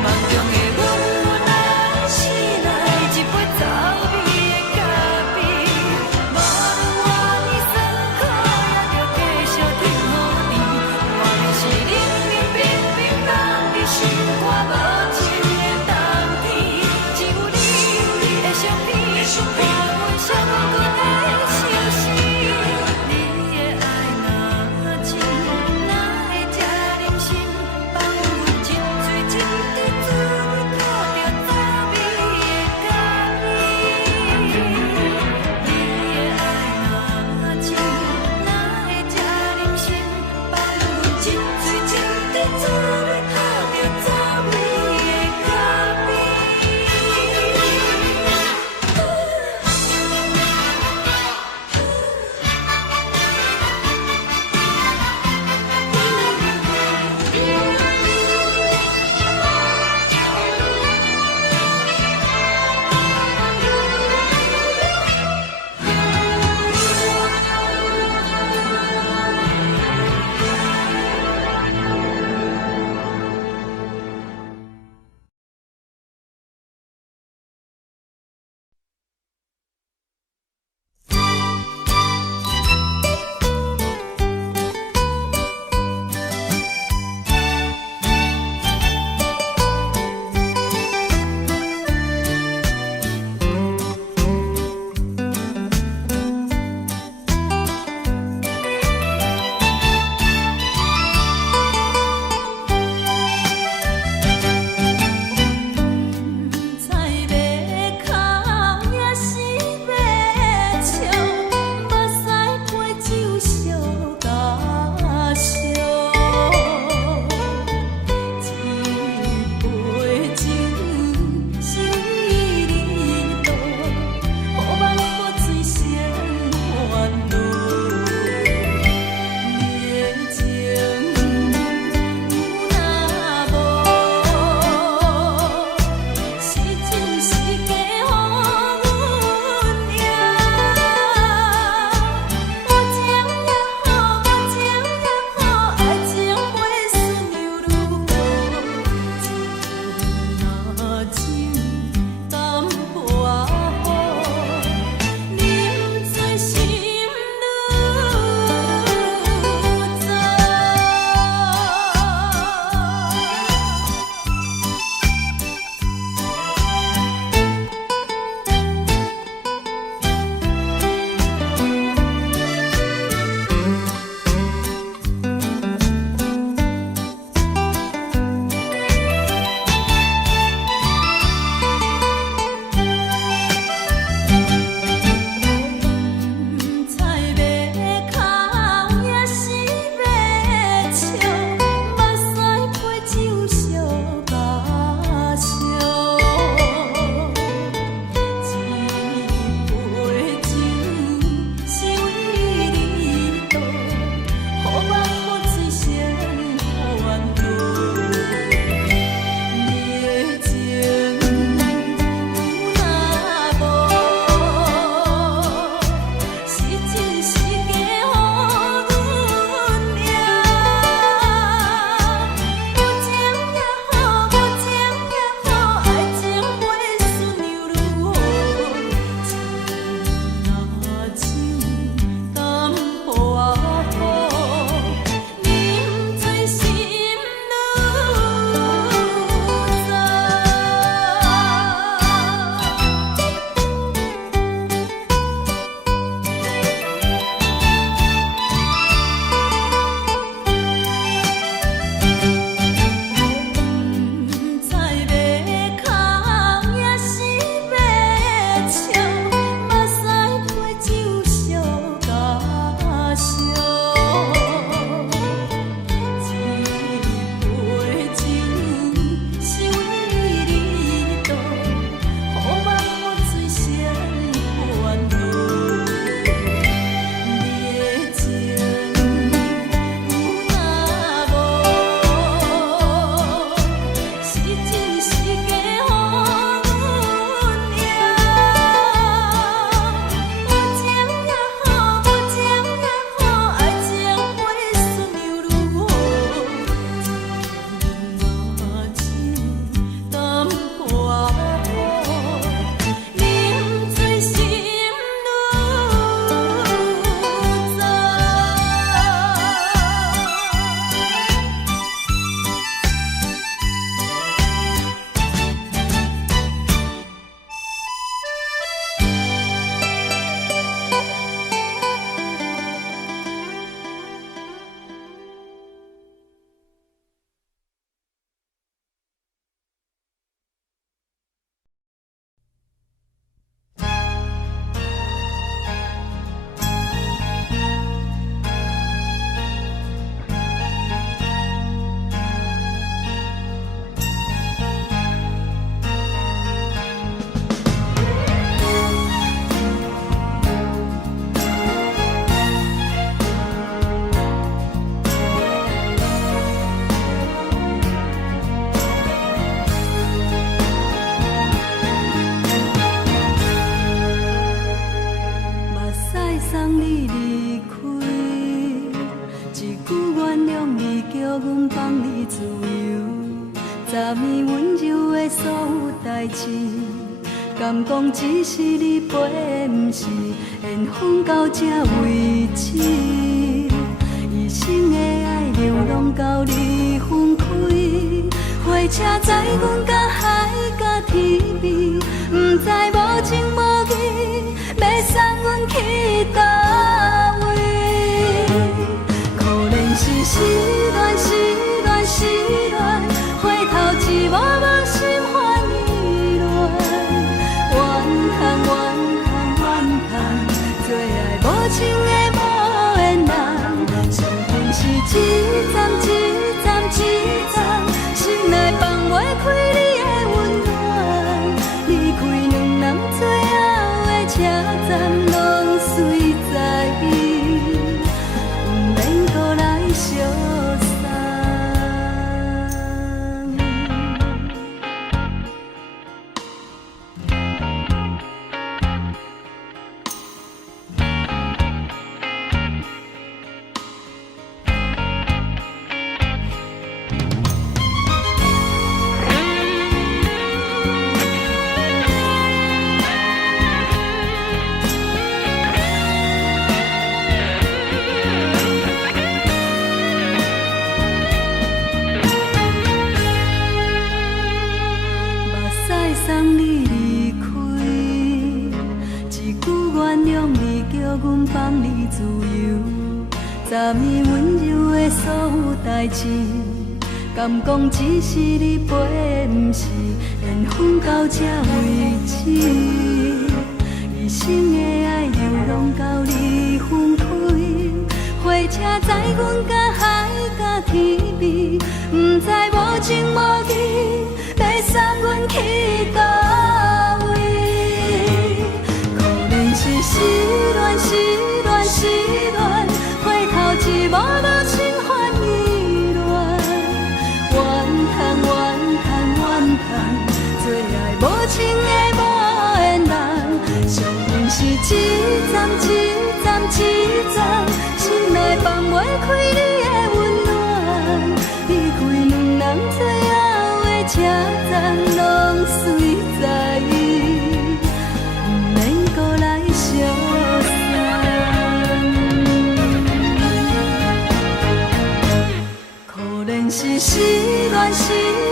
梦中的阮。你离开，一句原谅你，叫阮放你自由。昨暝温柔的所有代志，敢讲只是你陪，不是缘分到这为止。一生的爱流浪到你分开，火车载阮到海甲天边，不知无情无义，要送阮去倒位？可怜是失恋，失恋，失恋，回头一幕幕心烦意乱，怨叹，怨叹，怨叹，最爱无情的无缘人，上恨是一站一站一站，心内放袂开你的温暖，离开两人最后的车站，拢随在伊，不免搁来相送。送你离开，一句原谅你，叫阮放你自由。昨暝温柔的所有代志，敢讲只是你陪，不是缘分到这为止。一生的爱流浪到你分开，火车载阮到海甲天边，不知无情无义，要送阮去倒位？可怜是失恋，失恋，失恋，回头一幕幕心烦意乱，怨叹，怨叹，怨叹，最爱无情的无缘人，上恨是一站一站一站，心内放袂开你的温暖，离开两人最后的车站，拢随在伊，不免搁来相送。可怜是失恋，失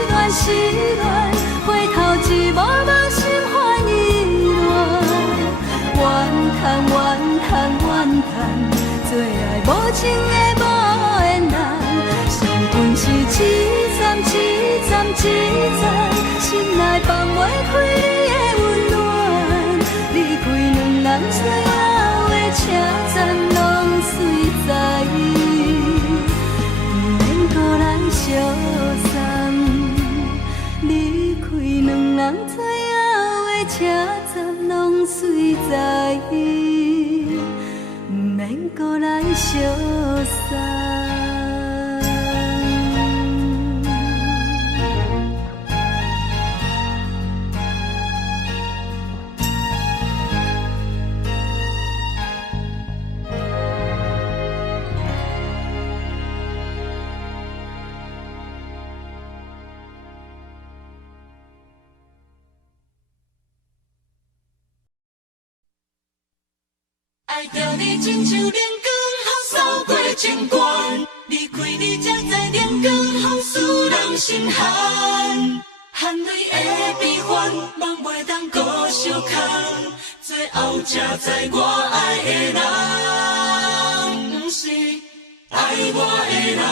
恋，失恋，回头一幕幕心烦意乱，怨叹，怨叹，怨叹，最爱无情的无缘人，上恨是一站一站一站，心内放袂开你的温暖，离开两人最后的车站，拢随在伊，不免搁来相送。离开两人最后的车站，拢随在伊，不免搁来相送。爱着你亲像阳光，透扫过情关。离开你，才知阳光风使人心寒。含泪的悲欢，望袂当搁相牵。最后才知我爱的人，不是爱我的人。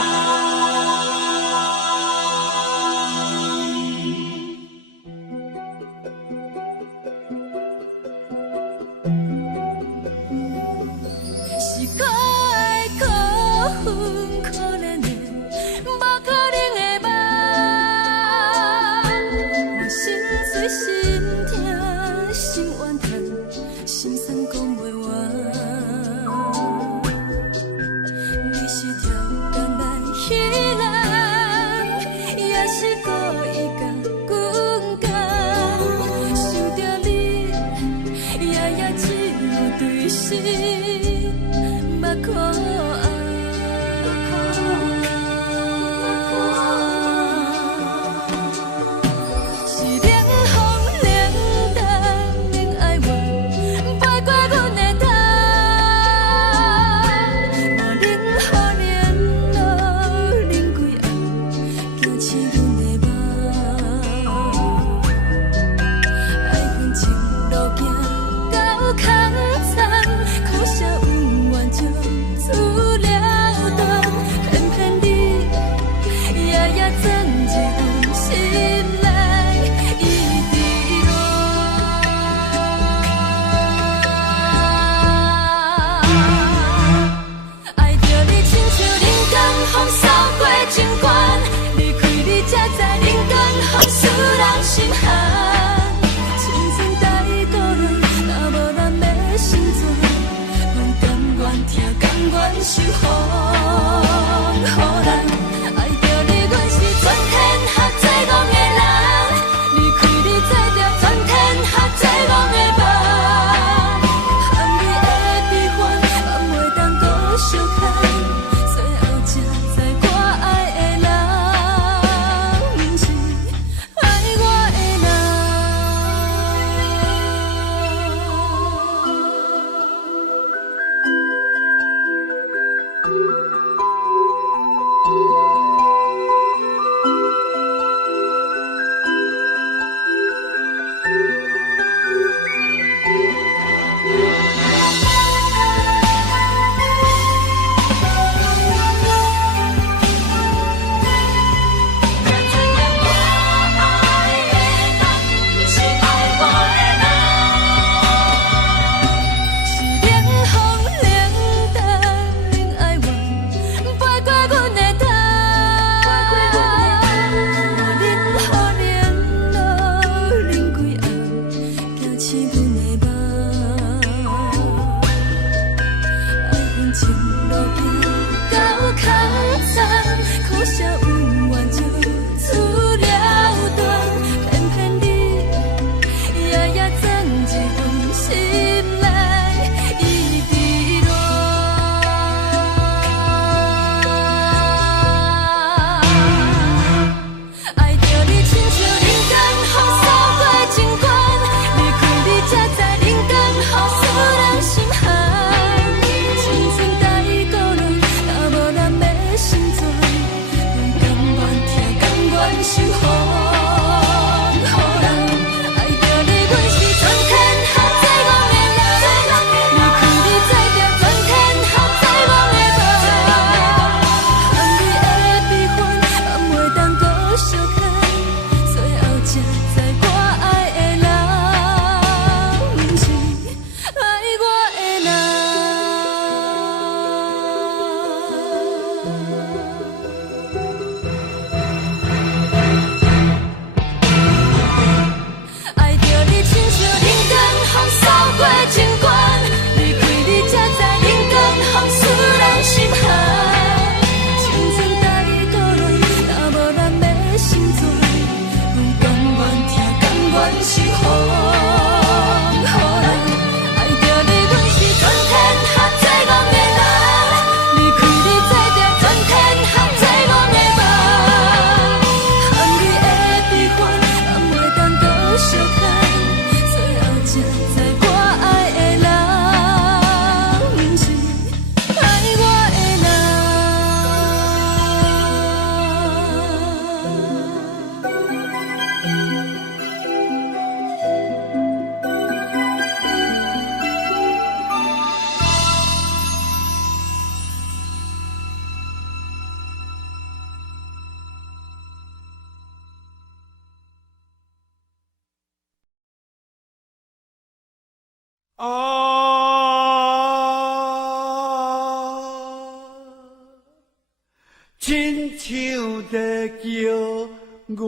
甘愿守护，予人爱着你，阮是全天下最戆的人。离开你做着全天下最戆的梦，含你的悲欢，嘛袂当搁相牵。最后才知我爱的人，不是爱我的人。亲像在叫我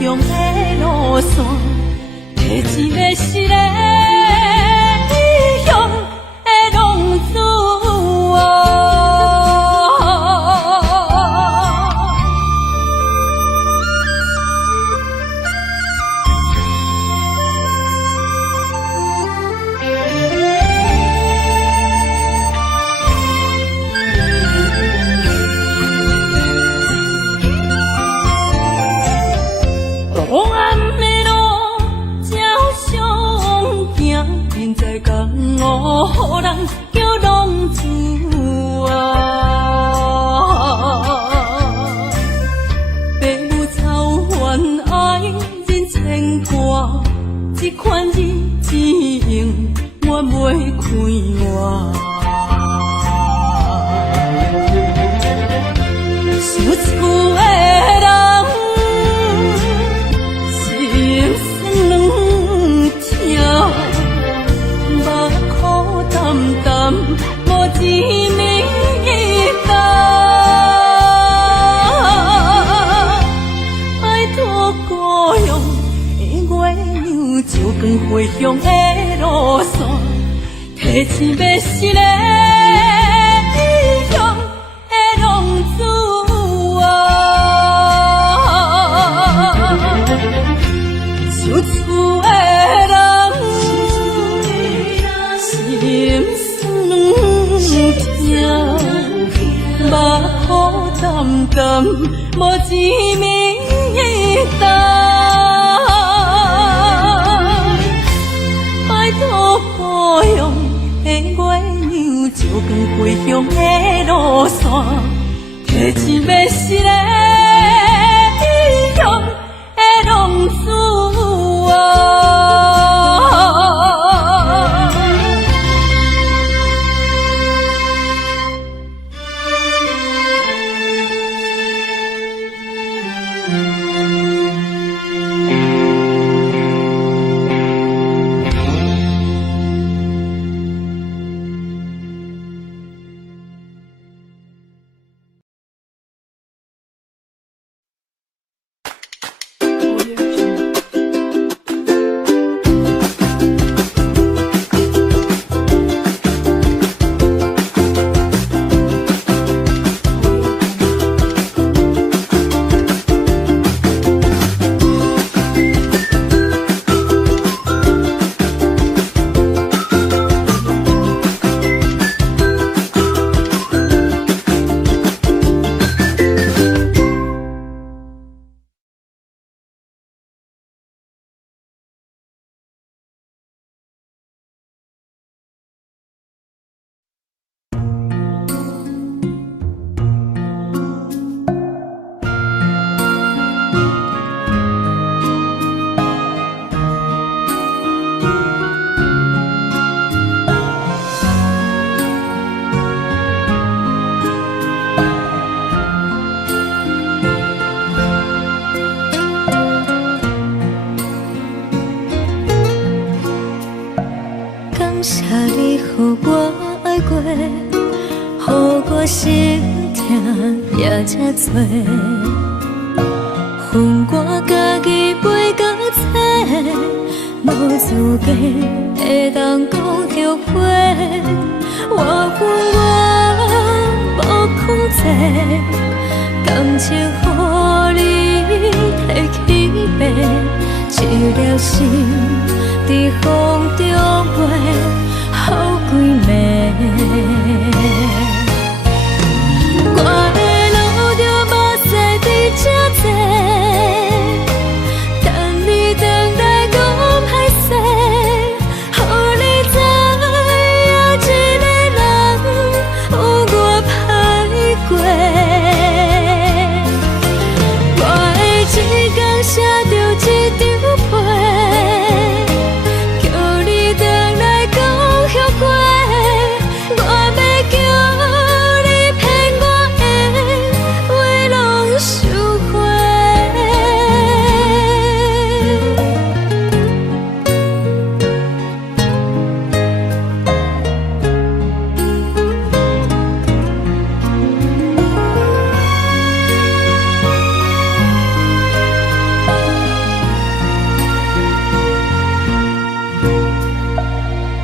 乡的路线。互人叫浪子啊。父母操怨爱人牵挂，这款日子用我袂开我。想厝的人心酸两条，目苦淡淡无滋味干。拜托故乡的月亮，照光回乡的路线，提醒要是个异乡的浪子。想厝的人心酸两条，目苦淡淡无滋味干。拜托故乡的月亮，照光回乡的路线，提醒要是个异乡的浪子啊。感谢你予我爱过，予我心痛也这多。恨我家己袂到切，无资格会当讲后悔。我恨我无控制，感情予你提起白，一粒心在风中飞，好几暝。我的路着目屎在这多，等你回来讲歹势，予你知影一个人有我歹过。我的一天写着一张被，叫你回来讲后悔。我要叫你骗我的话拢收回。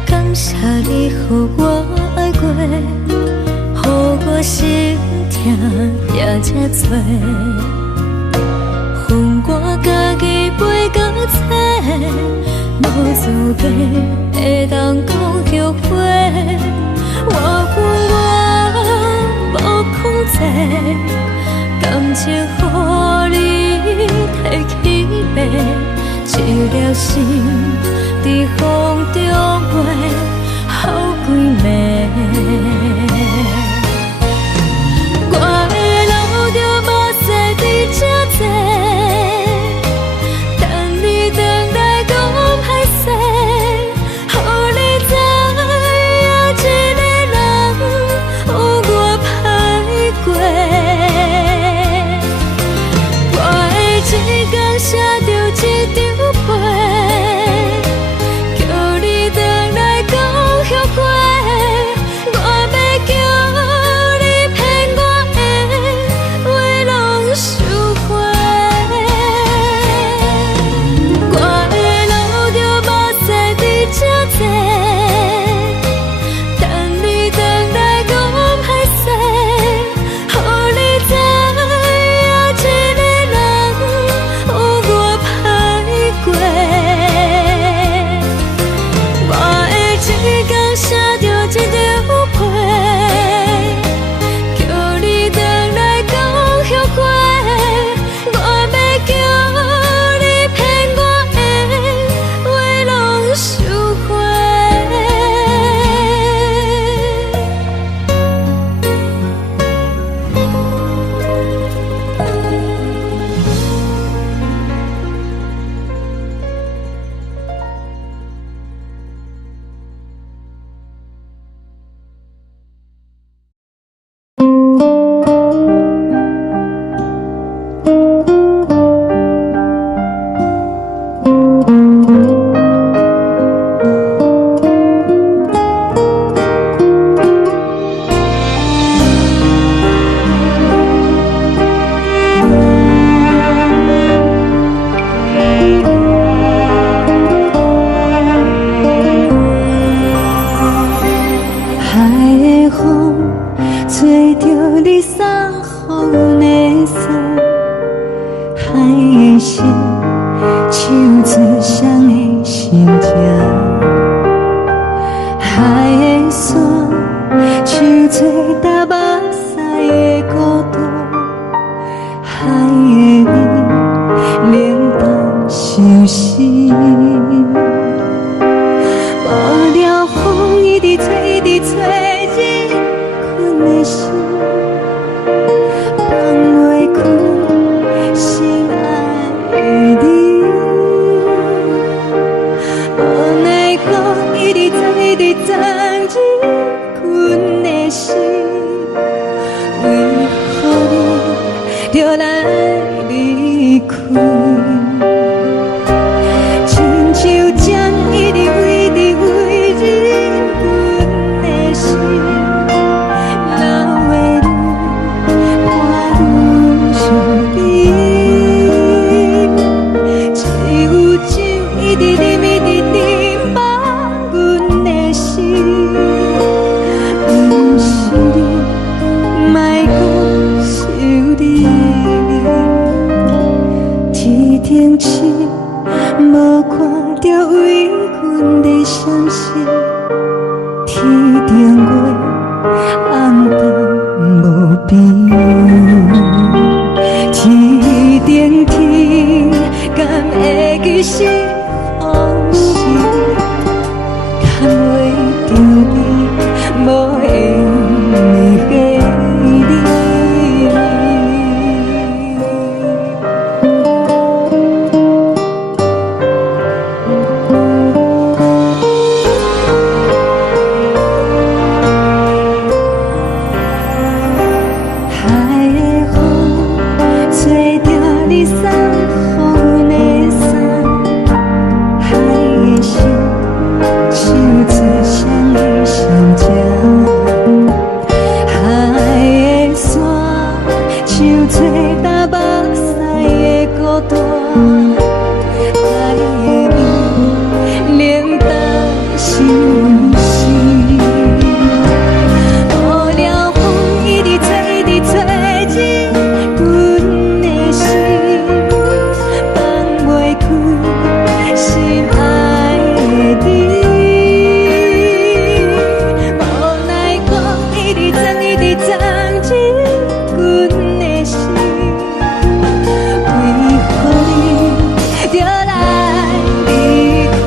感谢你予我爱过，予我心痛也这多。恨我家己袂到切，无资格会当讲后悔。我恨我无控制，感情予你提起白，一粒心在风中飞。好几暝。我的路着无西伫这多，等你回来讲歹势，予你知影一个人有我歹过。我的一天写着一张被，叫你回来讲后悔。我要叫你骗我的话拢收回。我的路着无西伫这多，等你回来讲歹势，予你知影一个人有我歹过。我的一天写着一张被，叫你回来讲后悔。我要叫你骗我的话拢收回。海的风吹着你送予的伞，海的心手做双的心情，海的山手做搭目屎的孤独，海的你冷淡伤心。无聊风一直吹，一直吹入困的心，放袂开心爱的你。无奈风一直藏，一直藏入困的心，为何你就来离开？亲像针一直围入阮的心，流的泪伴阮伤悲，只有酒一直啉，一直啉饱阮的心。不是你，莫讲想你。天顶星无看到为阮的伤心，天顶月暗淡无边，天顶天敢会记是往事，敢袂着你无缘的你。海的风吹着你送予的伞，海的心手做双的心情，海的山手做搭目屎的孤单，海的你冷淡伤心。无聊风一直吹，一直吹入阮的心，放袂开心爱的你。无奈风一直藏，一直藏入阮的心，为何你就来离开？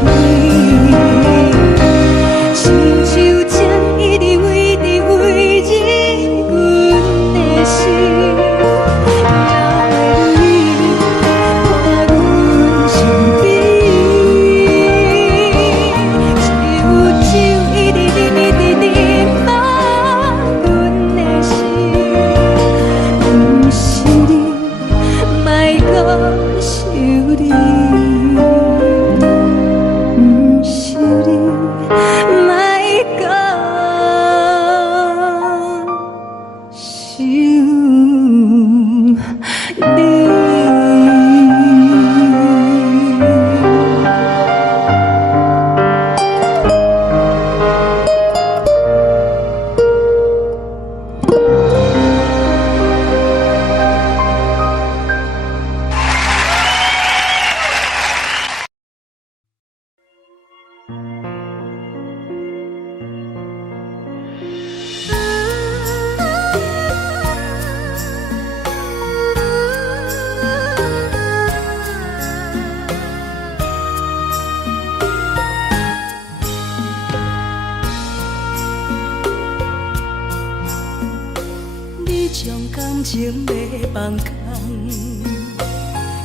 情要放空，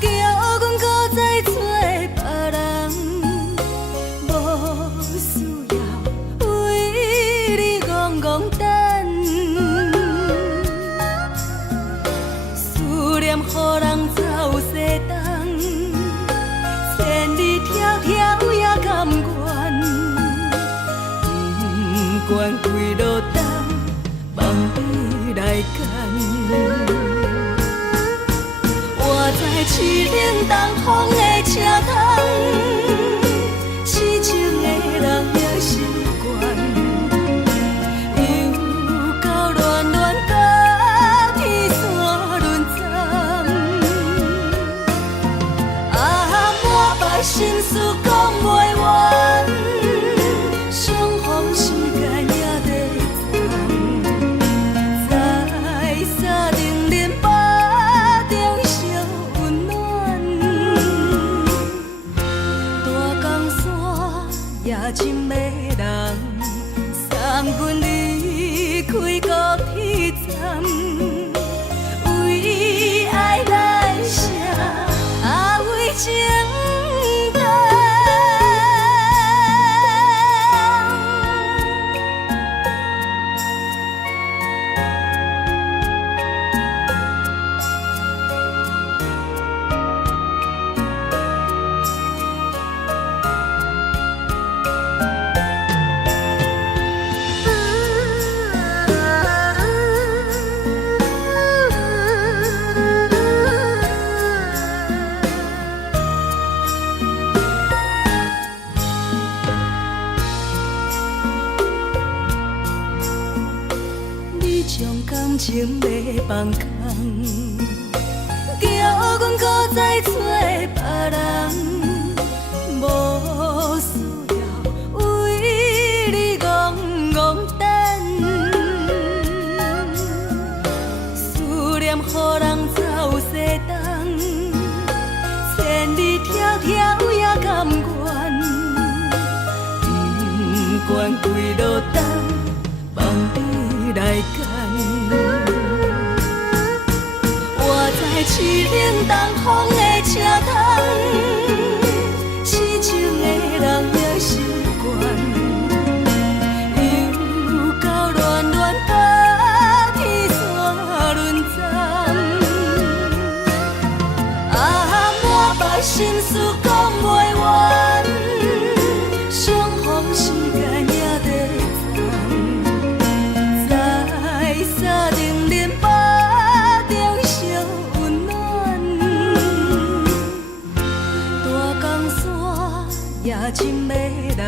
叫阮搁再找别人，无需要为你戆戆等，思念予人走西东，千里迢迢也甘愿，不管几路灯，望你来牵。我在凄冷东风的车窗，痴情的人也习惯，又到恋恋甲天山论战。啊，满腹心事讲袂完，相逢时间也在藏，在沙定林巴中烧温暖。大江山夜深的人，送阮离开高铁站，为爱来写为情长。你将感情要放空，叫阮搁再找别人，无需要为你戆戆等，思念予人走西东，千里迢迢也甘愿，不管几路灯，望你来牵。我在凄冷东风的车窗，痴情的人也习惯，又到恋恋甲天山论战。啊，满腹心事讲袂完，相逢时间也在藏，在沙定林巴中烧温暖。大江山夜深的人，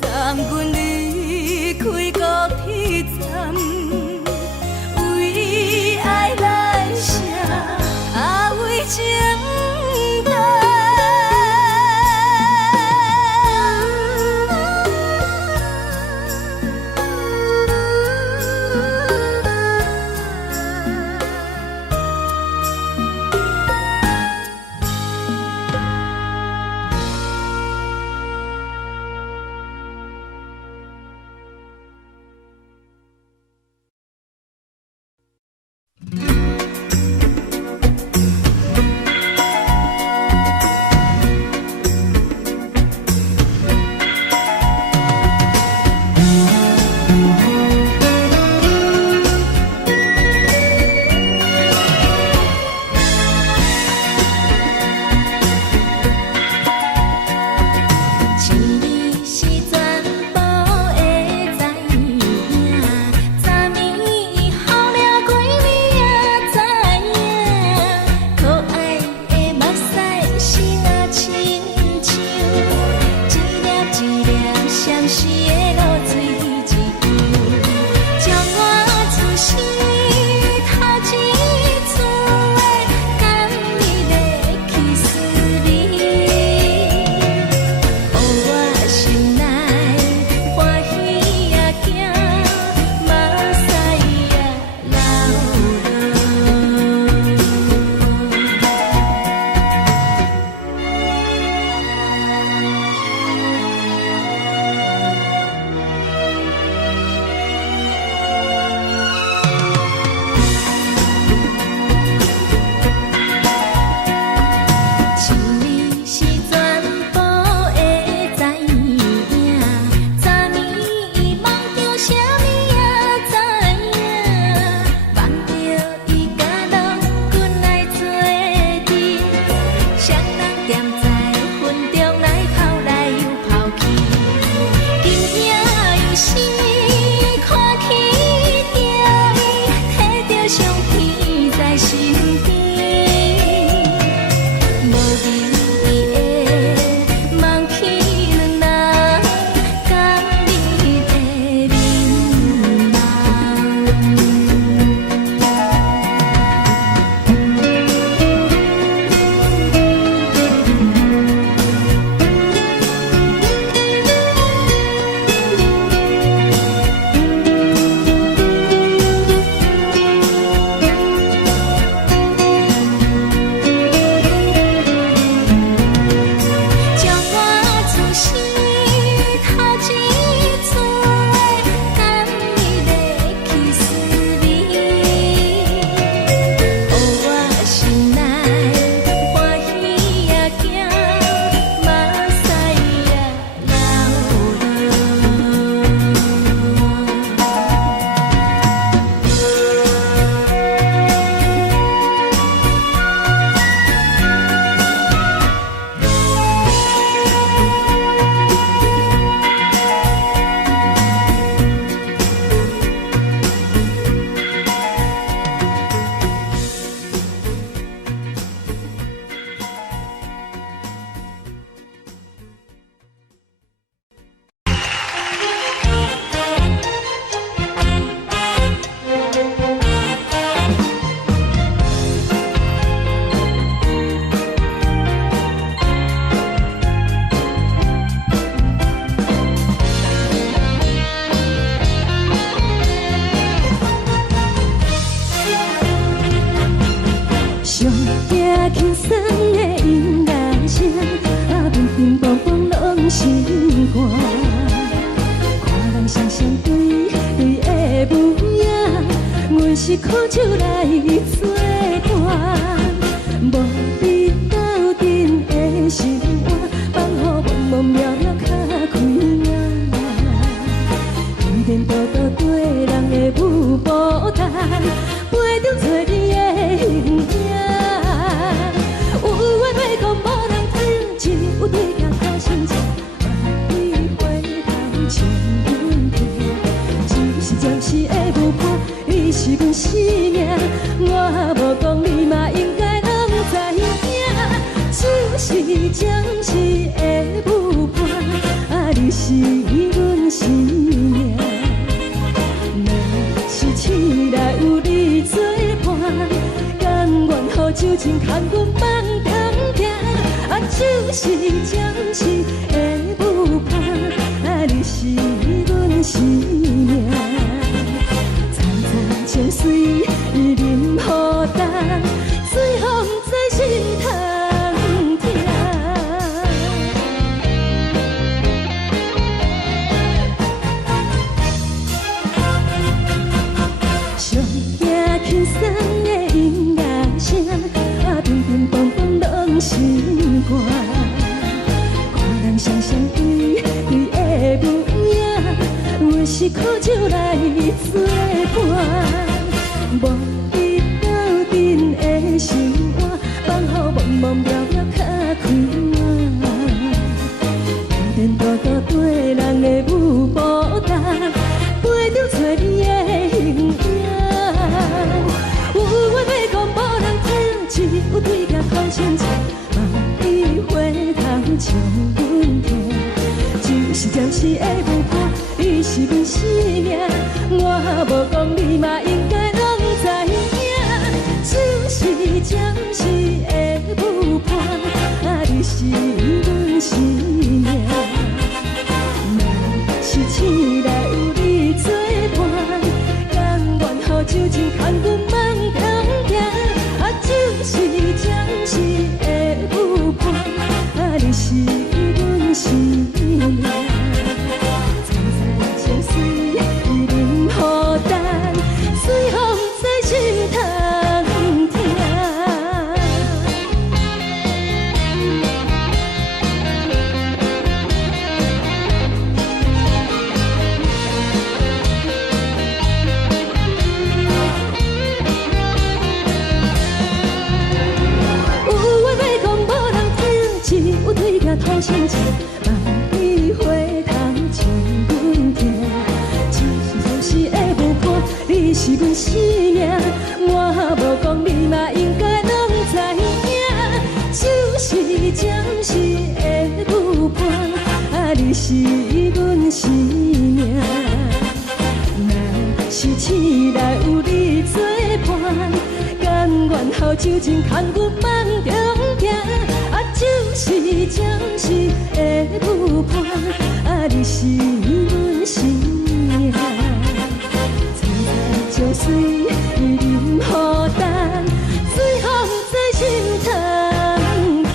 送阮离开高铁站，为爱来写为情长。轻松的音乐声，乒乒乓乓拢心肝。看人双双对的舞影，阮是苦酒来作伴。无你斗阵的心肝，放乎茫茫渺渺较开眼。颠颠倒倒对人的舞步弹，陪着做你的形影。有话要讲无人听，只有对镜头先唱，万里回头唱阮听。就是暂时的舞伴，你是阮生命，我无讲你嘛应该拢知影。就是暂时的舞伴，你是阮生命。若是醒来有你作伴，甘愿予酒精牵阮放通行。就是暂时的舞伴，你是阮生命。层层情水任何担，最后不知心通听。上听轻松的音乐声，乒乒乓乓拢心肝。看人双双对的舞影，阮是苦酒来作伴。无你斗阵的心肝，放乎茫茫渺渺较开眼。颠颠倒倒对人的舞步弹，陪着做你的形影。有话要讲无人听，只有对镜头先唱，万里回头唱阮听。就是暂时的舞伴，你是阮生命，我无讲你嘛应该拢知影。就是暂时的舞伴，你是阮生命。若是醒来有你作伴，甘愿予酒精牵阮放通行。就是暂时的舞伴，你是阮生命。层层情水任何担，最后不知心通听。有话要讲无人听，只有对镜头先唱，万里回头唱阮听。就是暂时的舞伴，你是阮生命，我无讲你嘛应该拢知影。就是暂时的舞伴，你是阮生命。若是醒来有你作伴，甘愿予酒精牵阮放中行。就是暂时的舞伴，你是阮生命。层层情水任何担，最后不知心通听。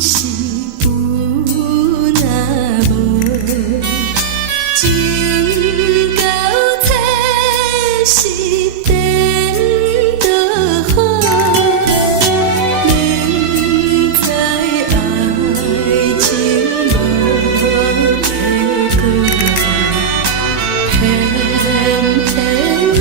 是有若无，情到底是变多好，明知爱情无结果，偏偏爱对路。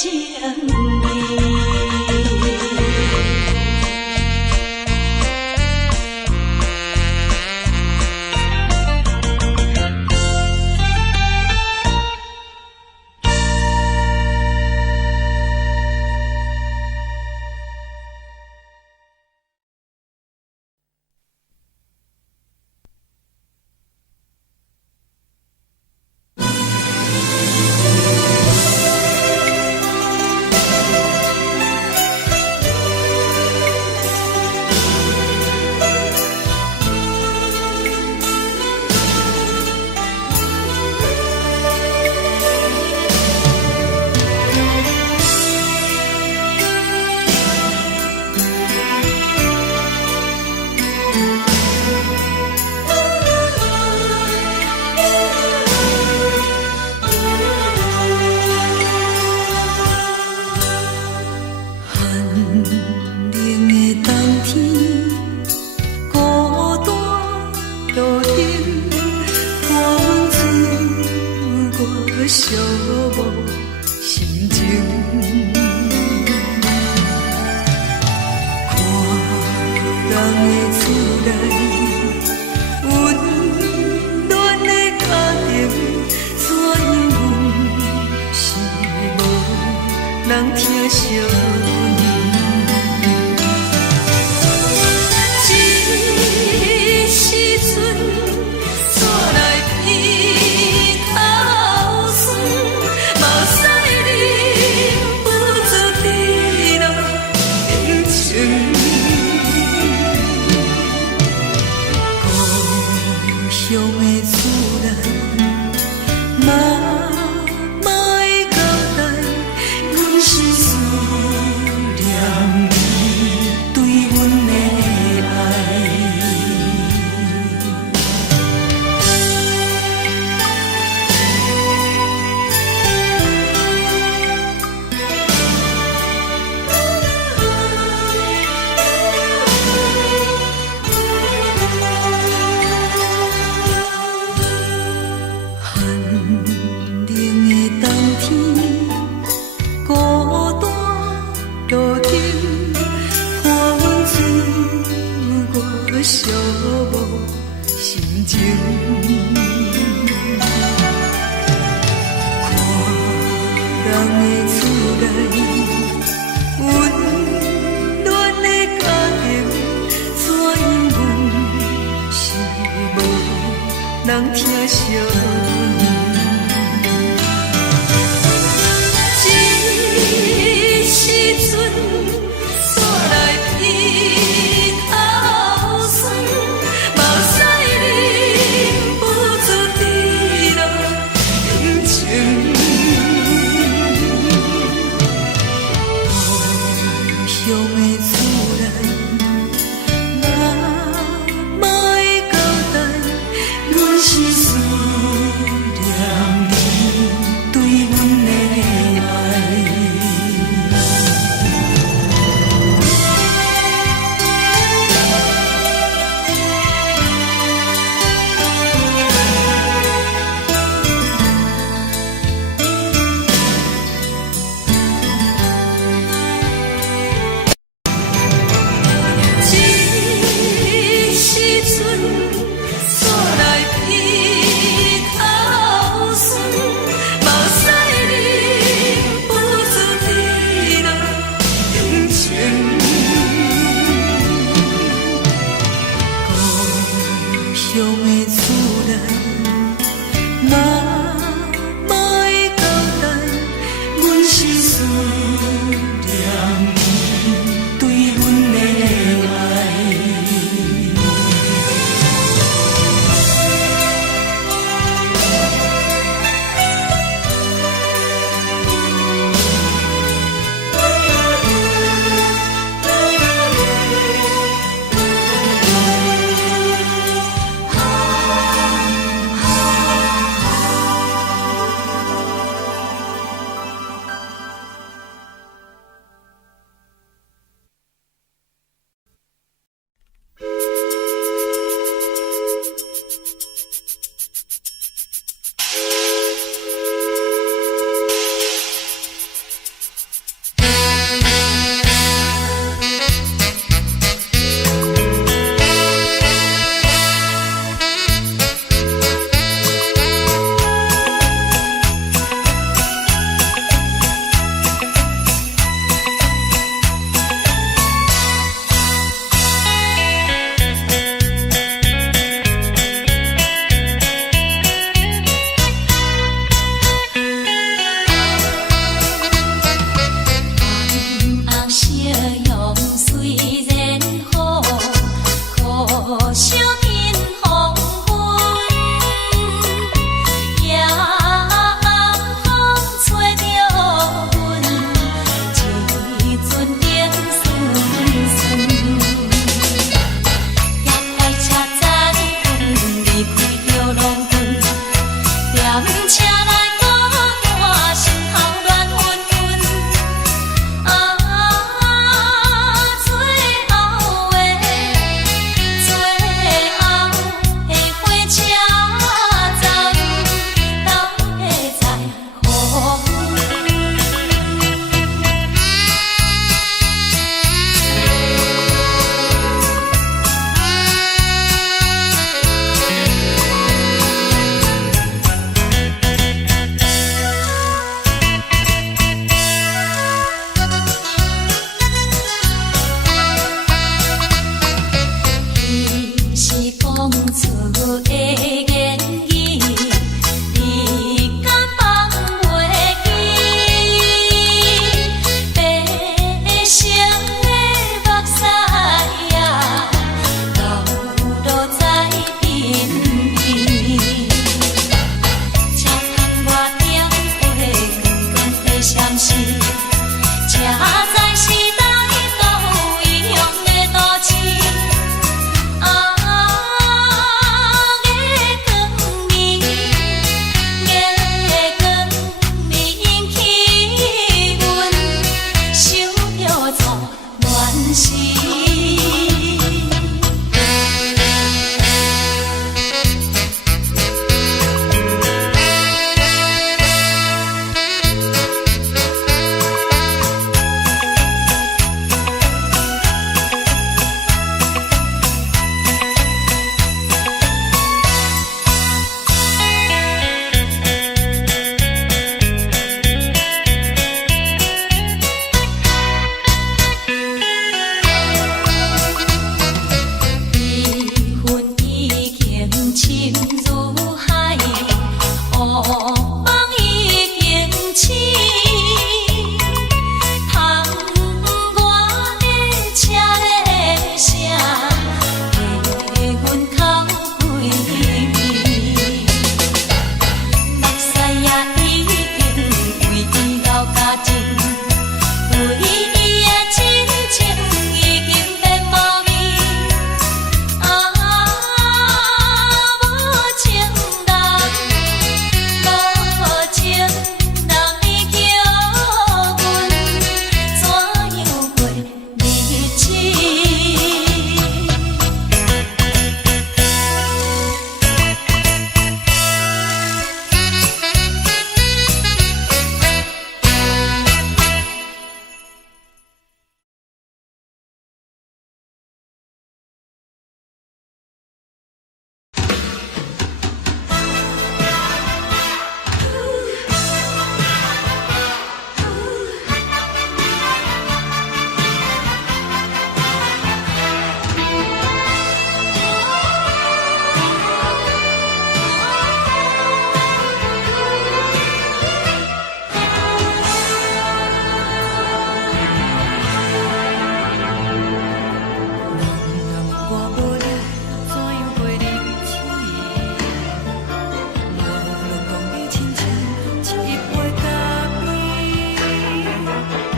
情意。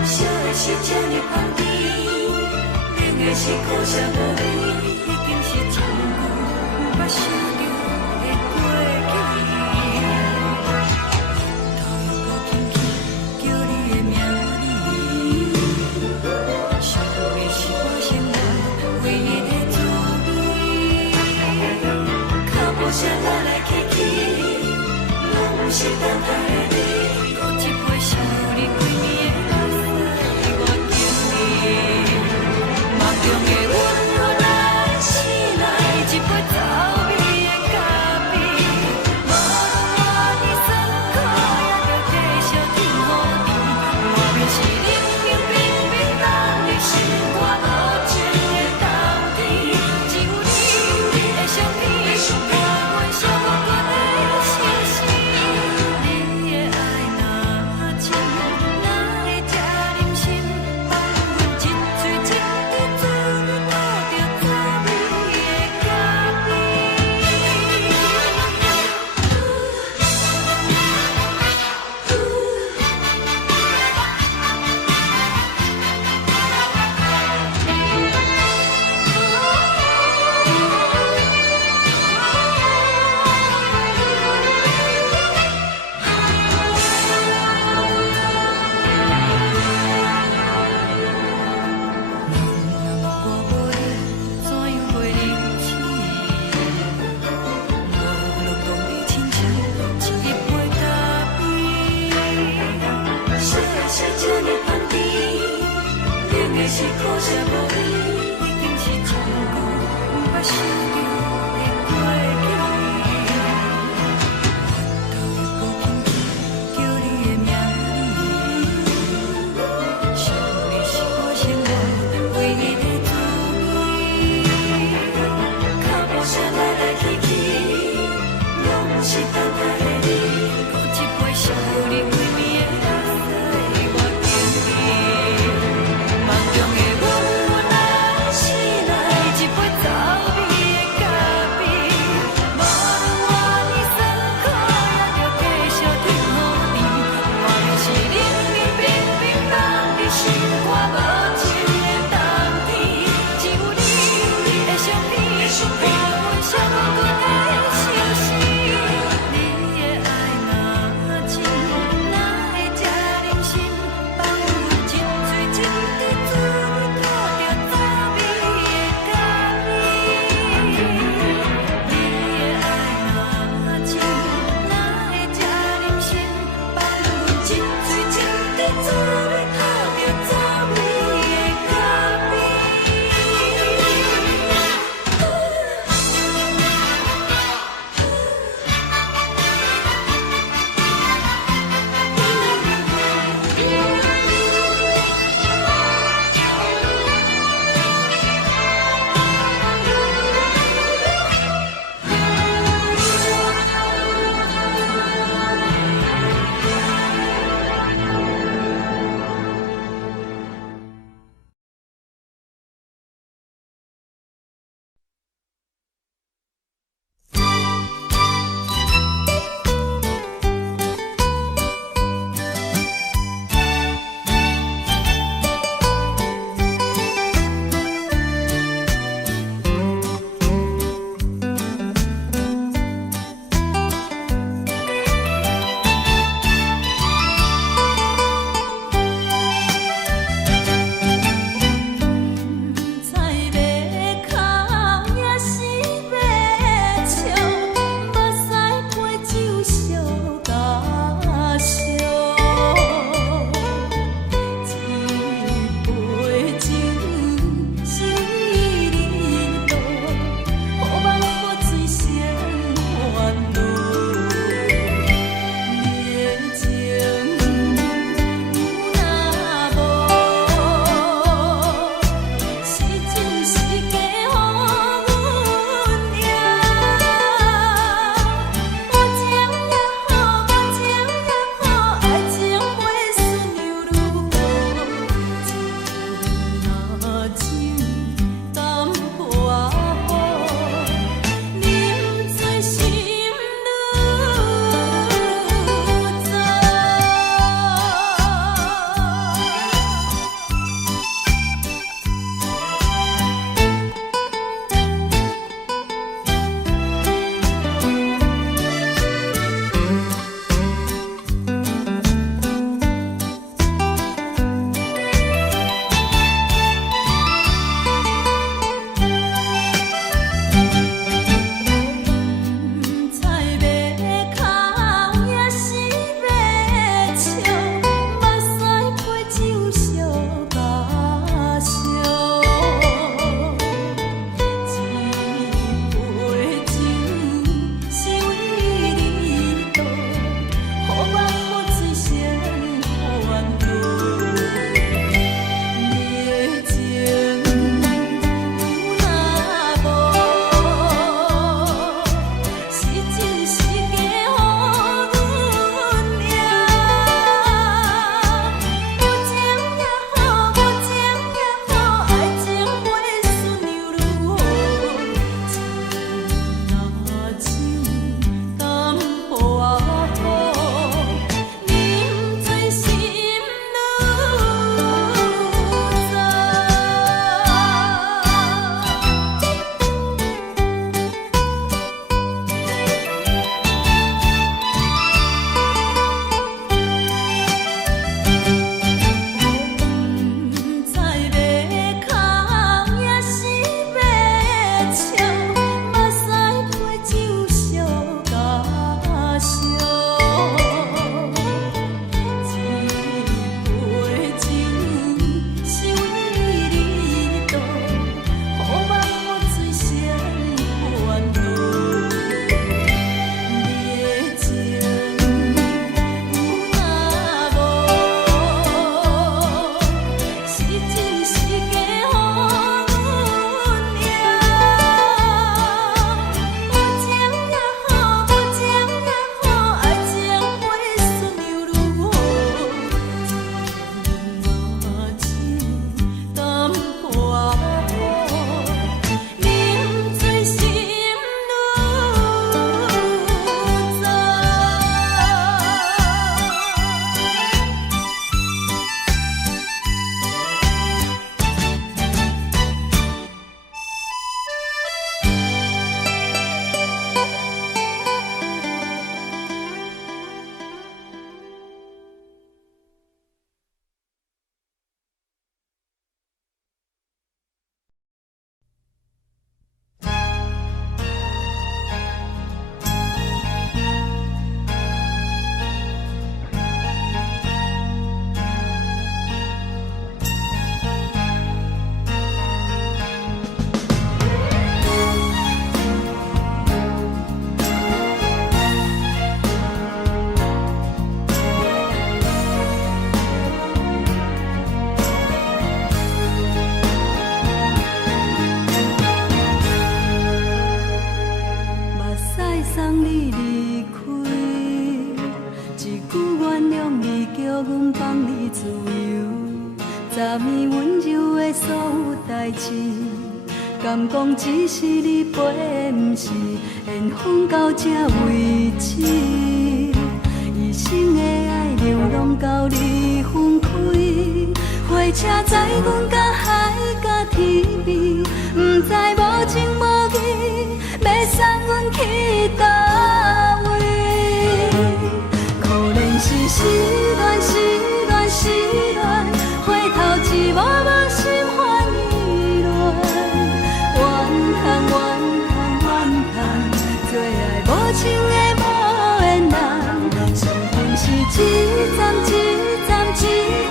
烧的是这呢香甜，冷的是苦涩无味，已经是真久捌想着的过去。头又搁轻轻叫你的名字，想的是我生来唯一的滋味。脚步声来来去去，拢是等待的你，搁一杯想你几暝的目屎，我敬你。梦中的阮落来醒来，一杯走味的咖啡，无论我的酸苦，也着继续甜予你。外面是冷冷冰冰冷的心肝，无情的冬天，只有你的相片，我阮寂寞阮的心事。你的爱若真，哪会这忍心放阮一嘴一滴水，吐着滋味的咖啡。我无你，怎样袂离去？无路当你亲像一杯咖啡，烧的是这呢香甜，冷的是苦涩无味，已经是真久捌想着的过去。头又搁轻轻叫你的名字，想的是我生来唯一的滋味。脚步声来来去去，拢是等待的你，搁一杯想你几暝的目屎，我敬你。梦中的阮来醒来，一杯走味的咖啡，无论我的酸苦，也着继续甜予你。外面是冷冷冰冰冷的心肝，无情的冬天，只有你的相片，我阮寂寞阮的心事。你的爱若真，哪会这忍心放阮一嘴一滴水，吐着滋味的咖啡。你的爱若真，哪会这忍心放阮一嘴一滴水，吐着滋味的咖啡。阮放你自由，昨暝温柔的所有代志，敢讲只是你陪，不是缘分到这为止。一生的爱流浪到你分开，火车载阮到海甲天边，不知无情无义，要送阮去倒位？可能是失恋，失恋，失恋，回头一幕幕心烦意乱，怨叹，怨叹，怨叹，最爱无情的无缘人，上恨是一站一站一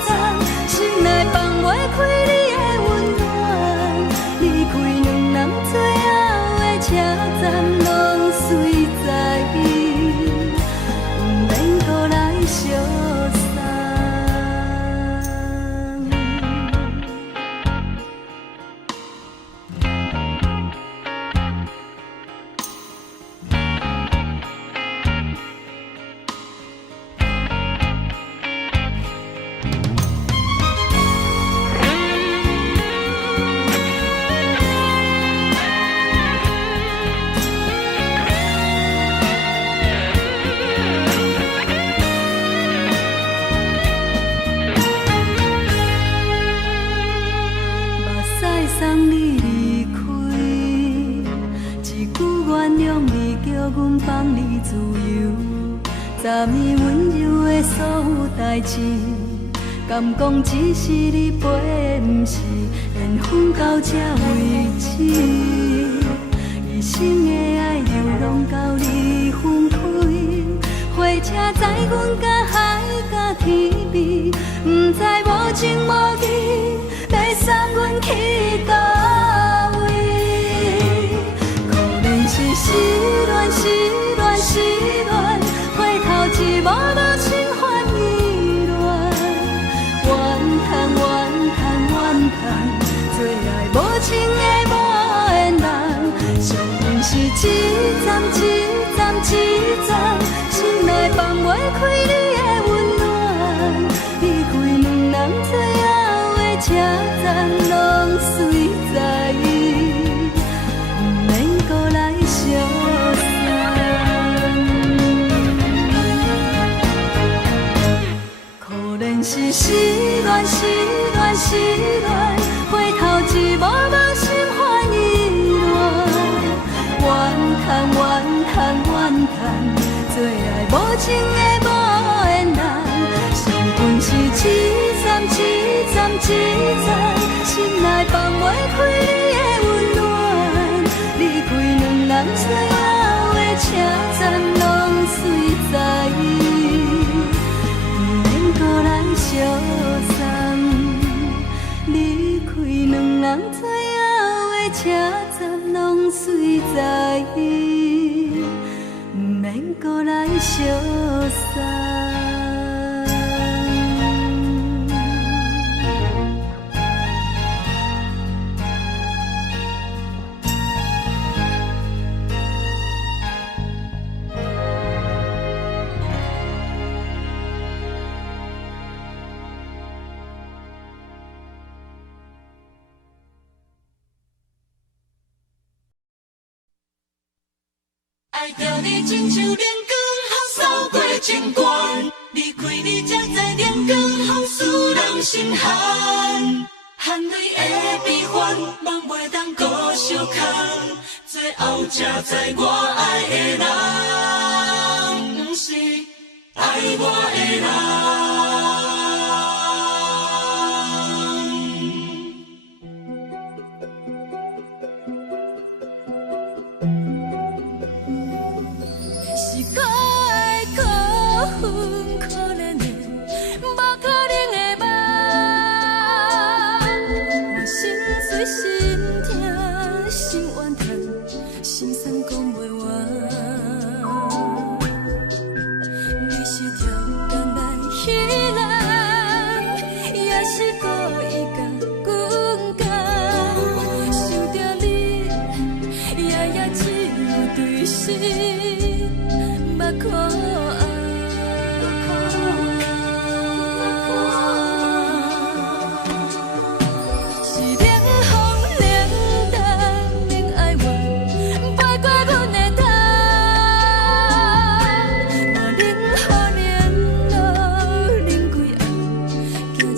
站，心内放袂开你的温暖，离开两人最后的车站，拢随在伊，不免搁来相送。送你离开，一句原谅你，叫阮放你自由。昨暝温柔的所有代志，敢讲只是你陪，不是缘分到这为止。一生的爱流浪到你分开，火车载阮到海甲天边，不知无情无义，要送阮去倒位？可能是失恋，失恋，失恋，回头一幕幕心烦意乱，怨叹，怨叹，怨叹，最爱无情的无缘人，上恨是一站一站一站，心内放袂开你的温暖，离开两人最后的车站，拢随在伊，不免搁来相送。可能是失恋，失恋，失恋，回头一幕幕心烦意乱，怨叹，怨叹，怨叹，最爱无情的无缘人，上恨是一站一站一站，心内放袂开你的温暖，离开两人最后的车站，拢随在伊，不免搁来相送。离开两人最后的车站，拢随在伊，不免搁来相送。爱着你亲像阳光扫过情关，离开你才知阳光风使人心寒。含泪的悲欢，望袂当搁相牵，最后才知我爱的人，不是爱我的人。你是条人来彼来。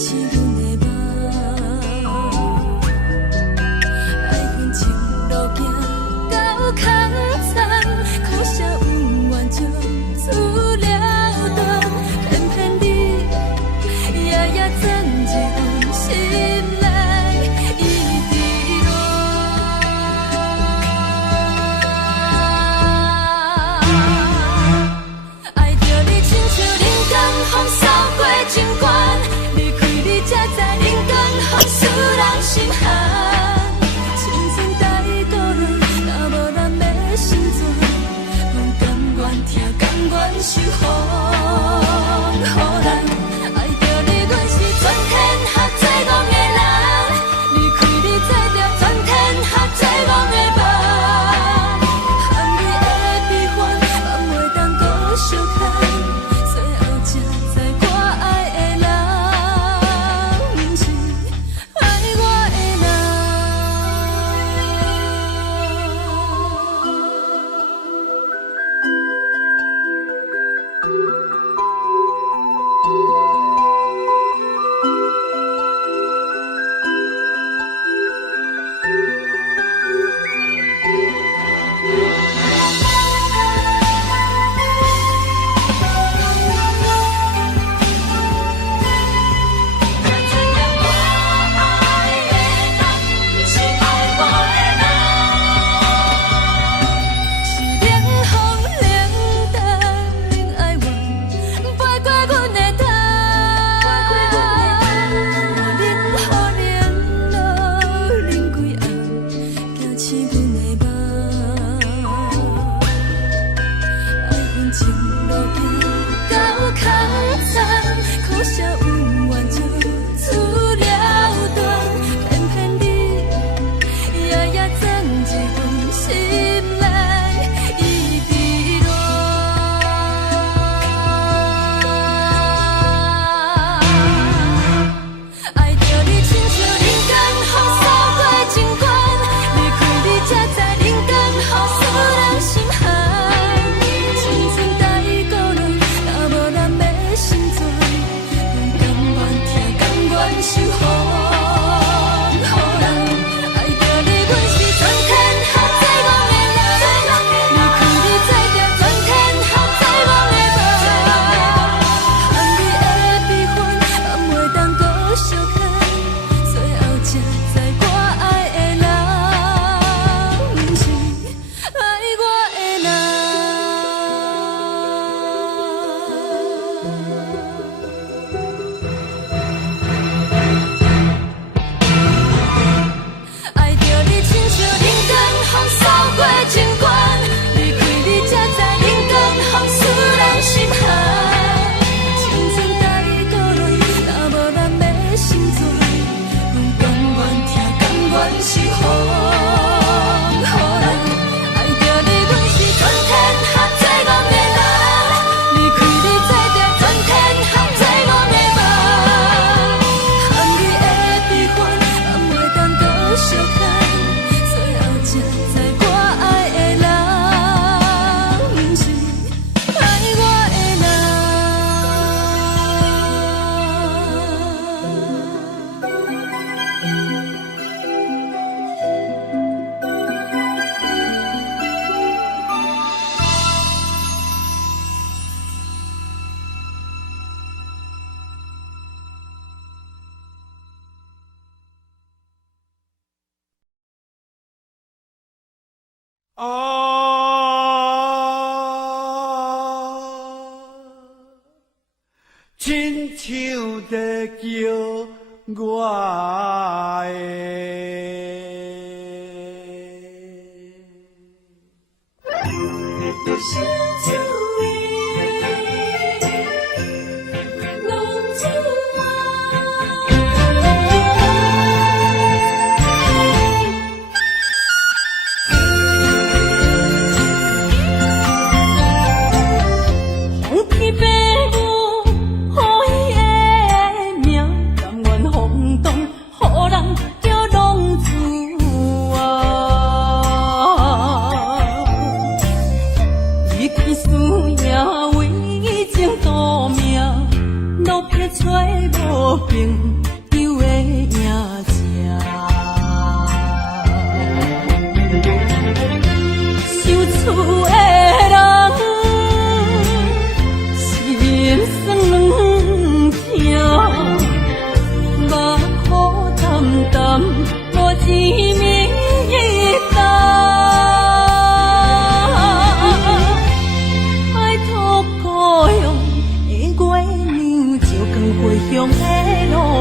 亲像在叫我思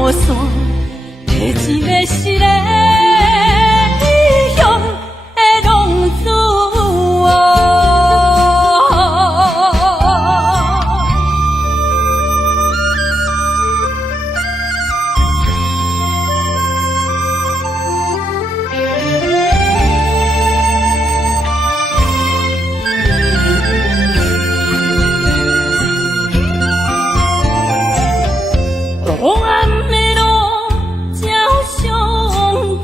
路线，摕一个失个异乡的浪子啊。黑暗的路照常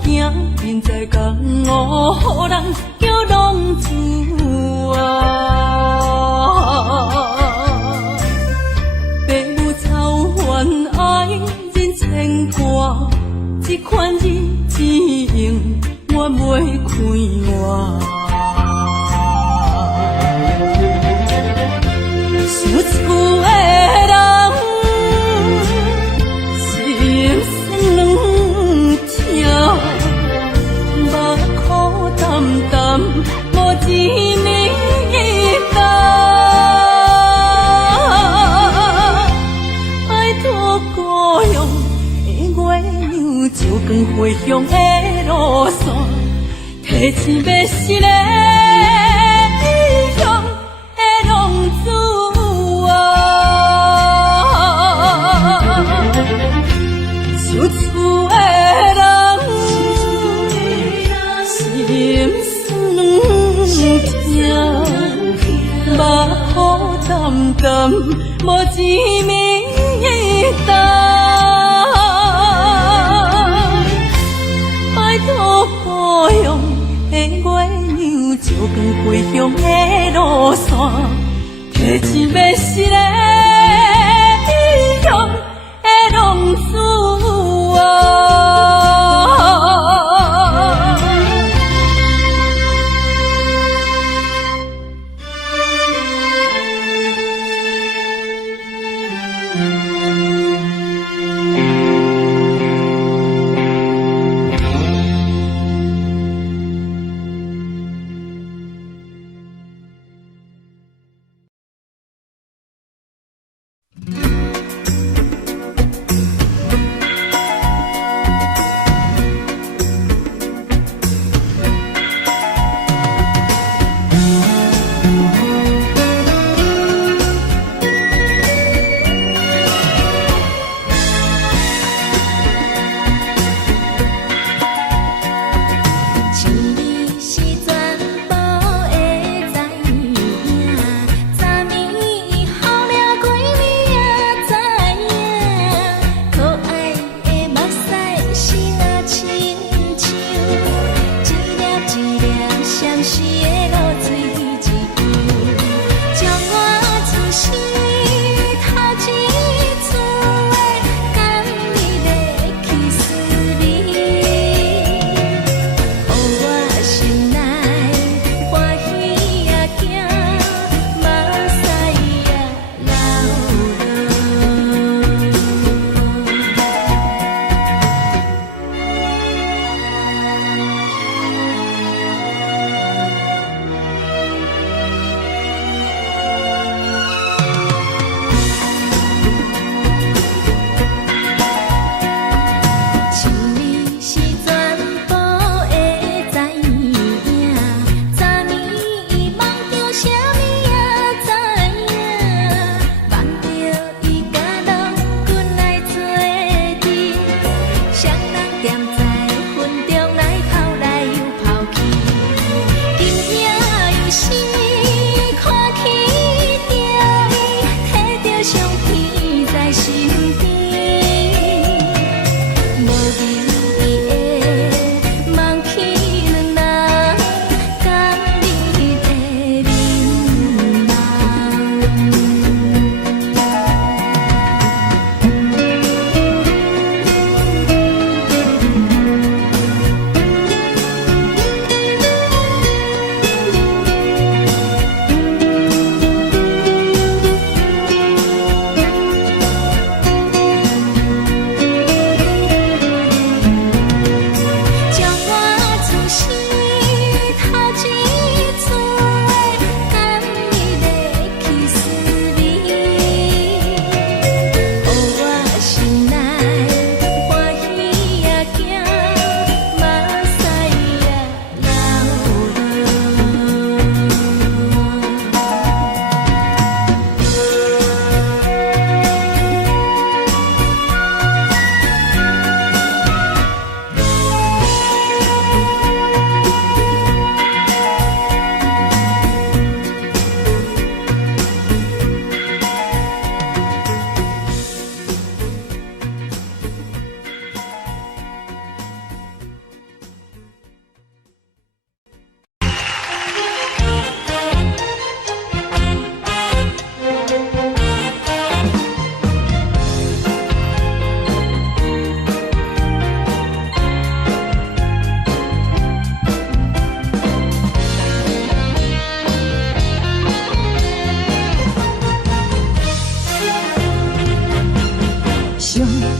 行，现在江湖人叫浪子啊。父母操怨爱人牵挂，这款日子用我袂开我。想厝的人。心酸两条，目苦淡淡，无滋味甘。拜托故乡的月亮，照光回乡的路线，提醒要失个异乡的浪子啊。想厝的人，心酸两条，目苦淡淡，无滋味甘。拜托故乡的月亮，照光回乡的路线，提醒要失个异乡的浪子啊。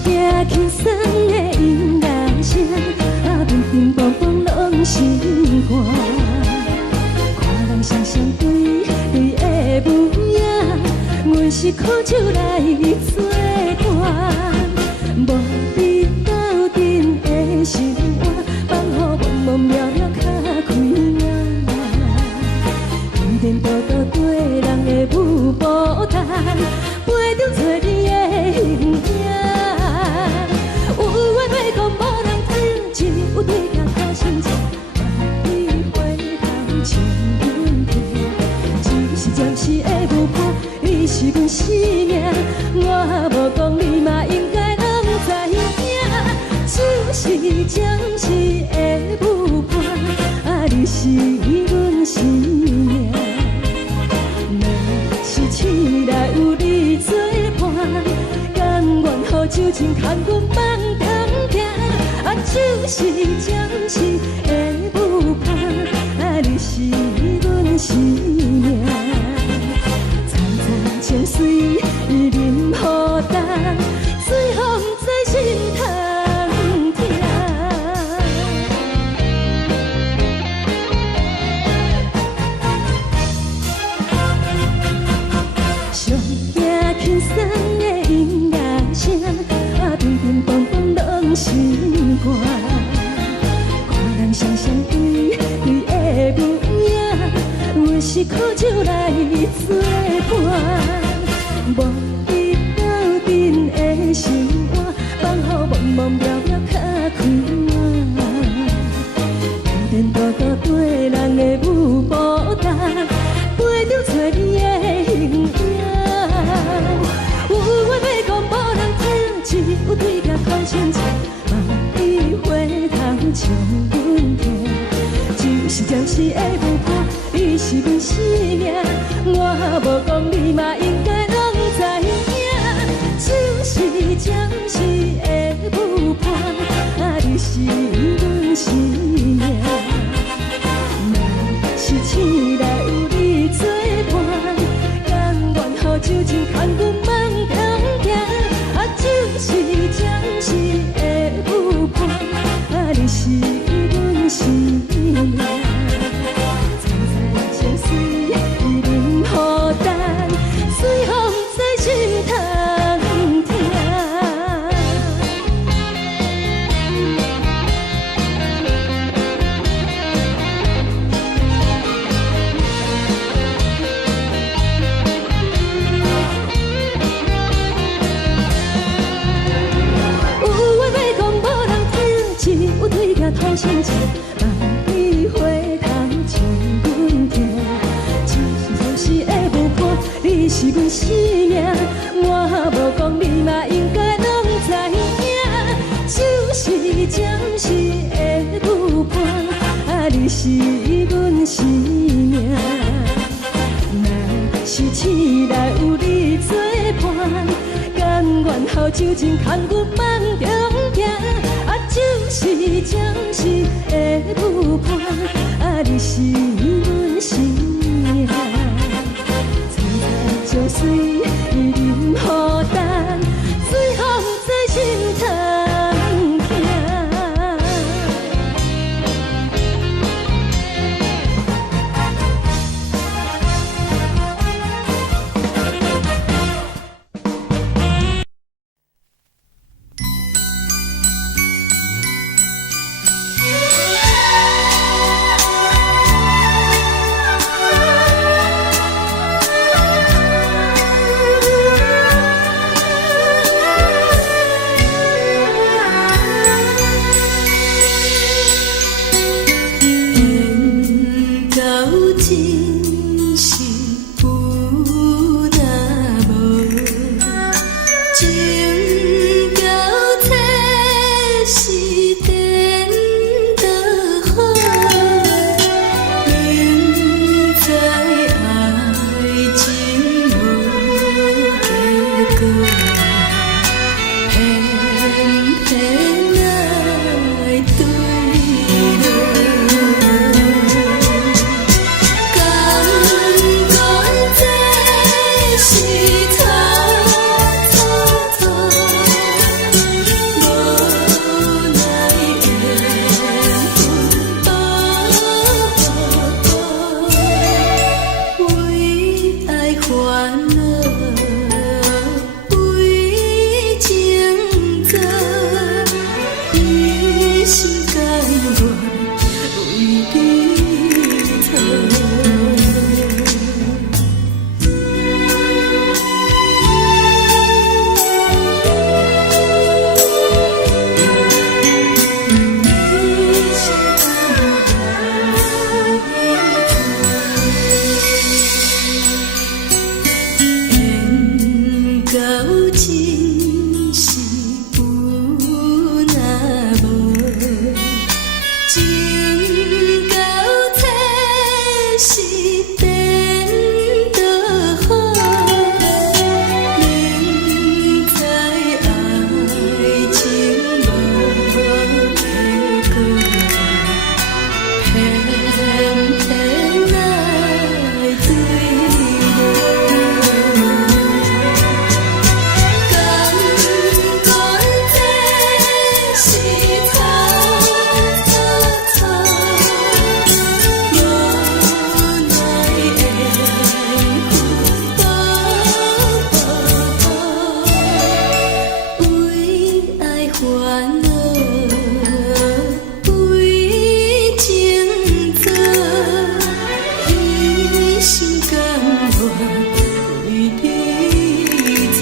行轻松的音乐声，乒乒乓乓拢心肝。看人双双对对的舞影，阮是靠手来做伴。无你斗阵的生活，放予茫茫渺渺较开眼。一颠倒倒对人的舞步弹，陪着找你的形影。有话要讲无人听，只有对镜头心情。你回头唱阮听，就是暂时的舞伴，你是阮生命。我无讲你嘛应该拢知影，就是暂时的舞伴，你是阮生命。若是醒来有你作伴，甘愿予酒精牵阮梦中行，就是暂时的舞伴，你是阮生命。层层情水任何担，随风在心头听。上行轻松的音乐声，乒乒乓乓拢心肝。看人双双对对的舞影，阮是靠手来做伴。无你斗阵的生活，放予茫茫渺渺较开眼。一颠倒倒对人的舞步弹，陪着找你的形影。有话要讲无人听，只有对镜看心情。你回头唱阮听，就是暂时的舞伴，你是阮生命。我无讲你嘛应该拢知影，就是暂时的舞伴，你是阮生命。若是醒来有你作伴，甘愿予酒精牵阮梦中行，就是暂时的舞伴，你是阮生命。层层情水任何担，随风在心头听。有话要讲无人听，只有对镜头心情。你回头唱阮听，就是暂时的舞伴，你是阮生命。我无讲你嘛应该拢知影，就是暂时的舞伴，你是阮生命。若是醒来有你作伴，甘愿予酒精牵阮梦中行，就是暂时的舞伴，你是阮生命。层层情水任何担，随风在心头听。烦恼为情做，一心甘愿为你错。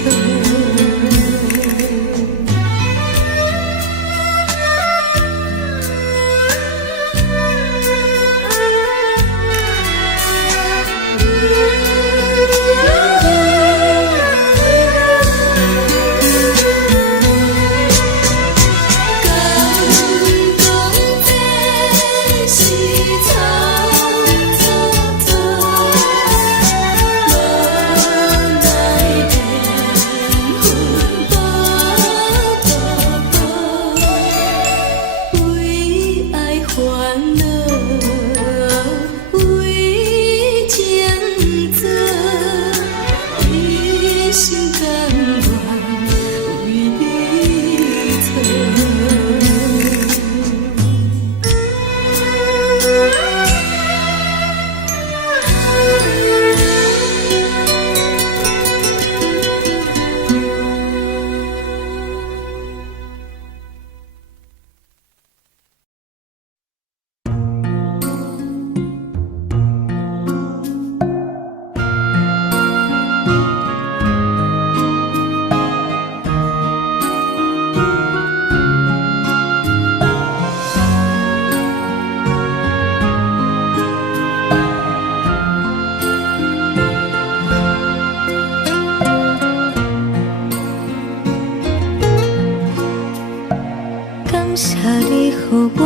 谢你，予我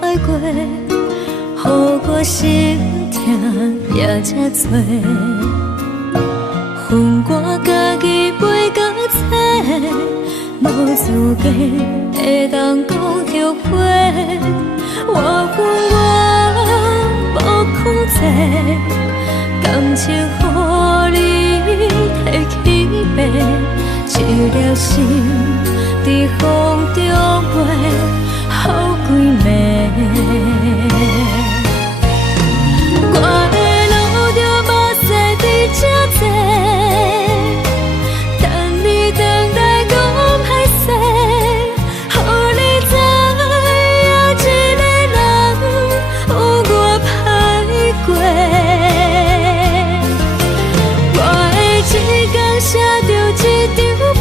爱过，予我心痛也这多。恨我家己飞到切，无资格会当讲后悔。我恨我无控制，感情予你提起白，一粒心在风中飞。好几暝，我的路着目屎在这多，等你回来讲歹势，予你知影一个人有我歹过。我的一天写着一张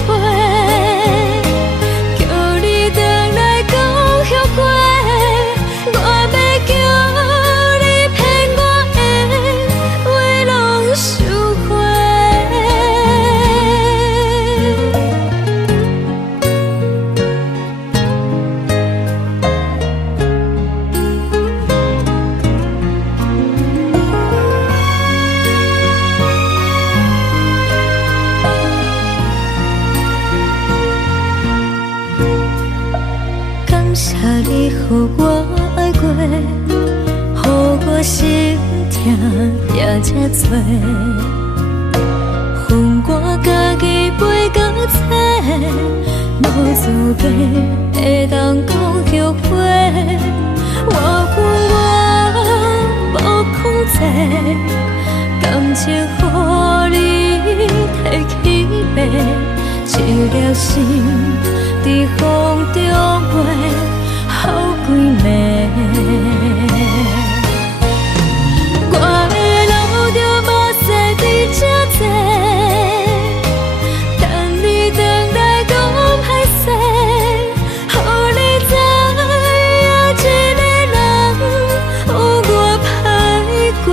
被。谢你，予我爱过，予我心痛也这多。恨我家己飞到切，无资格会当讲后悔。我恨我无控制，感情予你提起白，一粒心在风中飞。好几暝，我的路着目屎在这多，等你回来讲歹势，予你知影一个人有我歹过。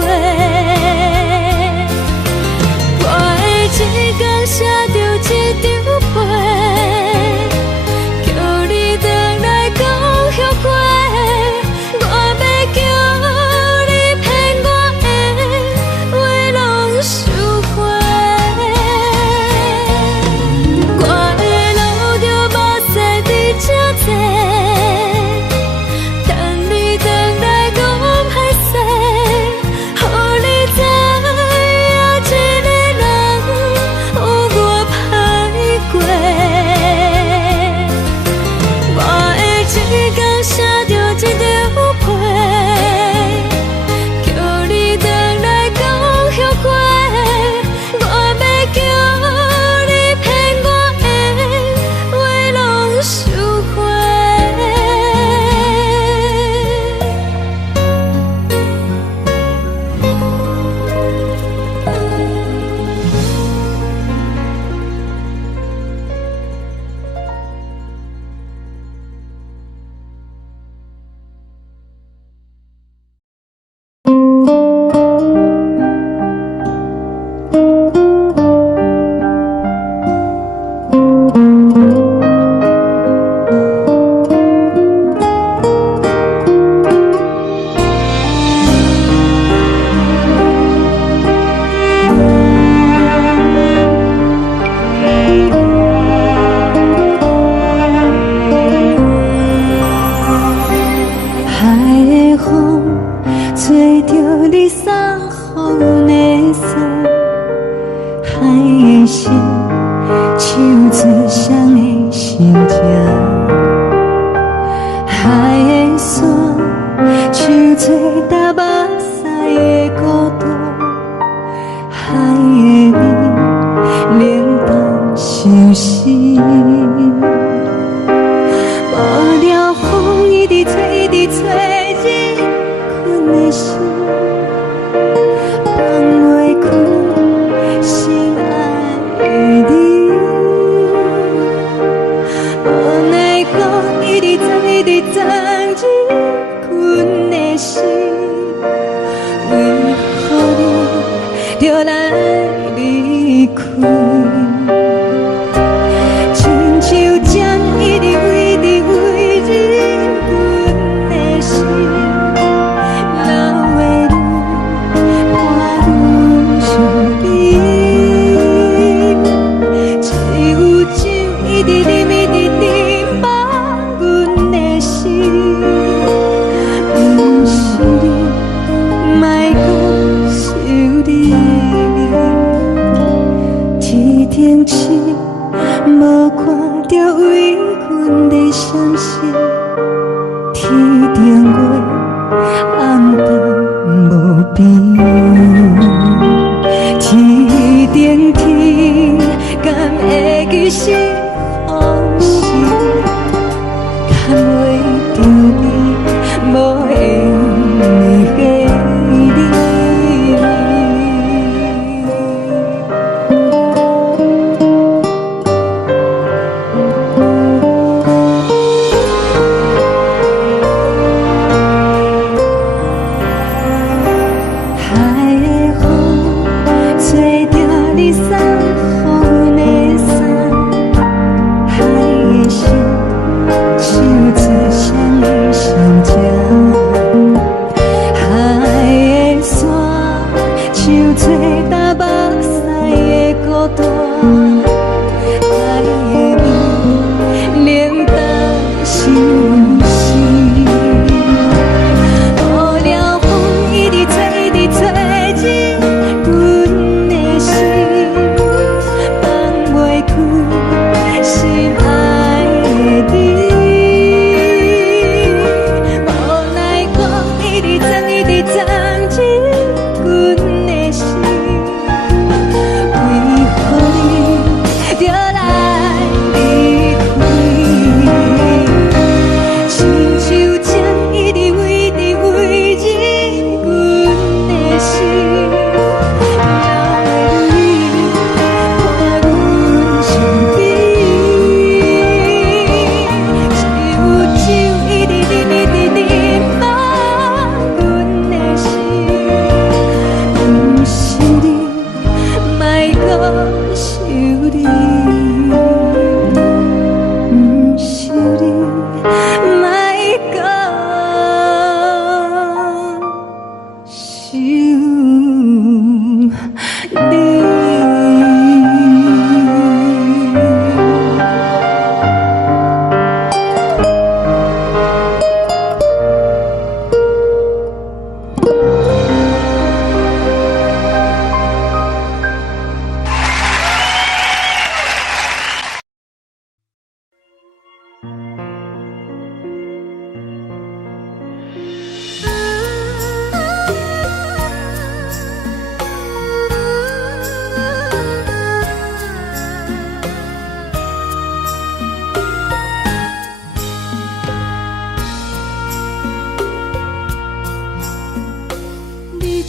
我的一天写着一张被。叫你回来讲后悔，我要叫你骗我的话拢收回。我的路着目屎在这多，等你回来讲歹势，予你知影一个人有我歹过。一天写着一张被，叫你回来讲后悔，我要叫你骗我的话拢收回。海的山，像做搭目屎的孤单，海的味冷淡伤心。无聊风一直吹，一直吹，日困的心，放袂开心爱的你。无奈我一直藏，一直藏日困的心，为何你就来离开？亲像针一直围，一直围日阮的心，流的泪看愈伤悲，只有酒一直啉，一直啉饱阮的心，不是你，莫搁想你。天顶星无看到为阮的相信，天顶月暗淡无边，天顶天敢会记是往事，敢袂着你无缘的你。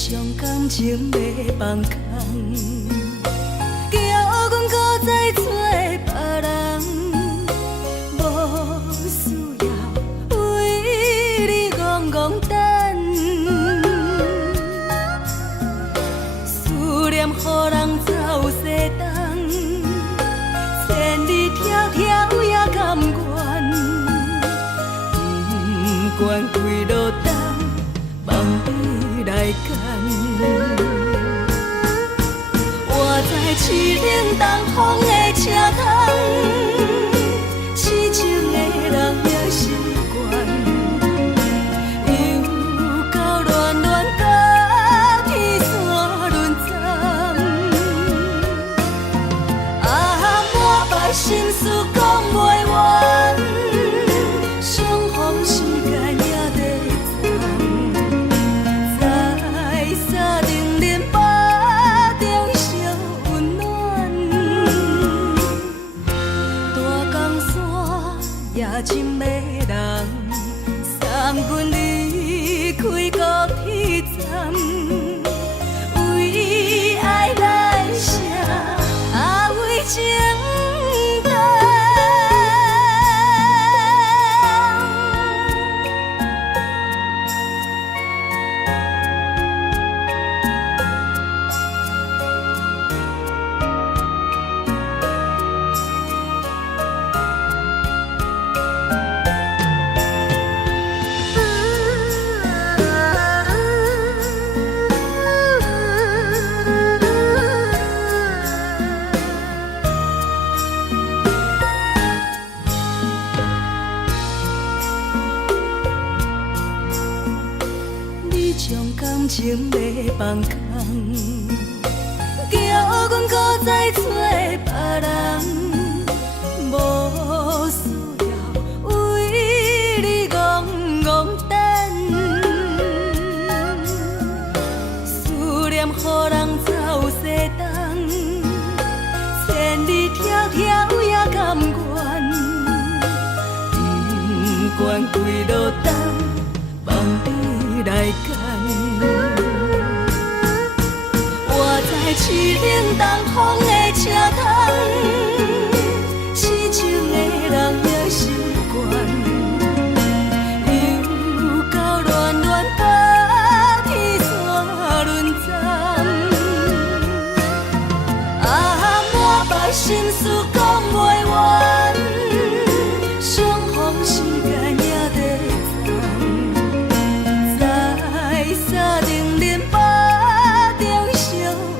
将感情要放空，叫阮搁再找别人，无需要为你戆戆等。思念予人走西东，千里迢迢也甘愿，不管几落冬，梦伊来干。我在凄冷东风的车窗，痴情的人也习惯，又到恋恋甲天山论战。啊，满腹心事讲袂完，相逢是情要放空，叫阮搁再找别人，无需要为你戆戆等，思念予人走西东，千里迢迢也甘愿，不管几路灯，望你来干。我在凄冷东风的车窗，痴情的人也习惯，又到恋恋把天线轮转。啊，满腹心事讲袂完，相逢时间也在藏，在山顶林巴中相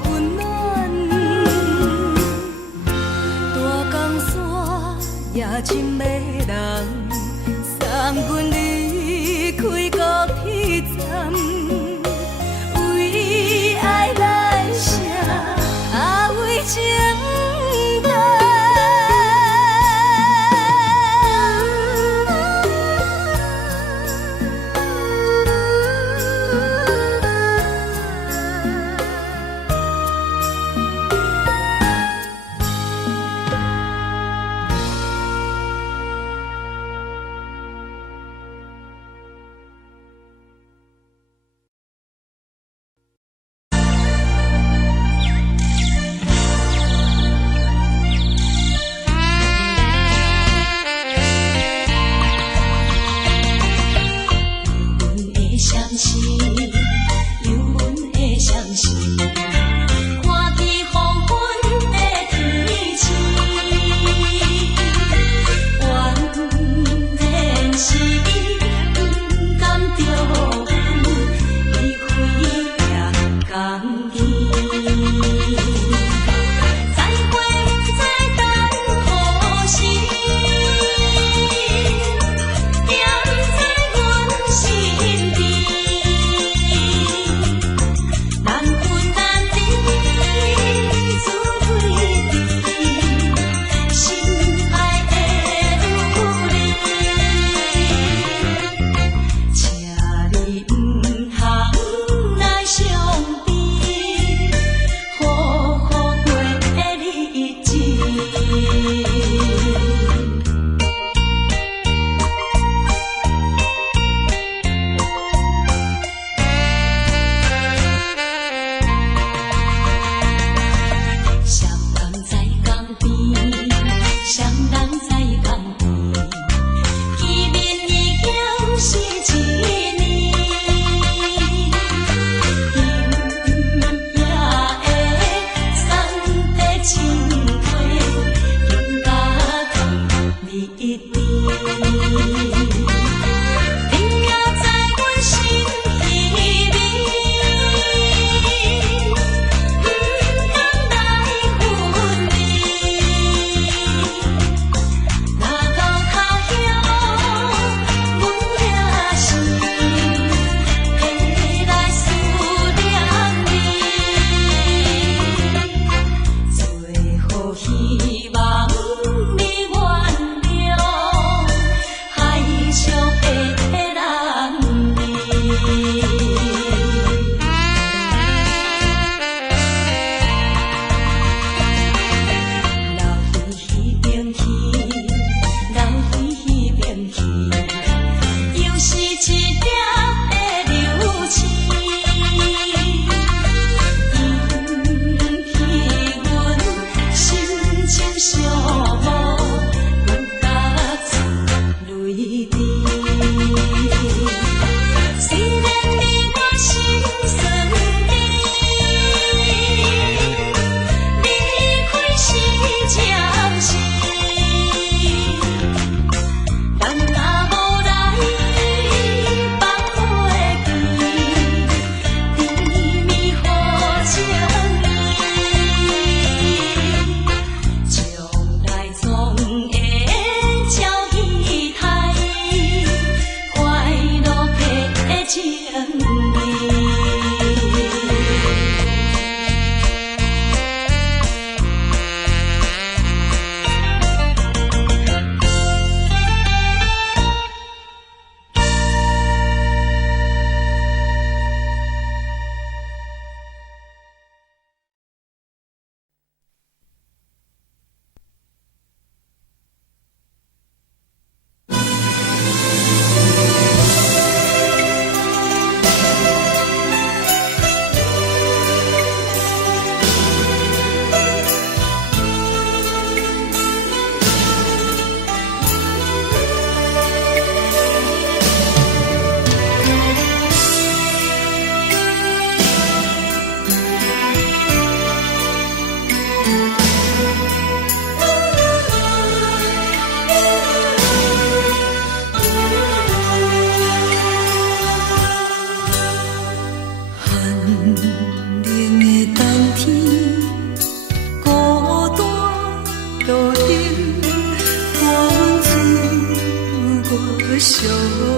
温暖，大江山也深的人，送阮离开高铁站，为爱来写为情淡。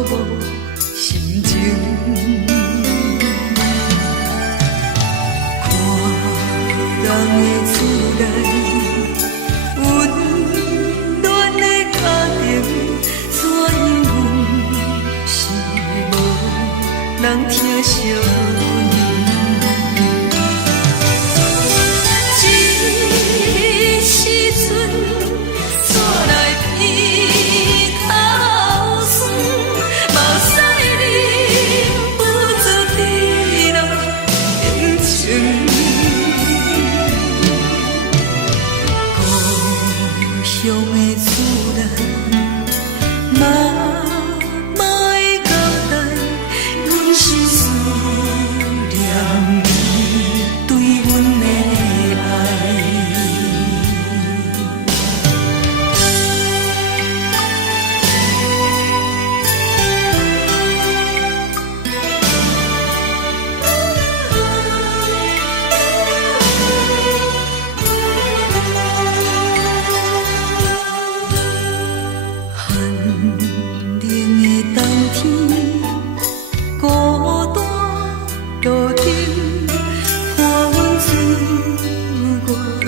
无心情。看人的厝内温暖的家庭，怎因阮是无人疼惜。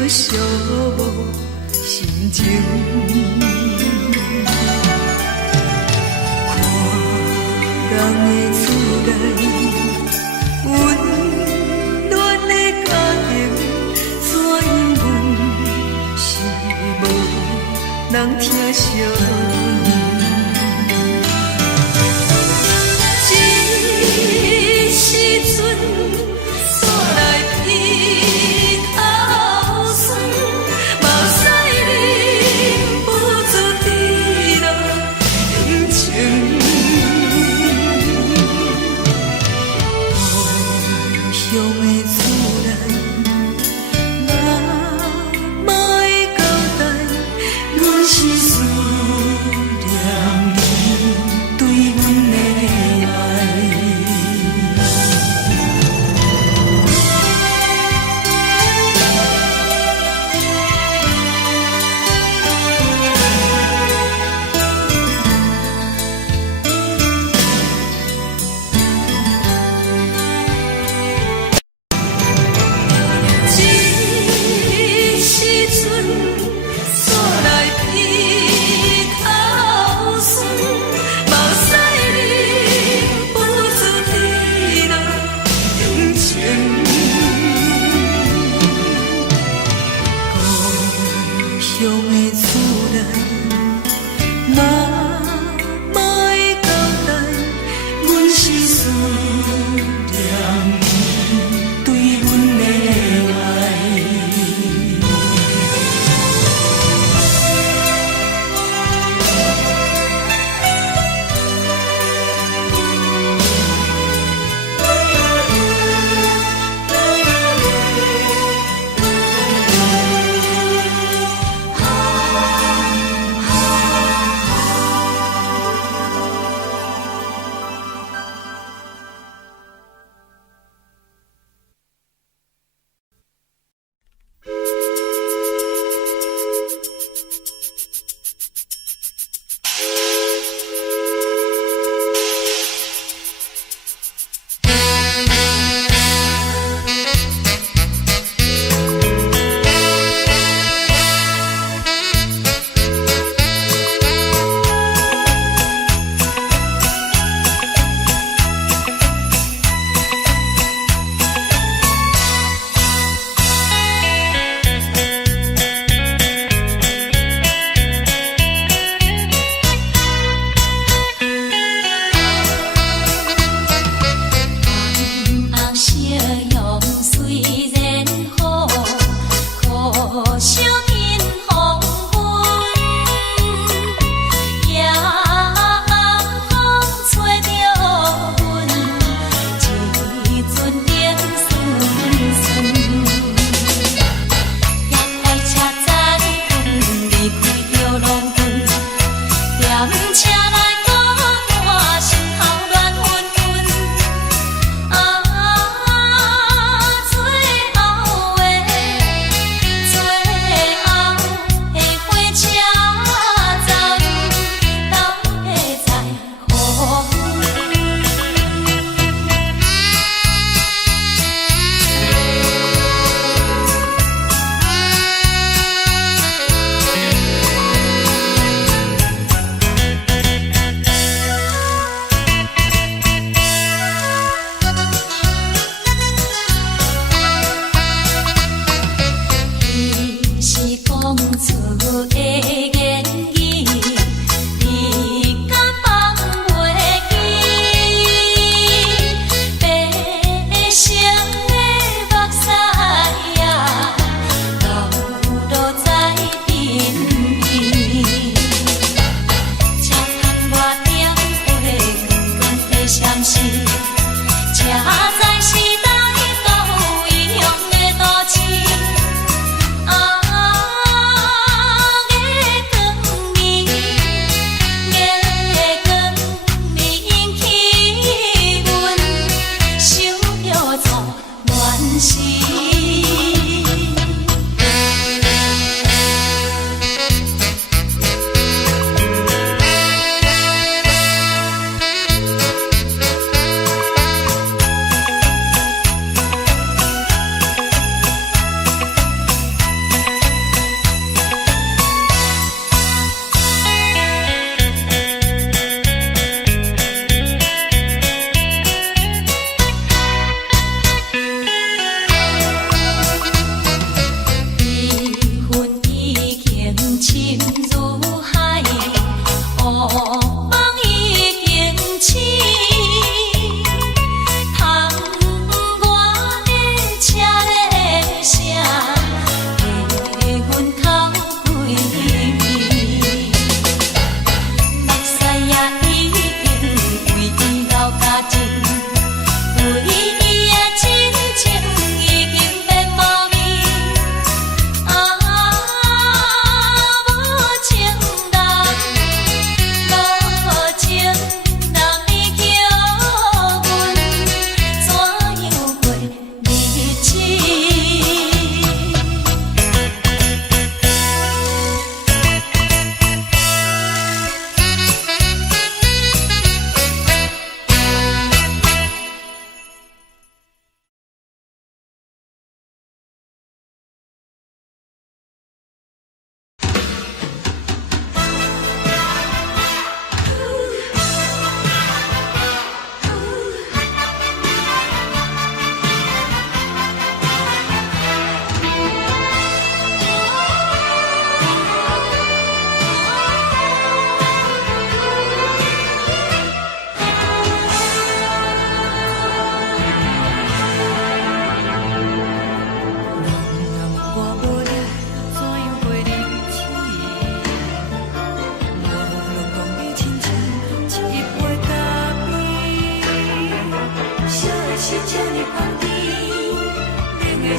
寂无心情，看人的厝内温暖的家庭，怎因阮是无人疼惜。是思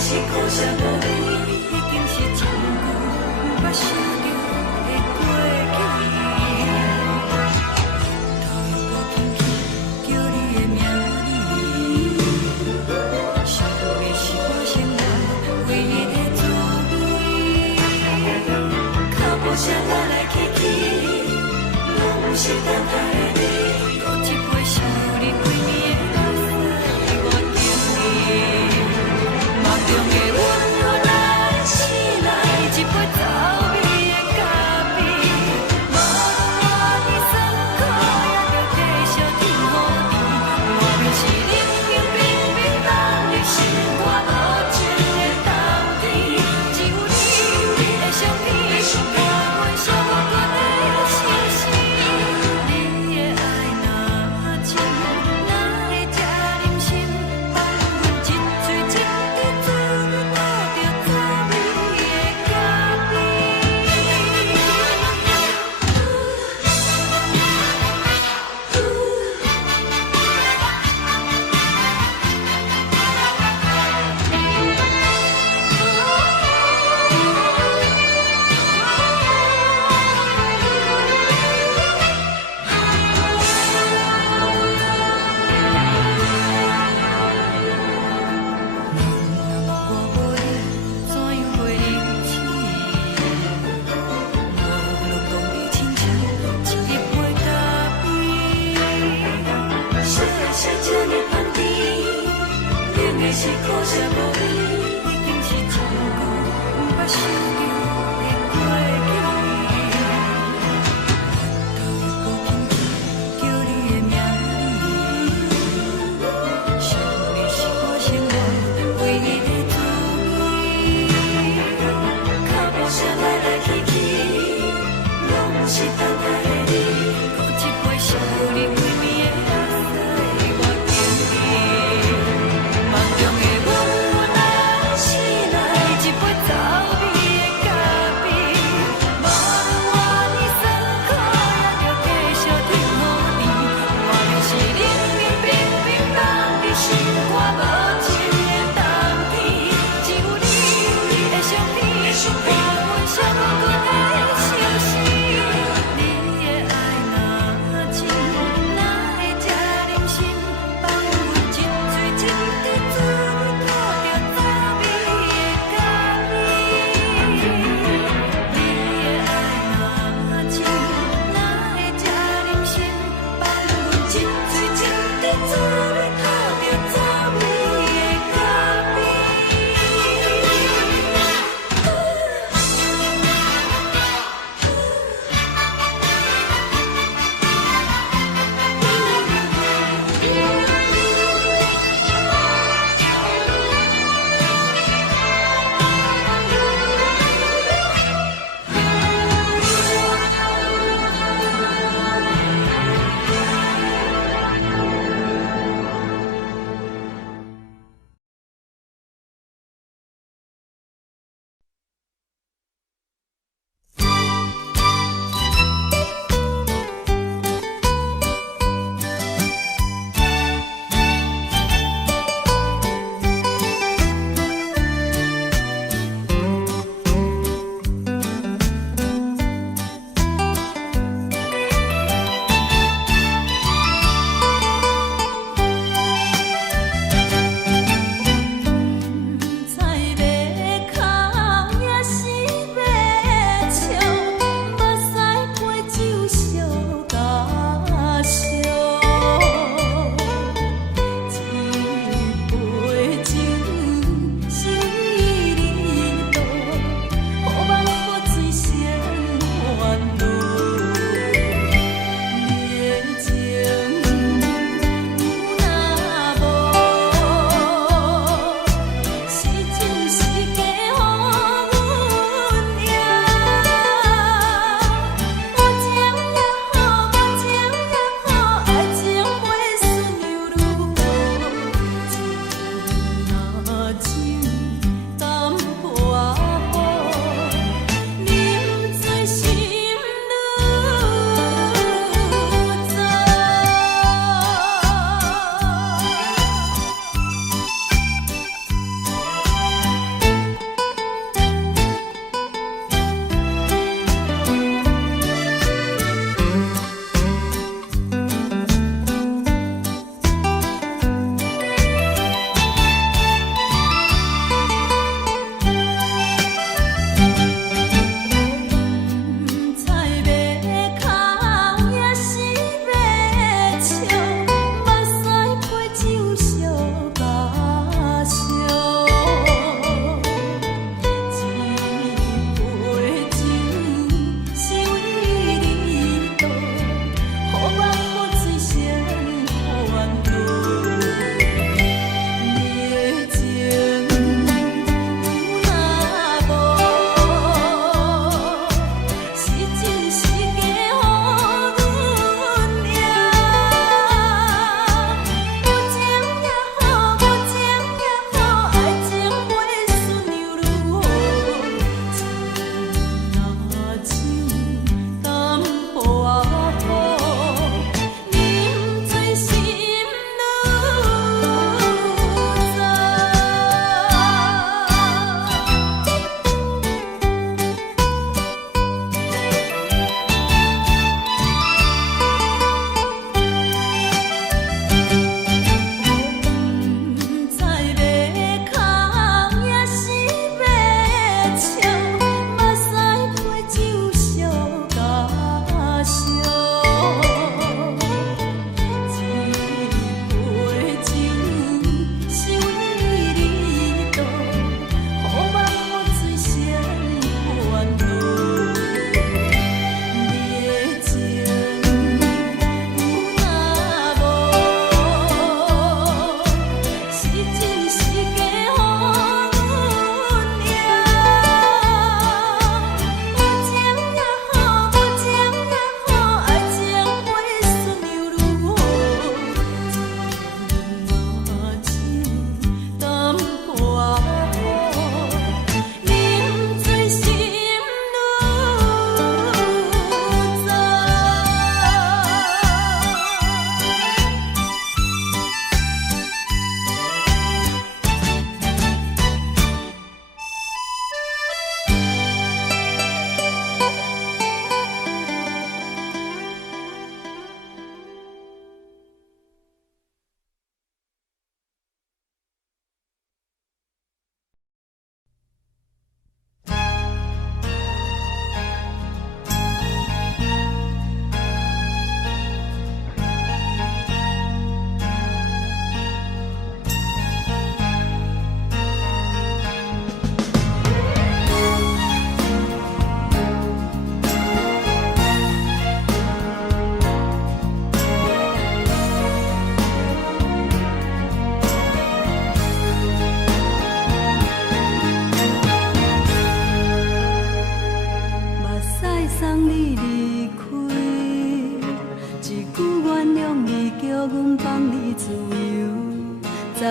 是苦涩无味，已经是真久不捌想着的过去。头又搁轻轻叫你的名字，想的是我生活唯一的滋味。脚步声来来去去，拢是等待的你。搁一杯想你几年的目屎，我敬你。梦中的阮予咱醒来，一杯走味的咖啡。无论偌呢酸苦，也着继续甜乎甜。外面是冷冷冰冰冷的心肝无情的冬天，只有你的相片，我阮寂寞阮的心事。你的爱若真，哪会这忍心？放阮一嘴一滴滋味，倒着滋味的咖啡。我无你，怎样过日子？无论讲你亲像一杯咖啡，烧的是这呢香甜，冷的是苦涩无味，已经是真久不捌想着的过去。头又搁轻轻叫你的名字，想的是我生活唯一的滋味。脚步声来来去去，拢是等待的你。搁一杯想你几暝的目屎，我敬你。梦中的阮，我若醒来，一杯走味的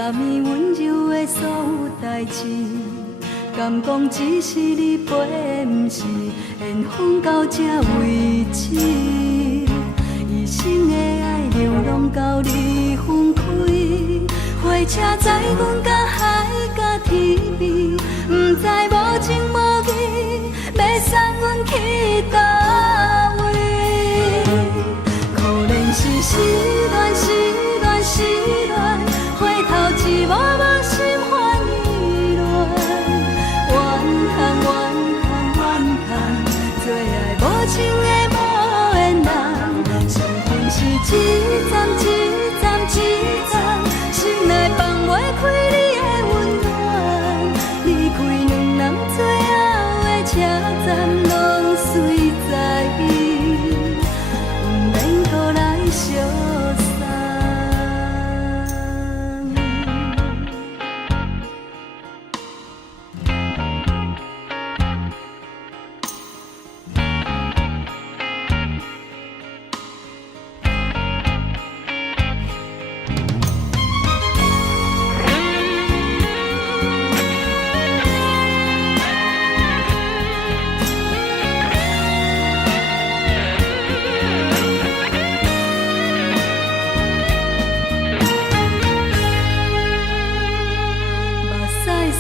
昨暝温柔的所有代志，敢讲只是你陪，不是缘分到这为止。一生的爱流浪到你分开，火车载阮甲海甲天边，不知无情无义，要送阮去倒位？可怜是失恋，失恋，失恋，回头一幕幕心烦意乱，怨叹，怨叹，怨叹，最爱无情的无缘人，伤痕是一站一站一站，心内放袂开你的温暖，离开两人最后的车站，拢随在意，不免搁来相送。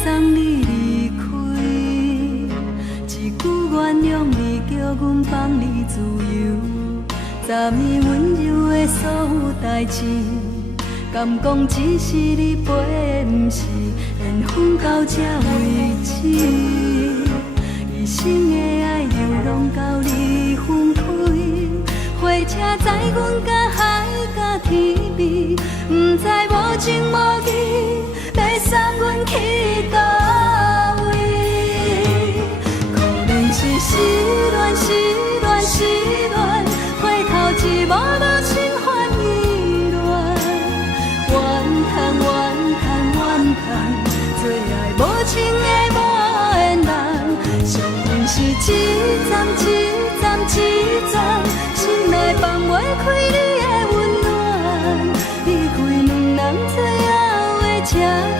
送你离开，一句原谅你，叫阮放你自由。昨暝温柔的所有代志，敢讲只是你陪，不是缘分到这为止。一生的爱流浪到你分开，火车载阮甲海甲天边，不知无情无义，要送阮去倒位？可怜是失恋，失恋，失恋，回头一幕幕心烦意乱，怨叹，怨叹，怨叹，最爱无情的无缘人，伤痕是一站一站一站，心内放袂开你的温暖，离开两人最后的车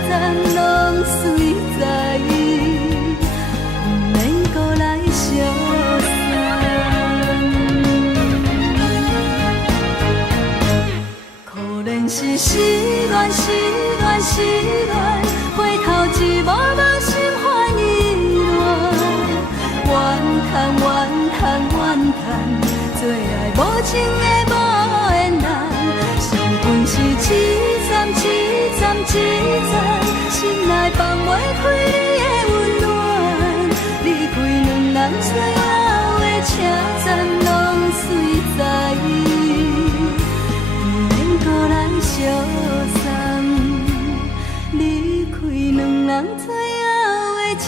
站，拢随在意，不免搁来相送。可怜是失恋，失恋，失恋，回头一幕幕心烦意乱，怨叹，怨叹，怨叹，最爱无情的无缘人，伤痕是一站一站一站，心内放袂开你的温暖，离开两人最后的车站，拢随在意，不免搁来相送。离开两人最后的车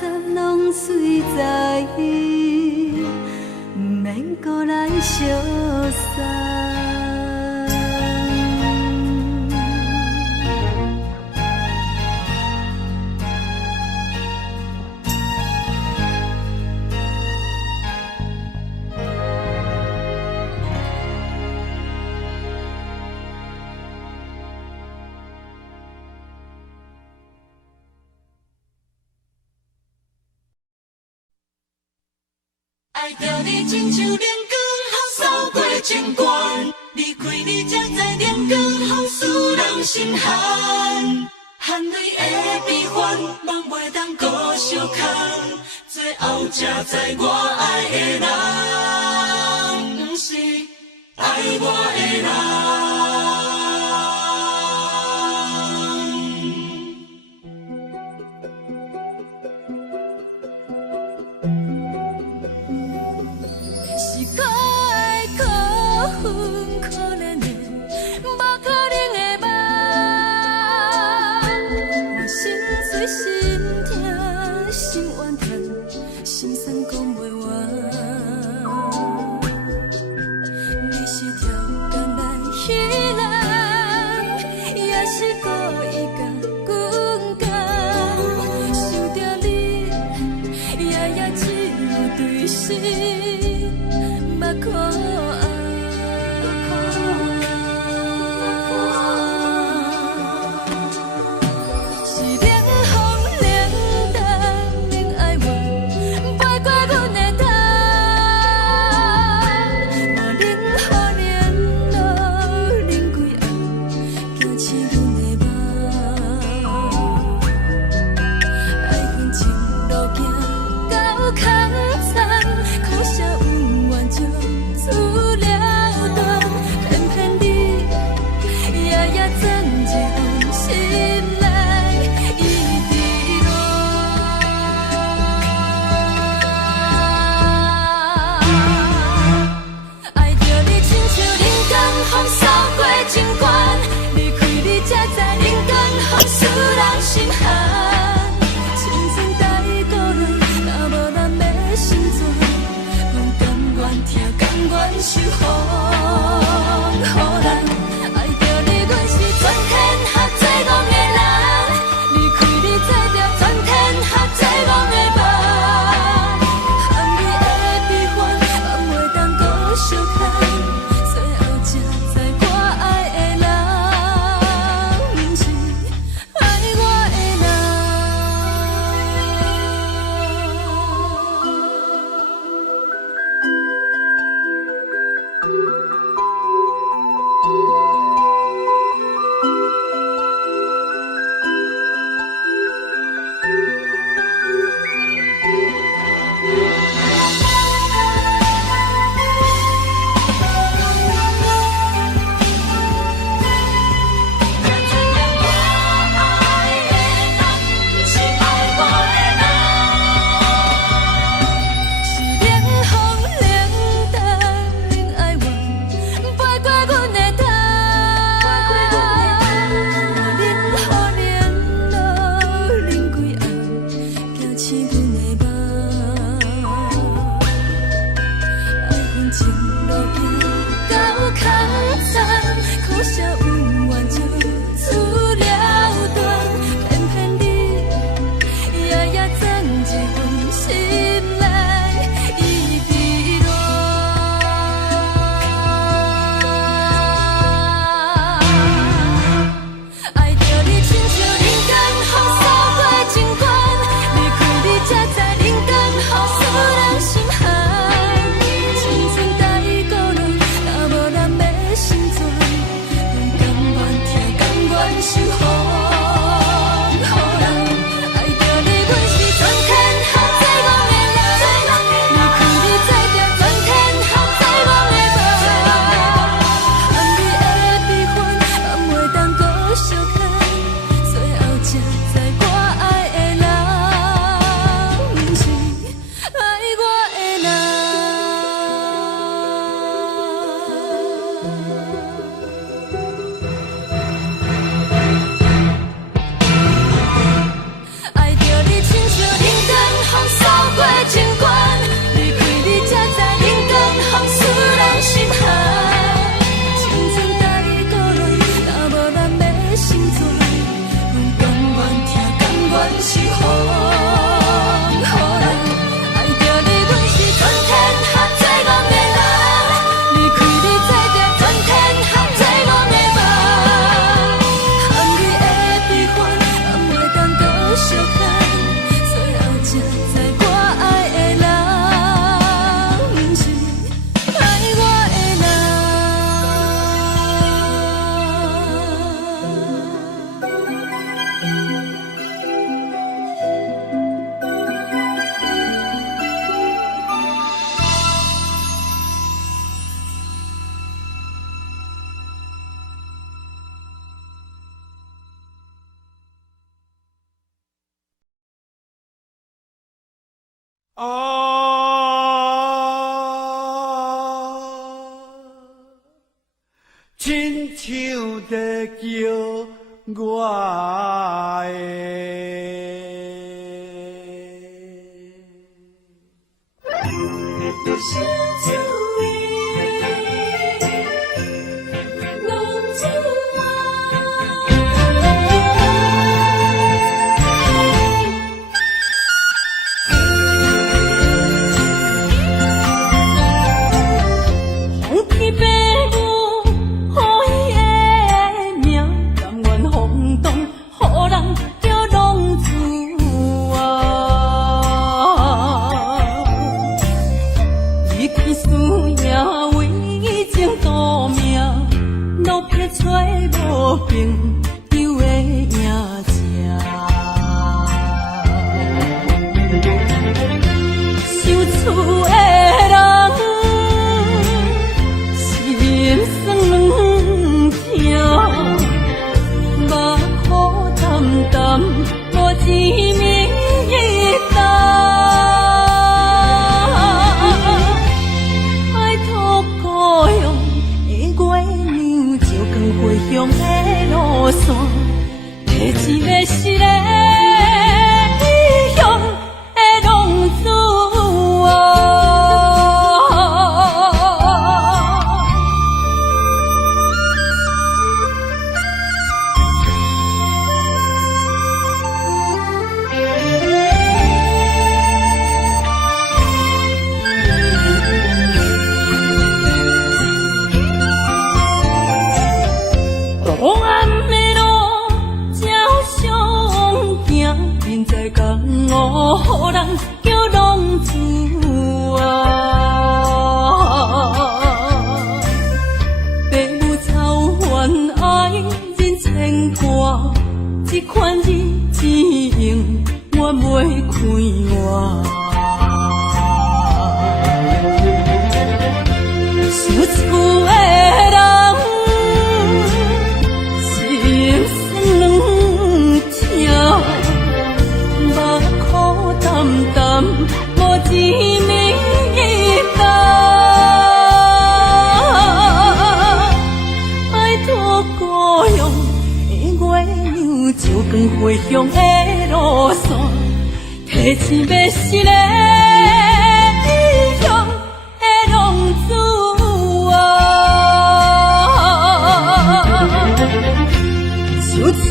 站，拢随在意，不免搁来相送。爱着你亲像阳光雨扫过情关，离开你才知阳光雨使人心寒。含泪的悲欢，望袂当搁相牵，最后才知我爱的人，不是爱我的人。可怜的，无可能的梦，我心碎心痛心怨叹，心酸讲袂完。你是条工来彼人，也是故意甲阮讲，想着你，夜夜只有对视，目看。守护。好人爱着你，阮是全天下最戆的人。离开你才着全天下最戆的梦。含你的悲欢，也袂当搁相牵。最后才知我爱的人，不是爱我的人。爱着你亲像冷光风扫过情关，离开你才知冷光风使人心寒。青春带伊倒落，若无咱要成全，甘愿听，甘愿受风雨人。爱着你，阮是全天下最戆的人，离开你才着全天下最戆的梦。含你的悲欢，也袂当搁相牵，最后才知我爱的人，不是爱我的人。亲像在叫我的。风天白雾，予伊的命，甘愿风动，予人叫浪子啊！离开思念，为情赌命，路撇找无朋友的影子。受厝的人，心酸痛，目苦淡淡，无一面一担。爱托故乡的月亮，照光回乡的路线，提一个是个异乡的浪子啊！黑暗的路，照常行，现在江湖，予人叫浪子啊！父母操烦爱人牵挂，这款日子用我袂开换。受厝的人，心酸软痛，目苦淡淡，无一面一担。爱托故乡的月亮，照光回乡的路线，提一个是个异乡的浪子啊！受厝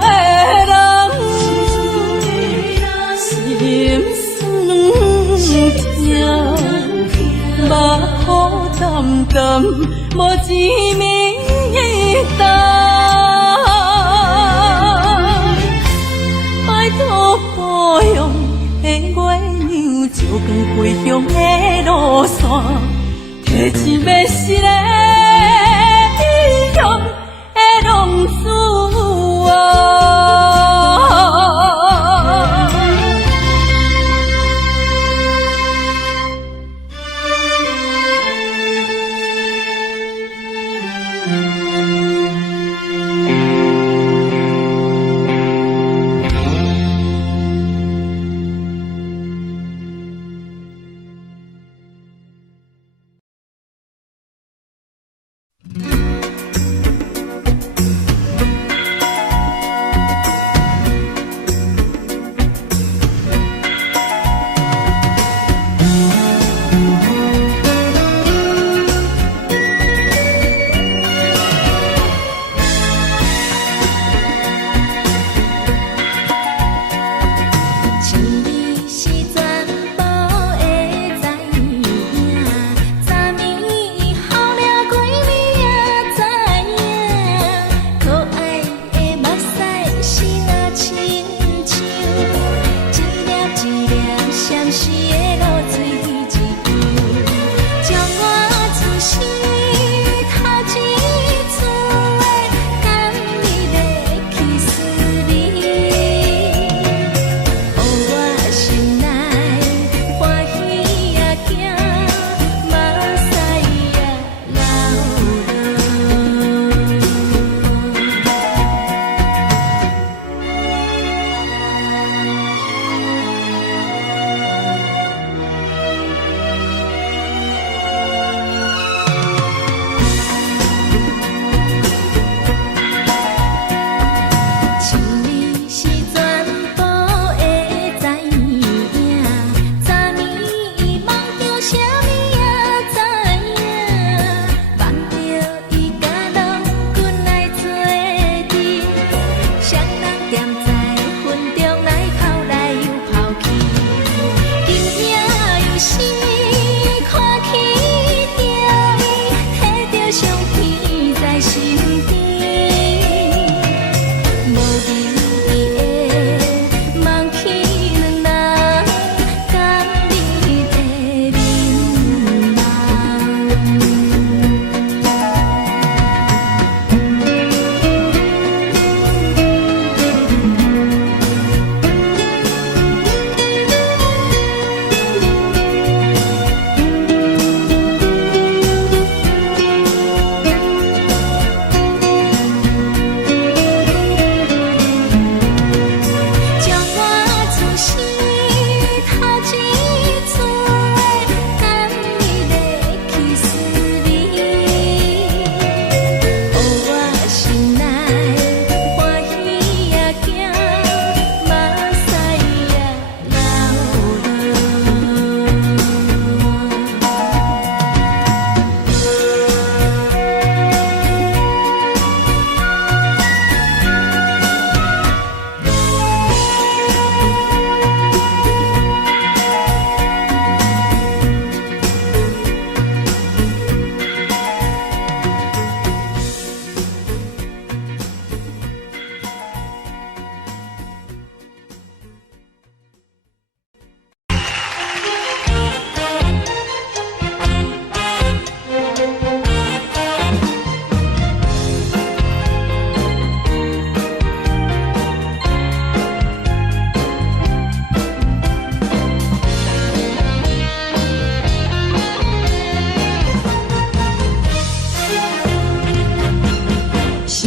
的人，心酸痛，目苦淡淡，无一面一担。爱托故乡的月亮，照光回乡的路线，提一个是个异乡的浪子啊！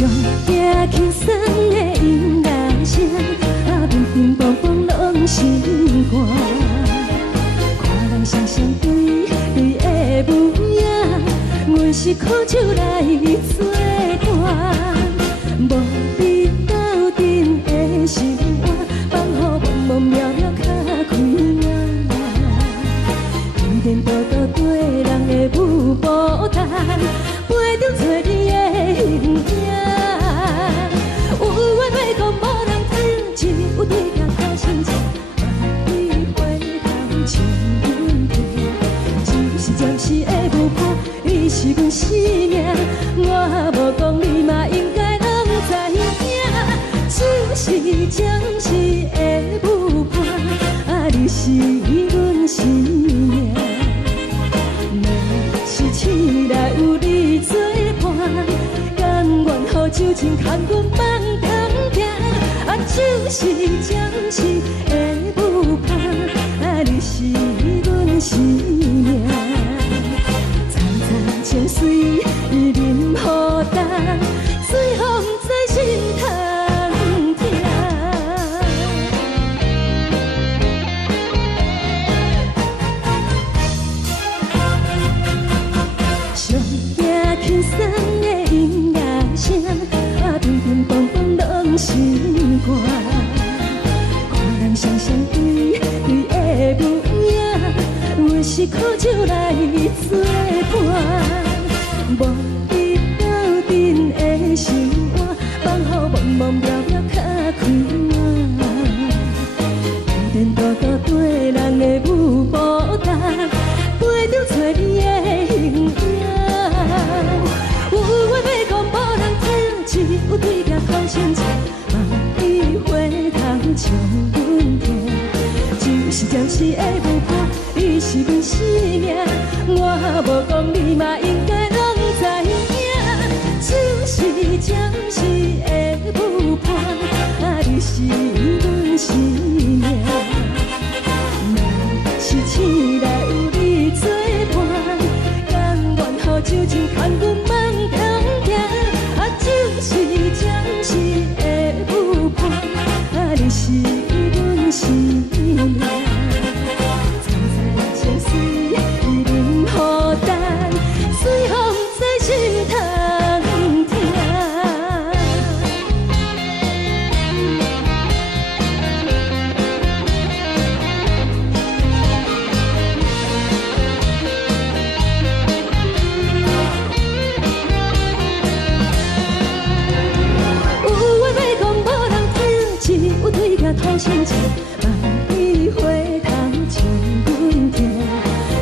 上惊轻松的音乐声，乒乒乓乓拢心肝。看人双双对对的舞影，阮是苦酒来作伴。无你斗阵的心肝，放予茫茫渺渺较开眼。颠颠倒倒对人的舞步弹，陪着找你的形影。有话要讲无人听，有对镜头先唱，你回头唱阮听。就是暂时的舞伴，你是阮生命，我无讲你嘛应该拢知影。就是暂时的舞伴，你是阮生命。若是醒来有你作伴，甘愿予酒精牵阮梦中行。就是暂时的舞伴，你是阮生命。层层情水任何担，水风在心头。轻松的音乐声，乒乒乓乓拢心肝。看人双双对对的舞影，阮是苦酒来作伴。无你斗阵的心肝，放予茫茫渺渺较开眼。颠颠倒倒对人的舞步弹，陪着找你的形影。有话要讲无人听，只有对镜头先唱，你回头唱阮听。就是暂时的舞伴，你是阮生命，我无讲你嘛应该拢知影。就是暂时的舞伴，你是阮生命。若是醒来有你作伴，甘愿予酒精牵阮梦中行。就是暂时的舞伴，你是阮生命。层层情水任何担，随风在心头听。有对镜头先唱，你回头唱阮听。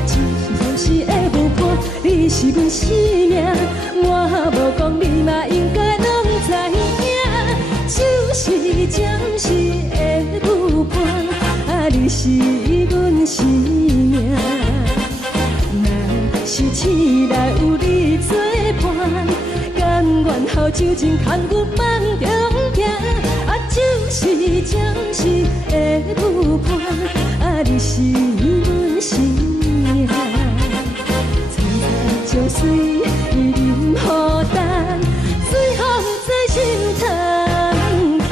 就是暂时的舞伴，你是阮生命，我无讲你嘛应该拢知影。就是暂时的舞伴，你是阮生命。若是醒来有你作伴，甘愿予酒精牵阮梦中行。就是暂时的舞伴，你是阮生命。层层情水任何担，随风在心头听。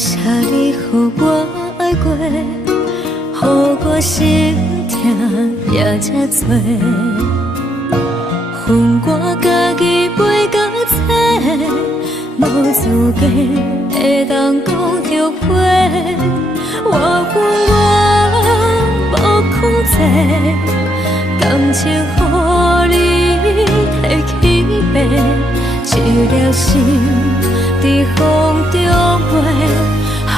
谢你，予我爱过，予我心痛也这多。恨我家己袂到切，无资格会当讲后悔。我恨我无控制，感情予你提起白，一粒心在风中飞，好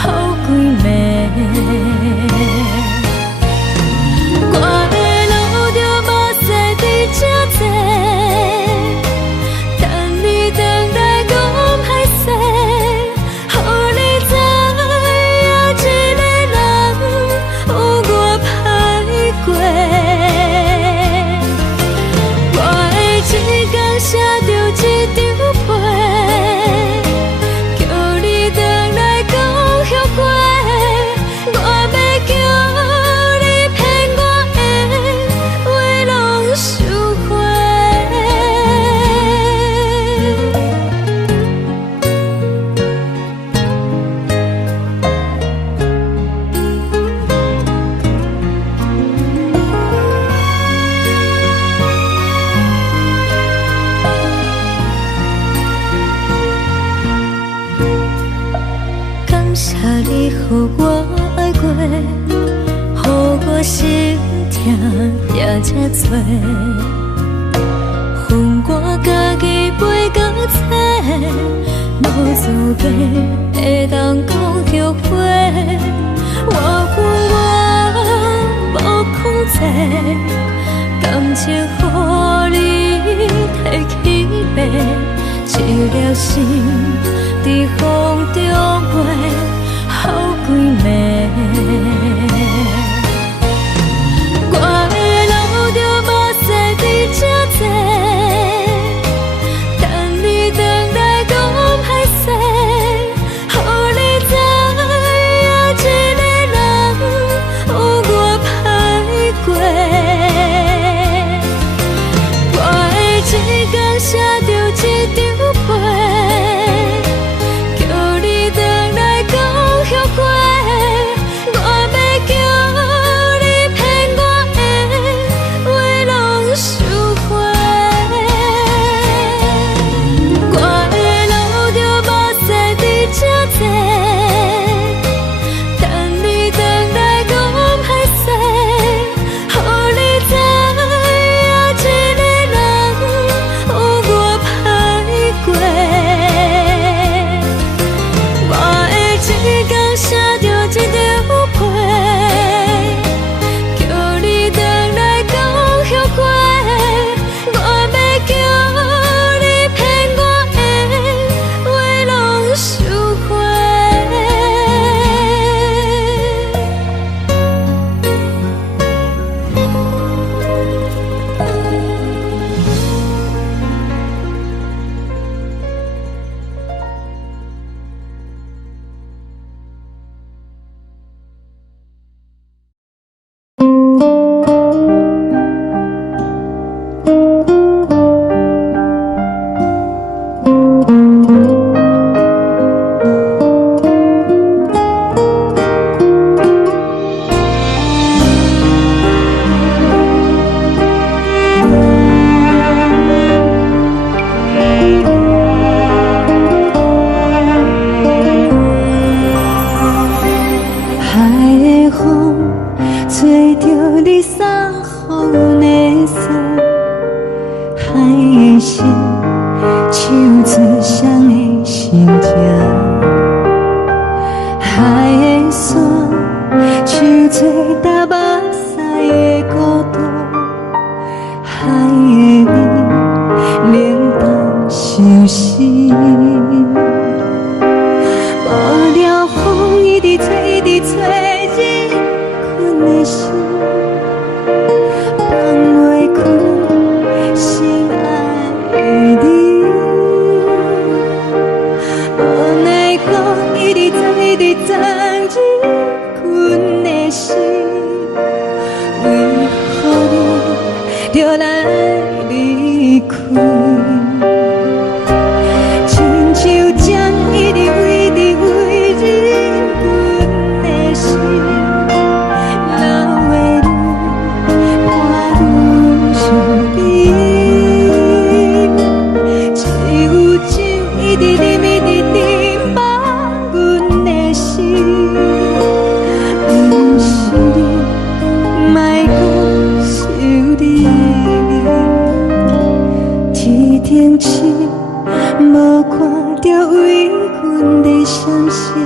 几暝。我的路着目屎在这多，等你回来讲歹势，予你知影一个人有我歹过。我的一天写着一张被，叫你回来讲后悔。我要叫你骗我的话拢收回。感谢你，予我爱过，予我心痛也这多。恨我家己袂到切，无资格会当讲后悔。我恨我无控制，感情予你提起白，一粒心在风中飞，好几暝。我的路着目屎在这多，等你回来讲歹势，予你知影一个人有我歹过。我的一天写着一张被，叫你相信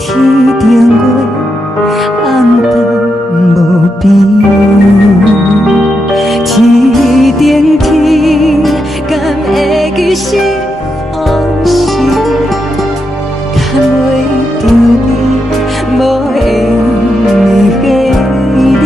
天顶月红淡无边，天顶天敢会记是往事，敢袂着你无缘的彼你。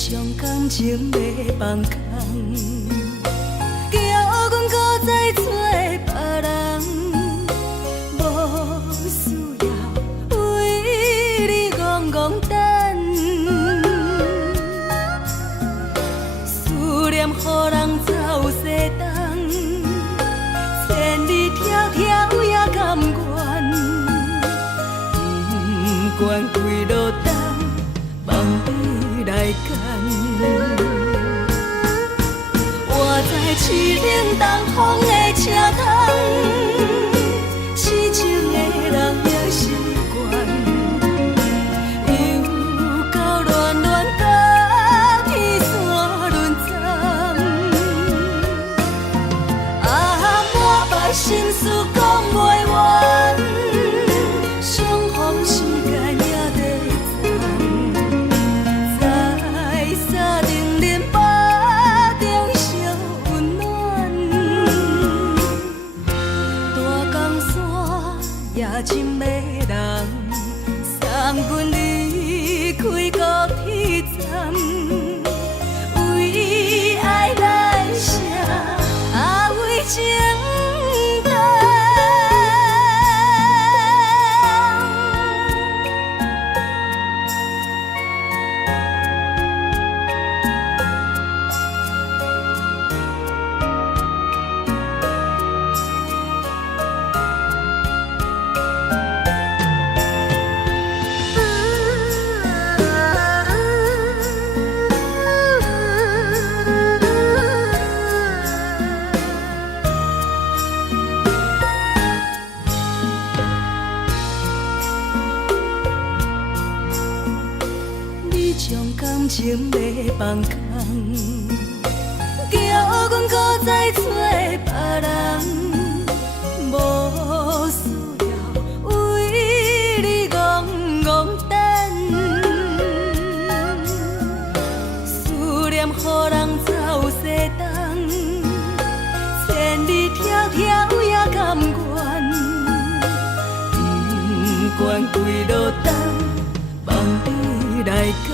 将感情要放空，叫阮搁再找别人，无需要为你戆戆等。思念予人走西东，千里迢迢也甘愿，不管几路东，望你来干。我在凄冷东风的车窗，痴情的人也习惯，又到恋恋甲天山论战。啊，满腹心事讲袂完，相逢时间也在站。在定林巴中烧温暖，大江山也真迷人，送阮离开高铁站，为爱来写为情长。将感情要放空，叫阮搁再找别人，无需要开路灯，梦你来牵。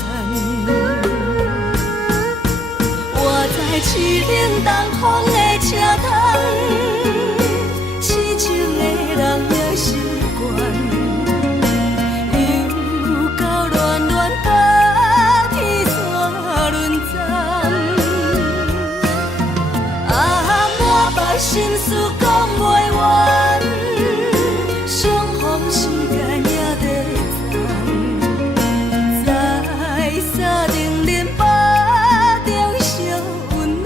我在市冷东风的车窗，痴情的人也习惯，又到恋恋把天线轮转。啊，满腹心事讲袂完，相逢时间也在藏，在沙定林巴中烧温暖。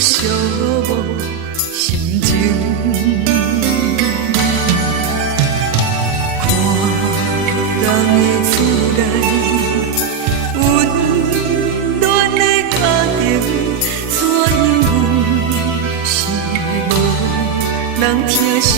寂寞心情。看人的厝内温暖的家庭，怎因阮是无人疼惜。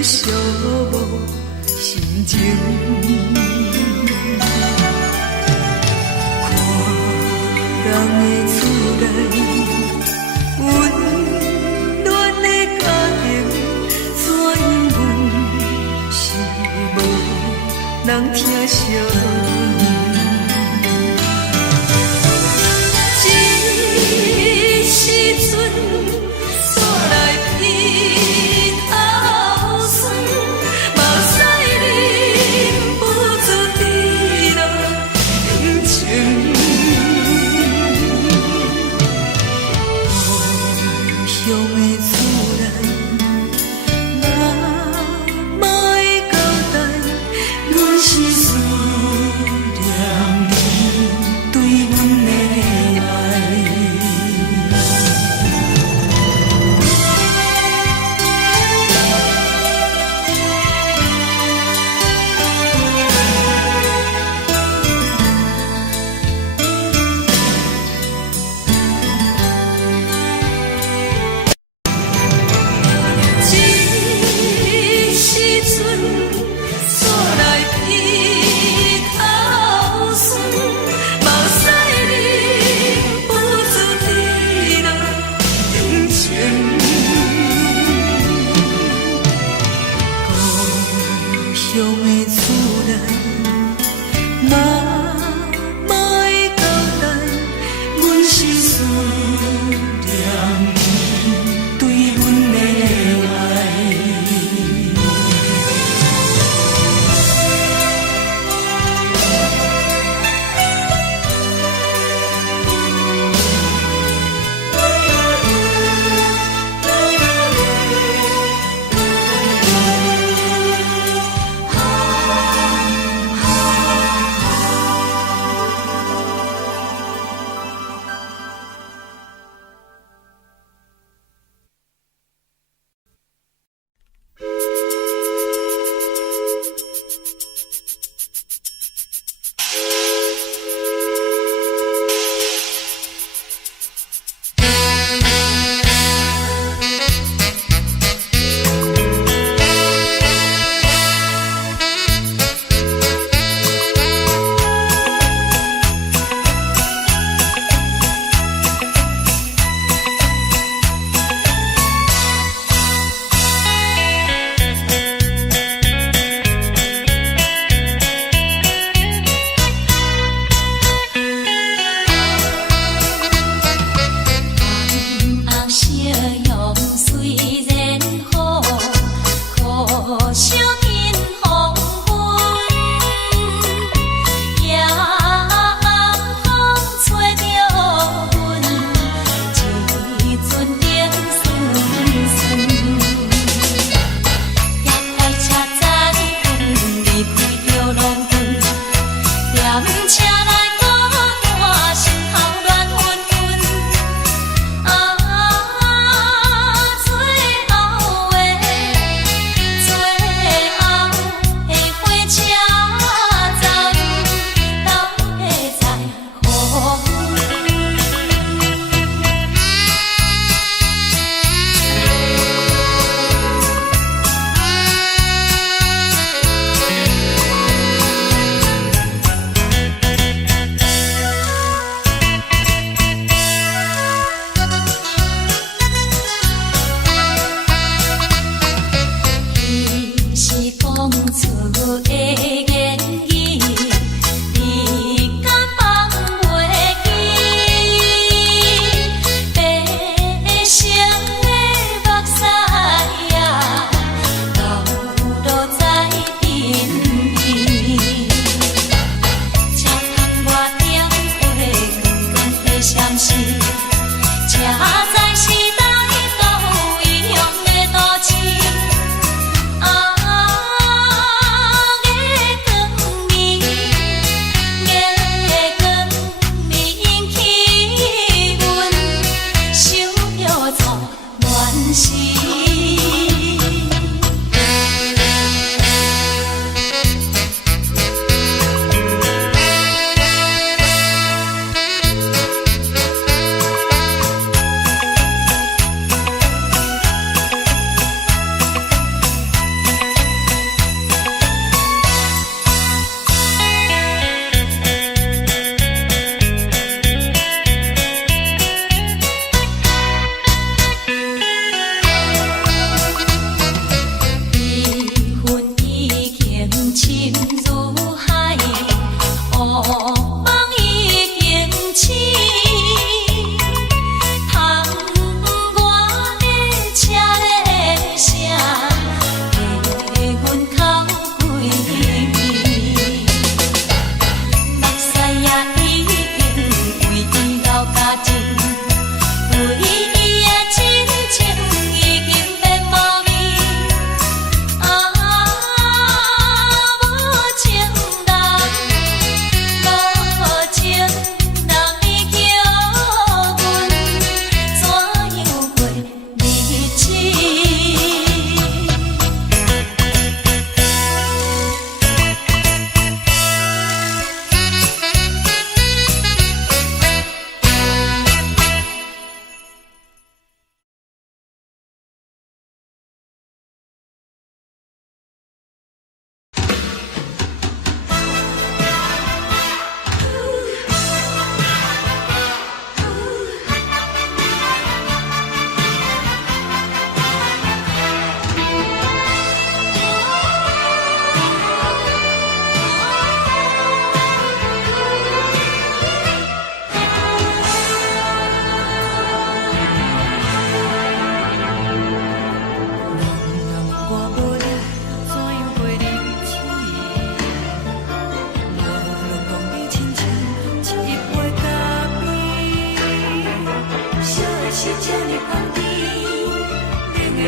寂寞心情，看人的厝内温暖的家庭，怎因阮是无人疼惜。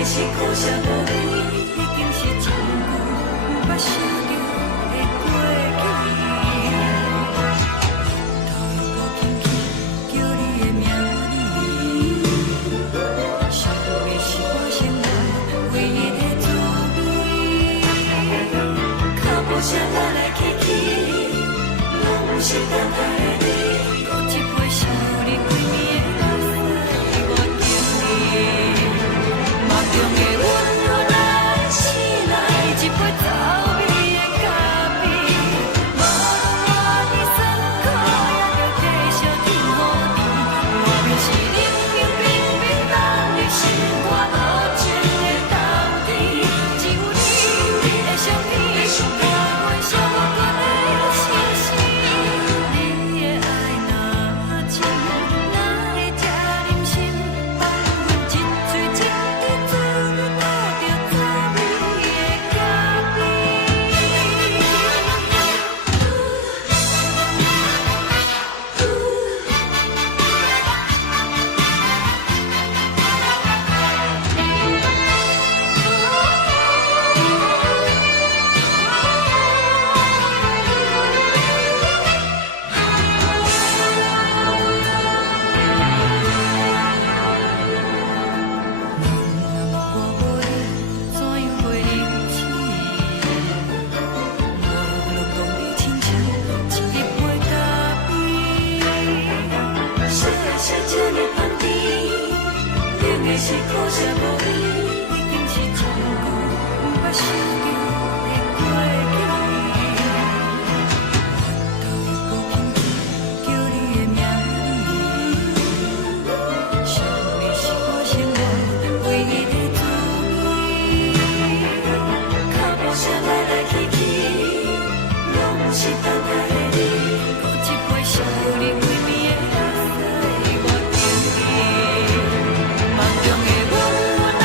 的是苦涩无味，已经是真久毋捌想着的过去。头又搁轻轻叫你的名字，想的是我生活唯一的滋味。脚步声来来去去，拢不是等待的你，搁一杯想你几暝的目屎，我敬你。梦中的阮落来醒来，一杯走味的咖啡，无论我的酸苦，也着继续甜予你。外面是冷冰冰冰冷的心肝，无情的冬天，只有你的相片，打开寂寞的心事。你的爱若真，哪会这忍心放阮一嘴一滴滋味，倒着滋味的咖啡。我无你，怎样袂忍起？无论讲你亲像一杯咖啡，小的是这么香甜，冷的是苦涩无味，已经是真久毋捌想着的过去。头又搁轻轻叫你的名字，想的是我生活唯一的滋味。脚步声来来去去，拢不是等待的你，搁一杯想你几暝的目屎，我敬你。梦中的阮落来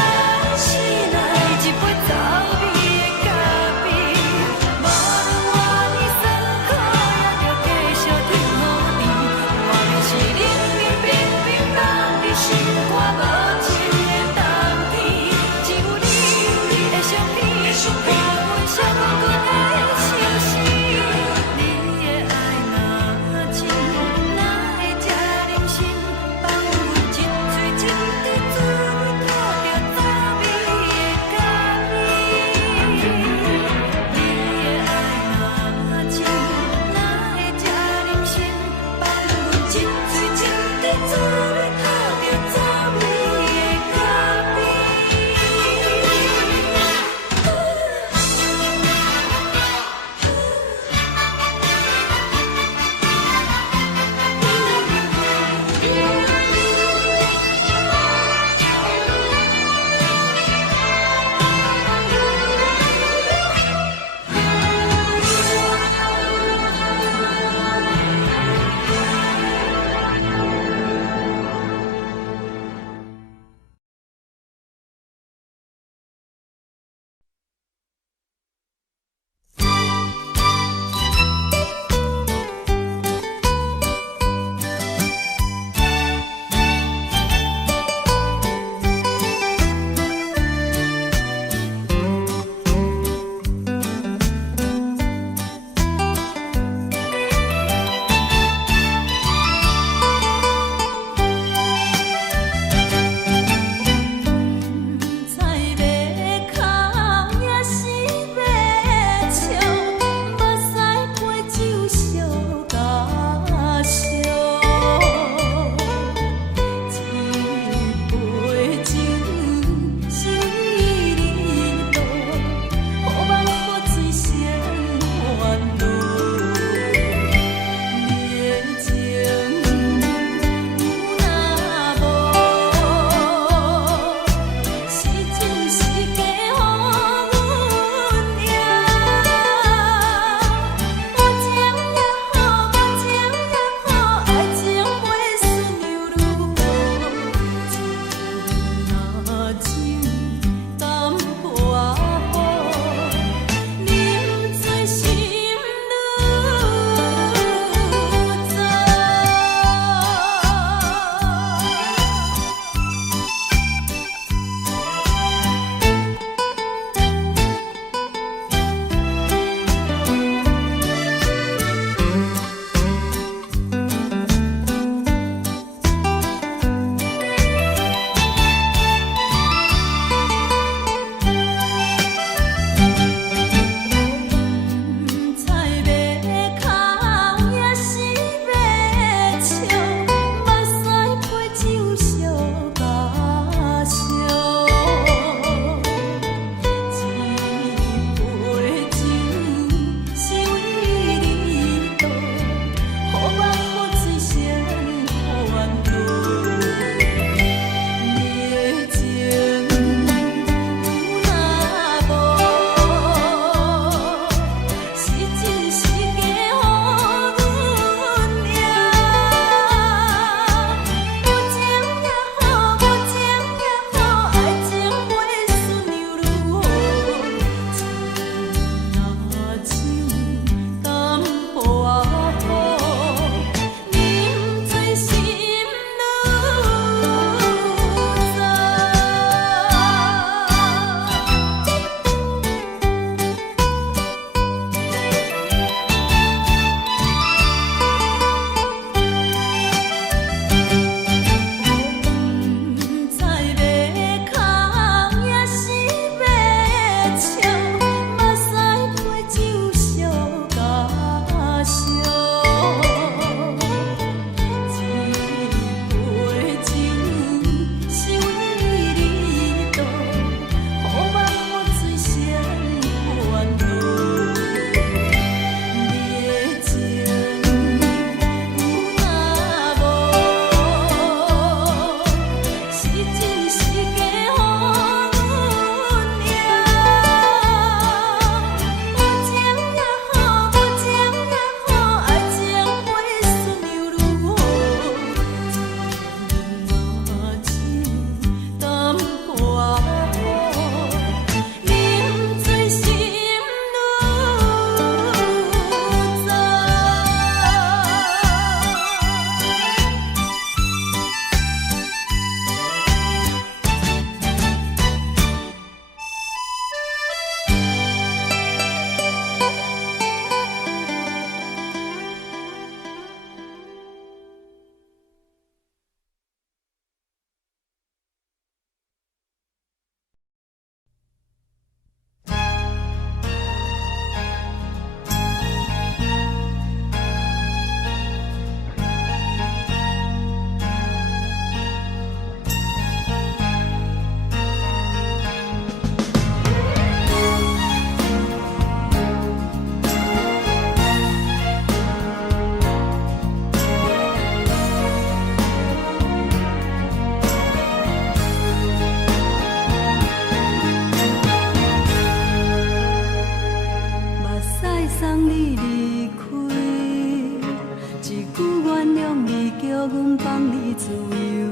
放你自由，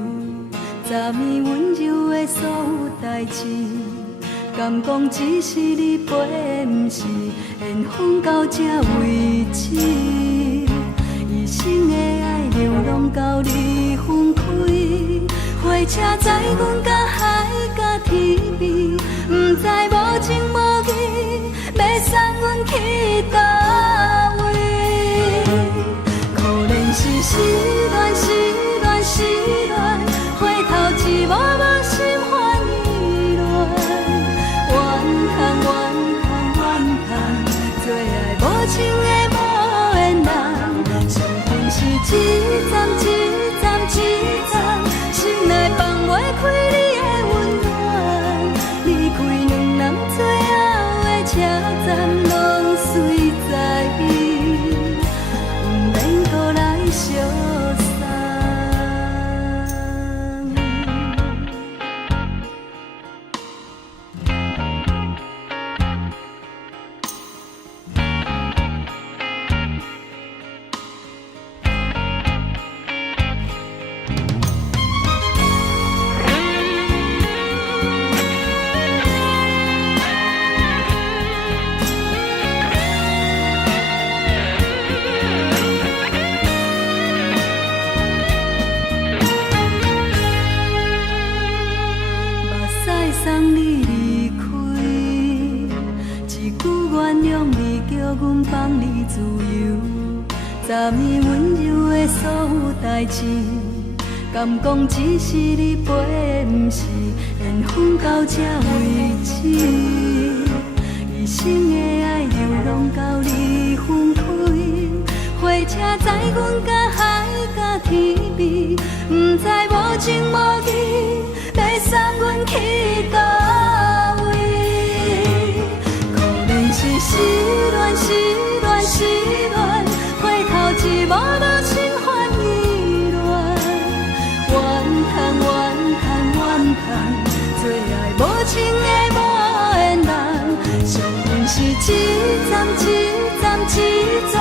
昨暝温柔的所有代志，敢讲只是你陪，不是缘分到这为止。一生的爱流浪到你分开，火车载阮到海甲天边，不知无情无义，要送阮去倒位？可怜是失恋，失恋，失恋，回头一幕幕心烦意乱，怨叹，怨叹，怨叹，最爱无情的无缘人，伤痕是一站一站一站，心内放袂开你的温暖，离开两人最后的车站，拢随在伊，不免搁来相送。送你离开，一句原谅你，叫阮放你自由。昨暝温柔的所有代志，敢讲只是你陪，不是缘分到这为止。一生的爱流浪到你分开，火车载阮到海甲天边，不知无情无义，要送阮去倒位？可怜是失恋，失恋，失恋，回头一幕幕心烦意乱，怨叹，怨叹，怨叹，最爱无情的无缘人，伤痕是一站一站一站，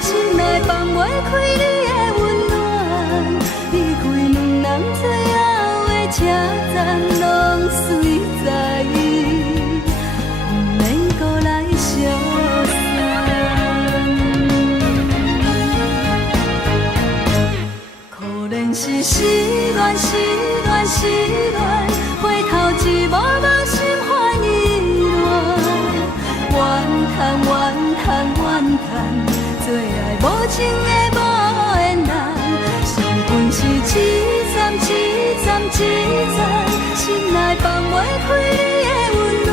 心内放袂开你的温暖，离开两人最后的车站，拢随在伊，不免搁来相送。可怜是失恋，失恋，失恋，回头一幕幕心烦意乱，怨叹，怨叹，怨叹，最爱无情的无缘人，伤痕是一站一站一站，心内放袂开你的温暖，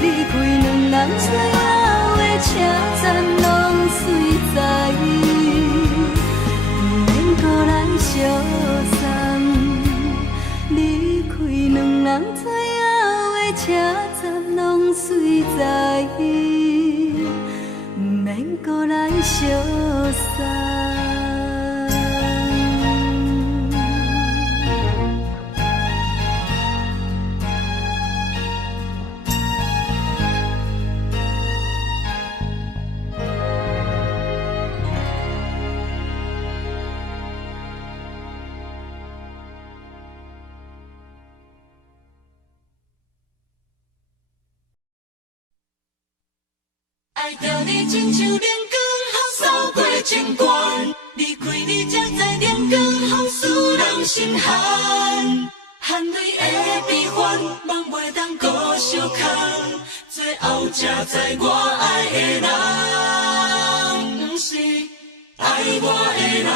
离开两人最后的车站，拢随在伊，不免搁来相送。离开两人最后的车站，拢随在伊，不免搁来相送。爱着你亲像连光风扫过情关，离开你才知连光风使人心寒。含泪的悲欢，望袂当搁相牵，最后才知我爱的人，不是爱我的人。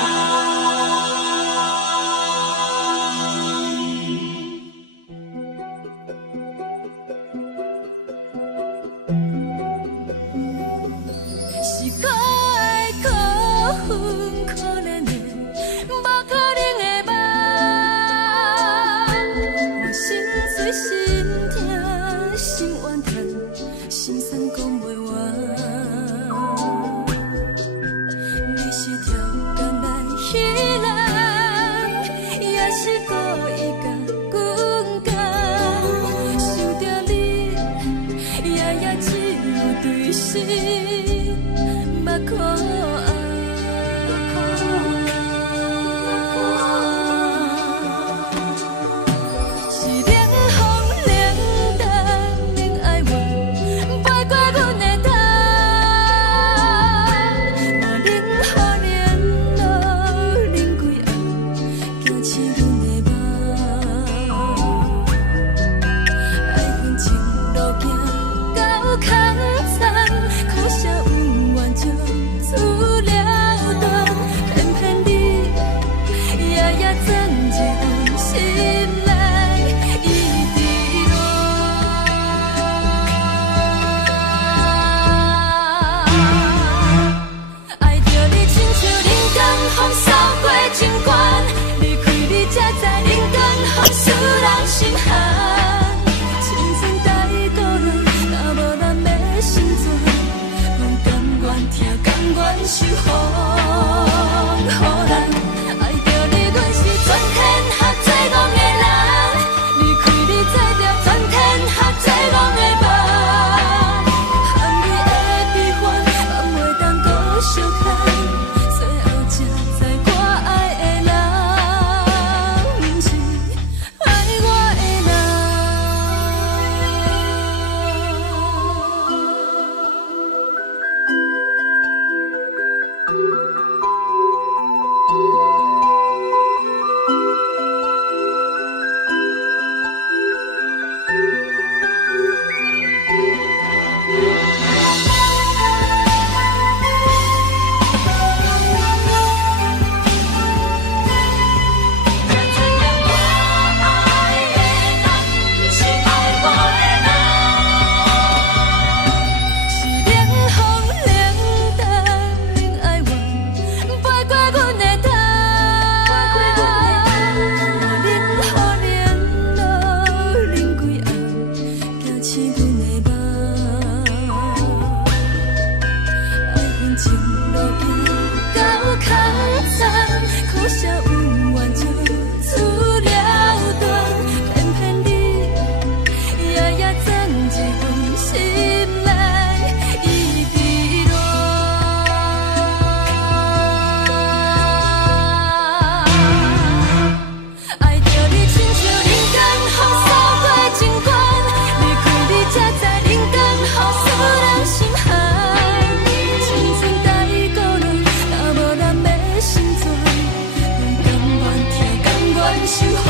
守护，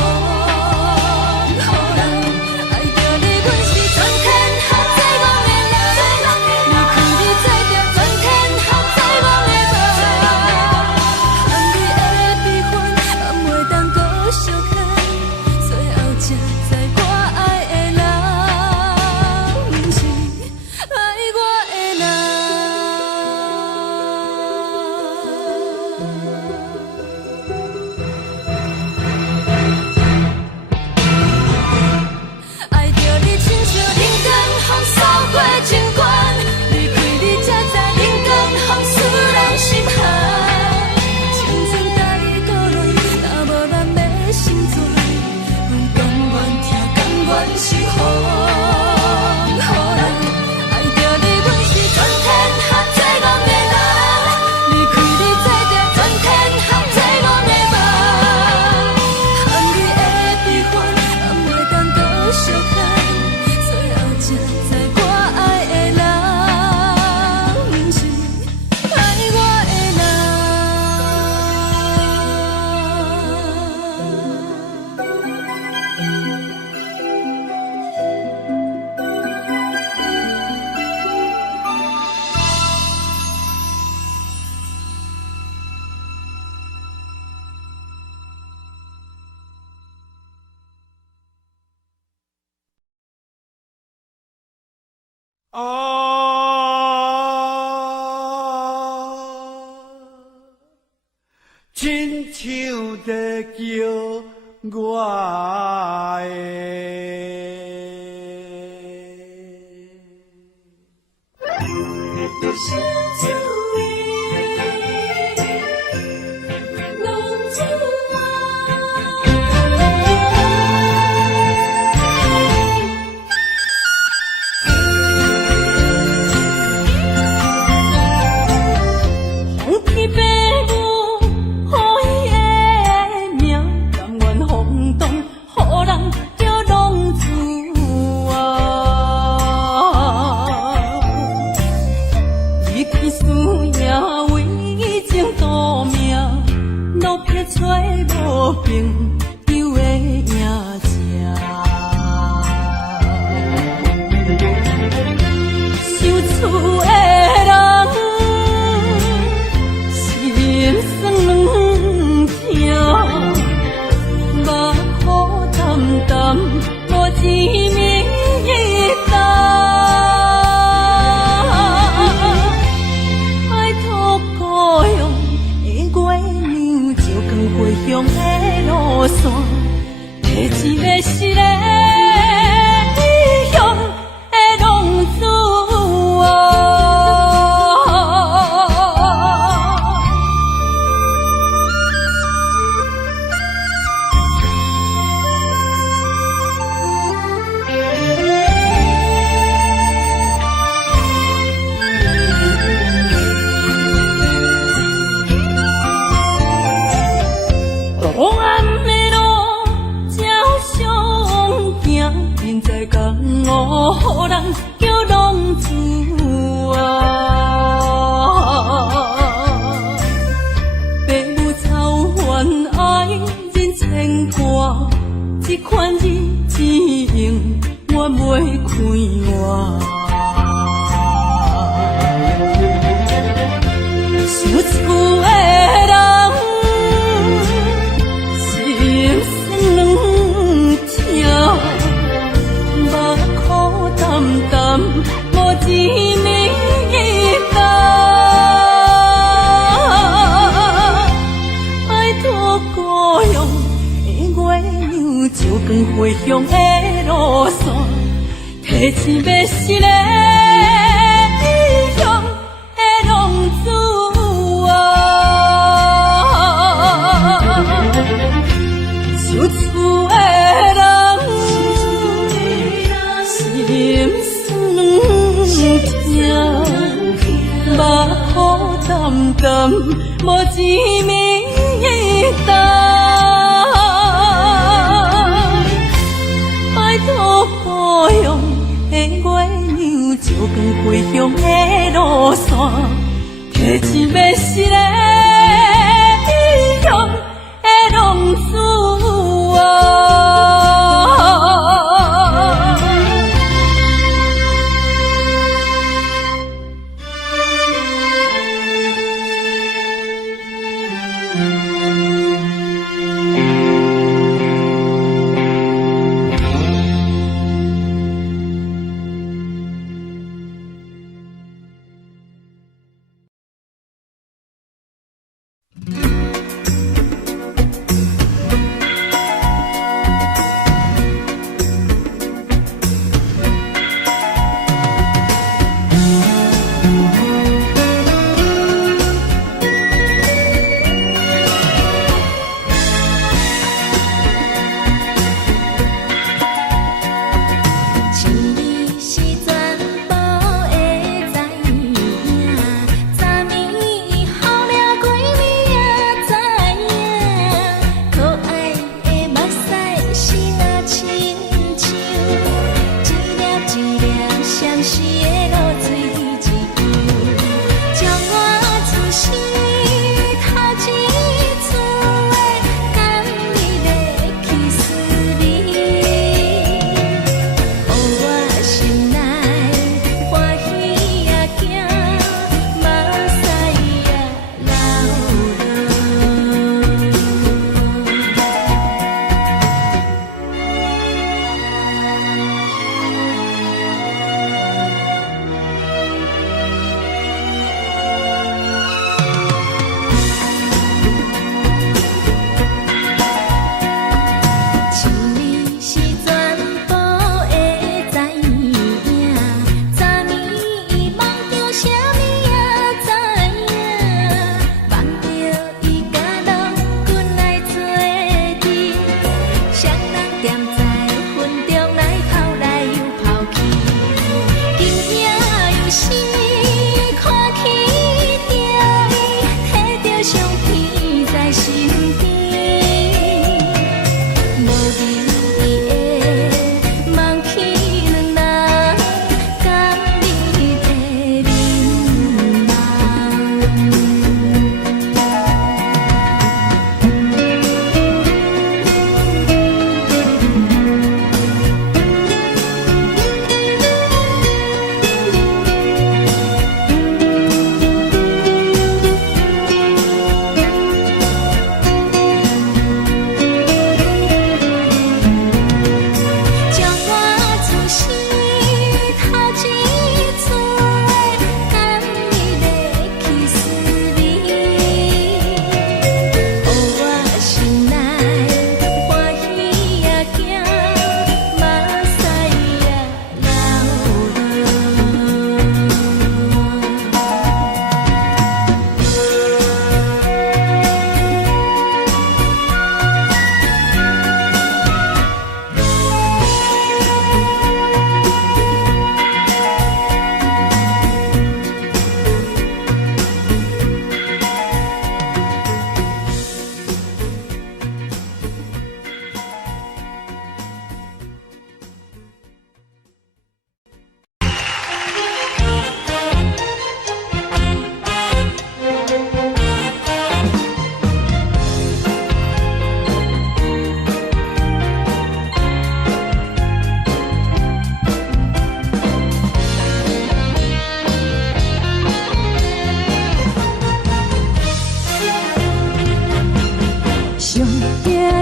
予人爱着你，阮是全天下最戆的人。离开你，做着全天下最戆的梦。含泪的悲欢，也袂当搁相牵。最后才知我爱的人，不是爱我的人。爱着你，亲像人间风扫过情关，离开你才知人间风使人心寒。青春带伊倒落，若无咱要成全，阮甘愿听，甘愿守护，予人爱着你，阮是全天下最戆的人。离开你，做着全天下最戆的梦。含泪的悲欢，也袂当搁相牵。最后才知我爱的人，不是爱我的人。亲像在叫我风天白雾，予伊的名，甘愿轰动，予人叫浪子离开思夜为情夺命，路撇找无朋友的影子。受厝的人，心酸软痛，目苦淡淡，无滋味淡。爱托故乡的月亮，照光回乡的路线，提一个失个异乡的浪子。黑暗的路，照常行，人在江湖，予人叫浪子父母操烦爱人牵挂，这款日子用我袂开换。想厝的人，心酸软痛，目苦淡淡，无滋味淡。爱托故乡的月亮，照光回乡的路线，提醒要失个异乡的浪子。受厝的人，心酸痛，目苦淡淡，无滋味淡。爱托故乡的月亮，照光回乡的路线，提醒要失个异乡的浪子。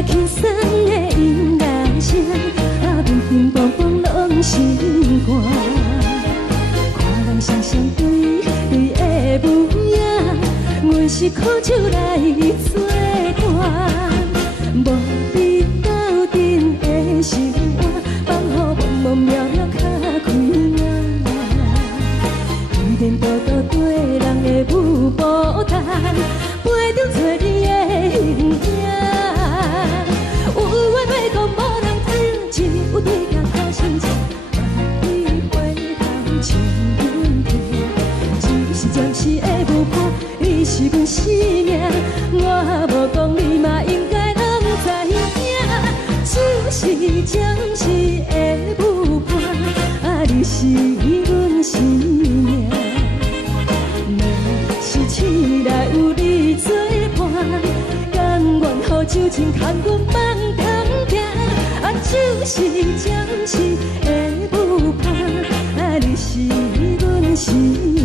轻松的音乐声，乒乒乓乓拢心肝。看人双双对对的舞影，阮是苦酒来作伴。无你斗阵的生活，放予茫茫渺渺较开眼。一颠倒倒对人的舞步弹，陪着做你的形影。有话要讲无人听，有对镜头心情，万里回头唱阮听。就是暂时的舞伴，你是阮生命，我无讲你嘛应该拢知影。就是暂时的舞伴，你是阮生命。若是醒来有你作伴，甘愿予酒精牵阮梦中行。就是暂时的舞伴，你是阮生命。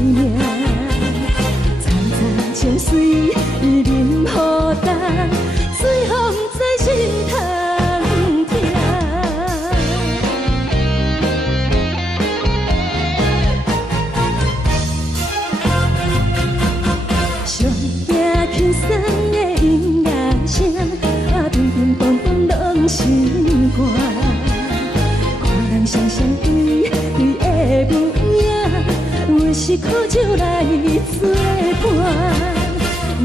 层层情水任何等，随风在心头。轻松的音乐声，乒乒乓乓拢心肝。看人双双对对的舞影，阮是苦酒来作伴。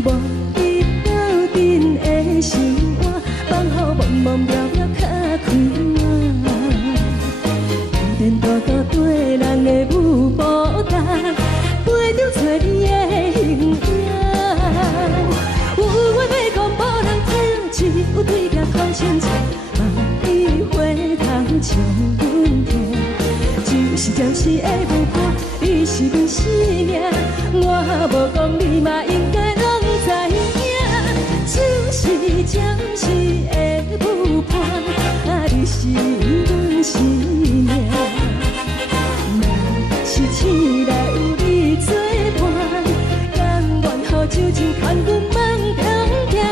无你斗阵的生活，放予茫茫渺渺较开眼。一颠倒倒对人的舞步弹，陪着做你的形影。有话要讲无人听，只有对镜头心情，万里回头唱阮听。就是暂时的舞伴，你是阮生命，我无讲你嘛应该拢知影。就是暂时的舞伴，你是阮生命。若是醒来有你作伴，甘愿予酒精牵阮梦中行。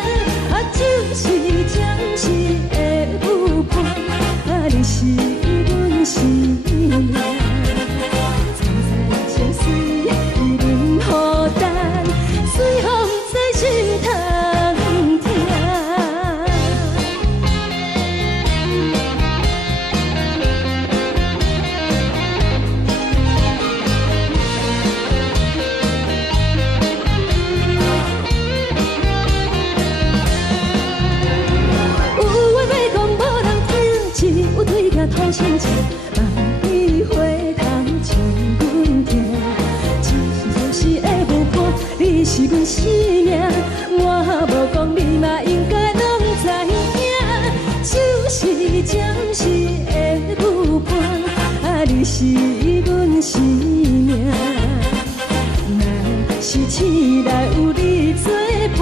就是暂时的舞伴，你是阮生命。层层情水任何等，随风在心头听。有对镜头心情，万里回头唱阮听。就是暂时的舞伴，你是阮生命，我无讲你嘛应该拢知影。就是暂时的舞伴，你是阮生命。若是醒来有你作伴，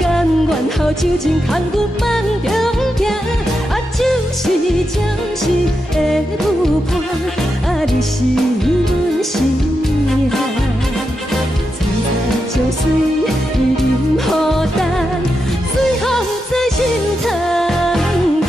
甘愿予酒精牵阮梦中行。就是暂时的舞伴，你是阮生命。层层情水任何等，随风在心头听。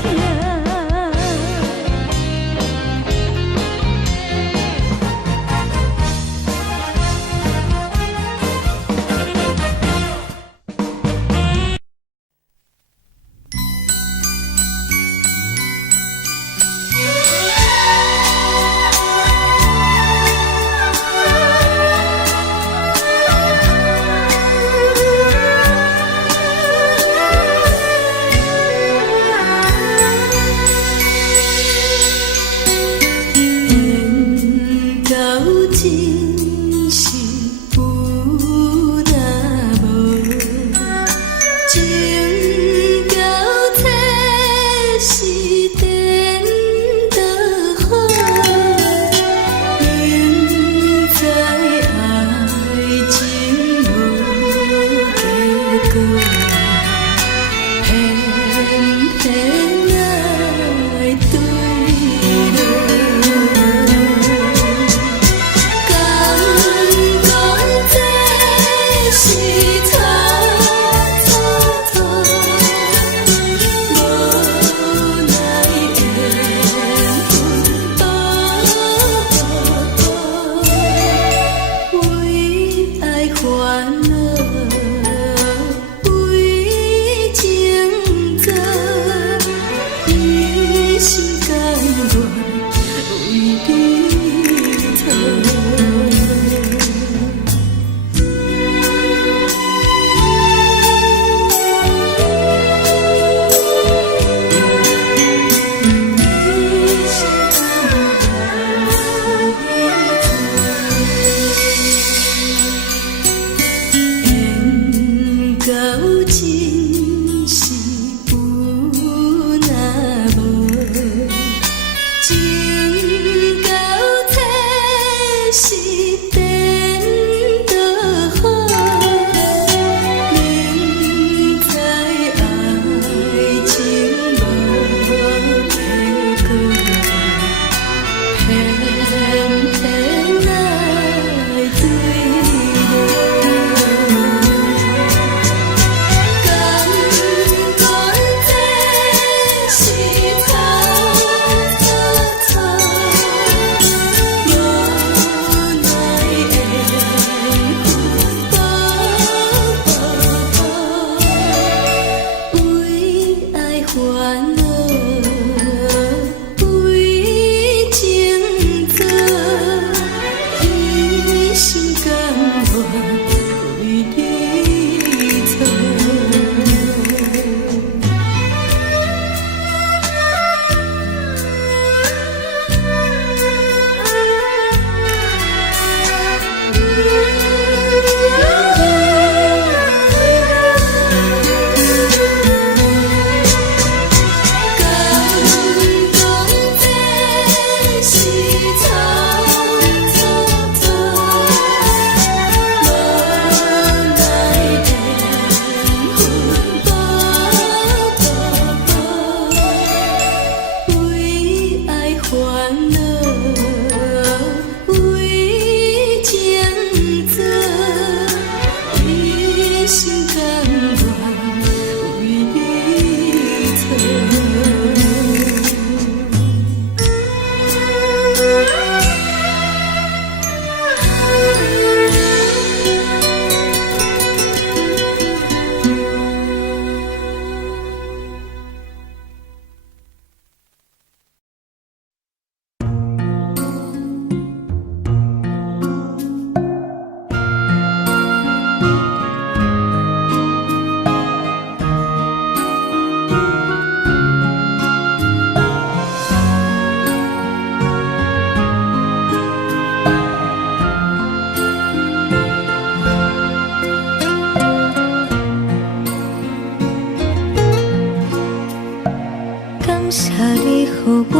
谢你，予我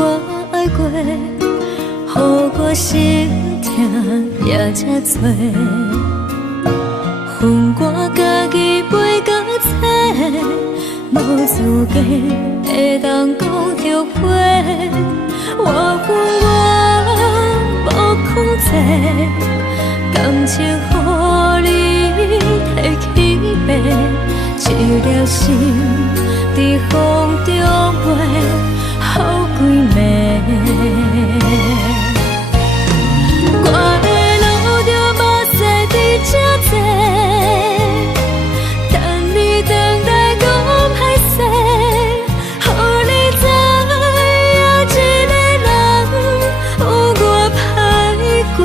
爱过，予我心痛也这多。恨我家己飞到切，无资格会当讲后悔。我恨我无控制，感情予你提起白，一粒心在风中飞，好几暝。我的路着目屎在这多，等你等待讲歹势，予你知影一个人有我歹过。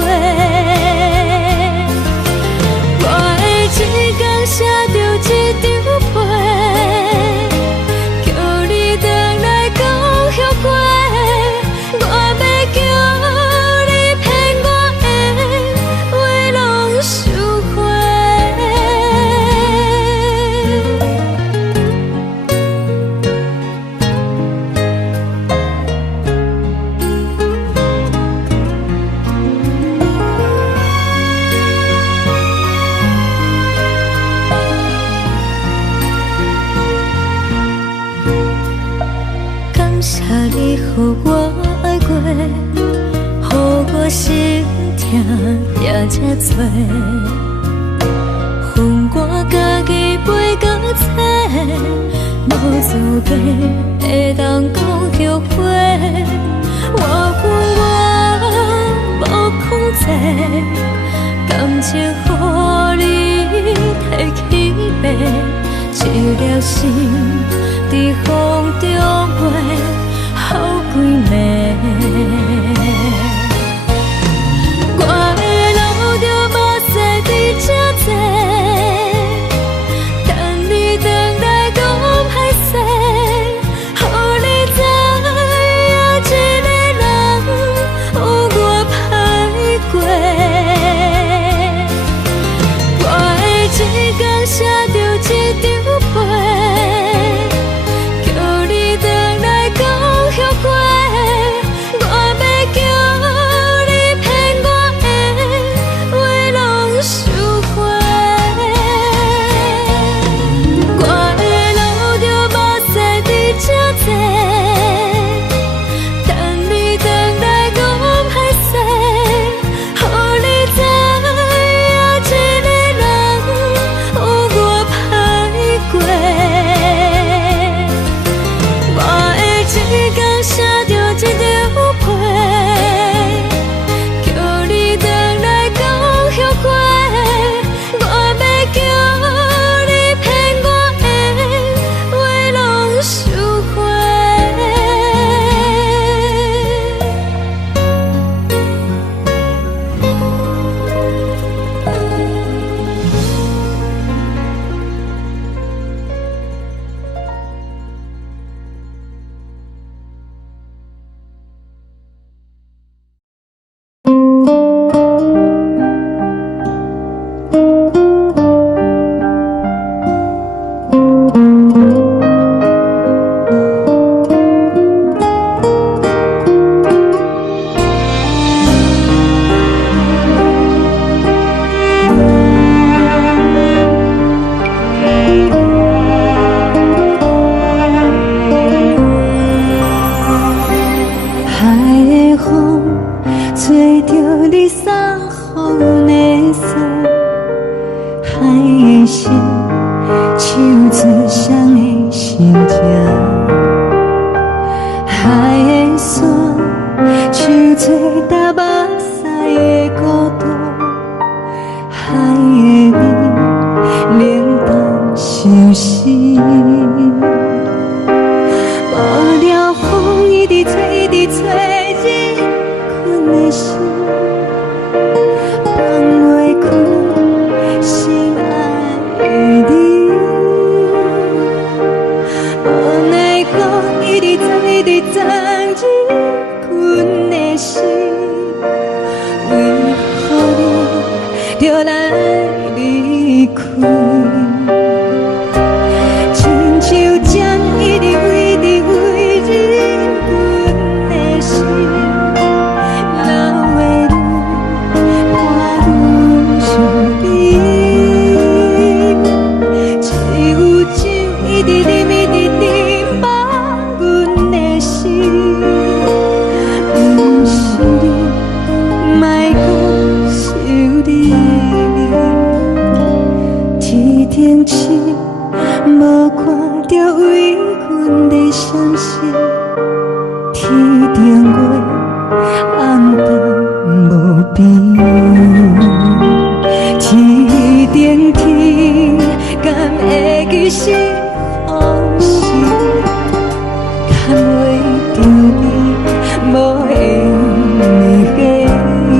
我的一天写着一张被，叫你回来讲后悔。我要叫你骗我的话拢收回。感谢你，予我爱过，予我心痛也这多。恨我家己飞到切，无资格会当讲后悔。我恨我无控制，感情予你提起白，一粒心在风中飞，好几暝。我的路着目屎在这多，等你等待讲歹势，予你知影一个人有我歹过。我的一天写着一张被，叫你回来讲后悔。我要叫你骗我的话拢收回。我的路着目屎在这多，等你等待讲歹势，予你知影一个人有我歹过。我的一天写着一张被，叫你回来讲后悔。我要叫你骗我的话拢收回。海的风吹着你送风的伞，海的心唱出双的心情，海的山唱出搭目屎的孤独，海的你冷淡伤心。无聊风一直吹，一直吹，日困的心放袂开，心爱的你。无奈讲一直藏，一直藏，日困的心，为何你就来离开？亲像针一直为日相信天顶月暗淡无边，天顶天敢会记是往事，牵袂着你，无会记你。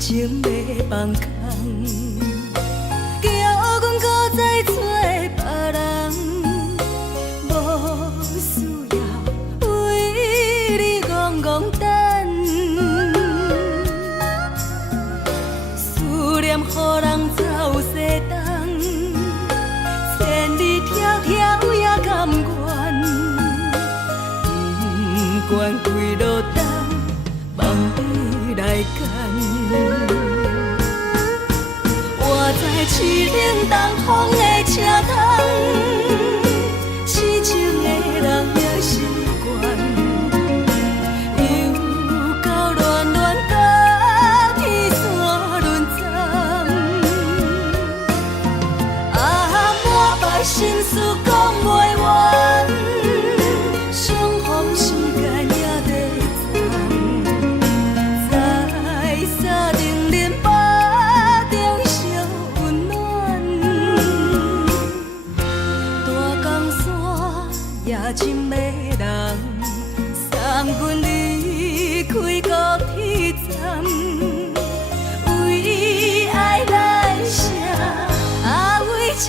情要放空，叫阮搁再找别人，无需要为你戆戆等。思念予人走西东，千里迢迢也甘愿，不管几路灯，望你来牵。活在凄冷东风的车窗，痴情的人也习惯，又到恋恋甲天山论战。满腹心事讲袂完，相逢时间也在藏，在沙定林巴中烧温暖。大江山夜深的人，送阮离开高铁站，为爱来写为情。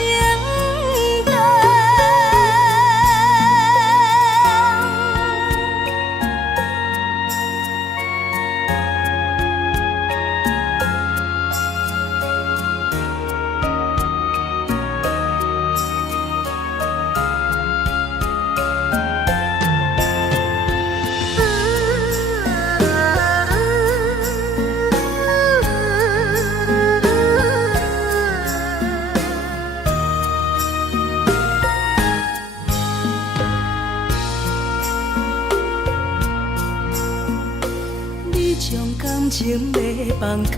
感情要放空，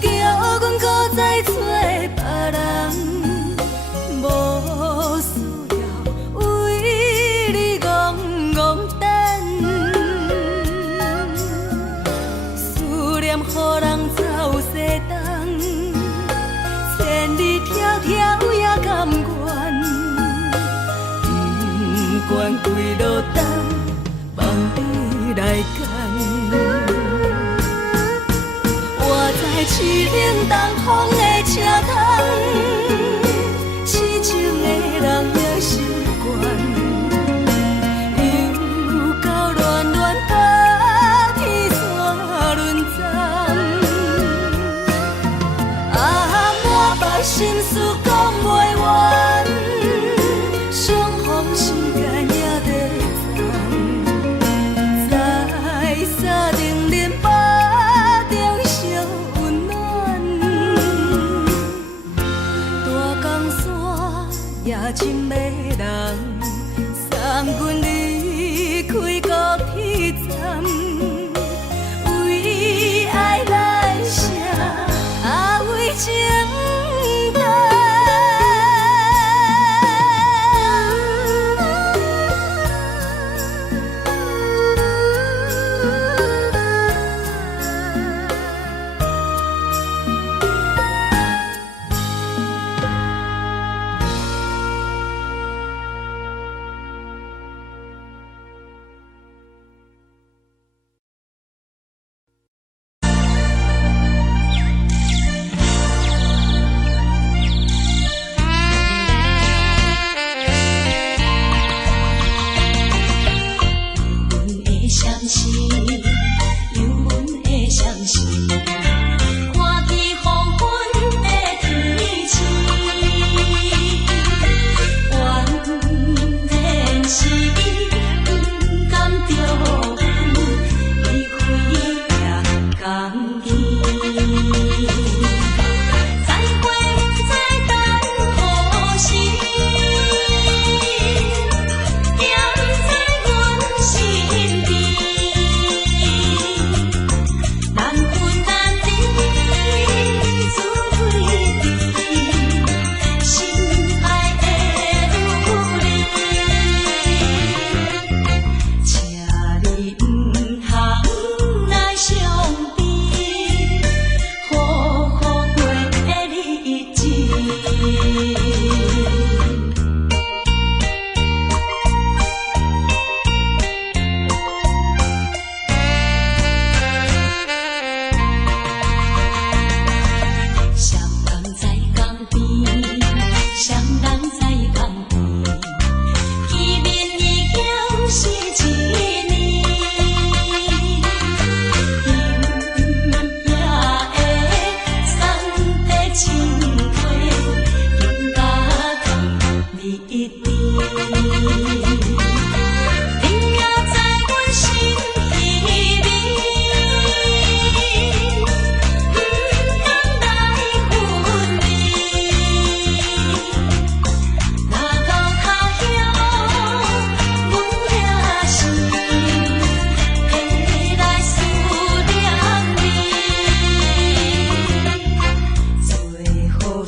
叫阮搁再找别人，无需要开路灯，望你来赶。我在凄冷东风的车头，痴情的人也习惯，又到乱乱把天线轮转。啊，满腹心事讲袂完，相逢时间也在站，在沙定林巴中相温暖。大江山夜深的人，送阮离开高铁站，为爱来写，为情等。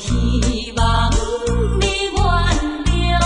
希望你原谅。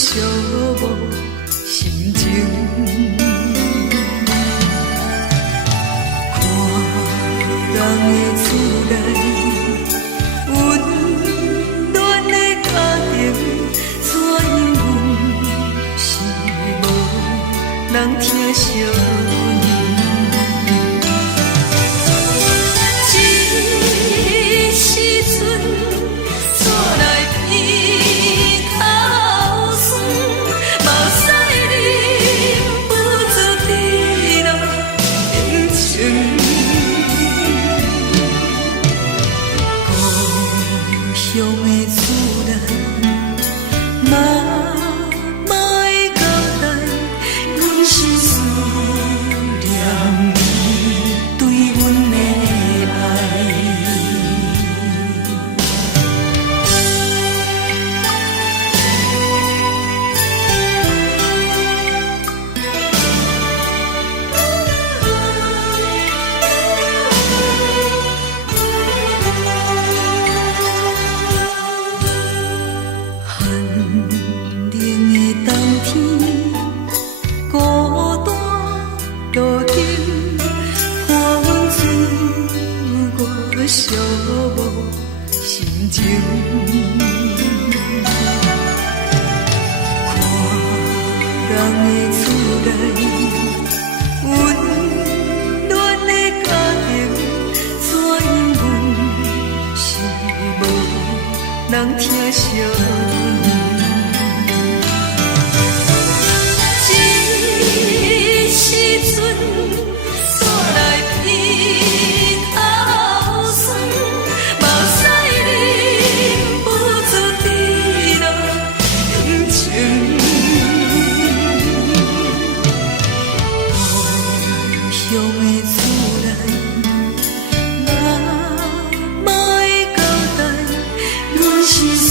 寂寞心情。看人的厝内温暖的家庭，怎因阮是无人疼惜？寂寞心情，看人的厝内温暖的家庭，怎因阮是无人疼惜？一时阵煞来鼻头酸，目屎忍不住滴落眼睛。故乡的厝内，妈妈的交代，阮是思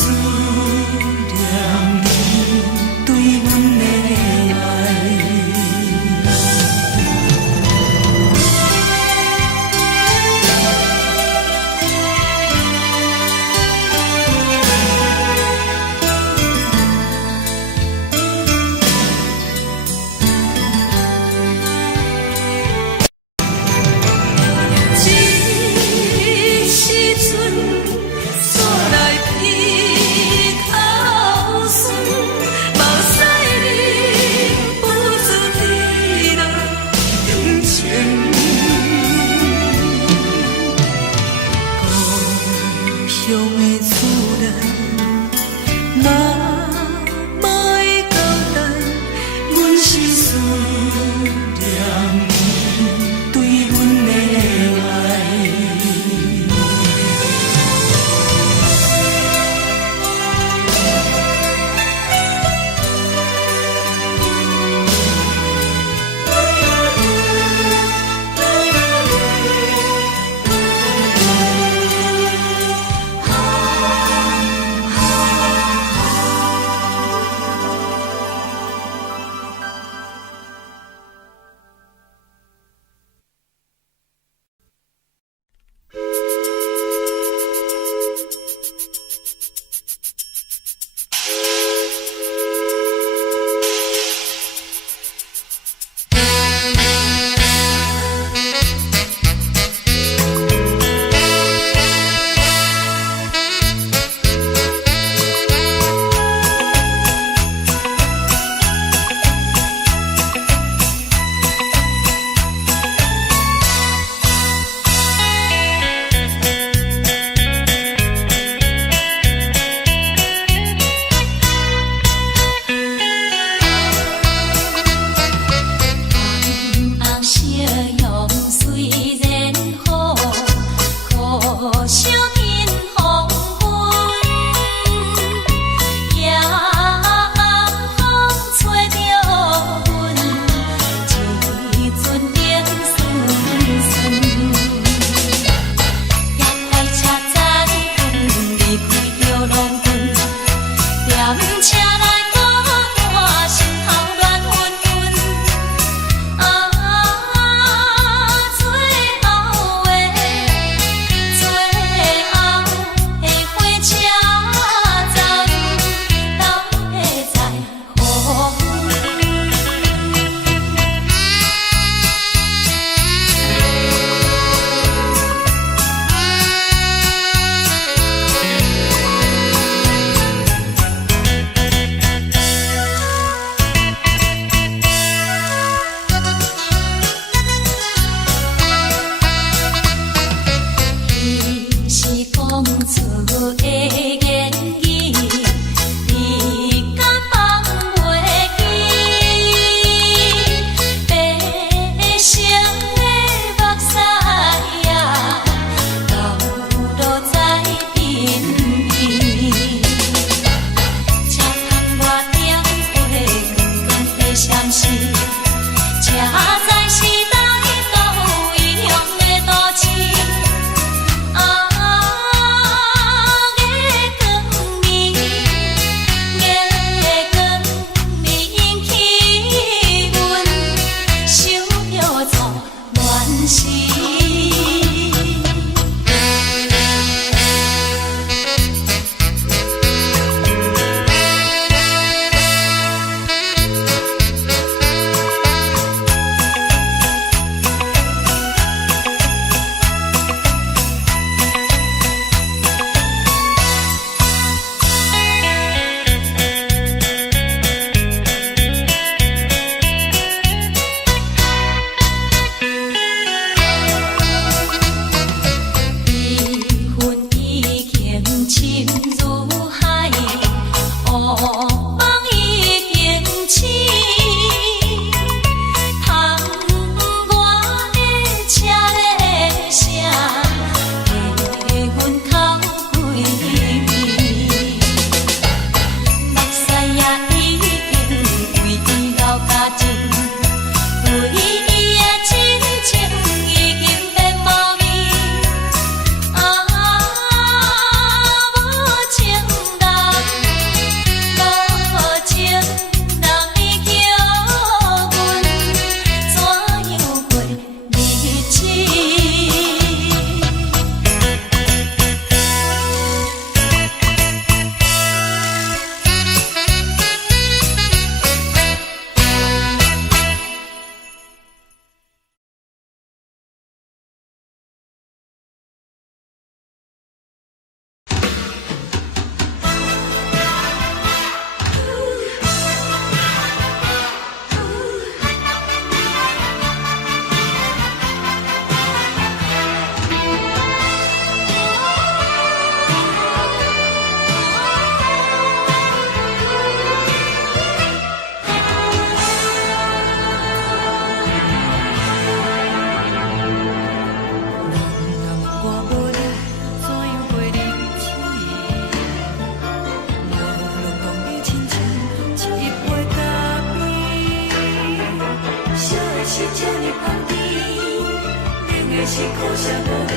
是苦涩无味，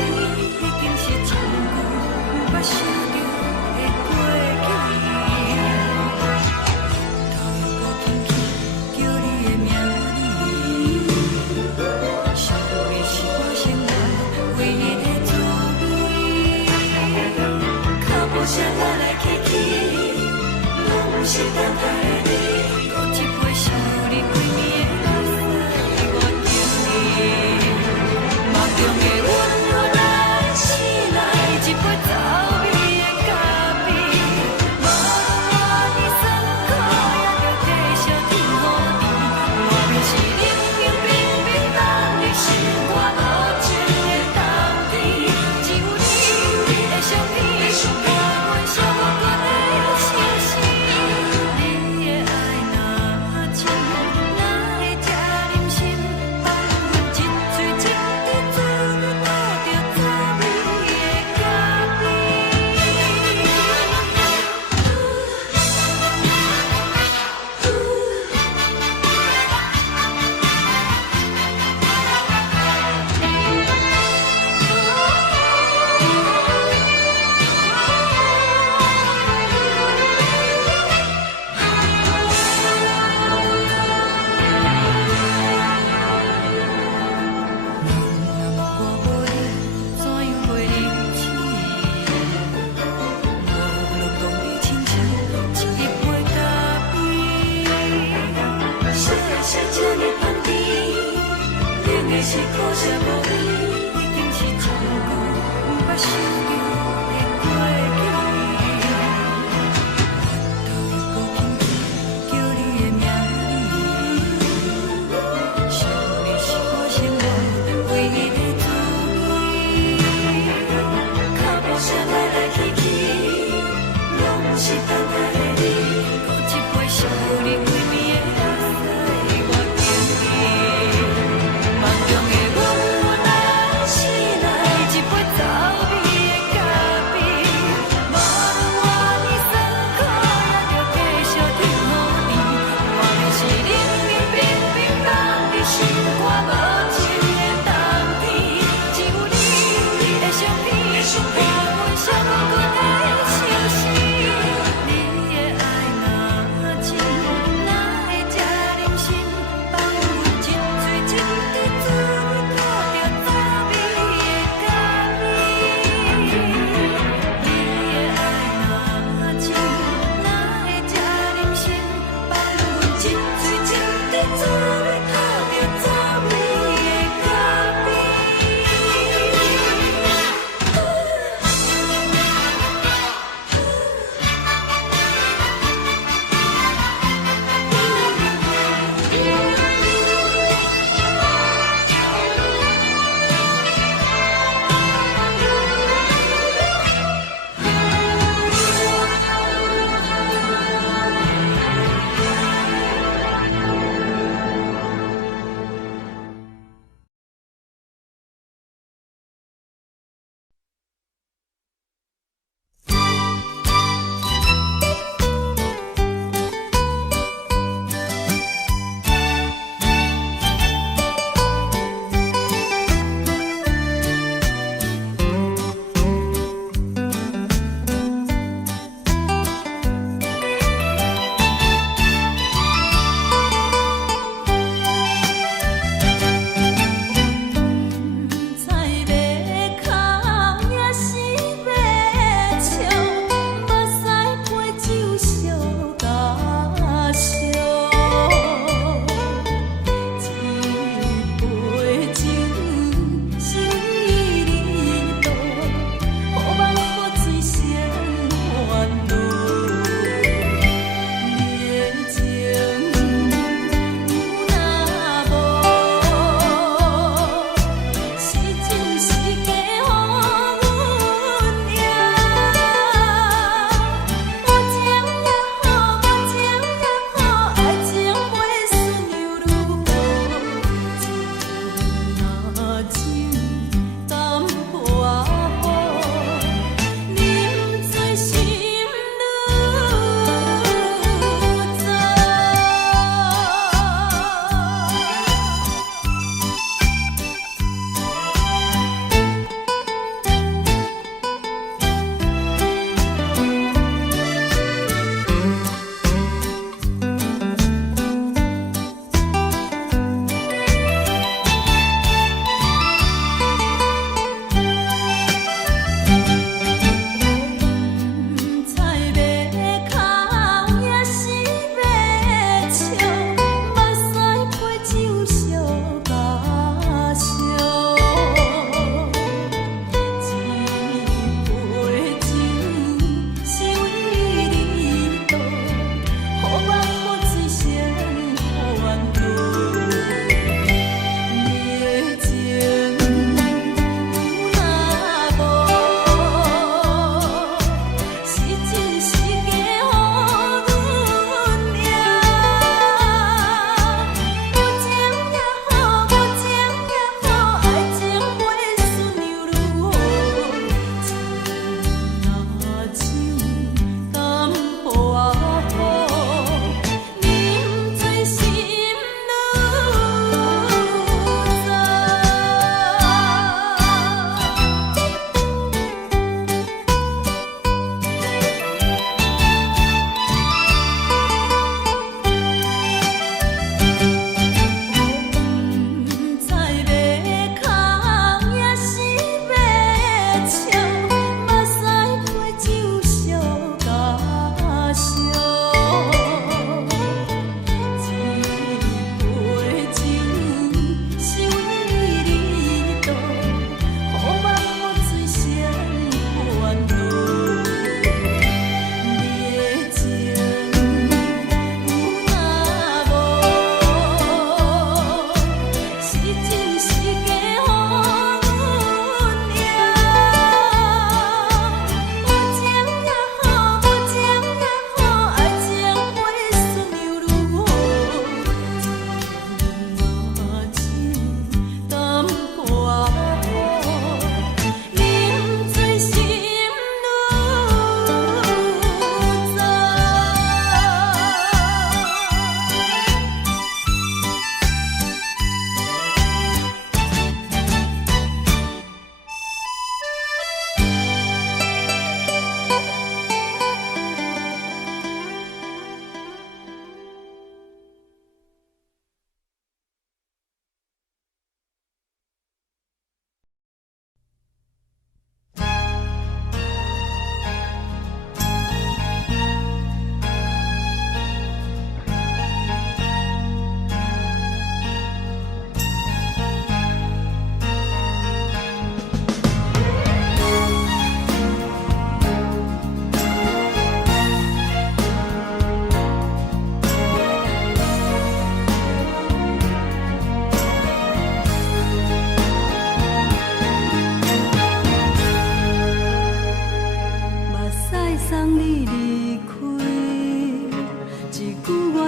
已经是一句无法想着的过去。头又搁轻轻叫你的名字，想的是我生活唯一的滋味。脚步声来来去去，拢不是等待的你，搁一杯想你几暝的目屎，我着你。梦中的阮我来醒来，一杯走味的咖啡，无论你酸苦也着继续甜予甜。外面是冷冷冰冰，人的心肝无情的冬天，只有你的相片，伴阮相关的心事。你的爱若真，哪会这忍心放阮一嘴一滴珠倒着走味的咖啡？我无你，怎样袂忍心？无路当你亲像一杯咖啡，烧的是这呢香甜，冷的是苦涩无味，已经是一句无法想着的过去。头又搁轻轻叫你的名字，想的是我生活唯一的滋味。脚步声来来去去，拢不是等待的你，搁一杯想你几暝的目屎，我着你。梦中的阮我来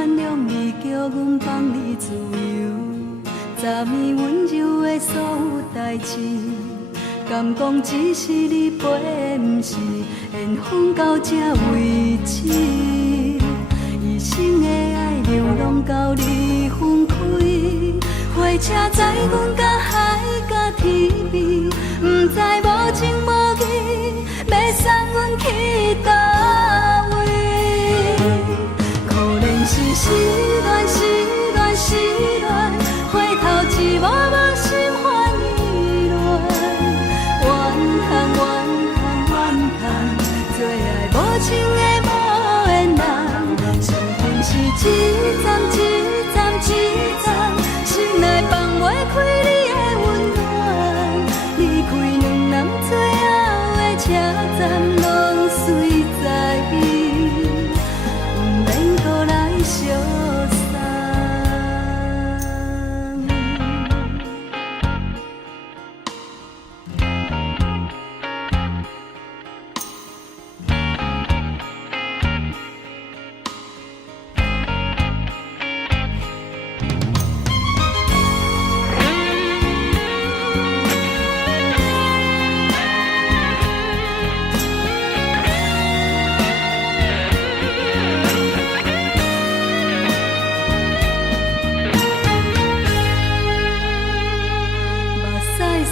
原谅你，叫阮放你自由。昨暝温柔的所有代志，敢讲只是你陪，不是缘分到这为止。一生的爱流浪到你分开，火车载阮到海角天边，不知无情无义，要送阮去倒位？可怜是失恋，失恋，失恋，回头一幕幕心烦意乱，怨叹，怨叹，怨叹，最爱无情的无缘人，伤痕是一站一站一站，心内放袂开你的温暖，离开两人最后的车站，拢随在伊，不免搁来相送。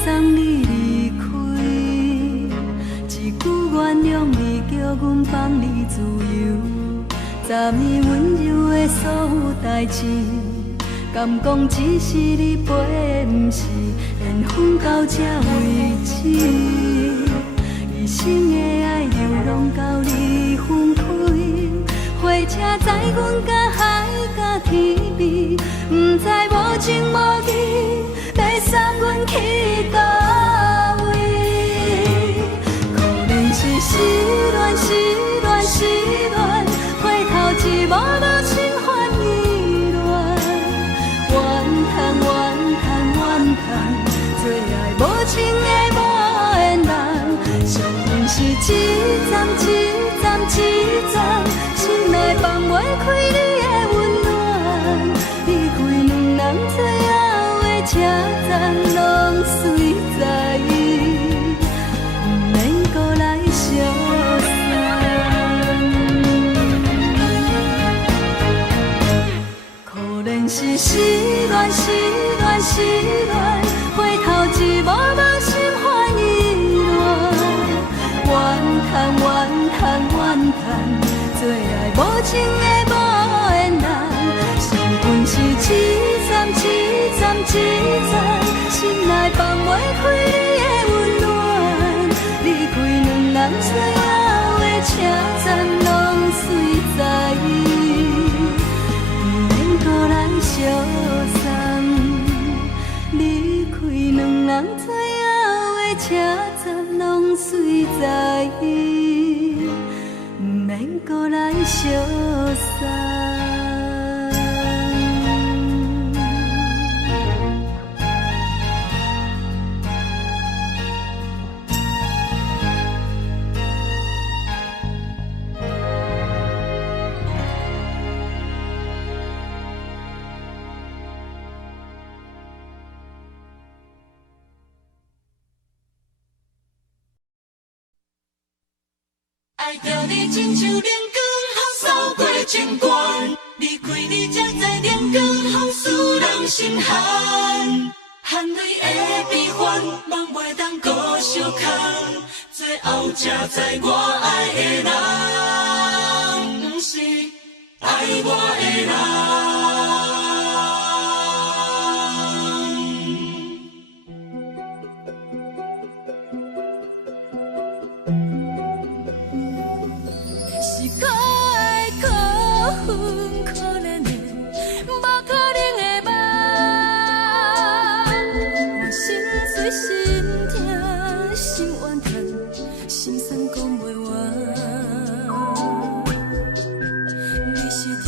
送你离开，一句原谅你，叫阮放你自由。昨暝温柔的所有代志，敢讲只是你陪，不是缘分到这为止。一生的爱流浪到你分开，火车载阮到海角天边，不知无情无义，要送阮去倒位？可怜是失恋，失恋，失恋，回头一幕幕心烦意乱，怨叹，怨叹，怨叹，最爱无情的无缘人，伤痕是一站一站一站，心内放袂开你的温暖，离开两人最后的车站，拢随在伊，不免搁来相送。可怜是失恋，失恋，失恋，回头一幕幕心烦意乱，怨叹，怨叹，怨叹，最爱无情的无缘人，伤痕是一站一站一站，心内放袂开你的温暖，离开两人最后的车站，拢随在伊，不免搁来相送。离开两人最后的车站，拢随在伊，不免搁来相送。爱着你亲像阳光风扫过情关，离开你才知阳光风使人心寒。含泪的悲欢，望袂当搁相牵，最后才知我爱的人，不是爱我的人。是可爱可恨可怜的，无可能的梦。我心碎心痛心怨叹，心酸讲袂完。你是条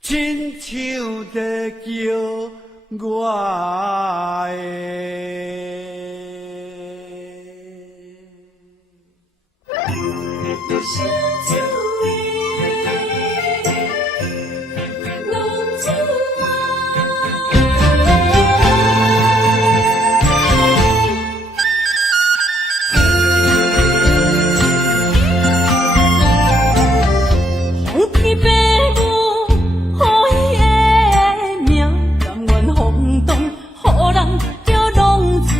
亲像在叫我小厝的浪子皇天父母予伊的命，甘愿放荡，予人叫浪子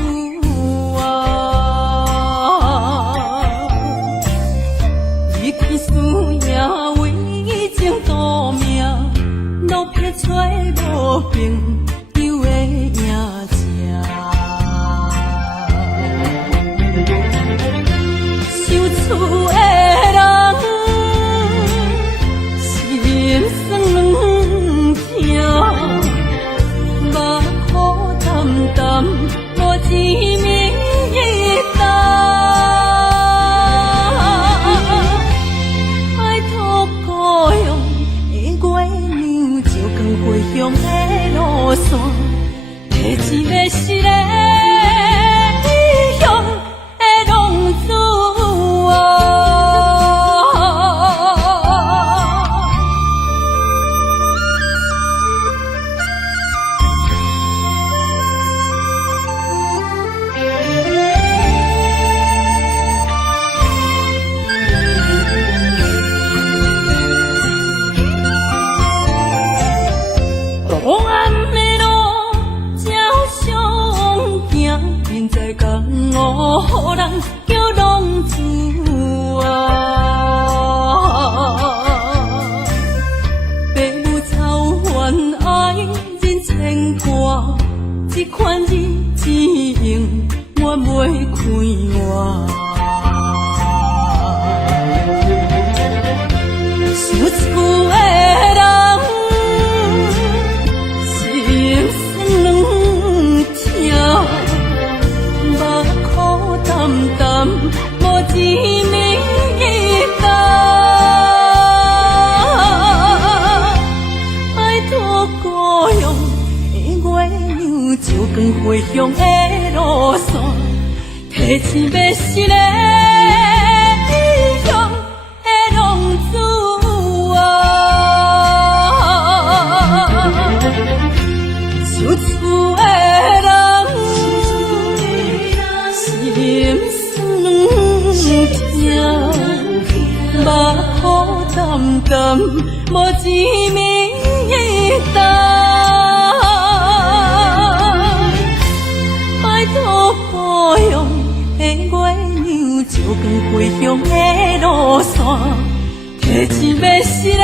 你去思也为情赌命，路撇找无朋友的影子。受厝的人心酸软痛，目苦淡淡无一明一答。爱托故乡的月娘，照光回乡的路线，提一个失个异乡的浪子。黑暗的路，照常行，现在江湖，予人叫浪子父母操怨爱人牵挂，这款日子用我袂开换。受厝的人心酸软痛，目苦淡淡无一明一答。爱托故乡的月娘，照光回乡的路线，提一个失个异乡的浪子受厝的人心酸软痛，目苦淡淡无一明一答。爱托故乡的月娘，照光回乡的路线，提一个失个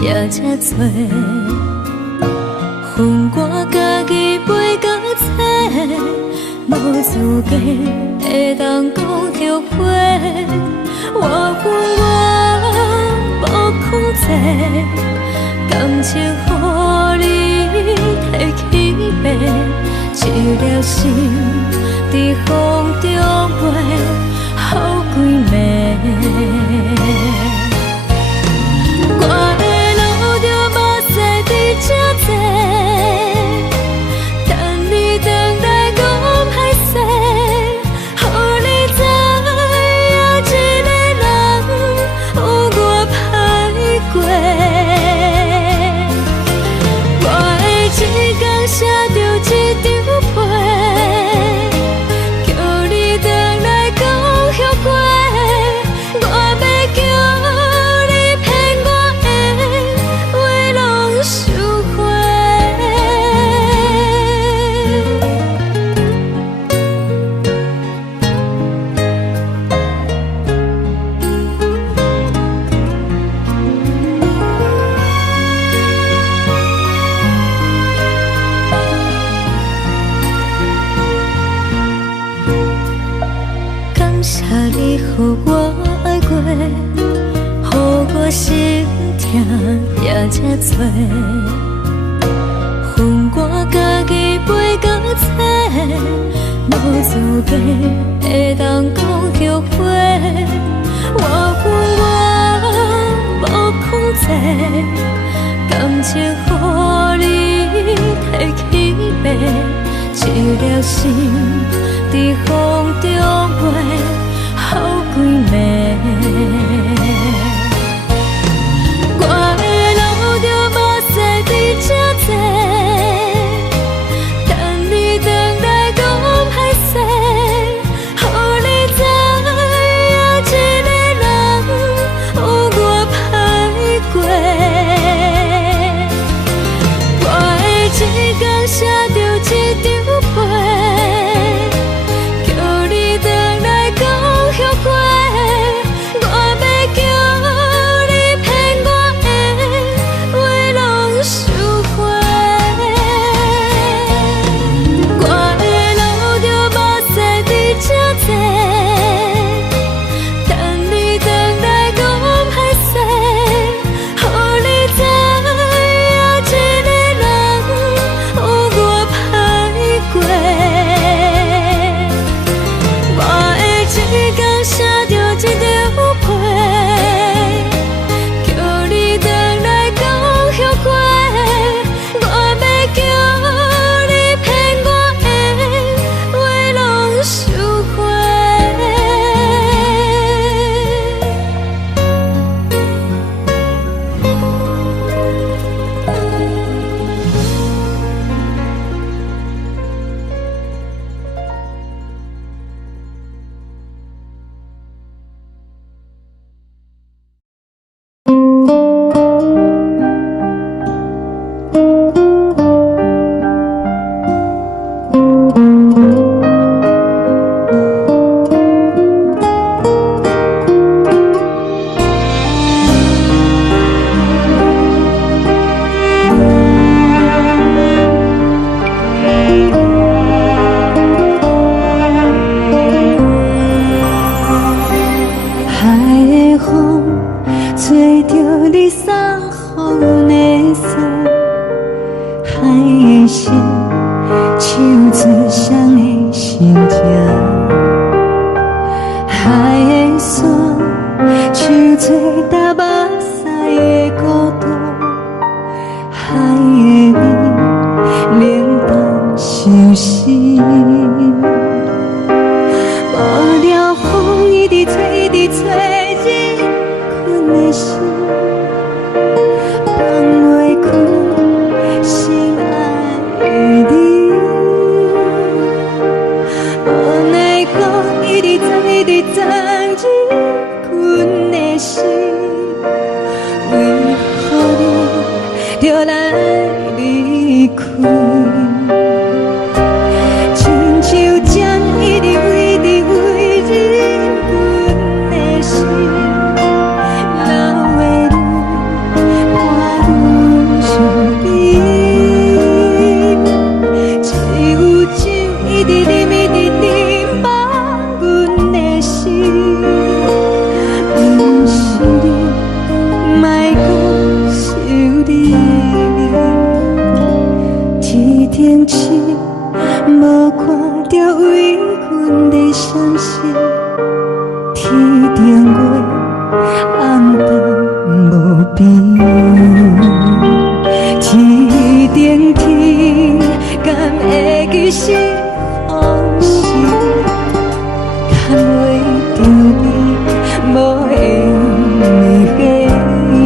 也才多，恨我家己袂够切，无资格会当讲后悔。我恨我无控制，感情予你摕去卖，一粒心伫风中飞，好几暝。我的路着目屎伫这多，等你回来讲歹势，予你知影一个人有我歹过。我的一天写着一张被，叫你回来讲后悔。我要叫你骗我的话拢收回。感谢你予我爱过，予我心痛也才多，恨我家己袂够切，无资格会当讲后悔。我恨我无控制，感情予你摕去卖，一粒心伫风中飞，好几暝。我的路着目屎伫这多，等你回来讲歹势，予你知影一个人有我歹过。我的一天写着一张被，叫你回来讲后悔。我要叫你骗我的话拢收回。我的路着目屎伫这多，等你回来讲歹势，予你知影一个人有我歹过。我的一天写着一张被，叫你回来讲后悔。我要叫你骗我的话拢收回。海的风吹着你送予的伞，海的心唱出双的心情，海的山唱出搭目屎的孤独，海的美冷淡伤心。无聊风一直吹，一直吹，日困的心放袂开，心爱的你。无奈何一直走，一直走，日困的心，为何你就来离开？亲像针一直挥，一直挥，日困的心，流的泪天星，无看到为阮的闪烁。天顶月，暗淡无边。天顶天，敢会记是往事？敢袂着你，无缘的你。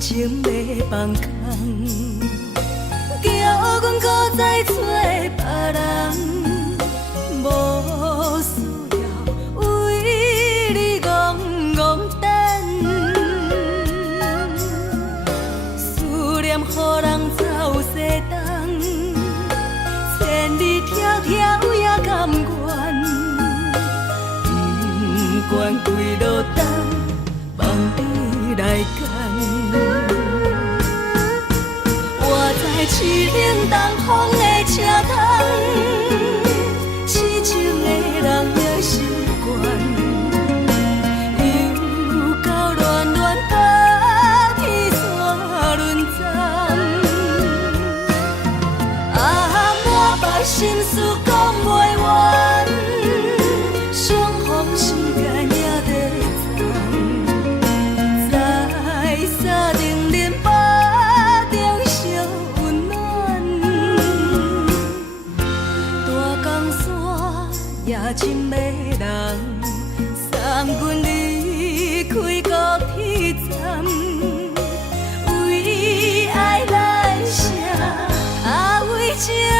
情要放空，叫阮搁再找别关几落冬，望你来牵。我在市冷东风的车窗，痴情的人也习惯，又到乱乱把天线轮转。啊，满腹心事讲袂完，相逢时间也在站，在沙定连巴中烧温暖。大江山夜深的人，送阮离开高铁站，为爱来写，啊为情。